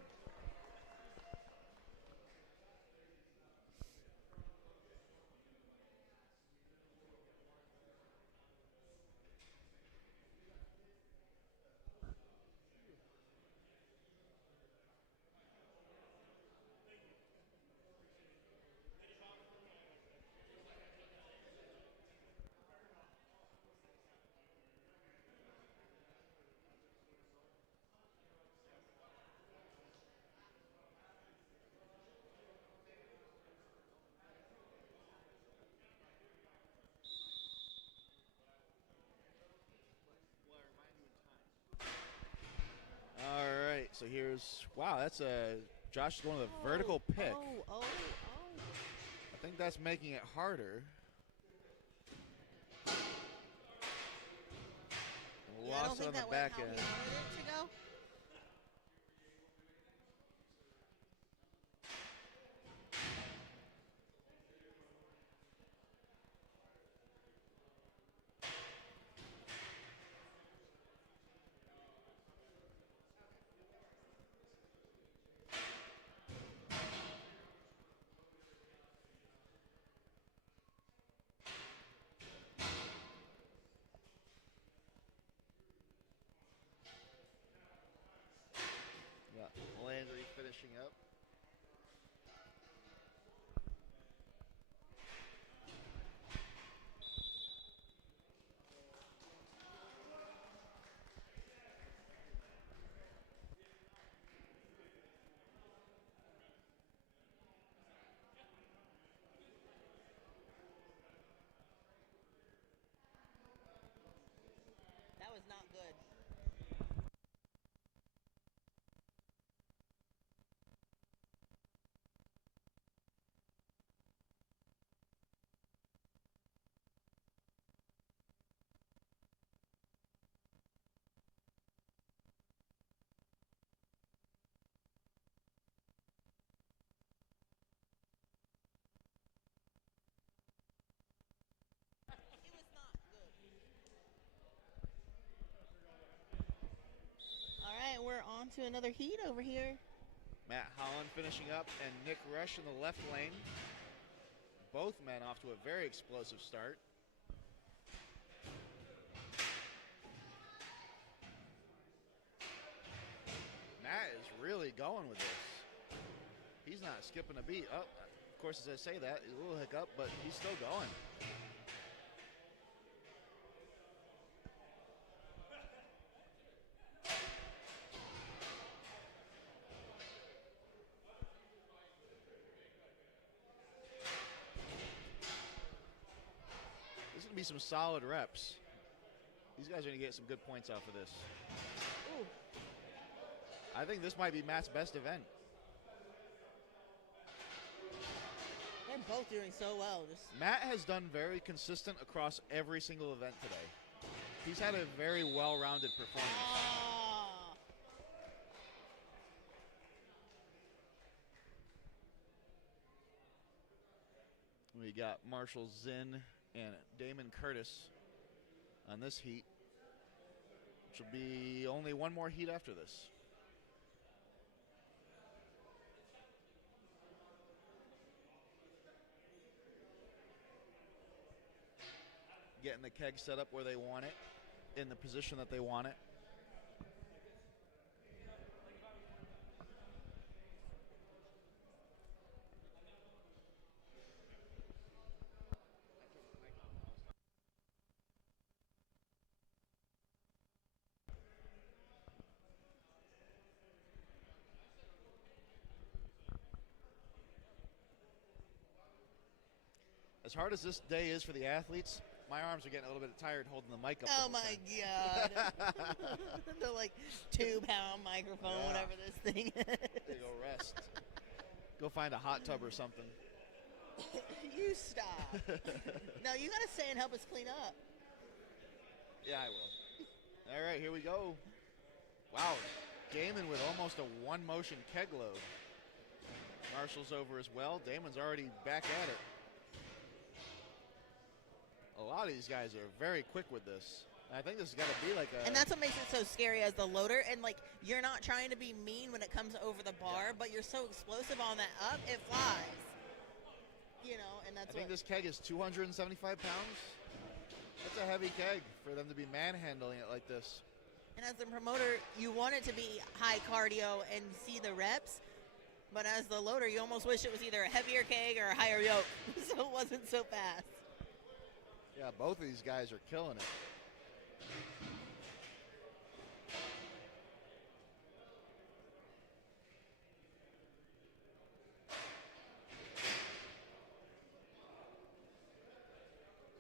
All right, so here's, wow, that's Josh is going with a vertical pick. Oh. I think that's making it harder. Yeah, I don't Lost it think on the that went back how he end. wanted it to go. Yeah, Landry finishing up. That was not good. It was not good. All right, we're on to another heat over here. Matt Holland finishing up and Nick Rush in the left lane. Both men off to a very explosive start. Matt is really going with this. He's not skipping a beat. Oh, of course, as I say that, a little hiccup, but he's still going. This is going to be some solid reps. These guys are going to get some good points off of this. Ooh. I think this might be Matt's best event. They're both doing so well. Matt has done very consistent across every single event today. He's had a very well-rounded performance. We got Marshall Zinn and Damon Curtis on this heat, which will be only one more heat after this. Getting the keg set up where they want it, in the position that they want it. As hard as this day is for the athletes, my arms are getting a little bit tired holding the mic up. Oh my God. The like 2-pound microphone, whatever this thing is. There you go, rest. Go find a hot tub or something. You stop. No, you got to stay and help us clean up. Yeah, I will. All right, here we go. Wow, Damon with almost a one-motion keg load. Marshall's over as well. Damon's already back at it. A lot of these guys are very quick with this. I think this has got to be like a... And that's what makes it so scary as the loader. And, like, you're not trying to be mean when it comes over the bar, but you're so explosive on that up, it flies. You know, and that's I think this keg is 275 pounds. That's a heavy keg for them to be manhandling it like this. And as the promoter, you want it to be high cardio and see the reps. But as the loader, you almost wish it was either a heavier keg or a higher yoke, so it wasn't so fast. Yeah, both of these guys are killing it.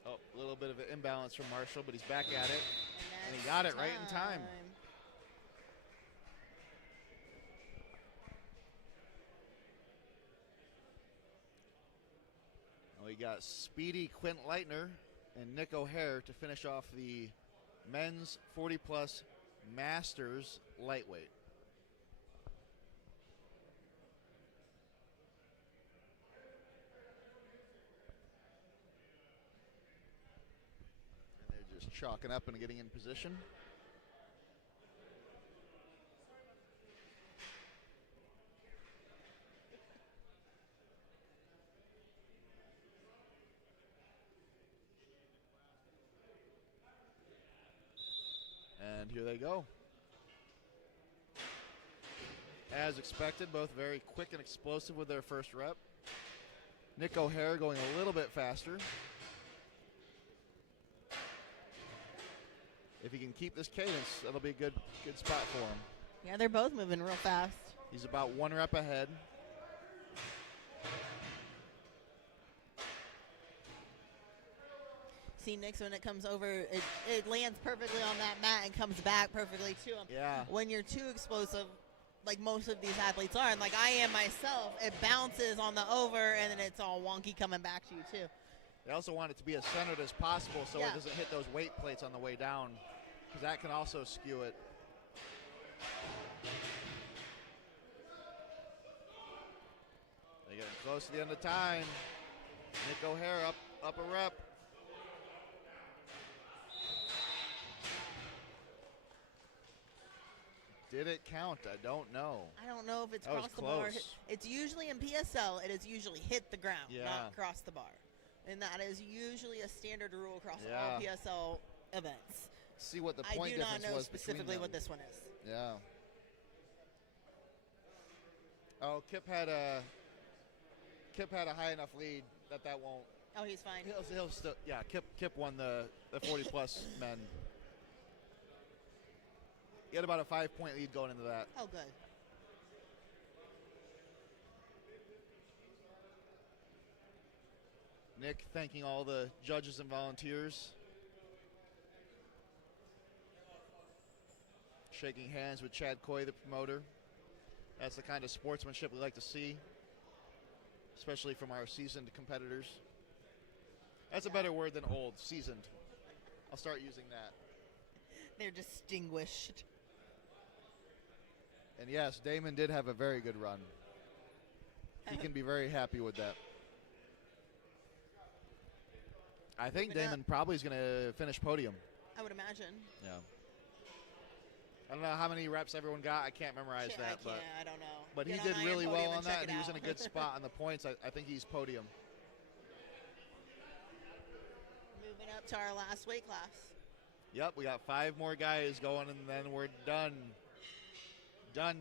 Oh, a little bit of an imbalance from Marshall, but he's back at it. And he got it right in time. We got speedy Quint Leitner and Nick O'Hare to finish off the men's 40-plus Masters lightweight. And they're just chalking up and getting in position. And here they go. As expected, both very quick and explosive with their first rep. Nick O'Hare going a little bit faster. If he can keep this cadence, that'll be a good spot for him. Yeah, they're both moving real fast. He's about one rep ahead. See, Nick's when it comes over, it lands perfectly on that mat and comes back perfectly to him. Yeah. When you're too explosive, like most of these athletes are, and like I am myself, it bounces on the over and then it's all wonky coming back to you too. They also want it to be as centered as possible so it doesn't hit those weight plates on the way down, because that can also skew it. They're getting close to the end of time. Nick O'Hare up a rep. Did it count? I don't know. I don't know if it's crossed the bar. It's usually in PSL, it is usually hit the ground, not cross the bar. And that is usually a standard rule across all PSL events. See what the point difference was. I do not know specifically what this one is. Yeah. Oh, Kip had a high enough lead that won't. Oh, he's fine. He'll still, yeah. Kip won the 40 plus men. He had about a 5-point lead going into that. Oh, good. Nick thanking all the judges and volunteers. Shaking hands with Chad Coy, the promoter. That's the kind of sportsmanship we like to see, especially from our seasoned competitors. That's a better word than old, seasoned. I'll start using that. They're distinguished. And yes, Damon did have a very good run. He can be very happy with that. I think Damon probably is going to finish podium. I would imagine. Yeah. I don't know how many reps everyone got. I can't memorize that. But I don't know. But he did really well on that, and he was in a good spot on the points. I think he's podium. Moving up to our last weight class. Yep, we got 5 more guys going, and then we're done. Done.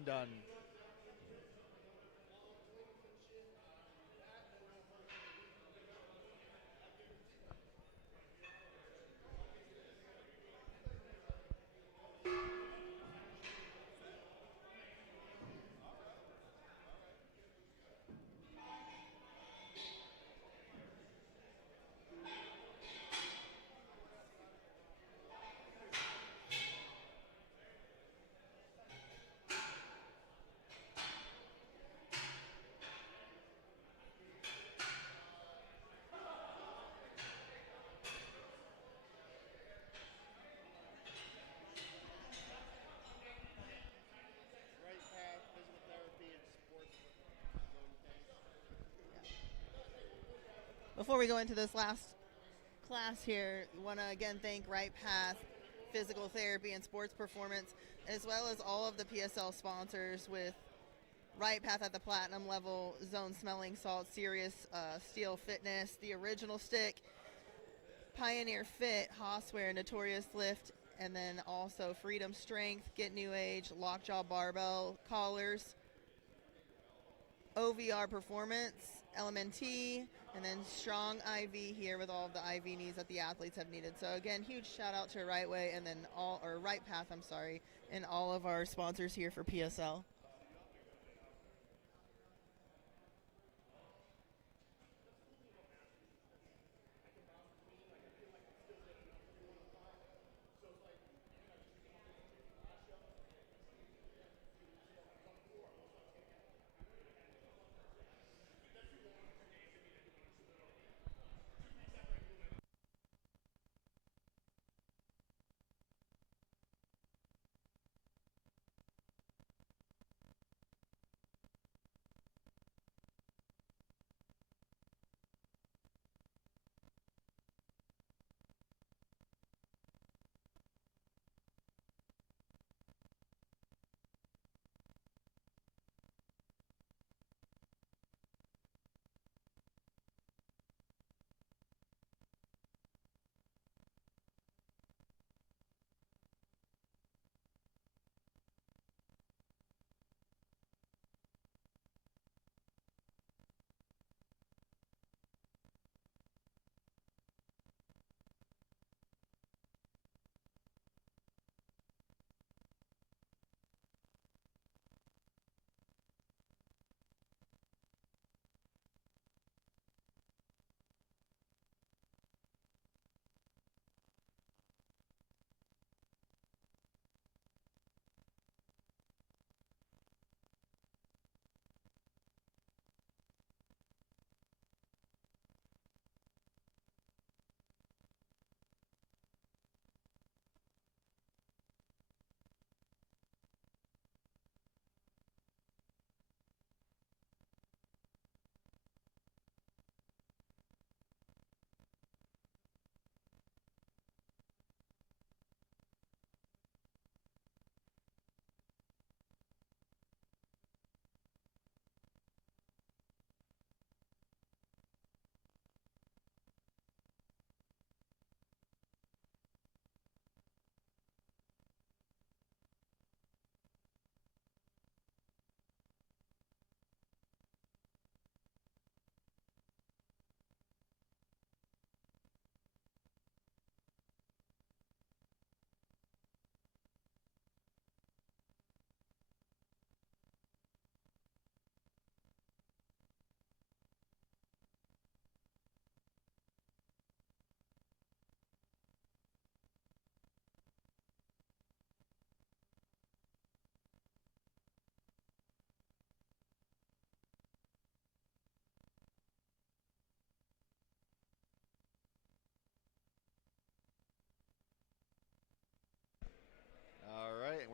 Before we go into this last class here, we want to again thank Right Path Physical Therapy and Sports Performance, as well as all of the PSL sponsors with Right Path at the Platinum level, Zone Smelling Salt, Sirius Steel Fitness, The Original Stick, Pioneer Fit, Hossware, Notorious Lift, and then also Freedom Strength, Get New Age, Lockjaw Barbell, Collars, OVR Performance, LMNT, and then Strong IV here with all of the IV needs that the athletes have needed. So again, huge shout out to Right Way and then Right Path, and all of our sponsors here for PSL.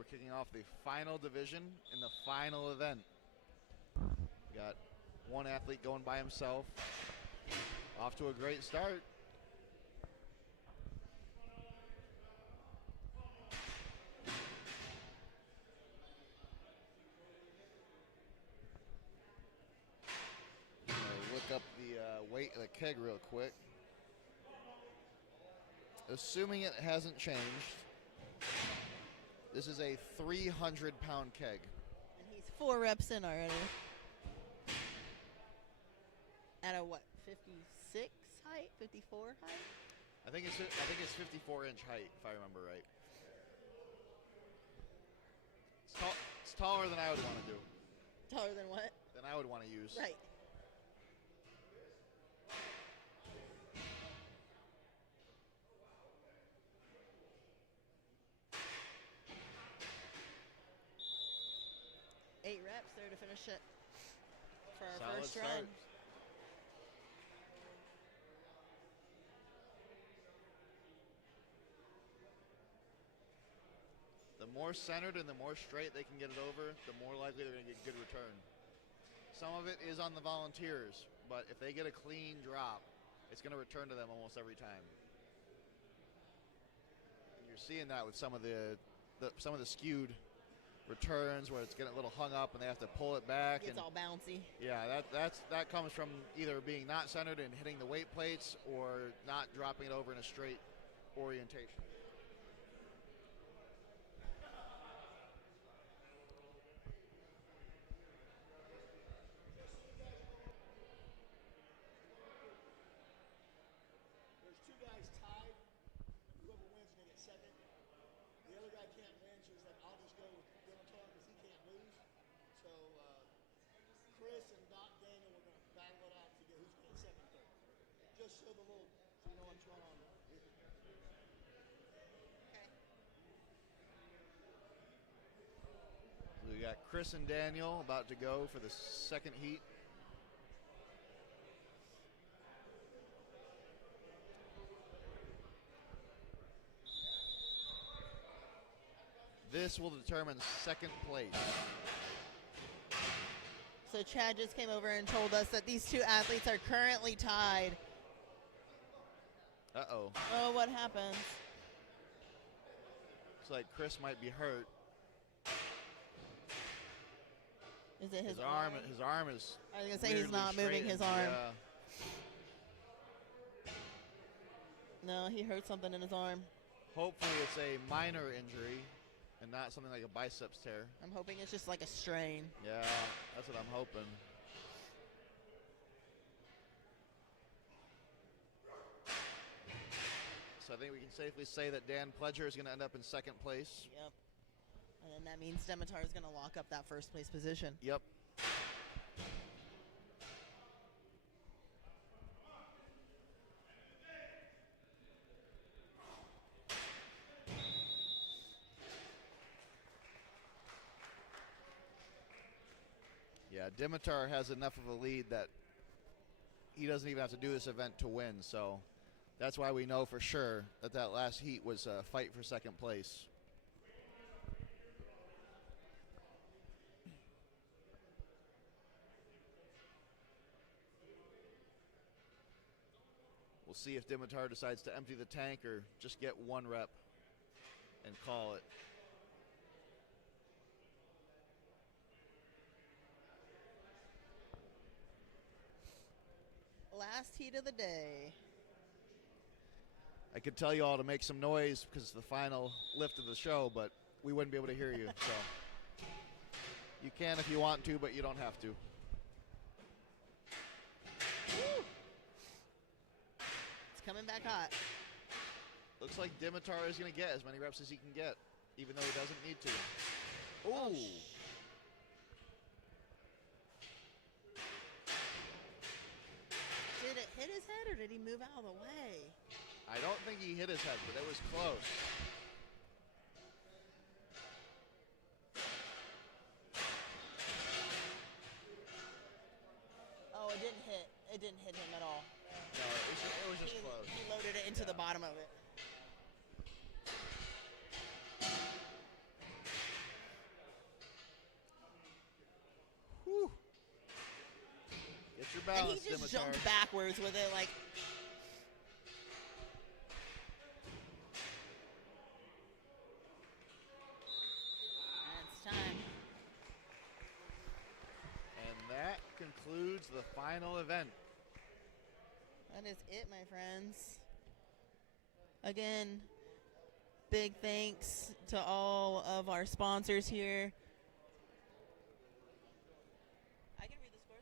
we're kicking off the final division in the final event. We got one athlete going by himself. Off to a great start. Look up the weight of the keg real quick. Assuming it hasn't changed, this is a 300-pound keg. And he's 4 reps in already. At a what, 56 height, 54 height? I think it's 54-inch height, if I remember right. It's taller than I would want to do. Taller than what? Than I would want to use. Right. Eight reps there to finish it for our Solid first start. run. The more centered and the more straight they can get it over, the more likely they're going to get good return. Some of it is on the volunteers, but if they get a clean drop, it's going to return to them almost every time. And you're seeing that with some of the skewed returns where it's getting a little hung up and they have to pull it back. It's all bouncy. Yeah, that comes from either being not centered and hitting the weight plates or not dropping it over in a straight orientation. There's 2 guys tied. Whoever wins is going to get second. The other guy can't win, so he's like, I'll just go with Dimitar because he can't lose. So Chris and Daniel are going to battle it out to get who's going to get second, third. Just so you know what's going on. We got Chris and Daniel about to go for the second heat. This will determine second place. So Chad just came over and told us that these 2 athletes are currently tied. Uh-oh. Oh, what happens? Looks like Chris might be hurt. Is it his arm? His arm is. I was going to say he's not moving his arm. Yeah. No, he hurt something in his arm. Hopefully it's a minor injury and not something like a biceps tear. I'm hoping it's just like a strain. Yeah, that's what I'm hoping. So I think we can safely say that Dan Pledger is going to end up in second place. Yep. And then that means Dimitar is going to lock up that first place position. Yep. Yeah, Dimitar has enough of a lead that he doesn't even have to do this event to win, so that's why we know for sure that that last heat was a fight for second place. We'll see if Dimitar decides to empty the tank or just get 1 rep and call it. Last heat of the day. I could tell you all to make some noise because it's the final lift of the show, but we wouldn't be able to hear you. So you can if you want to, but you don't have to. Woo! It's coming back hot. Looks like Dimitar is going to get as many reps as he can get, even though he doesn't need to. Ooh. Did it hit his head or did he move out of the way? I don't think he hit his head, but it was close. Oh, it didn't hit. It didn't hit him at all. No, it was just close. He loaded it into the bottom of it. he just jumped backwards with it, like. That's time. And that concludes the final event. That is it, my friends. Again, big thanks to all of our sponsors here. I can read the scores.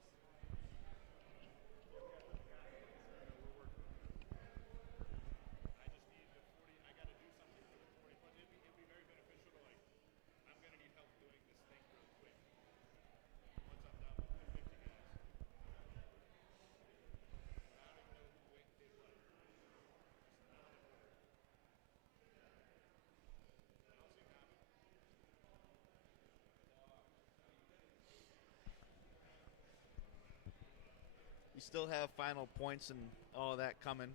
You still have final points and all of that coming,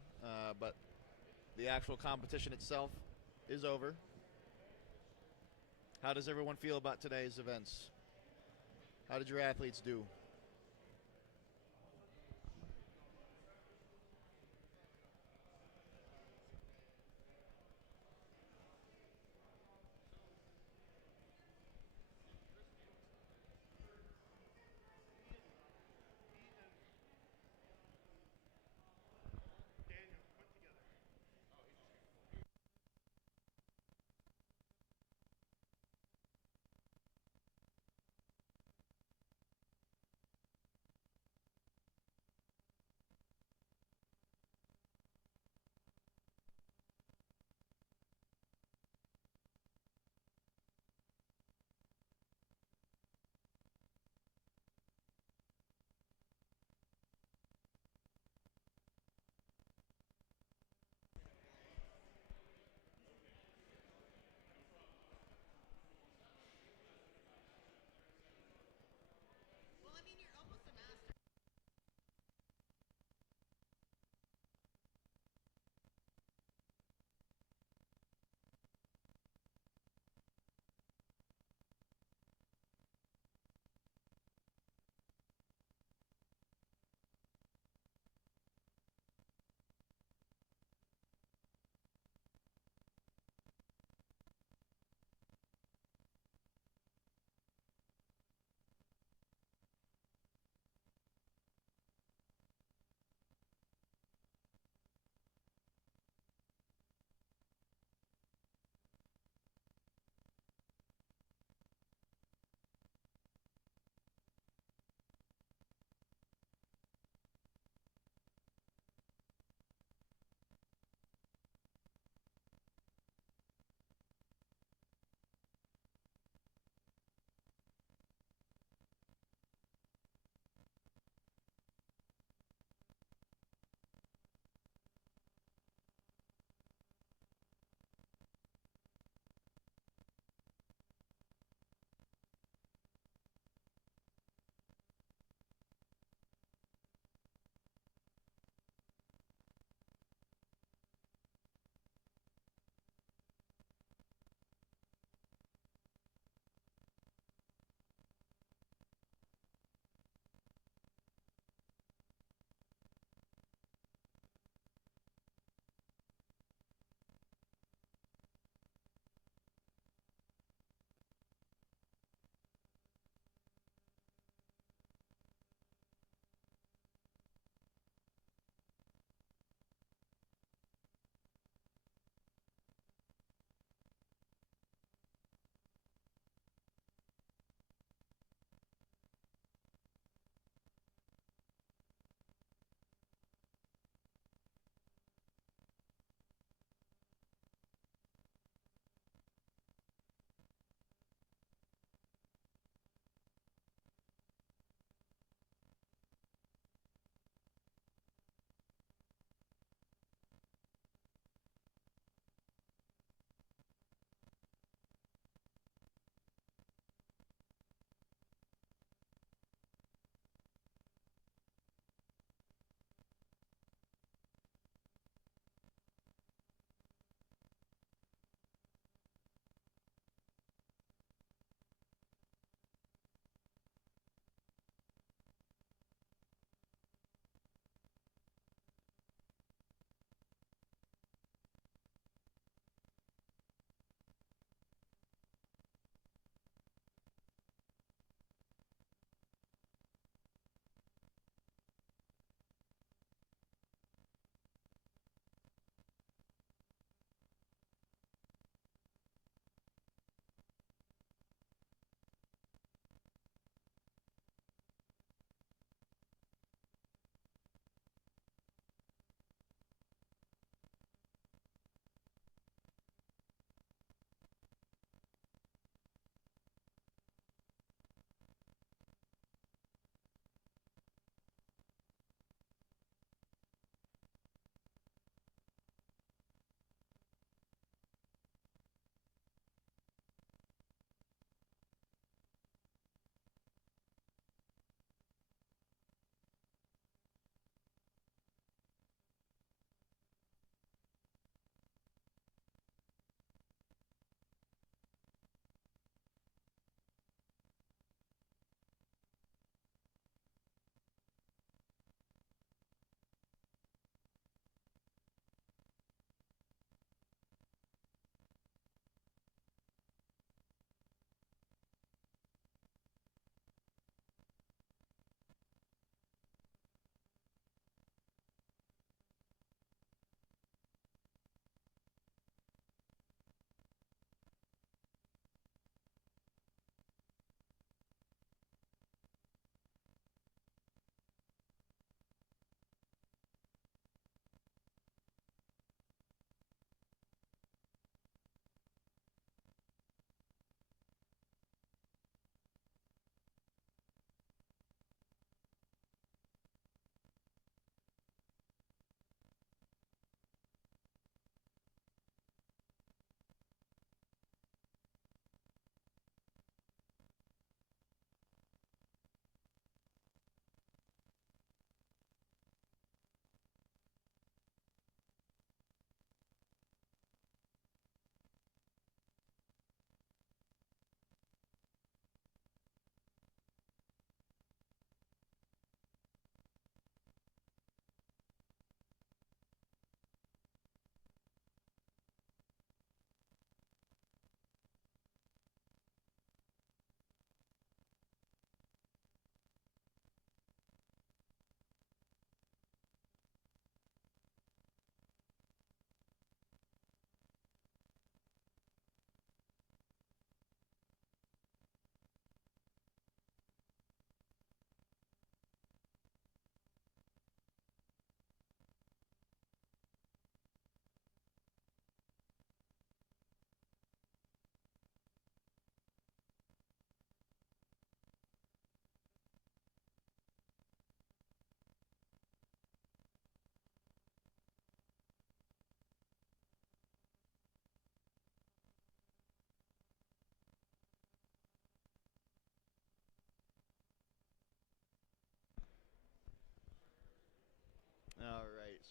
but the actual competition itself is over. How does everyone feel about today's events? How did your athletes do?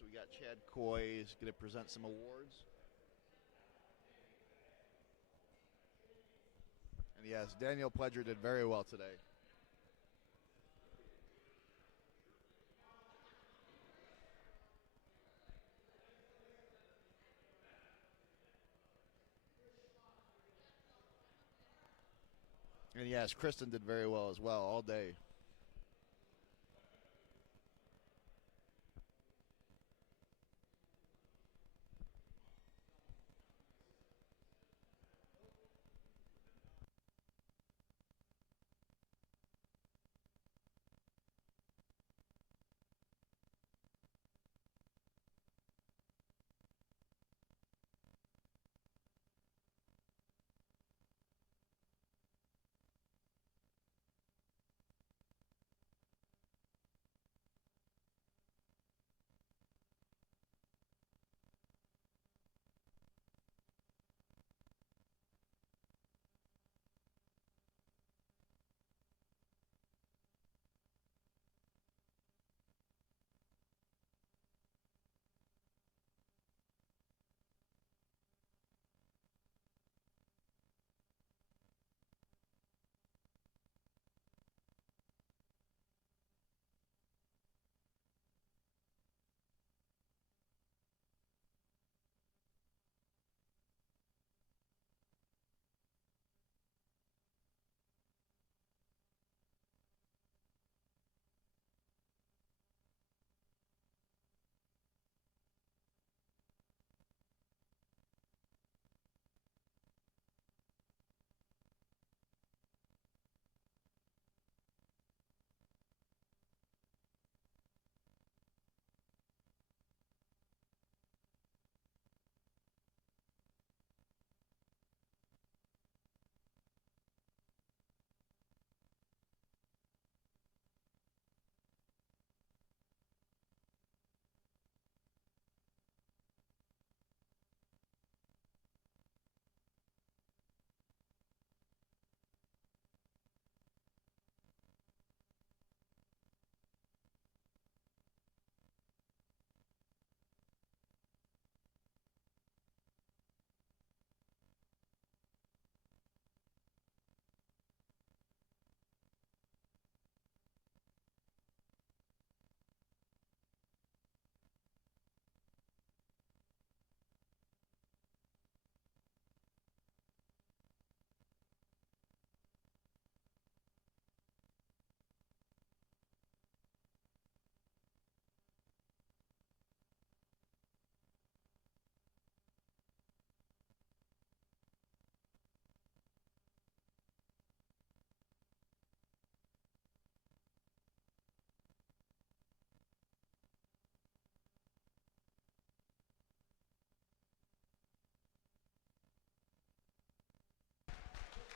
So we got Chad Coy is going to present some awards. And yes, Daniel Pledger did very well today. And yes, Kristen did very well as well all day.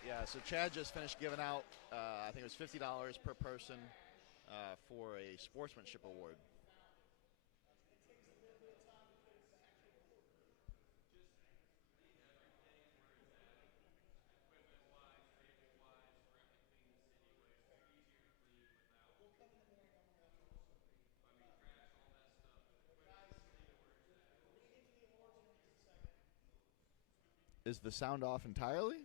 Yeah, so Chad just finished giving out, I think it was $50 per person for a sportsmanship award. Is the sound off entirely?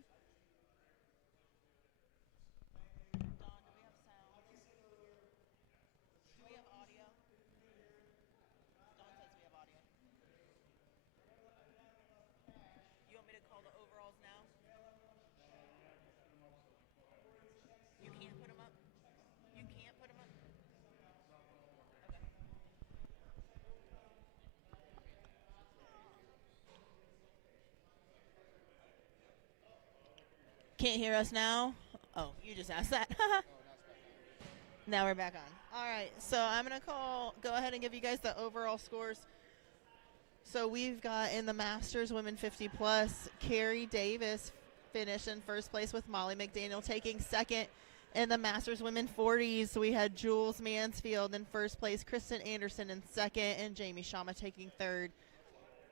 Can't hear us now? Oh, you just asked that. Now we're back on. All right, so I'm going to go ahead and give you guys the overall scores. So we've got in the Masters Women 50 Plus, Carrie Davis finished in first place with Molly McDaniel taking second. In the Masters Women 40s, we had Jules Mansfield in first place, Kristen Anderson in second, and Jamie Shama taking third.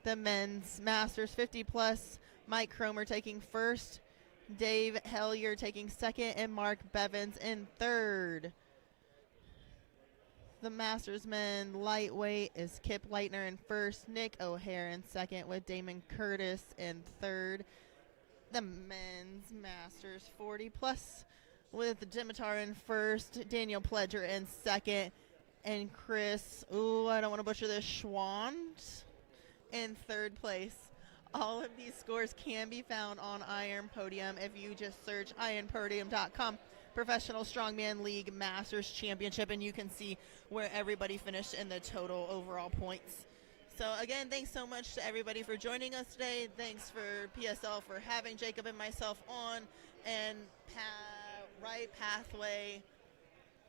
The Men's Masters 50 Plus, Mike Cromer taking first, Dave Hellier taking second, and Mark Bevins in third. The Masters men lightweight is Kip Leitner in first, Nick O'Hare in second, with Damon Curtis in third. The men's Masters 40 plus with Dimitar in first, Daniel Pledger in second, and Chris, I don't want to butcher this, Schwand in third place. All of these scores can be found on Iron Podium if you just search ironpodium.com. Professional Strongman League Masters Championship, and you can see where everybody finished in the total overall points. So again, thanks so much to everybody for joining us today. Thanks for PSL for having Jacob and myself on, and Right Pathway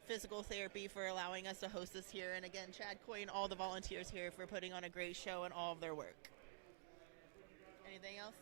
Physical Therapy for allowing us to host this here. And again, Chad Coy and all the volunteers here for putting on a great show and all of their work. Anything else?